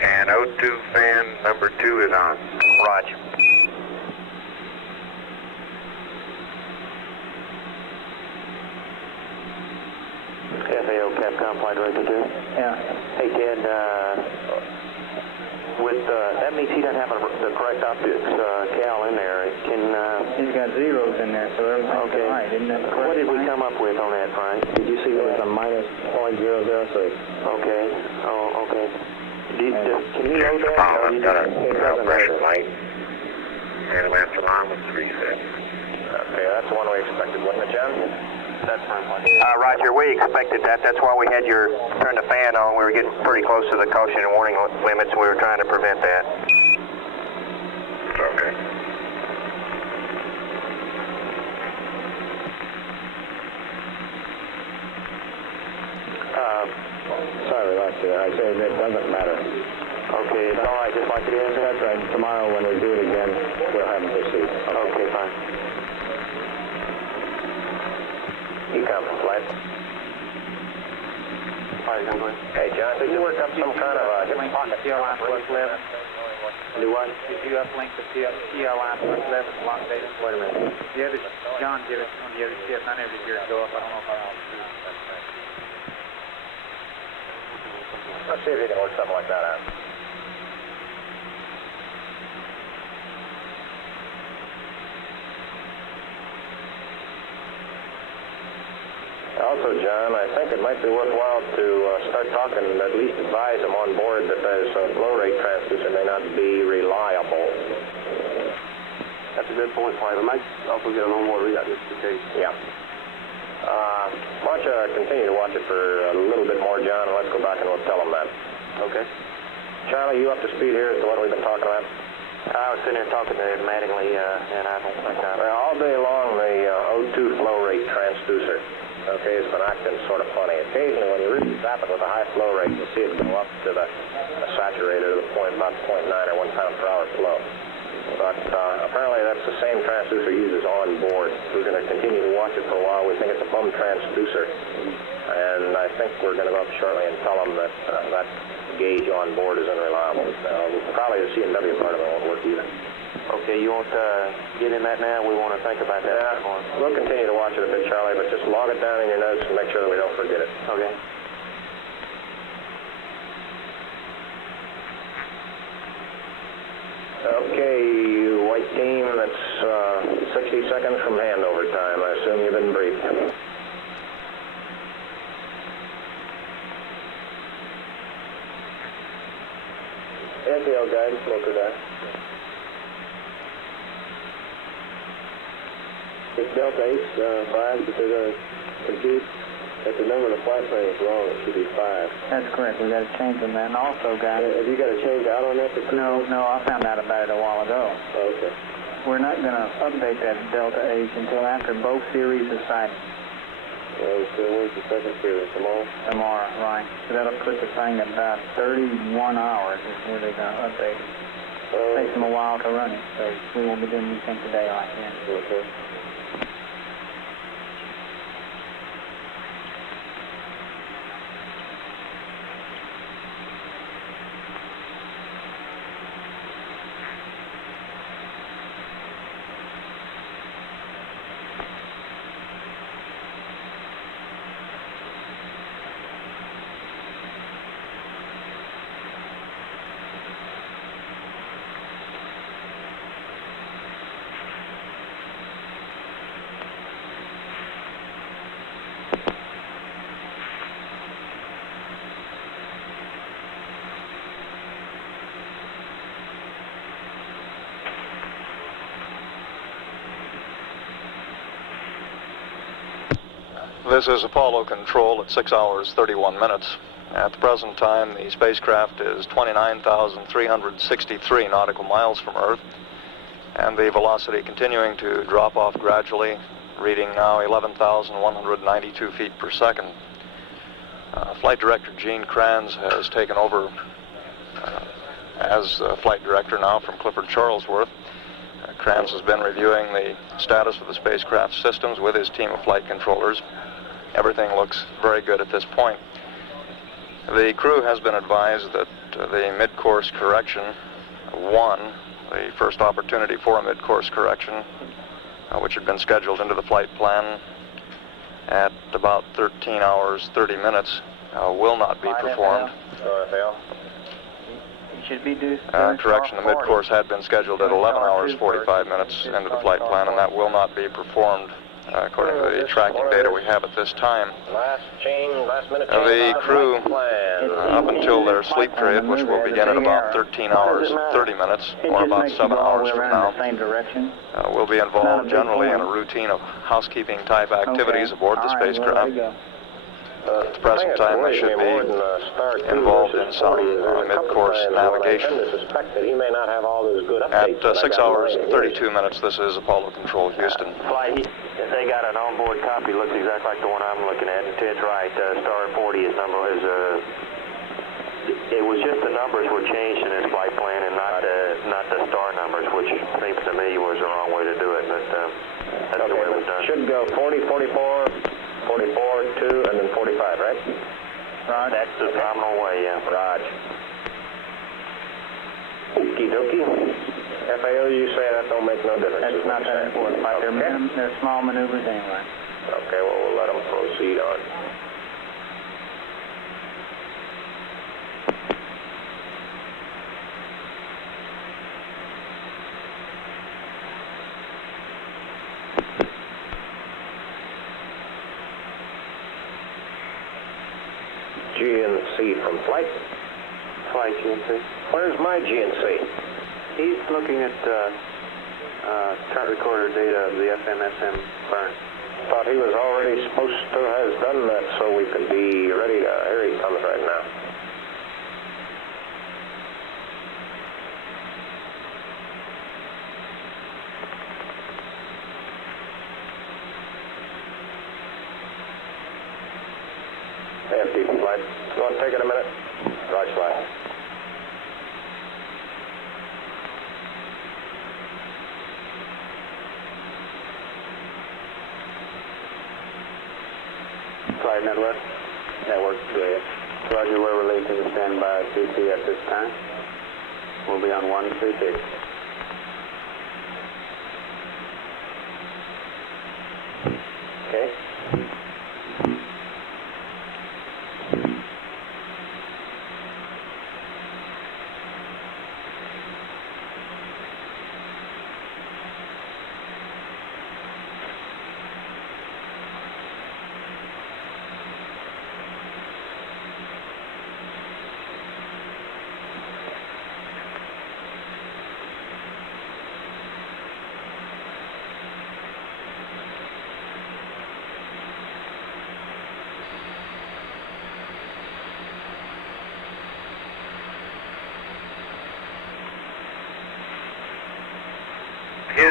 And O2 fan number 2 is on. Roger. FAO Capcom Flight Director 2. Yeah. Hey, Ted, that means he doesn't have the correct optics cal in there. He's got zeros in there, so everything's right. Isn't that correct? What did we come up with on that, Frank? Did you see there was a minus .006? Okay. Oh, okay. Can you know that? Apollo's got a low pressure light. And it lasts along with 3 sets. Okay, that's the one we expected, wasn't it, John? That's fine. Roger, we expected that. That's why we had your turn the fan on. We were getting pretty close to the caution and warning limits. We were trying to prevent that. Okay. Sorry, Roger. I say it doesn't matter. Okay, it's all right, just like it is? That's right. Tomorrow when we do it again, we'll have them proceed. Okay, fine. Ecom flight. Hey, John, did you work up some kind of a hip pocket TLI plus 11. Do what? Did you uplink the TLI plus 11 long data? Wait a minute. The other, John did it on the other ship. I never did hear it go up. I don't know if I want to. Let's see if you can work something like that out. Also, John, I think it might be worthwhile to start talking, at least advise them on board that there's a flow rate transducer may not be reliable. That's a good point, Clive. I might also get an on-board readout just in case. Yeah. Why don't you continue to watch it for a little bit more, John, and let's go back and we'll tell them that. Okay. Charlie, you up to speed here as to what we've been talking about? I was sitting here talking to Mattingly, and I don't think I... Well, all day long, the O2 flow rate transducer, okay, it's been acting sort of funny. Occasionally, when you really zap it with a high flow rate, you'll see it go up to the saturator to the point, about 0.9 or 1 pound per hour flow. But apparently that's the same transducer uses on board. We're going to continue to watch it for a while. We think it's a bum transducer. And I think we're going to go up shortly and tell them that that gauge on board is unreliable. Probably the CMW part of it won't work either. Okay, you won't get in that now? We want to think about that. Yeah, we'll continue to watch it a bit, Charlie, but just log it down in your notes and make sure that we don't forget it. Okay. Okay, white team, that's 60 seconds from handover time. I assume you've been briefed. FAO guidance, local down. It's Delta H5 that they're going to compute If the number of the flight plan is wrong, it should be 5. That's correct. We got to change on that. And also, guys. Have you got to change out on that? No, I found out about it a while ago. Oh, okay. We're not going to update that Delta H until after both series are sighted. Well, so when's the second series? Tomorrow? Tomorrow, right. So that'll put the thing at about 31 hours is where they're going to update it. Takes them a while to run it, so we won't be doing anything today like that. Okay. This is Apollo Control at 6 hours 31 minutes. At the present time, the spacecraft is 29,363 nautical miles from Earth, and the velocity continuing to drop off gradually, reading now 11,192 feet per second. Flight Director Gene Kranz has taken over as Flight Director now from Clifford Charlesworth. Kranz has been reviewing the status of the spacecraft systems with his team of flight controllers. Everything looks very good at this point. The crew has been advised that the mid-course correction 1, the first opportunity for a mid-course correction, which had been scheduled into the flight plan at about 13 hours 30 minutes, will not be performed. Should be due correction, the mid-course had been scheduled at 11 hours 45 minutes into the flight plan, and that will not be performed according to the tracking data we have at this time. The crew, up until their sleep period, which will begin at about 13 hours 30 minutes, or about 7 hours from now, will be involved generally in a routine of housekeeping type activities aboard the spacecraft. At the present time, they should be involved in some mid-course navigation. At 6 hours 32 minutes, this is Apollo Control, Houston. They got an onboard copy, looks exactly like the one I'm looking at, and Ted's right. Star 40 is number it was just the numbers were changed in this flight plan and not the star numbers, which seems to me was the wrong way to do it, but that's the way it was done. Should go 40, 44, 44, 2, and then 45, right? Rod. That's the nominal way, yeah. Rod. Okie dokie. FAO, you say that don't make no difference? That's not that important. Like they're small maneuvers anyway. Okay, well, we'll let them proceed on. GNC from flight. Flight GNC. Where's my GNC? He's looking at chart recorder data of the FMSM burn. Thought he was already supposed to have done that so we could be ready to, here he comes right now. Empty flight. You want to take it a minute? Roger, flight. Flight network. Network, go ahead. Roger, we're relayed to the standby CC at this time. We'll be on 136. Okay.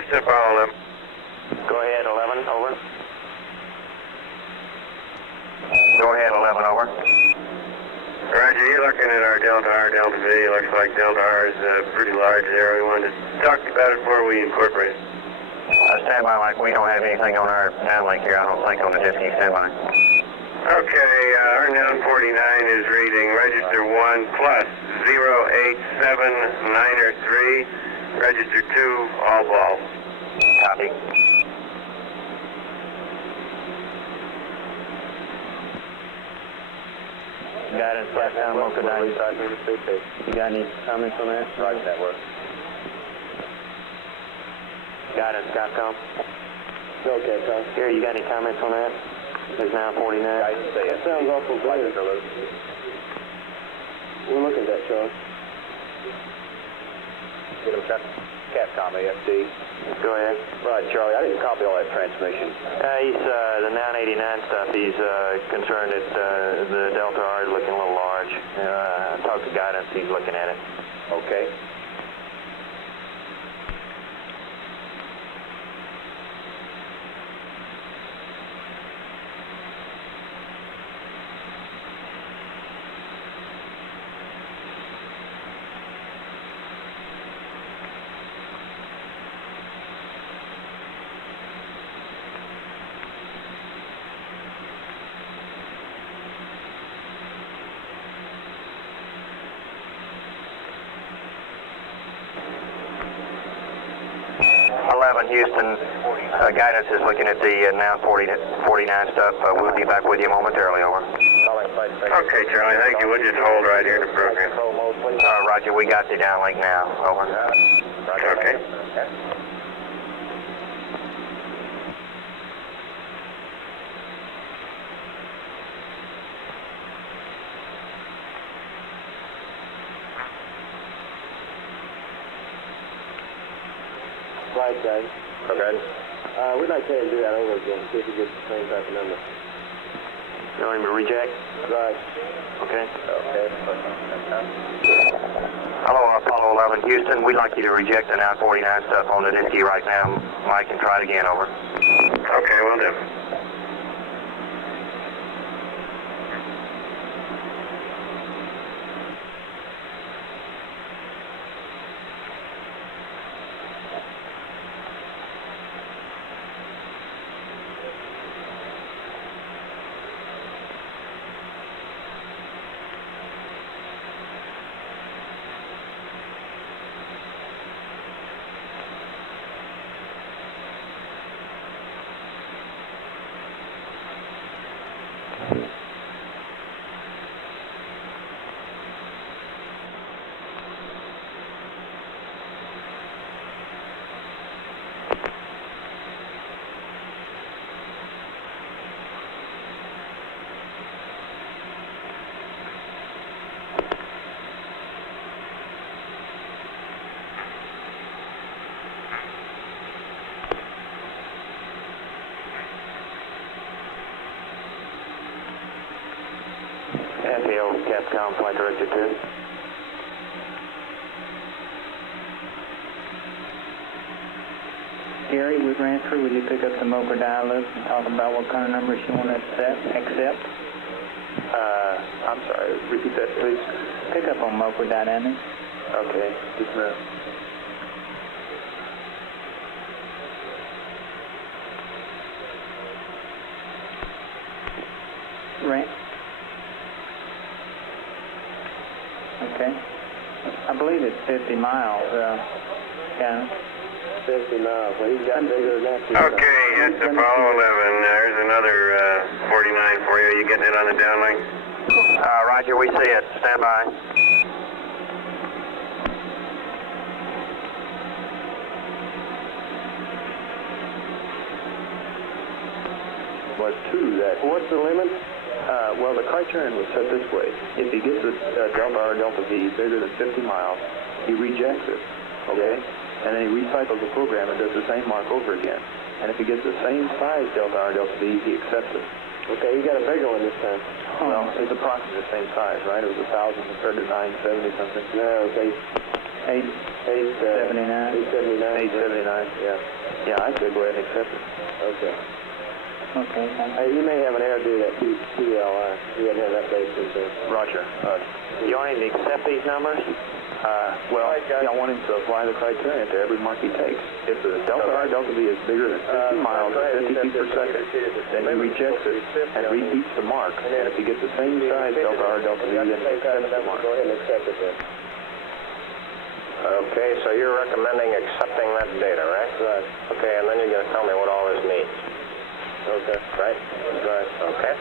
Houston, Apollo 11. Go ahead, 11, over. Go ahead, 11, over. Roger, you're looking at our Delta R, Delta V. Looks like Delta R is pretty large there. We wanted to talk about it before we incorporate it. Stand by, Mike. We don't have anything on our downlink here, I don't think, on the 15. Stand by. Okay, our 949 is reading register 1 plus 087903, register 2, all ball. Copy. Guidance, Capcom, Mocha 9. You got any comments on that? Right, network. Guidance, Capcom. Go, Capcom. Here, you got any comments on that? There's 949. That sounds awful good. We'll look at that, Charles. Get him, Capcom, AFD. Go ahead. Right, Charlie, I didn't copy all that transmission. He's, the 989 stuff, he's concerned that the Delta R is looking a little large. I talked to Guidance, he's looking at it. Okay. Houston, Guidance is looking at the now 49 stuff. We'll be back with you momentarily, over. Okay, Charlie, thank you. We'll just hold right here in the program. Roger, we got the downlink now, over. Okay. Right, guys. Okay. We'd like to do that over again, see if we get the same type of number. You want him to reject? Right. Okay. Okay. Hello, Apollo 11. Houston, we'd like you to reject the 949 stuff on the diskey right now. Mike, and try it again, over. Okay, will do. FAO, Capcom, Flight Director 2. Gary, we ran through. Would you pick up the Mocha dial-up and talk about what kind of numbers you want to accept? I'm sorry, repeat that, please. Pick up on Mocha Dynamics. Okay, just a minute. Right. Okay. I believe it's 50 miles, yeah. 50 miles. Well, he's got bigger than that. Okay, it's Apollo 11. There's another 49 for you. Are you getting it on the downlink? Roger, we see it. Stand by. Was to that. What's the limit? Well, the criterion was set this way. If he gets a Delta R Delta V bigger than 50 miles, he rejects it, okay? And then he recycles the program and does the same mark over again. And if he gets the same size Delta R Delta V, he accepts it. Okay, you got a bigger one this time. Well, it's approximately the same size, right? It was 1,000 compared to 970 something. Yeah, okay. Hey, 879. 879, yeah. Yeah, I could go ahead and accept it. Okay. Okay. You may have an error due to that TLI. You haven't had that update since then. Roger. You want him to accept these numbers? Well, I want him to apply the criterion to every mark he takes. If the delta R delta V is bigger than 50 miles or 50 feet per second, then he rejects it and repeats the mark. And if he gets the same size delta R delta V, then he accepts the mark. Go ahead and accept it then. Okay, so you're recommending accepting that data, right? Right. Okay, and then you're going to tell me what all this means. Okay. Right? Right. Okay.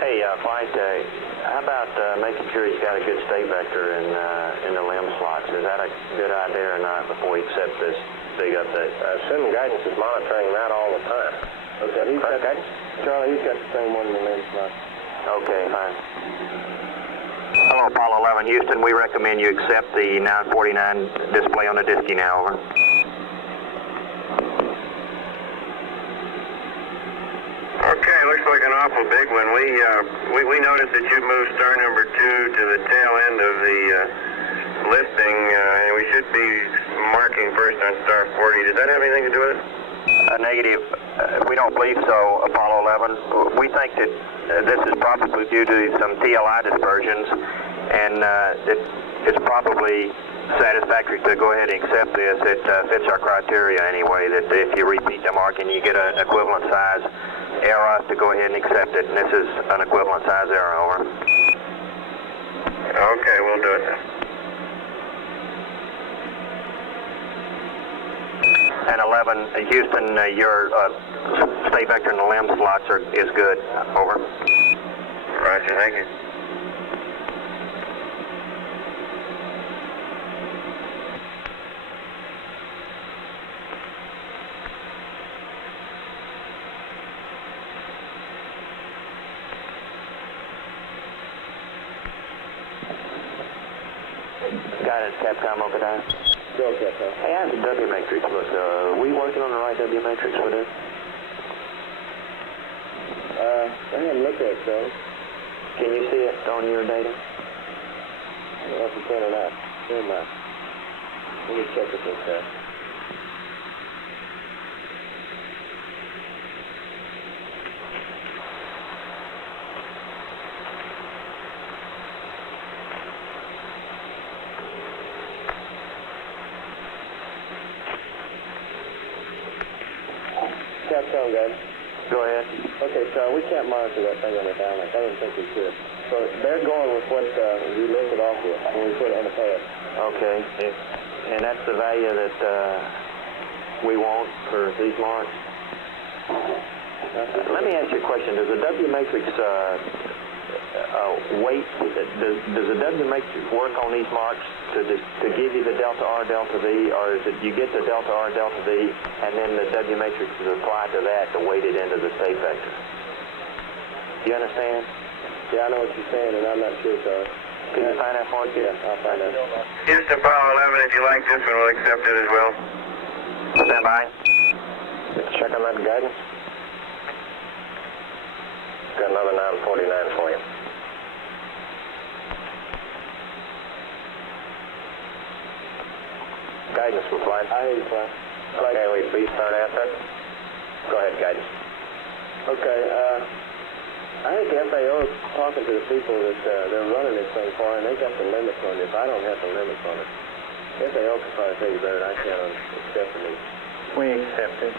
Hey, Flight, how about making sure he's got a good state vector in the limb slots? Is that a good idea or not before we accept this big update? I assume guidance is monitoring that all the time. Okay. Charlie, he's got the same one in the lens slot. Okay, fine. Hello, Apollo 11, Houston. We recommend you accept the 949 display on the Disky now, over. Okay, looks like an awful big one. We noticed that you moved star number 2 to the tail end of the listing, and we should be marking first on star 40. Does that have anything to do with it? Negative. We don't believe so, Apollo 11. We think that this is probably due to some TLI dispersions, and it's probably satisfactory to go ahead and accept this. It fits our criteria anyway, that if you repeat the mark and you get an equivalent size error, to go ahead and accept it, and this is an equivalent size error, over. Okay, we'll do it then. And 11, Houston, your state vector in the limb slots is good, over. Roger, thank you. Guidance, Capcom, over there. Go, Capcom. Hey, I have the W matrix. Look, are we working on the right W matrix for this? I haven't looked at it, though. Can you see it on your data? I don't know if you can or not. Never mind. Let me check it real fast. Capcom, guys. Go ahead. Okay, so we can't monitor that thing on the downlink. I didn't think we could. So they're going with what we listed off with when we put it on the pad. Okay. And that's the value that we want for these marks? Let me ask you a question. Does the W matrix weight, does the W matrix work on these marks to give you the delta R delta V, or is it you get the delta R delta V and then the W matrix is applied to that to weight it into the state vector? You understand? Yeah, I know what you're saying, and I'm not sure, sorry. Can you find that for us? Yeah, I'll find out. Houston, Apollo 11, if you like this one, we'll accept it as well. Stand by. Check on that guidance. Got another 949 for you. Guidance replied. I hear you, Fly. Okay, will you please start asset? Go ahead, guidance. Okay, I think the FAO is talking to the people that they're running this thing for, and they got the limits on this. I don't have the limits on it. The FAO can probably tell you better than I can on accepting these. We accept it.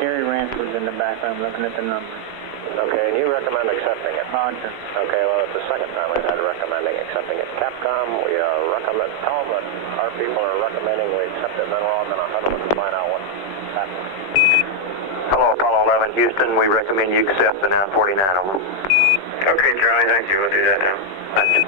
Gary Ransford's in the background looking at the numbers. Okay, and you recommend accepting it? Roger. Okay, well, it's the second time we've had recommending accepting it. Capcom, we tell them that our people are recommending we accept it, and then we're all going to huddle and find out what's happening. Hello, Apollo 11, Houston. We recommend you accept the 949, over. Okay, Charlie, thank you. We'll do that now. Thank you.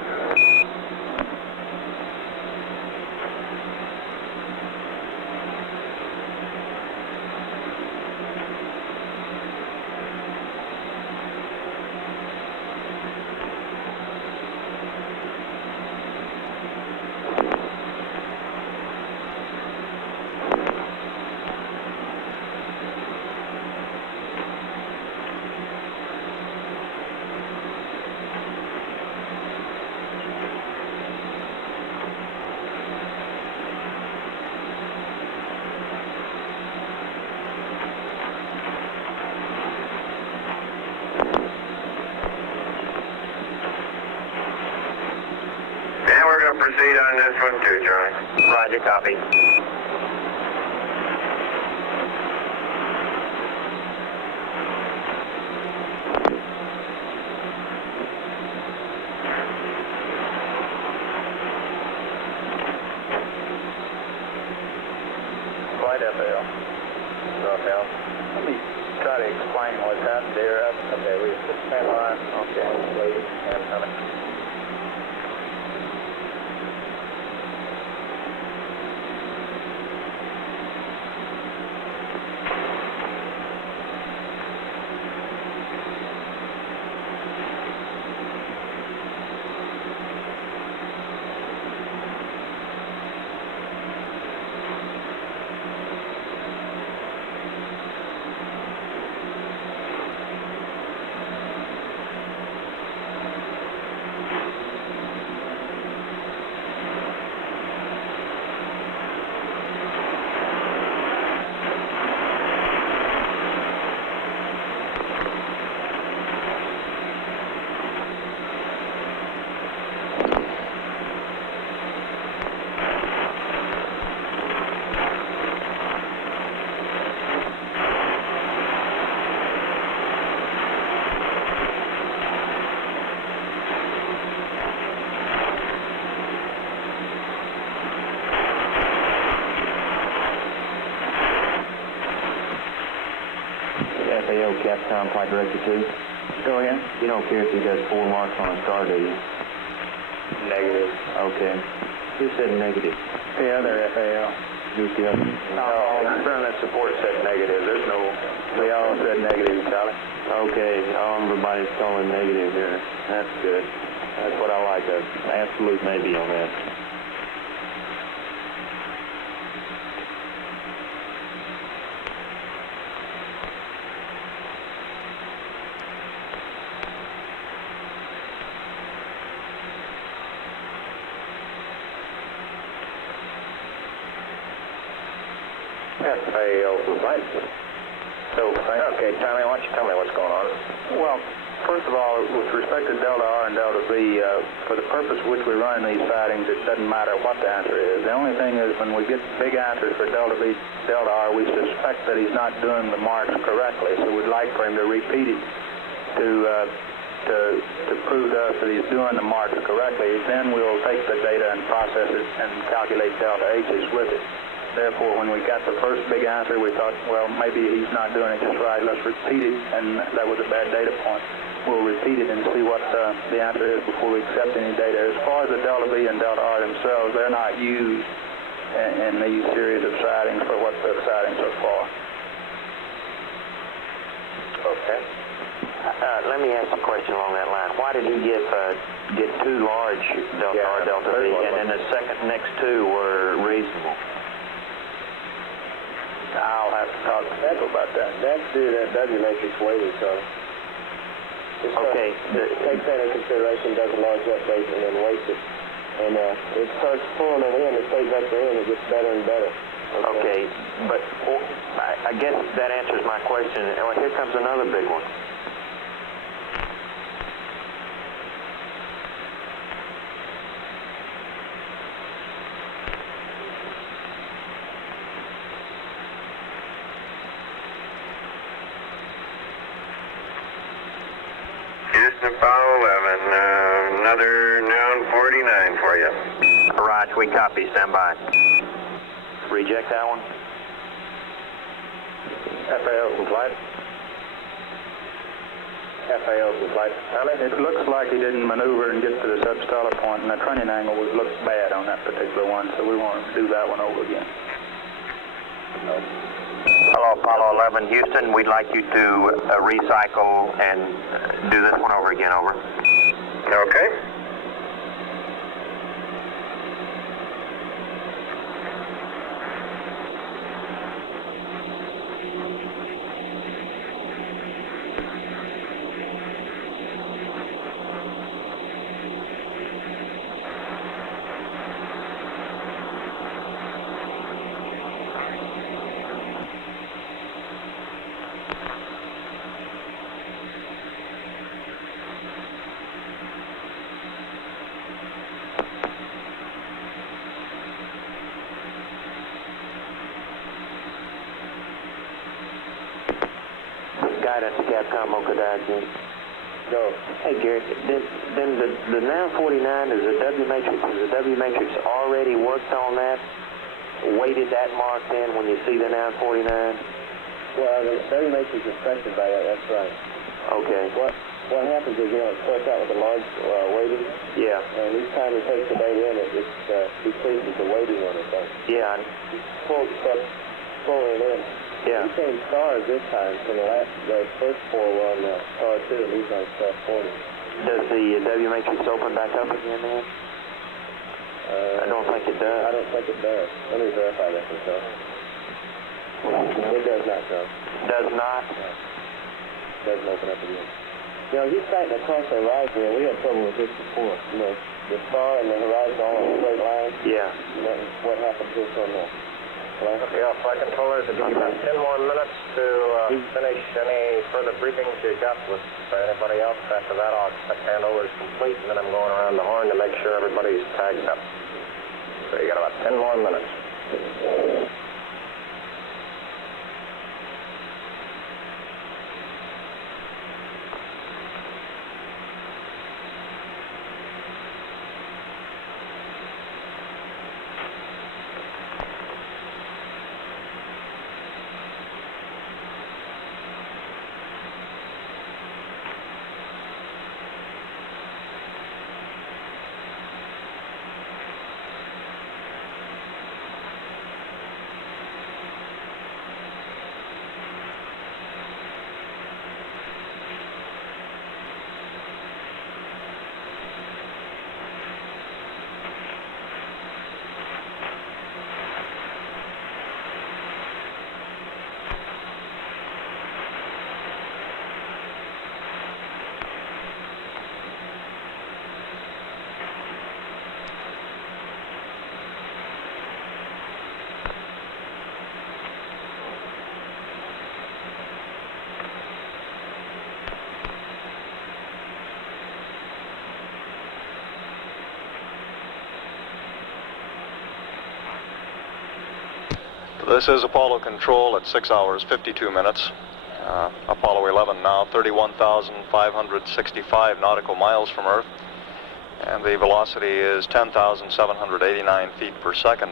on this one too, Charlie. Roger, copy. Flight FAL. Northbound. Let me try to explain what's happened there. Okay, we just stand line. Okay. Waiting. And coming. FAO, Capcom, Flight Director 2. Go ahead. You don't care if he does 4 marks on a star, do you? Negative. Okay. Who said negative? The other FAL. UCF? No, Internet support said negative. There's no... We all said negative, Charlie. Okay, everybody's calling negative here. That's good. That's what I like, an absolute maybe on that. FAO flight. So, okay, Tommy, why don't you tell me what's going on? Well, first of all, with respect to Delta R and Delta V, for the purpose which we run these sightings, it doesn't matter what the answer is. The only thing is when we get big answers for Delta V, Delta R, we suspect that he's not doing the marks correctly, so we'd like for him to repeat it to prove to us that he's doing the marks correctly. Then we'll take the data and process it and calculate Delta H's with it. Therefore, when we got the first big answer, we thought, well, maybe he's not doing it just right. Let's repeat it, and that was a bad data point. We'll repeat it and see what the answer is before we accept any data. As far as the Delta V and Delta R themselves, they're not used in these series of sightings for what we're sighting so far. Okay. Let me ask a question along that line. Why did he get 2 large Delta R, Delta V, and then the next 2 were reasonable? I'll have to talk to Echo about that. That's due to that W matrix weighting, so. Okay. Takes that into consideration, does a large update, and then weights it. And it starts pulling it in, the state vector in, it gets better and better. Okay, but I guess that answers my question. Well, here comes another big one. Houston, Apollo 11, another known 49 for you. Raj, we copy, stand by. Reject that one. FAO compliant. FAO compliant. It looks like he didn't maneuver and get to the substellar point, and the trunnion angle looks bad on that particular one, so we want to do that one over again. Hello, Apollo 11, Houston. We'd like you to recycle and do this one over again, over. Okay. guidance to Capcom Okada, Gene. Go. Hey, Garrett, then the 949 is the W matrix already worked on that? Weighted that mark then when you see the 949? Well, the W matrix is affected by that, that's right. Okay. What happens is, it starts out with a large weighting. Yeah. And each time it takes the data in, it decreases the weighting on it. Yeah. Pull it in. Yeah. We changed stars this time, so the first 4 were on star 2, and these are on star 40. Does the W matrix open back up again then? I don't think it does. I don't think it does. Let me verify that myself. It does not, Joe. Does not? It doesn't open up again. He's sighting across the horizon, and we had trouble with this before. The star and the horizon all on a straight line. Yeah. What happens is on the... Okay, all flight controllers, it'll give you about 10 more minutes to finish any further briefings you got with anybody else. After that, I'll expect handover is complete, and then I'm going around the horn to make sure everybody's tagged up. So you got about 10 more minutes. This is Apollo Control at 6 hours 52 minutes. Apollo 11 now 31,565 nautical miles from Earth, and the velocity is 10,789 feet per second.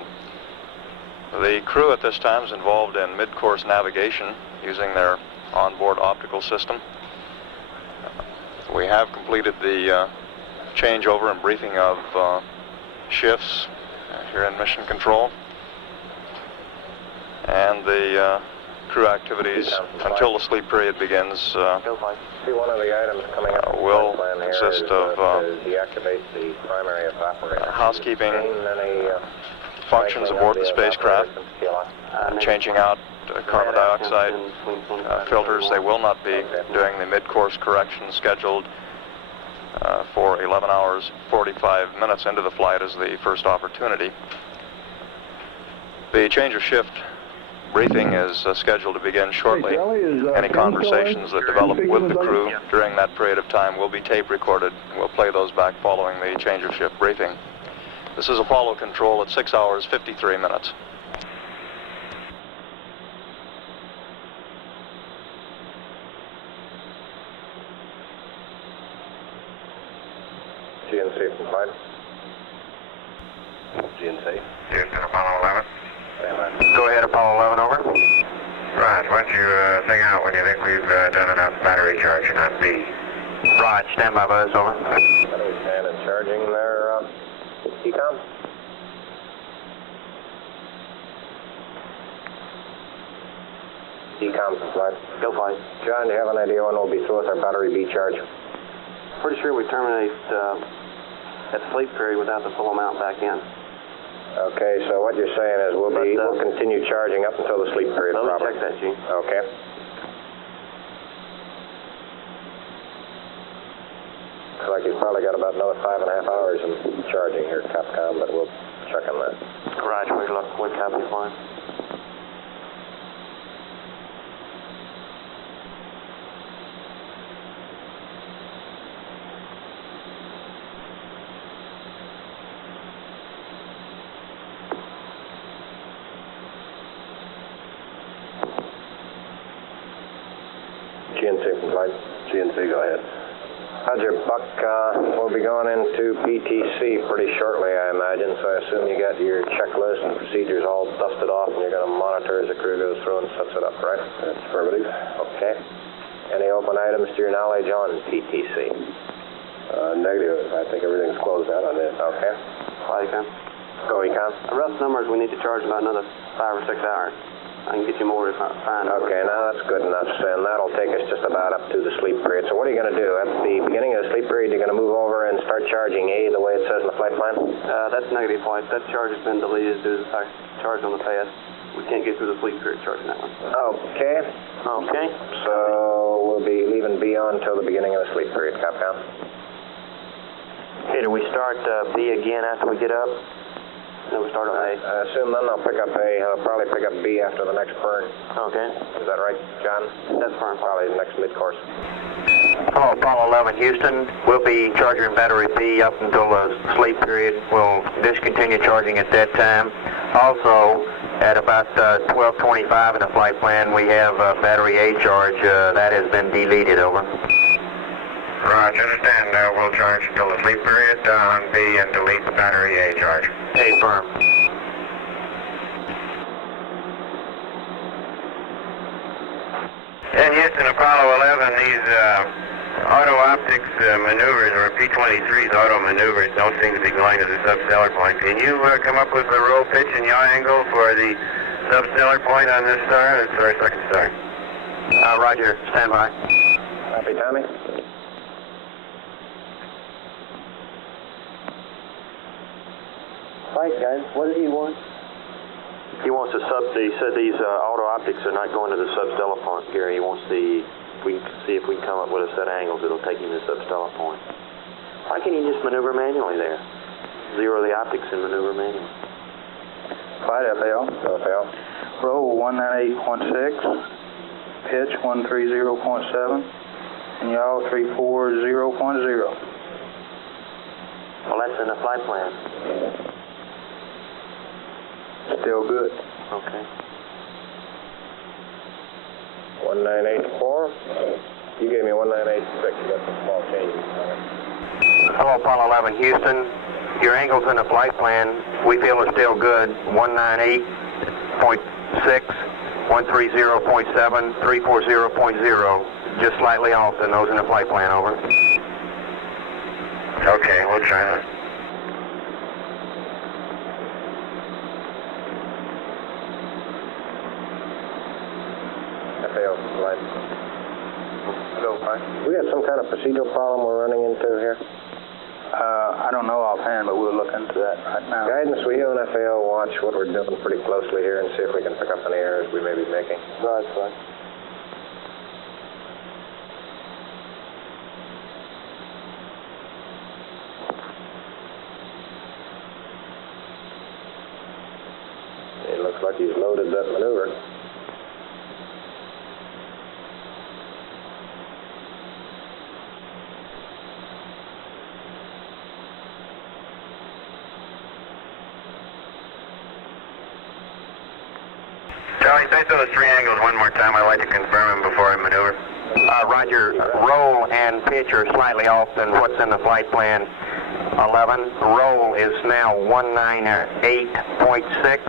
The crew at this time is involved in mid-course navigation using their onboard optical system. We have completed the changeover and briefing of shifts here in Mission Control. And the crew activities until the sleep period begins See, one of the items coming up will consist of deactivate the primary operator. housekeeping functions aboard the spacecraft, changing out carbon dioxide filters. They will not be doing the mid-course correction scheduled for 11 hours 45 minutes into the flight as the first opportunity. The change of shift briefing is scheduled to begin shortly. Any conversations that develop with the crew during that period of time will be tape recorded. We'll play those back following the change of shift briefing. This is Apollo Control at 6 hours 53 minutes. GNC from flight. GNC. Houston, Apollo 11. Go ahead, Apollo 11, over. Raj, why don't you sing out when you think we've done enough battery charging on B. Raj, stand by buzz, over. Battery stand and charging their ECOM. ECOM from flight. Go flight. John, do you have an idea when we'll be through with our battery B charge? Pretty sure we terminate at sleep period without the full amount back in. Okay, so what you're saying is we'll continue charging up until the sleep period. Let me check that, Gene. Okay. Looks like he's probably got about another 5.5 hours in charging here at Capcom, but we'll check on that. Garage, we look, what copy flying? GNC from flight. GNC, go ahead. Roger, Buck. We'll be going into PTC pretty shortly, I imagine, so I assume you got your checklist and procedures all dusted off, and you're going to monitor as the crew goes through and sets it up, right? That's affirmative. Okay. Any open items to your knowledge on PTC? Negative. I think everything's closed out on this. Okay. Flight econ. Go, Econ. Rough numbers, we need to charge about another 5 or 6 hours. I can get you more if I find. Okay, now that's good enough, and that'll take us just about up to the sleep period. So what are you going to do? At the beginning of the sleep period, you're going to move over and start charging A the way it says in the flight plan? That's negative, Flight. That charge has been deleted due to the fact charge on the past. We can't get through the sleep period charging that one. Okay. Okay. So we'll be leaving B on until the beginning of the sleep period, Capcom. Okay, do we start B again after we get up? No, we start on A. I assume then they'll pick up A. They'll probably pick up B after the next burn. Okay. Is that right, John? That's fine. Probably the next mid-course. Hello, Apollo 11, Houston. We'll be charging battery B up until the sleep period. We'll discontinue charging at that time. Also, at about 12:25 in the flight plan, we have battery A charge. That has been deleted, over. Roger, understand. We'll charge until the sleep period on B and delete the battery A charge. A firm. In Houston, Apollo 11, these auto-optics maneuvers, or P-23's auto maneuvers, don't seem to be going to the substellar point. Can you come up with the roll, pitch, and yaw angle for the substellar point on this star? That's our second star. Roger, stand by. Happy, Tommy? Right, guys, what does he want? He wants the he said these auto optics are not going to the substellar point, Gary. He wants we can see if we can come up with a set of angles that'll take him to the substellar point. Why can't he just maneuver manually there? Zero the optics and maneuver manually. Flight FAL. FAL. Roll 198.6, pitch 130.7, and yaw 340.0. Well, that's in the flight plan. Still good. Okay. 1984. You gave me 1986. You got some small changes. Hello, Apollo 11, Houston. Your angles in the flight plan, we feel are still good. 198.6, 130.7, 340.0. Just slightly off than those in the flight plan, over. Okay, we'll try that. We got some kind of procedural problem we're running into here? I don't know offhand, but we'll look into that right now. Guidance, will you and FAO watch what we're doing pretty closely here and see if we can pick up any errors we may be making? Right, fine. It looks like he's loaded that maneuver. Charlie, say so the three angles one more time. I'd like to confirm them before I maneuver. Roger, roll and pitch are slightly off than what's in the flight plan. 11, roll is now 198.6.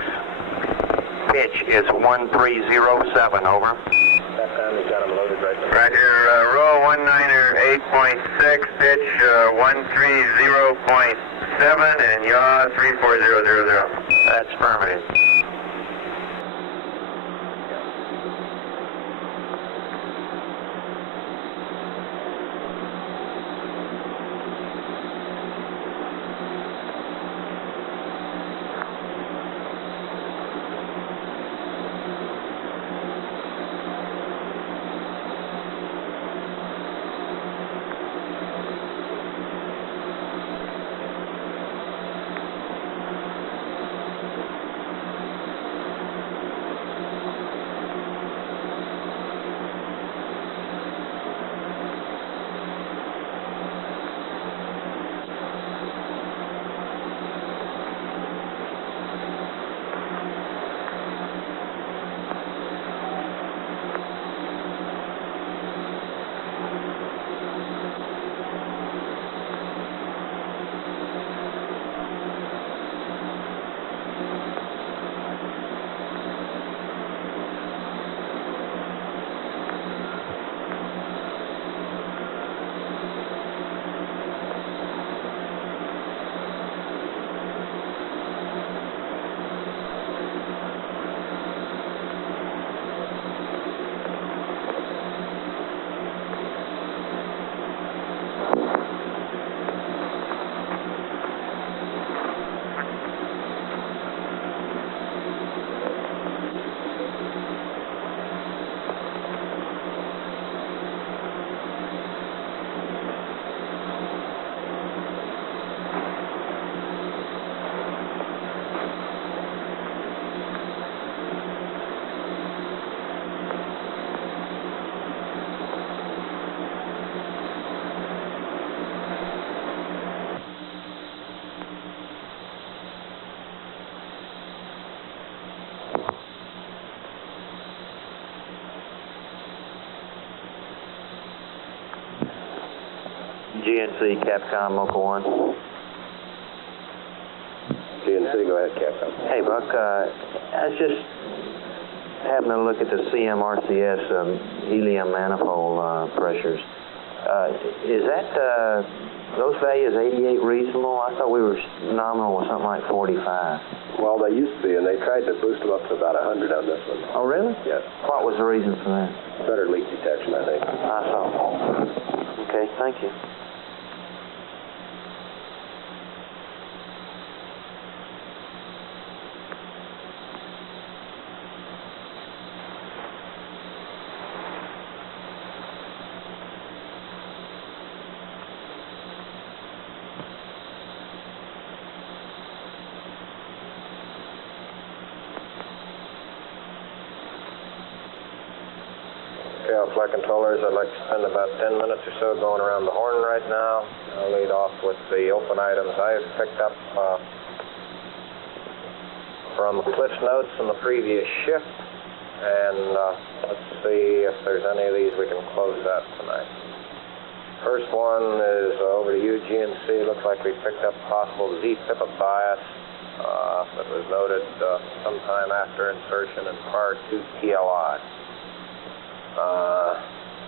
Pitch is 1307, over. That time he's got him loaded right there. Roger, roll 198.6, pitch 130.7, and yaw 34000. That's affirmative. GNC, Capcom, Local 1. GNC, go ahead, Capcom. Hey, Buck, I was just having a look at the CMRCS helium manifold pressures. Is that, those values 88 reasonable? I thought we were nominal with something like 45. Well, they used to be, and they tried to boost them up to about 100 on this one. Oh, really? Yes. What was the reason for that? Better leak detection, I think. I saw. Okay, thank you. Flight controllers, I'd like to spend about 10 minutes or so going around the horn right now. I'll lead off with the open items I've picked up from Cliff's notes in the previous shift, and let's see if there's any of these we can close out tonight. First one is over to you, GNC. Looks like we picked up possible Z-pivot bias that was noted sometime after insertion in prior to TLI.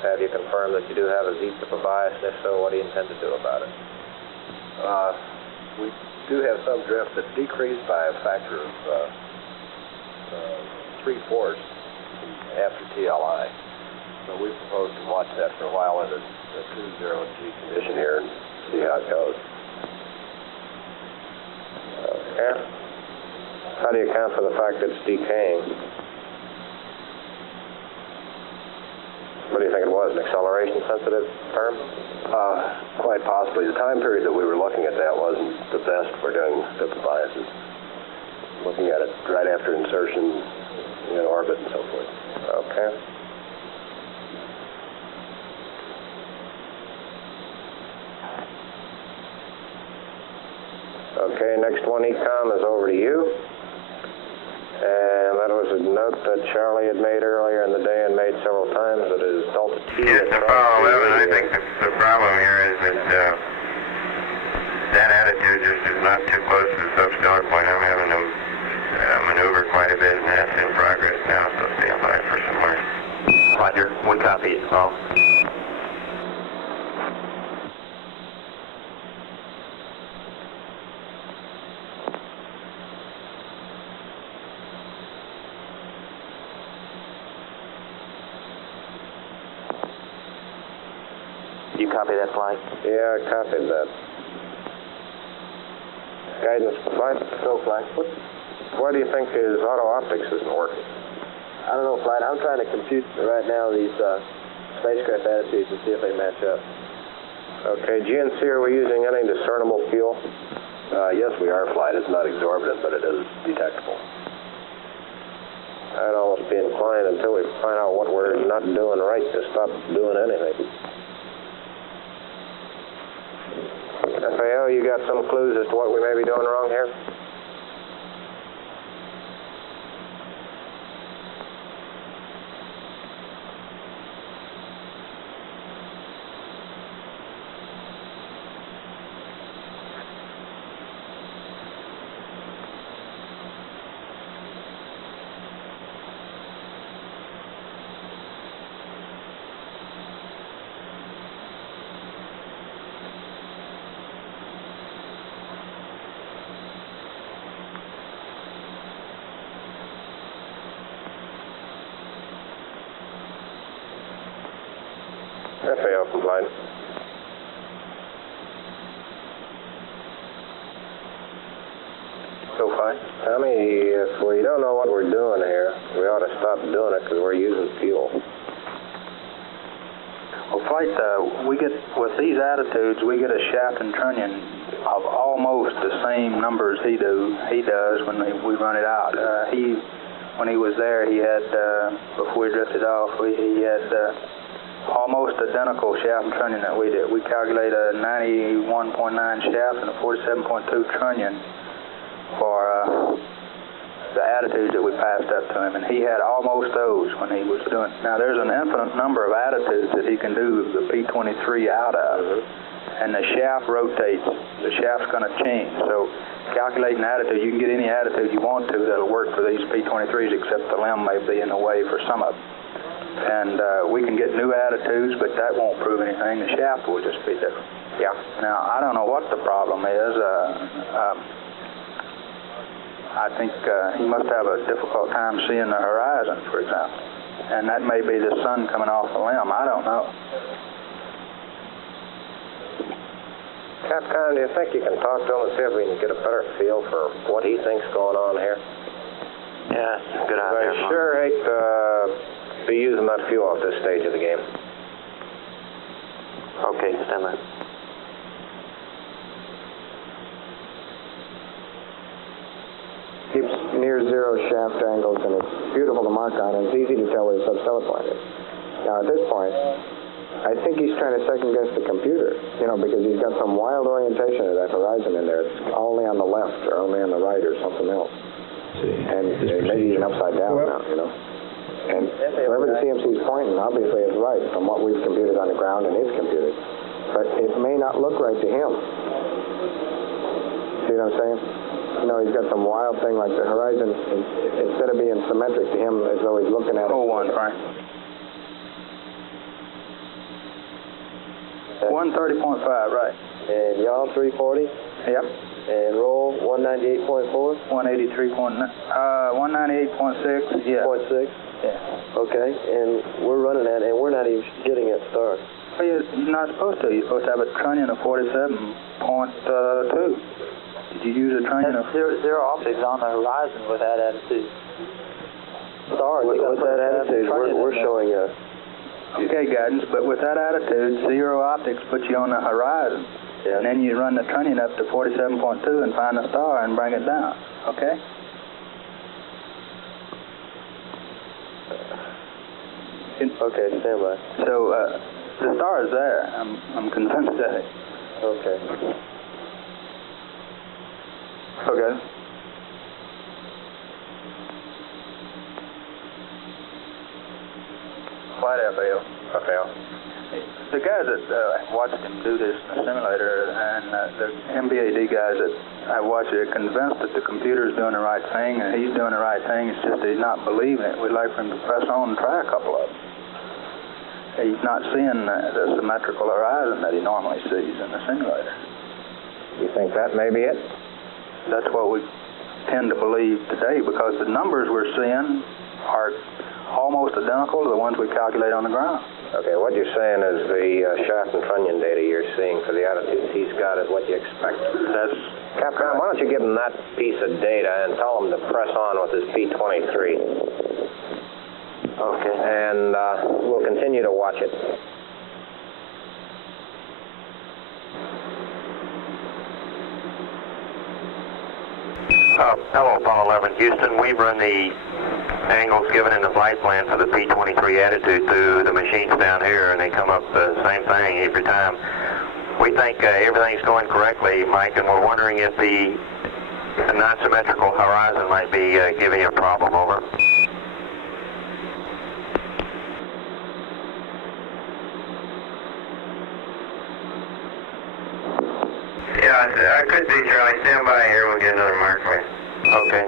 Have you confirmed that you do have a Z-pivot bias, and if so, what do you intend to do about it? We do have some drift that's decreased by a factor of 3/4 after TLI. So we propose to watch that for a while in a 2-0G condition here and see how it goes. Okay. How do you account for the fact that it's decaying? What do you think it was, an acceleration-sensitive term? Quite possibly. The time period that we were looking at that wasn't the best for doing pivot biases. Looking at it right after insertion in orbit and so forth. Okay. Okay, next one, ECOM, is over to you. And that was a note that Charlie had made earlier in the day and made several times. It is Delta T. Yes, Apollo 11, I think the problem here is that that attitude is not too close to the substellar point. I'm having to maneuver quite a bit, and that's in progress now, so stand by for some more. Roger, one copy, Paul. You copy that flight? Yeah, I copied that. Guidance flight, go flight. Why do you think his auto optics isn't working? I don't know, Flight. I'm trying to compute right now these spacecraft attitudes and see if they match up. Okay, GNC, are we using any discernible fuel? Yes, we are, Flight. It's not exorbitant, but it is detectable. I'd almost be inclined until we find out what we're not doing right to stop doing anything. FAO, you got some clues as to what we may be doing wrong here? FAO compliant. So fine. Tommy, if we don't know what we're doing here, we ought to stop doing it because we're using fuel. Well, Flight, we get, with these attitudes, we get a shaft and trunnion of almost the same numbers he does when we run it out. When he was there, he had, before we drifted off, he had almost identical shaft and trunnion that we did. We calculate a 91.9 shaft and a 47.2 trunnion for the attitudes that we passed up to him, and he had almost those when he was doing. Now there's an infinite number of attitudes that he can do the P-23 out of, and the shaft rotates. The shaft's going to change. So calculating attitude, you can get any attitude you want to that'll work for these P-23s, except the limb may be in the way for some of them. And we can get new attitudes, but that won't prove anything. The shaft will just be different. Yeah. Now, I don't know what the problem is. I think he must have a difficult time seeing the horizon, for example. And that may be the sun coming off the limb. I don't know. Capcom, do you think you can talk to him and see if we can get a better feel for what he thinks going on here? Yeah, good idea. I sure hate to be using that fuel at this stage of the game. Okay, stand by. Keeps near zero shaft angles, and it's beautiful to mark on, and it's easy to tell where the substellar point is. Now, at this point, I think he's trying to second guess the computer, because he's got some wild orientation of that horizon in there. It's only on the left or only on the right or something else. And maybe even upside down now, And wherever the CMC is pointing, obviously it's right from what we've computed on the ground and is computed. But it may not look right to him. See what I'm saying? He's got some wild thing like the horizon, instead of being symmetric to him, as though he's looking at it. 01, Frank. 130.5, right. And yaw 340? Yep. And roll 198.4? 198.6, yeah. 0.6? Yeah. Okay, and we're running that, and we're not even getting at start. Well, you're not supposed to. You're supposed to have a trunnion of 47.2. Did you use a trunnion of... Zero optics on the horizon with that attitude. Stars, with that attitude, we're showing a... Okay, guidance, but with that attitude, zero optics puts you on the horizon. Yeah. And then you run the trunnion up to 47.2 and find the star and bring it down. Okay? Okay, stand by. So, the star is there. I'm convinced of it. Okay. Okay. Flight FAO. The guys that watched him do this in the simulator and the MBAD guys that I watched are convinced that the computer's doing the right thing and he's doing the right thing. It's just that he's not believing it. We'd like for him to press on and try a couple of them. He's not seeing the symmetrical horizon that he normally sees in the simulator. You think that may be it? That's what we tend to believe today, because the numbers we're seeing are almost identical to the ones we calculate on the ground. Okay, what you're saying is the shaft and trunnion data you're seeing for the attitudes he's got is what you expect. That's... Capcom, why don't you give him that piece of data and tell him to press on with his P-23. Okay. And we'll continue to watch it. Hello, Apollo 11, Houston. We've run the angles given in the flight plan for the P-23 attitude through the machines down here, and they come up the same thing every time. We think everything's going correctly, Mike, and we're wondering if the non-symmetrical horizon might be giving a problem. Over. Yeah, I could be, Charlie. Stand by here. We'll get another mark for you. Okay.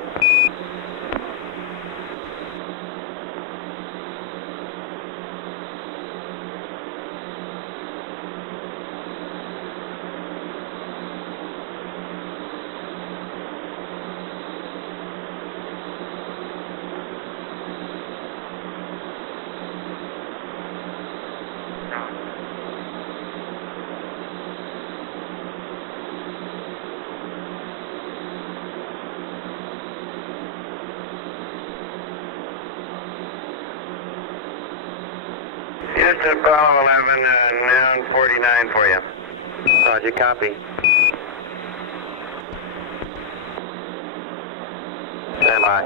Houston, Apollo 11, noon 49 for you. Roger, copy. Stand by.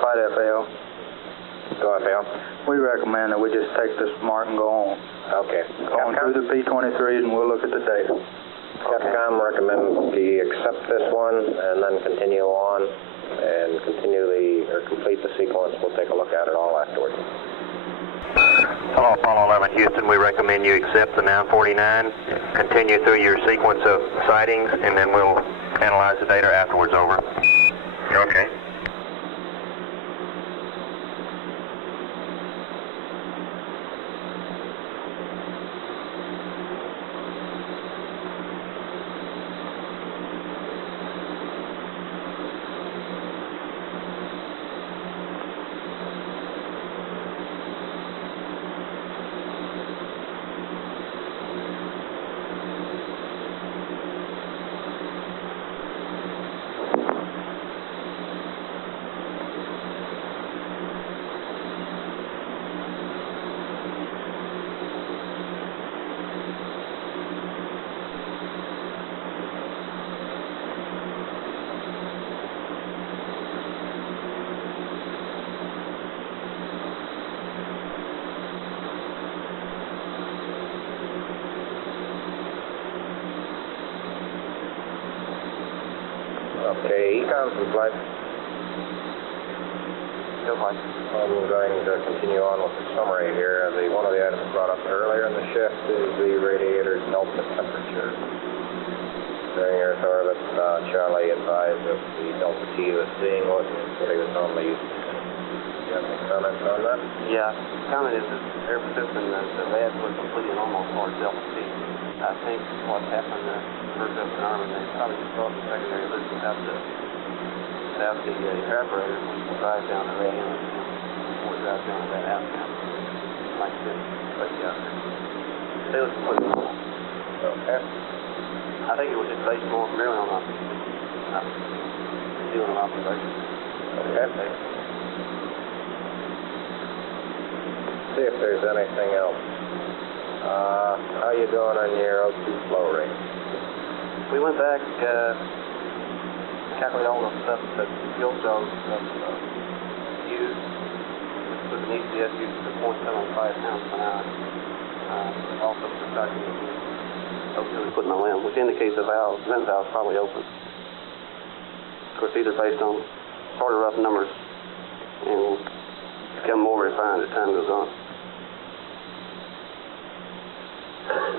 Flight FAO. Go FAO. We recommend that we just take this mark and go on. Okay. Go on through the P-23s and we'll look at the data. Capcom recommend we accept this one and then continue on and complete the sequence. We'll take a look at it all afterwards. Hello, Apollo 11 Houston. We recommend you accept the 949, continue through your sequence of sightings, and then we'll analyze the data afterwards. Over. Okay. Okay, econ from flight. Go flight. I'm going to continue on with the summary here. One of the items brought up earlier in the shift is the radiator delta temperature. During Earth orbit, Charlie advised that the delta T he was seeing wasn't what he was normally used to. Do you have any comments on that? Yeah, comment is that air participant, the labs were completely normal for delta T. I think what happened first up in Army, they probably just brought the secondary loop without the evaporator when you drive down the red end or drive down that outcome like this. But yeah, they was completely normal. Okay. I think it was just based more merely on doing an observation. Okay. See if there's anything else. How you doing on your O2 flow rate? We went back, calculated all the stuff that fuel cells use. This was an ECS used to 0.75 pounds per hour. Also subtracting O2 we put in the limb, which indicates the vent valve is probably open. Of course, these are based on sort of rough numbers and will become more refined as time goes on.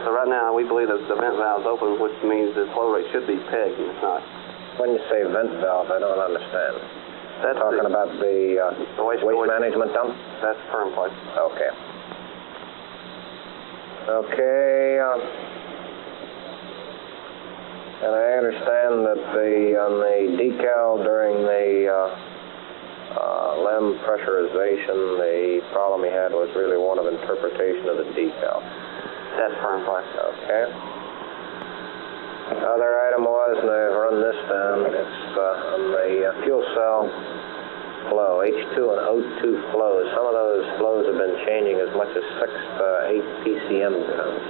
So right now, we believe that the vent valve is open, which means the flow rate should be pegged, and it's not. When you say vent valve, I don't understand. That's talking about the waste management dump? That's firm place. Okay. Okay. And I understand that on the decal during the LEM pressurization, the problem he had was really one of interpretation of the decal. That's firm place. Okay. Other item was, and I've run this down, it's on the fuel cell flow, H2 and O2 flows. Some of those flows have been changing as much as 6 to 8 ppm counts.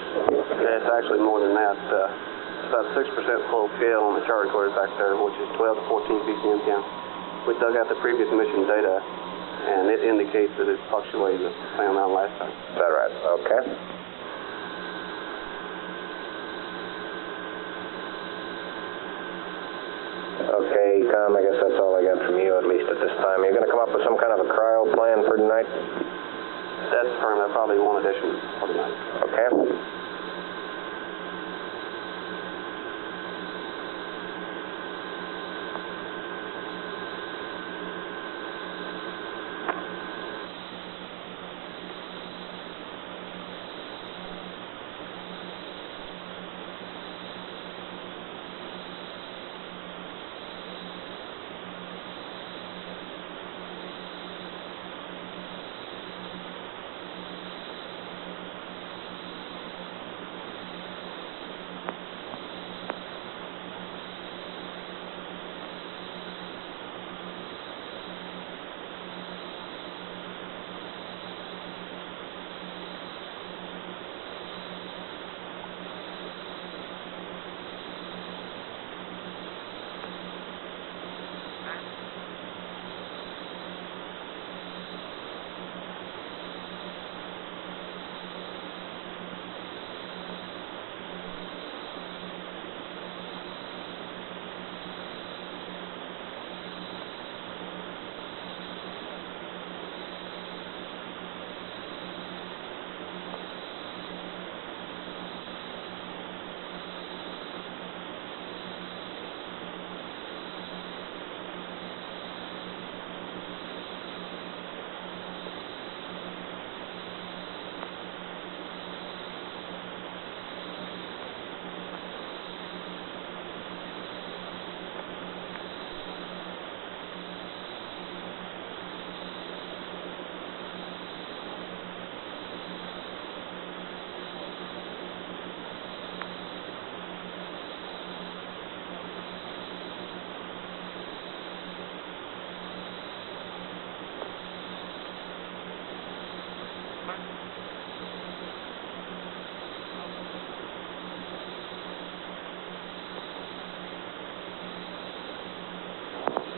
Yeah, it's actually more than that. It's about 6% flow scale on the chart recorder back there, which is 12 to 14 ppm count. We dug out the previous mission data, and it indicates that it fluctuated the same amount last time. Is that right? Okay. Okay, Ecom, I guess that's all I got from you, at least at this time. You're going to come up with some kind of a cryo plan for tonight? That's firm. That's probably one addition for tonight. Okay.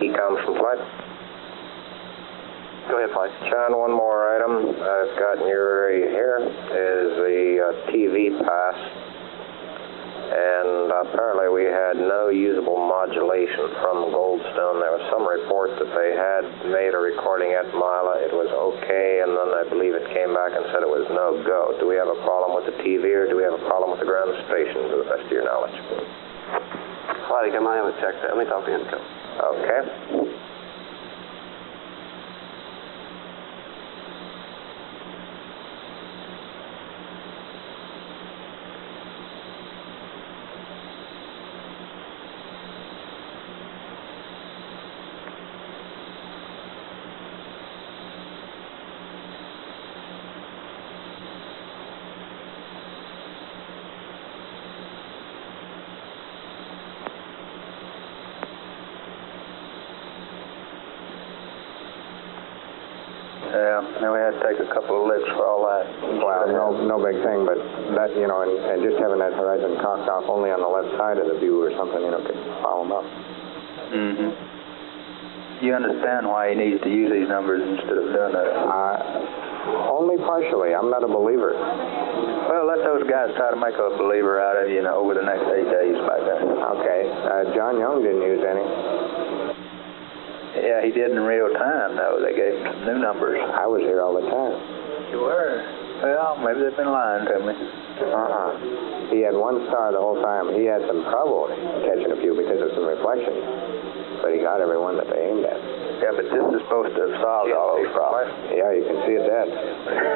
ECOM from flight. Go ahead, Flight. John, one more item I've got in your area here is the TV pass. And apparently we had no usable modulation from Goldstone. There was some report that they had made a recording at Mila. It was okay, and then I believe it came back and said it was no-go. Do we have a problem with the TV, or do we have a problem with the ground station, to the best of your knowledge? Flight, I might have a check that. Let me talk to Inco. Okay. Yeah, then we had to take a couple of licks for all that. Well, no big thing, but that, you know, and just having that horizon cocked off only on the left side of the view or something, you know, could foul them up. Mm-hmm. You understand why he needs to use these numbers instead of doing that? Only partially. I'm not a believer. Well, let those guys try to make a believer out of you, you know, over the next 8 days back there. Okay. John Young didn't use any. Yeah, he did in real time, though. They gave him some new numbers. I was here all the time. You were? Well, maybe they've been lying to me. He had 1 star the whole time. He had some trouble catching a few because of some reflections. But he got every one that they aimed at. Yeah, but this is supposed to have solved all those problems. Yeah, you can see it dead.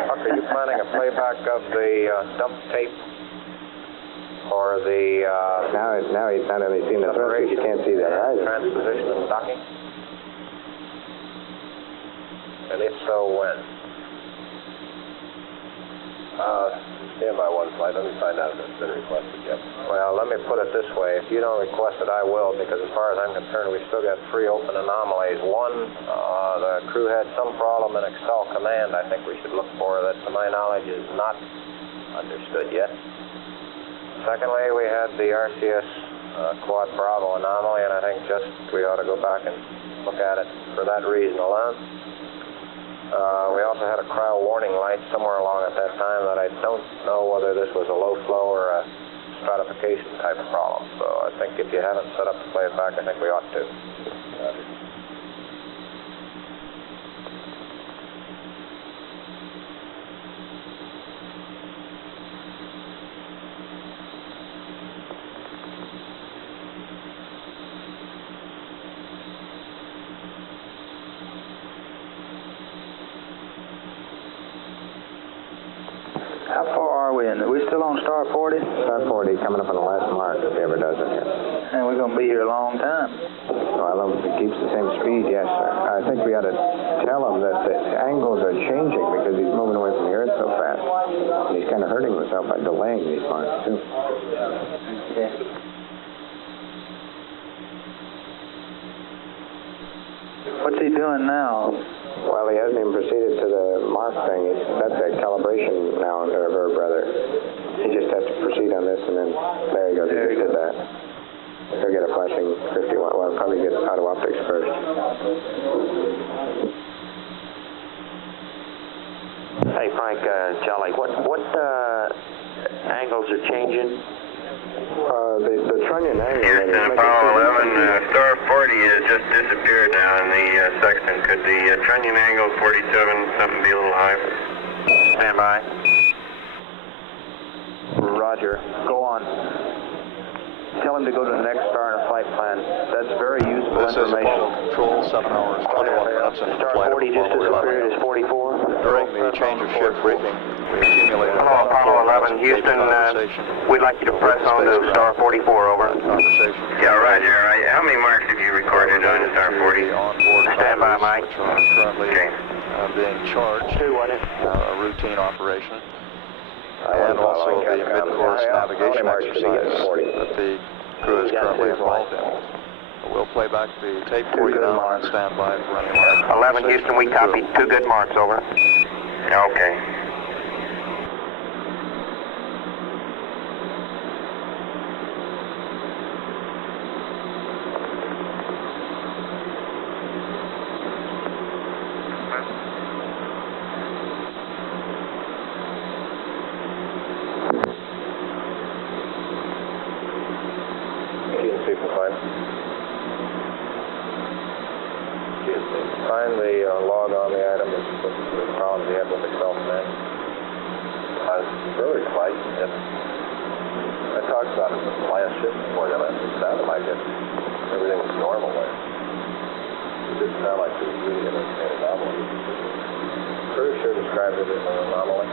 Buck, are you planning a playback of the dump tape? Or the... Now he's not only seen the thrusters, you can't see the horizon. Transposition and docking? And if so, when? Stand by one flight. Let me find out if it's been requested yet. Well, let me put it this way. If you don't request it, I will, because as far as I'm concerned, we still got 3 open anomalies. One, the crew had some problem in Excel command I think we should look for that, to my knowledge, is not understood yet. Secondly, we had the RCS Quad Bravo anomaly, and I think just we ought to go back and look at it for that reason alone. We also had a cryo warning light somewhere along at that time that I don't know whether this was a low flow or a stratification type of problem. So I think if you haven't set up to play it back, I think we ought to. How far are we in? Are we still on star 40? Star 40 coming up on the last mark, if he ever does it here. And we're going to be here a long time. Well, if it keeps the same speed, yes, sir. I think we ought to tell him that the angles are changing because he's moving away from the Earth so fast. And he's kind of hurting himself by delaying these marks, too. Okay. What's he doing now? Well, he hasn't even proceeded to the mark thing. That's a calibration now, or rather. He just has to proceed on this, and then there he goes. He just did that. He'll get a flashing 51. Well, probably get out of optics first. Hey, Frank, Jolly, what angles are changing? The trunnion angle. Houston, Apollo 11, star 40 has just disappeared now in the sextant. Could the trunnion angle 47 something be a little high? Stand by. Roger. Go on. Tell him to go to the next star in a flight plan. That's very useful information. This is Apollo Control, 7 hours, 21 minutes into Star flight 40 just disappeared. Is 44? During the change of shift briefing, we accumulated... Hello, Apollo 11, Houston. We'd like you to press on to star 44, over. Yeah, Roger. How many marks have you recorded on star 40? Stand by, Mike. Which are currently being charged, a routine operation. And also the mid-course navigation exercise that the crew is currently involved in. We'll play back the tape for you now and stand by for any more. 11 Houston, we copy. 2 good marks, over. Okay. Find the log on the item, what problems you had with the self-man. Brewery flight, and I talked about it the last shift before they left. It sounded like everything was normal there. It didn't sound like there was really an anomaly. Crew sure described it as an anomaly.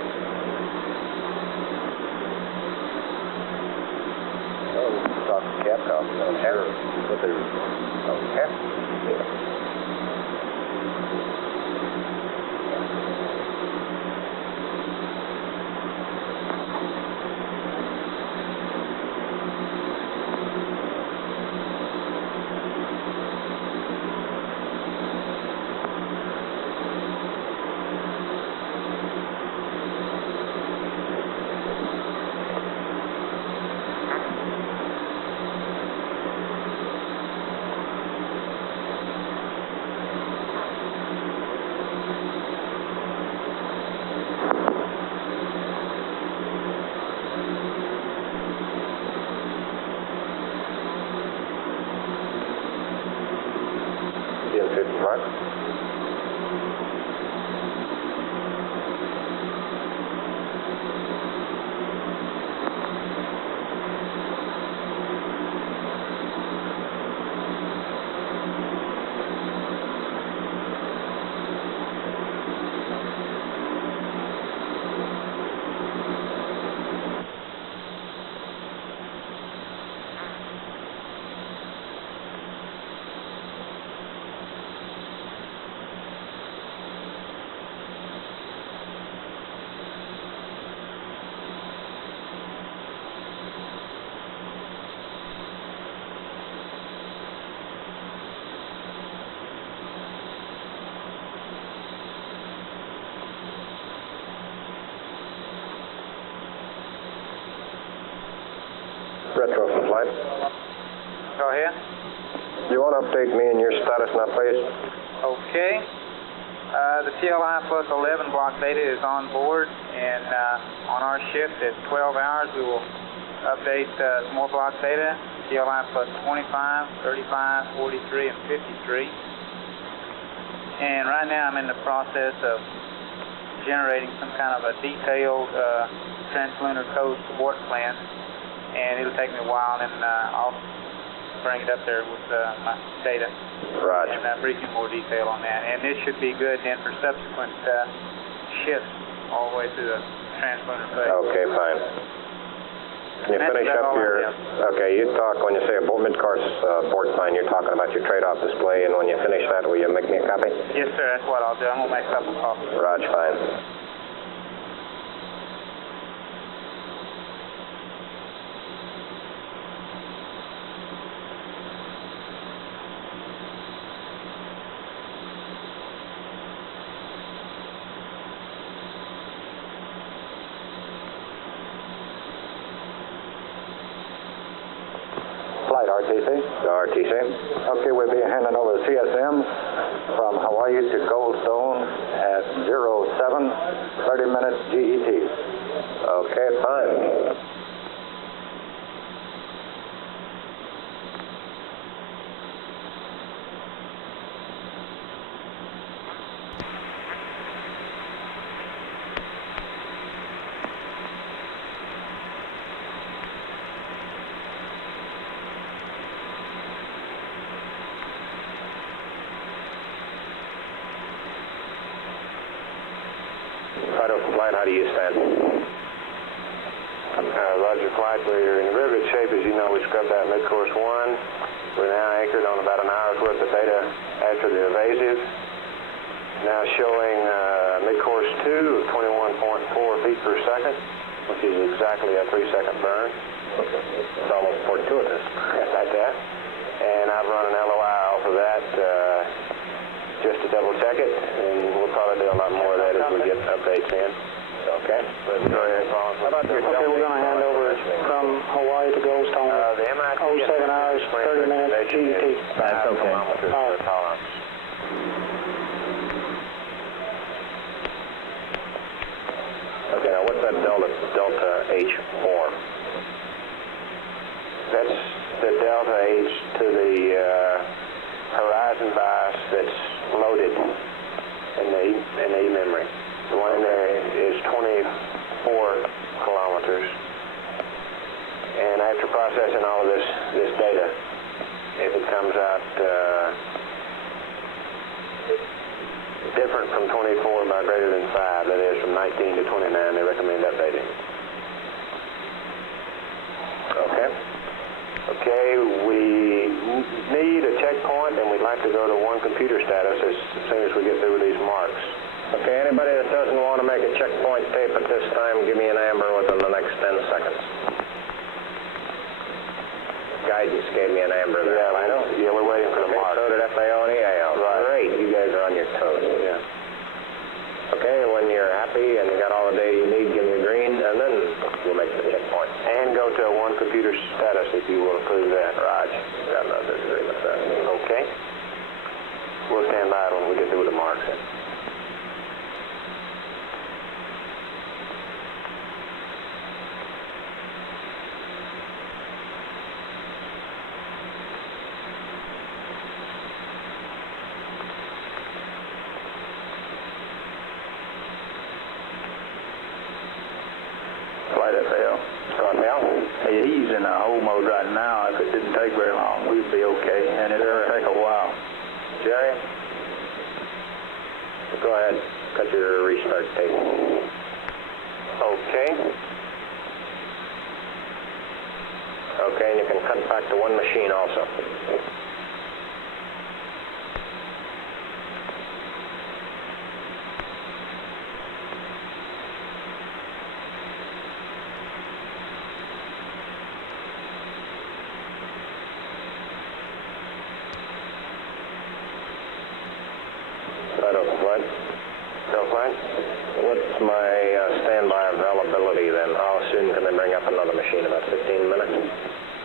Talk to Capcom, Harry, what they were, yeah. Retro flight. Go ahead. You want to update me on your status now, please? Okay. The CLI plus 11 block data is on board, and on our shift at 12 hours we will update some more block data, CLI plus 25, 35, 43, and 53. And right now I'm in the process of generating some kind of a detailed translunar code support plan, and it'll take me a while, and I'll bring it up there with my data. Right. And brief you more detail on that. And this should be good then for subsequent shifts all the way through the translunar phase. Okay, fine. Can you finish up your... Okay, you talk, when you say a mid-course board plan, you're talking about your trade-off display, and when you finish that, will you make me a copy? Yes, sir, that's what I'll do. I'm going to make a couple copies. Raj, fine. Flight RTC. RTC. Okay, we'll be handing over the CSM from Hawaii to Goldstone at 07, 30 minutes GET. Okay, fine. Flight, how do you stand? Roger, Flight. We're in real good shape. As you know, we scrubbed out mid-course 1. We're now anchored on about an hour's worth of data after the evasive. Now showing mid-course 2 of 21.4 feet per second, which is exactly a 3-second burn. It's almost fortuitous. Like that. And I've run an LOI off of that just to double check it, and we'll probably do a lot more of that as we get updates in. Okay. Let's go ahead, Paul. Okay, we're going to hand over from Hawaii to Goldstone. The MIT 07 hours, 30 minutes GET. That's okay. Tolerance. Okay, now what's that delta H form? That's the delta H to the horizon BIOS that's loaded in the e-memory. The one in there is 24 kilometers. And after processing all of this data, if it comes out different from 24 by greater than 5, that is from 19 to 29, they recommend updating. Okay. Okay, we need a checkpoint, and we'd like to go to 1 computer status as soon as we get through with these marks. Okay, anybody that doesn't want to make a checkpoint tape at this time, give me an amber within the next 10 seconds. Guidance gave me an amber there. Yeah, I know. Yeah, we're waiting for the mark. So did FAO and EAO. Right. Great, you guys are on your toes. Yeah. Okay, when you're happy and you got all the data you need, give me a green, and then we'll make the checkpoint. And go to a 1 computer status if you will approve that. Raj, got no disagreement with that. Okay. We'll stand by when we get through with the marks. He's in a hold mode right now. If it didn't take very long, we'd be okay, and it'll take a while. Jerry, go ahead. Cut your restart tape. Okay. Okay, and you can cut back to 1 machine also. What's my standby availability then? How soon can they bring up another machine? About 15 minutes?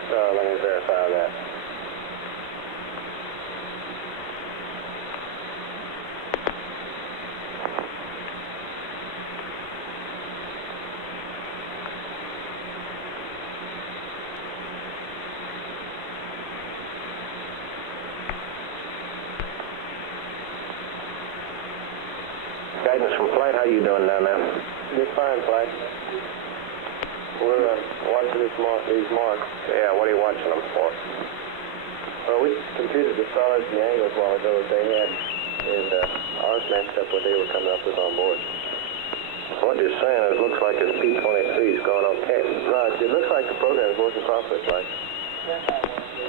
Let me verify that. Guidance from Flight, how you doing down there? Just fine, Flight. We're watching these marks. Yeah, what are you watching them for? Well, we computed the stars and the angles a while ago that they had, and ours matched up what they were coming up with on board. What you're saying is it looks like this P-23 is going okay. Right, it looks like the program is working properly, Flight.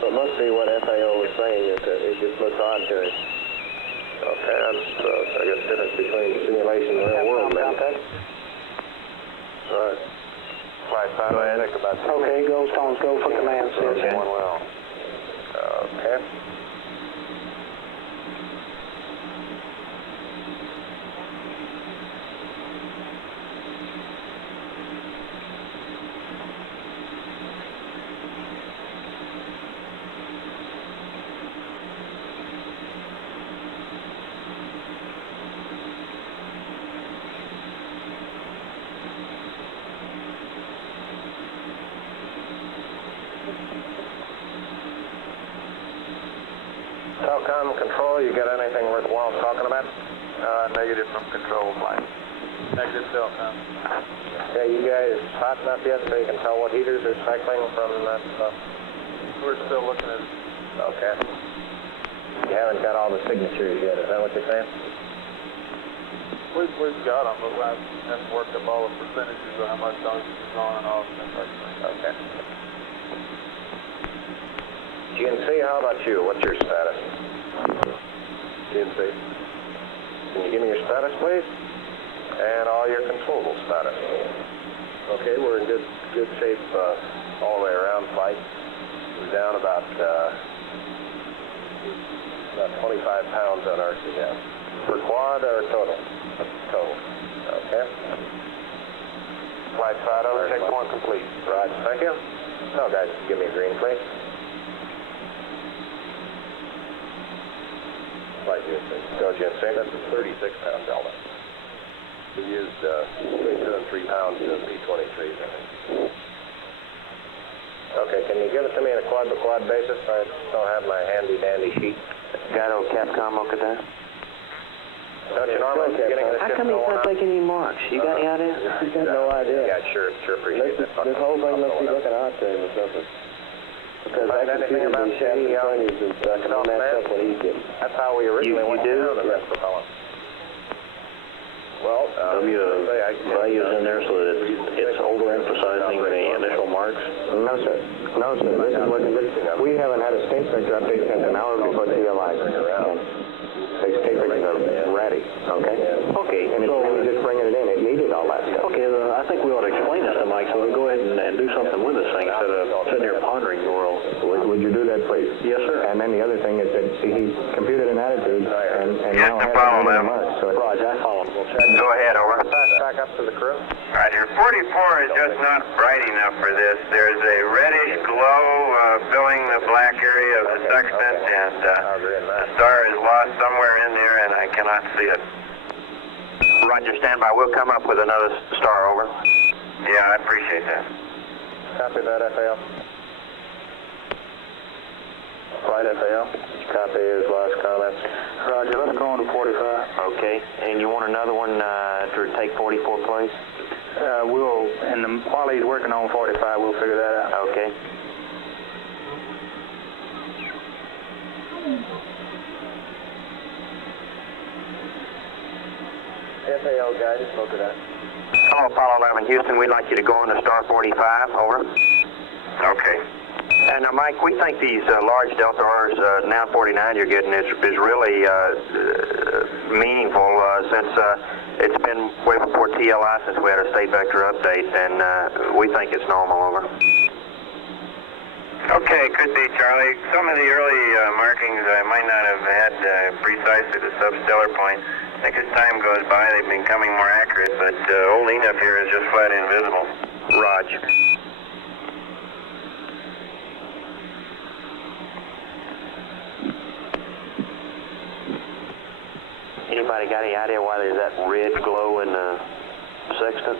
So it must be what FAO was saying, it just looks odd to us. Okay, that's, I guess, the difference between simulation and real world, man. Okay. All right. Flight pilot, think about that. Okay, Goldstones, go for command center. Going well. Okay. Telcom control, you got anything worthwhile talking about? Negative from control, Flight. Negative Telcom. Okay, you guys hot enough yet so you can tell what heaters are cycling from that stuff? We're still looking at... Okay. You haven't got all the signatures yet, is that what you're saying? We've got them, but I haven't worked up all the percentages of how much oxygen is on and off and things like that. Okay. GNC, how about you? What's your status? GNC. Can you give me your status, please? And all your consumable status. Okay, we're in good shape all the way around. Flight. We're down about 25 pounds on RCM. For quad or total? Total. Okay. Flight Fido, checkpoint complete. Roger, thank you. No, guys, give me a green, please. Flight GNC. Go GNC. That's a 36-pound delta. We used between 2 and 3 pounds to P-23s, I think. Okay, can you give it to me on a quad-by-quad basis? I don't have my handy-dandy sheet. Got old Capcom look at that? Don't you normally beginning of the How shift come he's going not on? taking any marks? You got any idea? He's got no idea. Yeah, sure appreciate that. This whole thing must be looking out to him or something. Because Find that anything computer about be shafting the, pointers and stuff and match up what he's getting. That's how we originally went down to this propellant. Well, values in there so that it's overemphasizing the initial marks? No, sir. No, sir. This is what we haven't had a state vector update since an hour before TLI. The state vectors are ready, okay? Okay, And it's really just bringing it in. It needed all that stuff. okay, I think we ought to explain this to Mike so we go ahead and do something with this thing instead of sitting here pondering the world. Would you do that, please? Yes, sir. And then the other thing is that, see, he computed an attitude and now has follow a them. mark. So Roger, I follow. Go ahead, over. Fast back up to the crew. Roger. 44 is just not bright enough for this. There's a reddish glow filling the black area of the sextant, and the star is lost somewhere in there, and I cannot see it. Roger, stand by. We'll come up with another star, over. Yeah, I appreciate that. Copy that, FAL. Flight FAL. Copy his last comments. Roger, let's go on to 45. Okay, and you want another one to take 44 place? While he's working on 45, we'll figure that out. Okay. FAL guidance, look at that. Hello, Apollo 11 Houston. We'd like you to go on to star 45, over. Okay. And Mike, we think these large Delta R's, now 49 you're getting is really meaningful since it's been way before TLI since we had a state vector update, and we think it's normal, over. Okay, could be, Charlie. Some of the early markings I might not have had precisely the substellar point. I think as time goes by, they've been becoming more accurate, but old Enough here is just flat invisible. Roger. Anybody got any idea why there's that red glow in the sextant?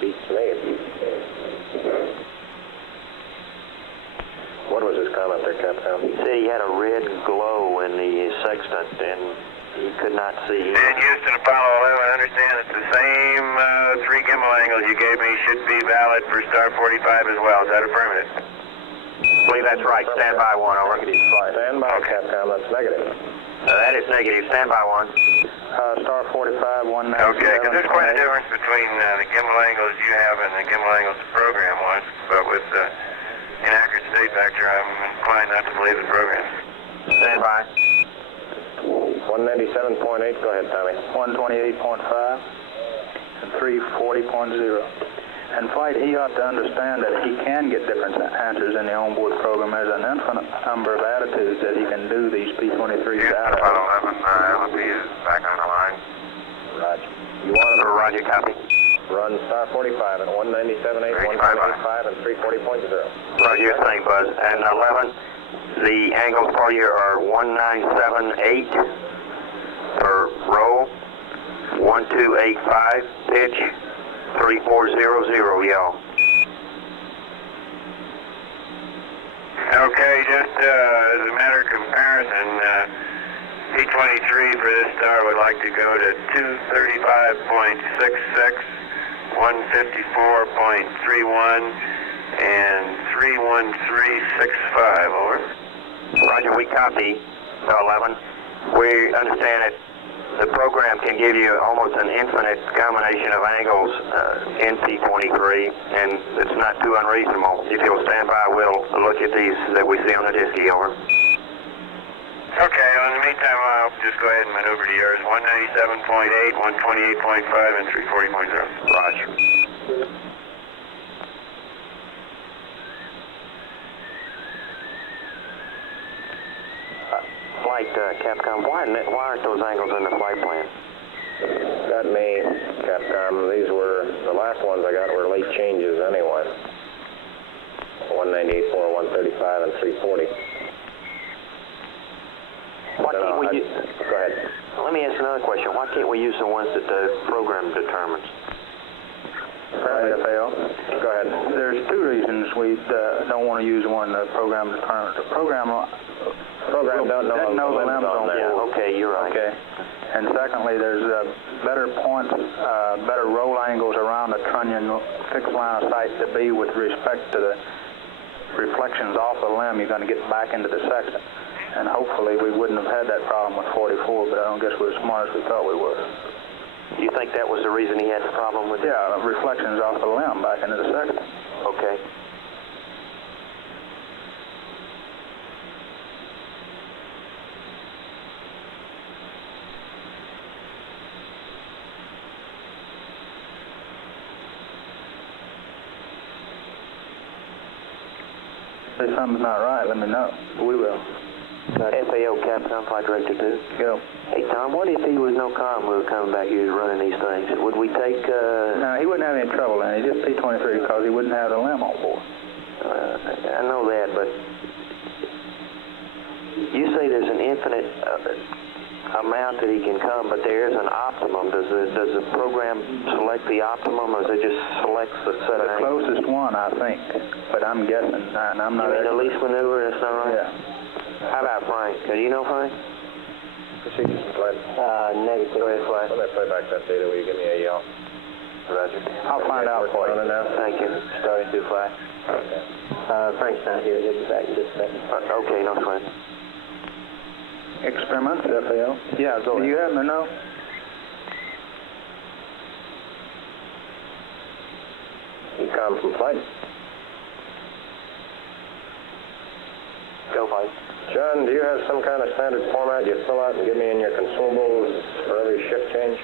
Beats me. What was his comment there, Capcom? He said he had a red glow in the sextant and he could not see. And Houston, Apollo 11, understand that the same 3 gimbal angles you gave me should be valid for star 45 as well. Is that affirmative? I believe that's right. Stand by, one, over. Stand by, Capcom. That's negative. That is negative. Stand by, one. Star 45, 197. Okay, because there's quite a difference between the gimbal angles you have and the gimbal angles the program was, but with inaccurate state vector, I'm inclined not to believe the program. Stand by. 197.8, go ahead, Tommy. 128.5 and 340.0. And Flight, he ought to understand that he can get different answers in the onboard program. There's an infinite number of attitudes that he can do these P-23s out of. Apollo 11, LP is back on the line. Roger. You want him to Roger, copy. run star 45 at 197.8, 198.5, and 340.0. Roger, your thing, Buzz. And 11, the angles for you are 197.8 per roll, 1285 pitch, 3400, y'all. Okay, just as a matter of comparison, P-23 for this star would like to go to 235.66, 154.31, and 31365, over. Roger, we copy, 11. We understand that the program can give you almost an infinite combination of angles in P-23, and it's not too unreasonable. If you'll stand by, we'll look at these that we see on the disky, over. Okay, well, in the meantime, I'll just go ahead and maneuver to yours. 197.8, 128.5, and 340.0. Roger. Flight, Capcom, why aren't those angles in the flight plan? Got me, Capcom. These were, the last ones I got were late changes anyway. 198.4, 135, and 340. Why can't we use... Go ahead. Let me ask another question. Why can't we use the ones that the program determines? Apparently, FAO. Go ahead. There's two reasons we don't want to use one in the program determinant. The program don't know the limbs on there. board. Okay, you're right. Okay. And secondly, there's better points, better roll angles around the trunnion fixed line of sight to be with respect to the reflections off the limb you're going to get back into the section. And hopefully we wouldn't have had that problem with 44, but I don't guess we're as smart as we thought we were. You think that was the reason he had the problem with it? Yeah, reflections off the limb back into the section. Okay. If something's not right, let me know. We will. FAO Capcom Flight Director 2. Go. Hey, Tom, what if he was no car and we were coming back here running these things? Would we take, No, he wouldn't have any trouble in it. He'd just P-23 because he wouldn't have the limb on board. I know that, but you say there's an infinite amount that he can come, but there is an optimum. Does the program select the optimum, or does it just select the set of The closest one, I think, but I'm guessing, and I'm not... You mean the least maneuver, that's not right? Yeah. How about Frank? Do you know Frank? Procedures and flight. Negative. Go ahead, flight. Let me play back that data. Will you give me a yell? Roger. I'll find out for you. Thank you. Starting to fly. Okay. Frank's not here. He'll be back in just a second. Okay, no sweat. Experiments, FAO. Yeah, go ahead. Do you happen to know? Econ from flight. Go, flight. John, do you have some kind of standard format you fill out and give me in your consumables for every shift change?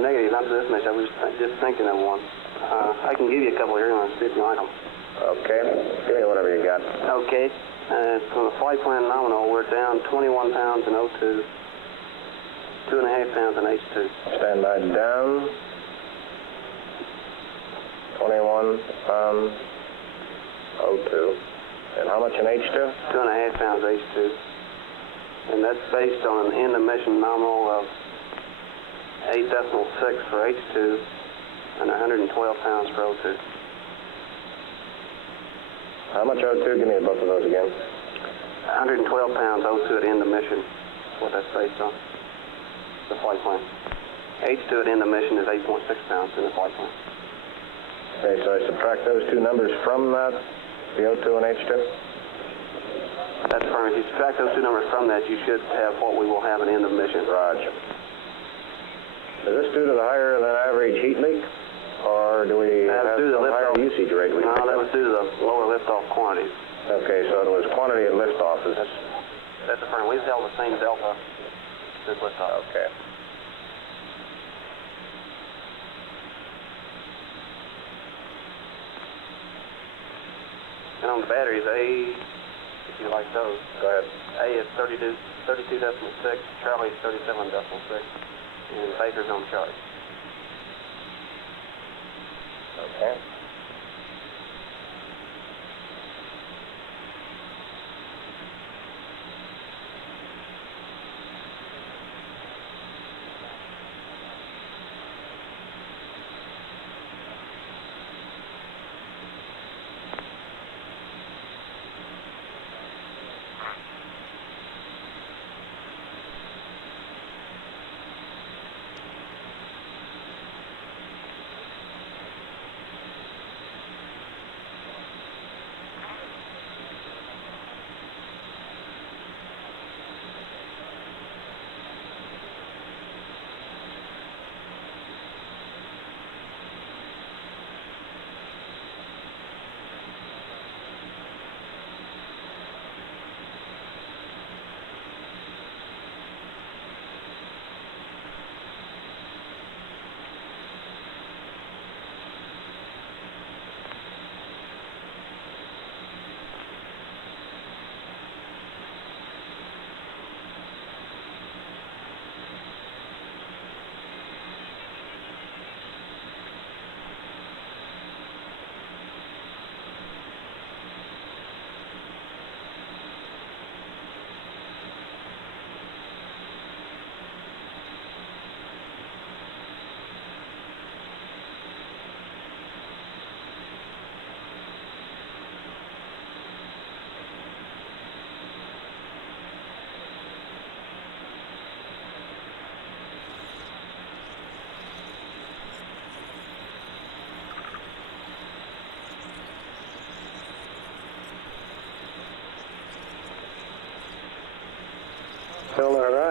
Negative, not this much. I was just thinking of one. I can give you a couple here and see if you like them. Okay. Give me whatever you got. Okay. From the flight plan nominal, we're down 21 pounds in O2, 2.5 pounds in H2. Standby down. 21 pounds O2. And how much in H2? 2.5 pounds H2. And that's based on an end of mission nominal of 8.6 for H2 and 112 pounds for O2. How much O2? Give me both of those again. 112 pounds O2 at end of mission. That's what that's based on. The flight plan. H2 at end of mission is 8.6 pounds in the flight plan. Okay, so I subtract those two numbers from that, the O2 and H2? That's correct. If you subtract those two numbers from that, you should have what we will have at end of mission. Roger. Is this due to the higher than average heat leak? Or do we have some higher usage rate? No, that was due to the lower liftoff quantities. Okay, so it was quantity at liftoff. That's affirmed. We've held the same delta since liftoff. Okay. And on the batteries, A, if you like those. Go ahead. A is 32.6, Charlie is 37.6, and Baker's on charge. Okay.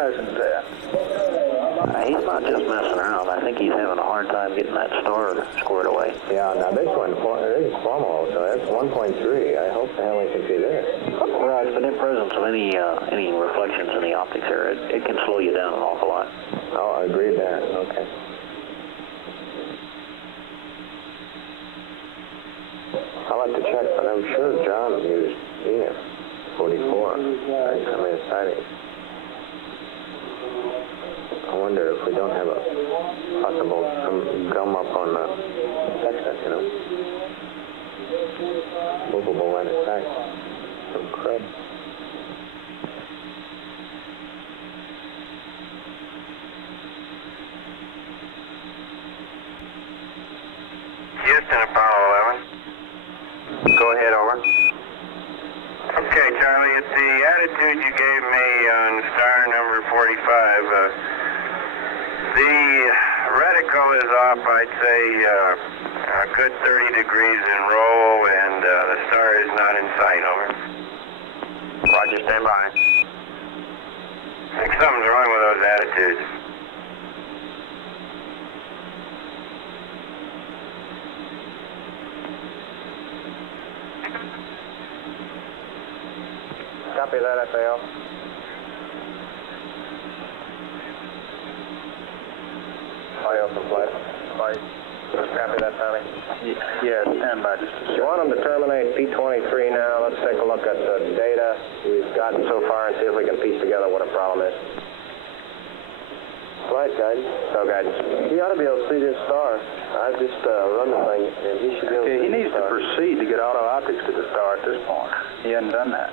Horizon's there? He's not just messing around. I think he's having a hard time getting that star squared away. Yeah, now this one, this is Cuomo, so that's 1.3. I hope the hell we can see this. Right, but in presence of any reflections in the optics here, it can slow you down an awful lot. Oh, I agree with that. Okay. I'll have to check, but I'm sure John used EF-44 on some of his sightings. I wonder if we don't have a possible gum up on the Texas, you know. Movable line of sight. Some crud. Houston, Apollo 11. Go ahead, over. Okay, Charlie, at the attitude you gave me on star number 45, the reticle is off, I'd say, a good 30 degrees in roll, and the star is not in sight, over. Roger, stand by. I think something's wrong with those attitudes. Copy that, FAO. Audio from flight. Flight. Copy that, Tommy. Yeah, stand by just a second. You want them to terminate P23 now. Let's take a look at the data we've gotten so far and see if we can piece together what a problem is. Flight guidance. So guidance. He ought to be able to see this star. I've just run the thing, and he should be able to see He needs to proceed to get auto optics to the star at this point. He hasn't done that.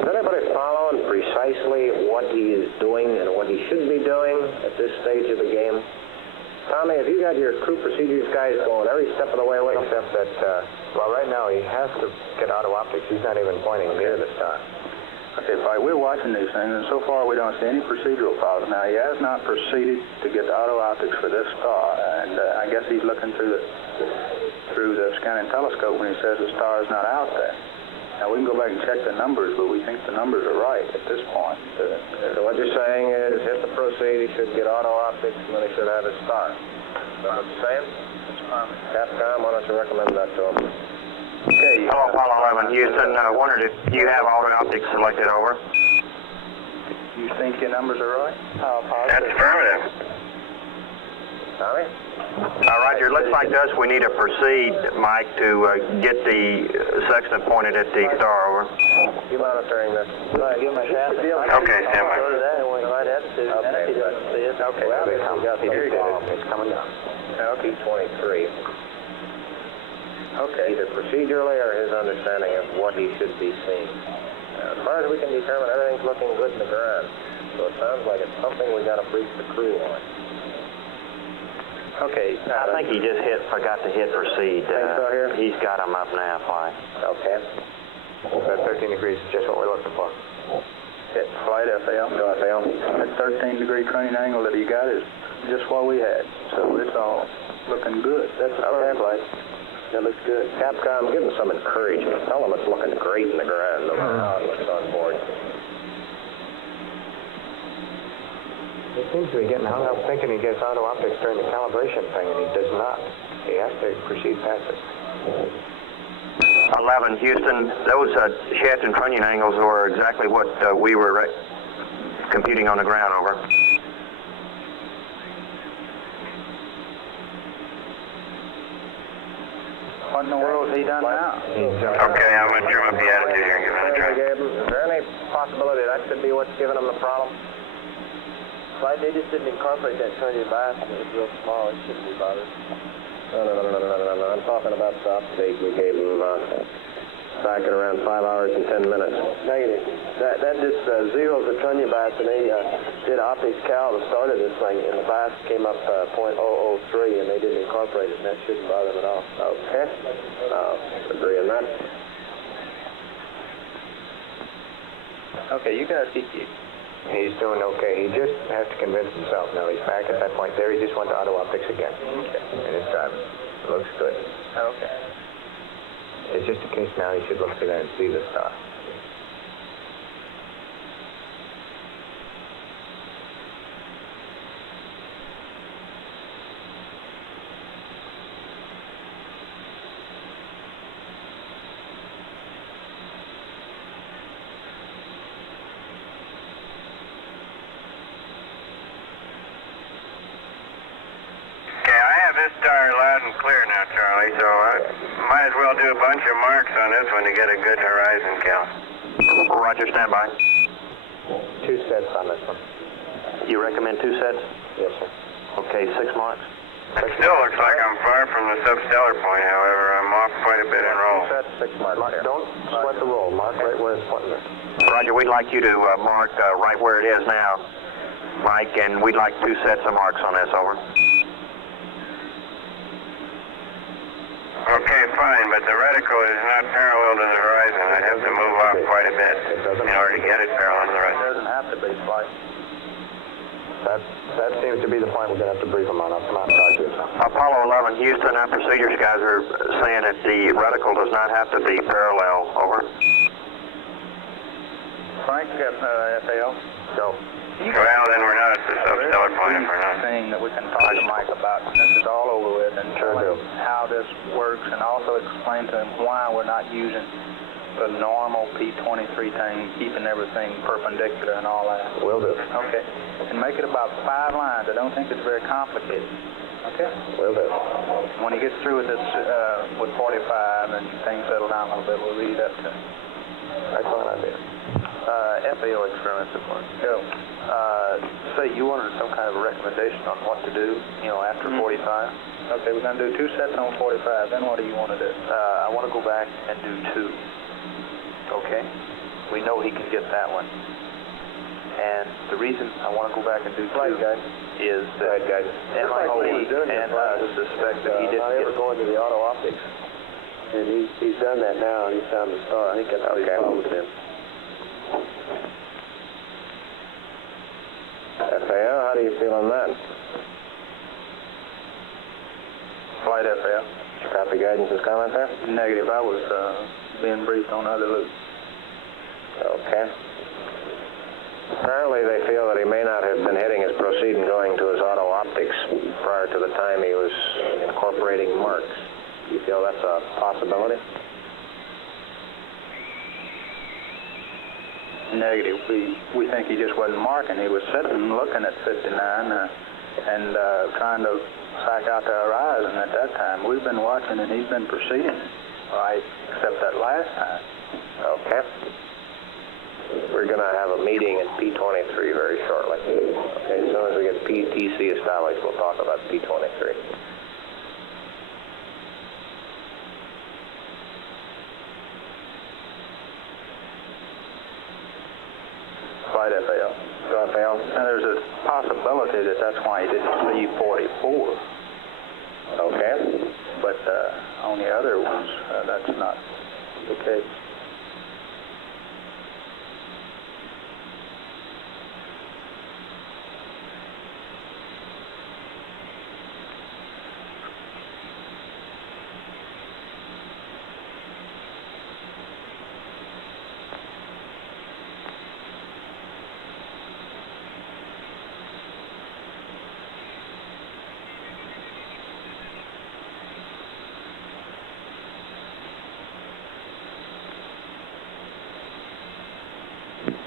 Is anybody following precisely what he is doing and what he should be doing at this stage of the game? Tommy, have you got your crew procedures guys going every step of the way with him? Except that, well, right now he has to get auto optics. He's not even pointing near the star. Okay, Fight, we're watching these things, and so far we don't see any procedural problems. Now, he has not proceeded to get the auto optics for this star, and I guess he's looking through the scanning telescope when he says the star is not out there. Now, we can go back and check the numbers, but we think the numbers are right at this point. So what you're saying is, hit the proceed, he should get auto optics, and then he should have his star. Is that what you're saying? Capcom, why don't you recommend that to him? Okay, Hello, Apollo 11, Houston. Wondered if you have auto optics selected, over. You think your numbers are right? That's affirmative. Tommy? Roger, looks like to us we need to proceed, Mike, to get the sextant pointed at the star, over. You monitoring this? Right, give him a shot. Okay, stand by. Go to that and wait right attitude. And if he doesn't see it, Okay, well, here it is. It's coming down. Okay. P23. Okay, either procedurally or his understanding of what he should be seeing. As far as we can determine, everything's looking good in the ground. So it sounds like it's something we got to brief the crew on. Okay, I think he just forgot to hit proceed. So here? He's got him up now, fine. Okay. That 13 degrees is just what we're looking for. Hit flight FAL. Go FAL. That 13-degree training angle that he got is just what we had, so it's all looking good. That's a first flight. That looks good. Capcom, give him some encouragement. Tell him it's looking great in the ground, no matter how it looks on board. He seems to be getting hung up thinking he gets auto optics during the calibration thing, and he does not. He has to proceed past it. 11, Houston, those shaft and trunnion angles were exactly what we were computing on the ground, over. What in the world has he done now? Okay, I'm going to trim up the attitude here and give it a try. Is there any possibility that could be what's giving him the problem? Right, they just didn't incorporate that trunnion bias, and it was real small. It shouldn't be bothered. No. I'm talking about the update we gave him back at around 5 hours and 10 minutes. Negative. That just zeroes the trunnion bias, and they did optics cal to start of this thing, and the bias came up .003, and they didn't incorporate it, and that shouldn't bother them at all. Okay. Agree on that. Okay, you guys keep He's doing okay. He just has to convince himself. Now he's back at that point there. He just went to auto optics again. Okay. And it's driving. Looks good. Okay. It's just a case now he should look to that and see the star. I'm clear now, Charlie, so I might as well do a bunch of marks on this one to get a good horizon count. Roger, stand by. 2 sets on this one. You recommend 2 sets? Yes, sir. Okay, 6 marks. It still looks like I'm far from the substellar point, however. I'm off quite a bit in roll. 2 sets, 6 marks. Don't sweat the roll. Mark right where it's pointing. Roger, we'd like you to mark right where it is now, Mike, and we'd like 2 sets of marks on this, over. Okay, fine, but the reticle is not parallel to the horizon. I'd have to move off quite a bit in order to get it parallel to the horizon. It doesn't have to be, Flight. That seems to be the point we're going to have to brief them on. I'll come out and talk to you. Apollo 11, Houston, our procedures guys are saying that the reticle does not have to be parallel, over. Frank, FAO? Go. Well, then we're not at the substellar point if we're not. Thing that we can talk to Mike about when this is all over with, and tell him how this works, and also explain to him why we're not using the normal P23 thing, keeping everything perpendicular and all that. Will do. Okay. And make it about 5 lines. I don't think it's very complicated. Okay? Will do. When he gets through with this, with 45 and things settle down a little bit, we'll leave that to him. Excellent idea. FAO experiments at once. Go. Say you wanted some kind of a recommendation on what to do, after 45. Okay, we're going to do 2 sets on 45. Then what do you want to do? I want to go back and do 2. Okay? We know he can get that one. And the reason I want to go back and do 2 is that MIT and us suspect that he didn't ever going to the auto optics. And he's done that now, and he's found the star. I think that's the problem with him. FAO, how do you feel on that? Flight FAO. Copy guidance's comment there? Negative. I was being briefed on other loops. Okay. Apparently they feel that he may not have been hitting his proceed and going to his auto optics prior to the time he was incorporating marks. Do you feel that's a possibility? Negative. We think he just wasn't marking. He was sitting looking at 59 and trying to psych out the horizon at that time. We've been watching and he's been proceeding, right, except that last time. Okay. We're going to have a meeting at P23 very shortly. Okay, as soon as we get PTC established, we'll talk about P23. Flight FAO. FAO? And there's a possibility that that's why he didn't see 44. Okay. But on the other ones, that's not the case.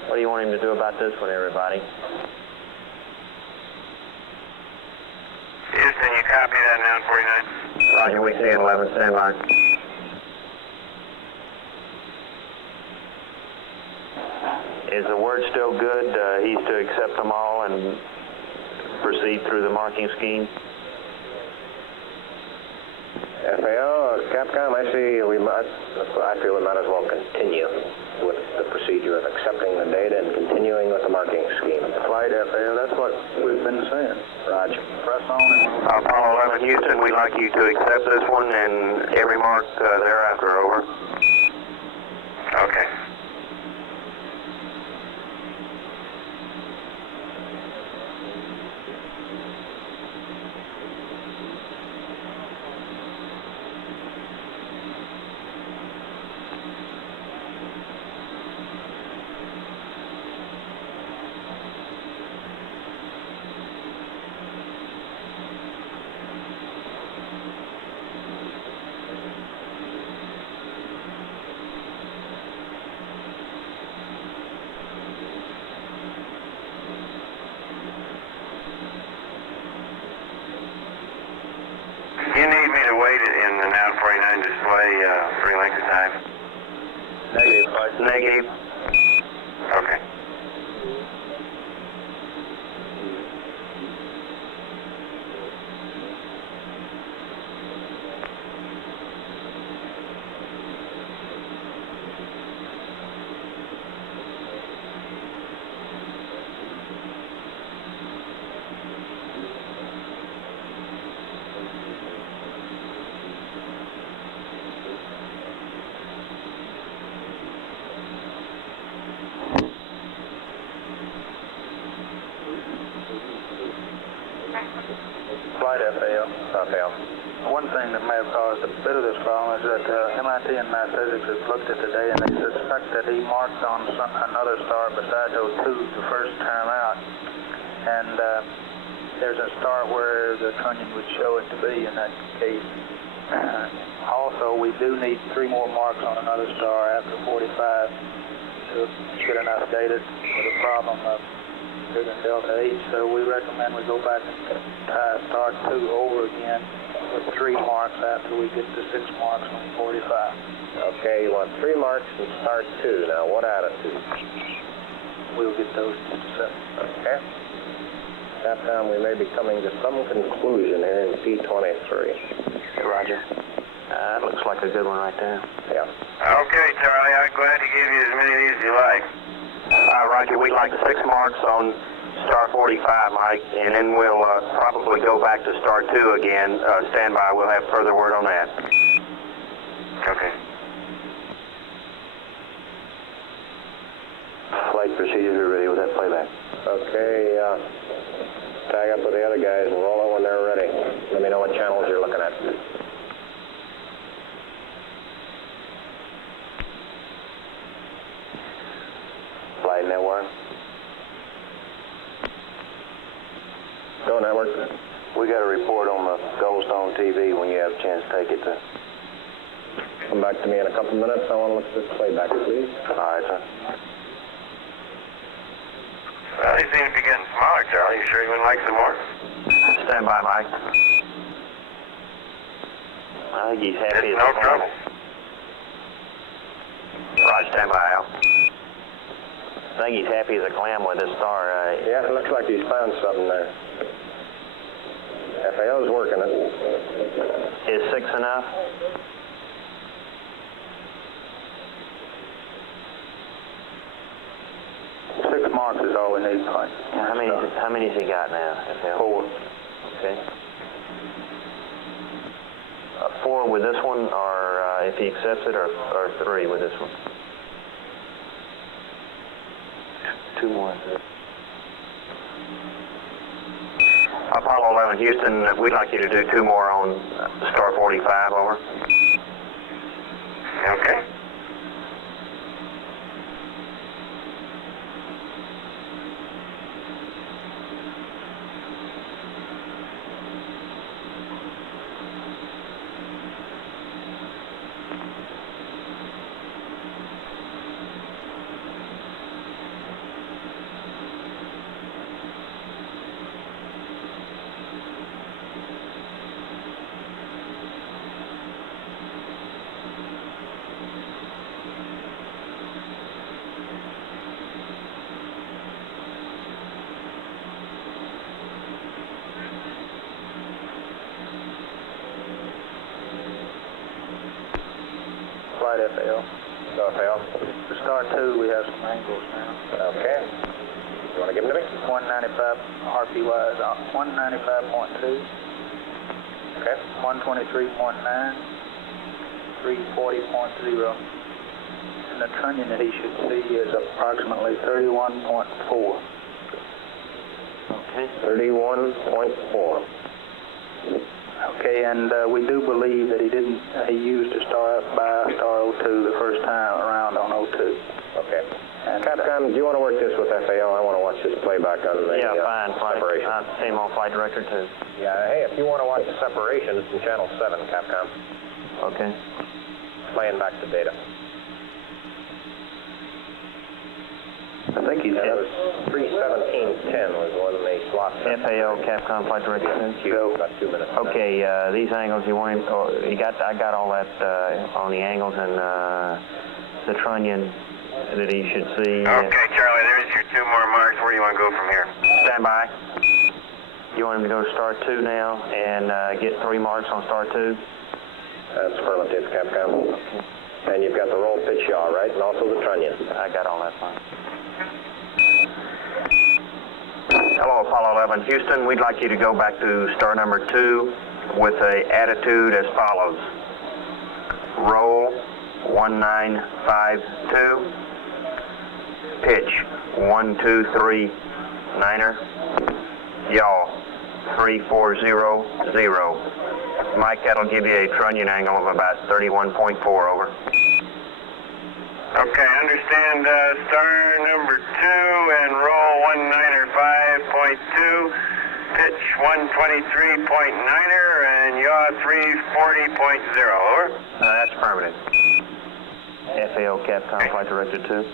What do you want him to do about this one, everybody? Houston, you copy that now, 49? Roger, we see it, 11, stand by. Is the word still good? He's to accept them all and proceed through the marking scheme? FAO, Capcom, I feel we might as well continue with the procedure of accepting the data and continuing with the marking scheme. Flight FAO, that's what we've been saying. Roger. Press on. Apollo 11, Houston, we'd like you to accept this one and every mark thereafter, over. Okay. Negative. Okay. Flight FAL. One thing that may have caused a bit of this problem is that MIT and Math Physics has looked at today and they suspect that he marked on another star besides O2 the first time out. And there's a star where the trunnion would show it to be in that case. Also, we do need 3 more marks on another star after 45 to get enough data for the problem of bigger than delta H, so we recommend we go back and tie star 2 over again with 3 marks after we get to 6 marks on 45. Okay, you want 3 marks and star 2. Now, what attitude? We'll get those set. Okay. That time we may be coming to some conclusion here in P23. Hey, Roger. That looks like a good one right there. Yeah. Okay, Charlie, I'm glad to give you as many of these as you like. Roger, we'd like 6 marks on star 45, Mike, and then we'll probably go back to star 2 again. Stand by, we'll have further word on that. Okay. Flight procedures are ready with that playback. Okay, tag up with the other guys and roll over when they're ready. Let me know what channels you're looking at. Flight network. Go network. We got a report on the Goldstone TV when you have a chance to take it to. Come back to me in a couple minutes. I want to look at this playback, please. All right, sir. Well, he seems to be getting smaller, Charlie. You sure you wouldn't like some more? Stand by, Mike. I think he's happy. It's no trouble. Roger, stand by, Al. I think he's happy as a clam with this star. Yeah, it looks like he's found something there. FAO's working it. Is 6 enough? Six marks is all we need, Mike. How many has he got now? FAO? 4. Okay. 4 with this one, or if he accepts it, or 3 with this one? 2 more. Apollo 11, Houston, we'd like you to do 2 more on star 45, over. Okay. Flight FAL. Go FAO. For star 2, we have some angles now. Okay. You want to give them to me? 195 RPY is 195.2. Okay. 123.9. 340.0. And the trunnion that he should see is approximately 31.4. Okay. 31.4. Okay, and we do believe that he used a star by star O2 the first time around on O2. Okay. And Capcom, do you want to work this with FAO? I want to watch this playback on the fine. separation. Same old flight director, too. Yeah, hey, if you want to watch the separation, it's in channel 7, Capcom. Okay. Playing back the data. I think he's that was 317.10 was when they swapped. FAO, Capcom flight director, too. About 2 minutes. Okay, these angles you want him, I got all that on the angles and the trunnion that he should see. Okay, Charlie, there's your 2 more marks. Where do you want to go from here? Stand by. You want him to go to star 2 now and get 3 marks on star 2? That's affirmative, Capcom. And you've got the roll pitch yaw, right? And also the trunnion. I got all that fine. Hello, Apollo 11. Houston, we'd like you to go back to star number 2 with a attitude as follows. Roll 1952. Pitch 123 9er. Yaw 3400. Mike, that'll give you a trunnion angle of about 31.4 over. Okay, understand star number 2 and roll 195.2, pitch 123.9er and yaw 340.0, over. That's affirmative. FAO Capcom, Flight Director 2.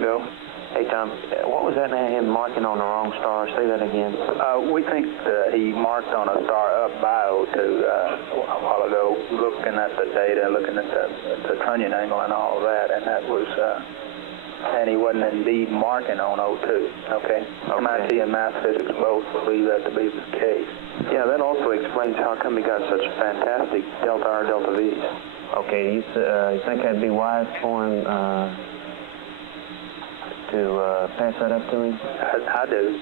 Go. Hey, Tom, what was that man, him marking on the wrong star? Say that again. We think he marked on a star up by O2 a while ago, looking at the data, looking at the trunnion angle and all of that, and that was, and he wasn't indeed marking on O2, okay? MIT and math physics both believe that to be the case. Yeah, that also explains how come he got such fantastic delta R, delta V's. Okay, you think that'd be wise for him to pass that up to him? I do.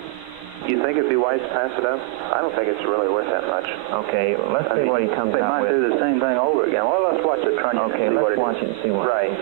You think it'd be wise to pass it up? I don't think it's really worth that much. Okay, well, let's see what he comes they out might with. do the same thing over again. Well, let's watch the trunnion. Okay, let's watch it and see what. Right.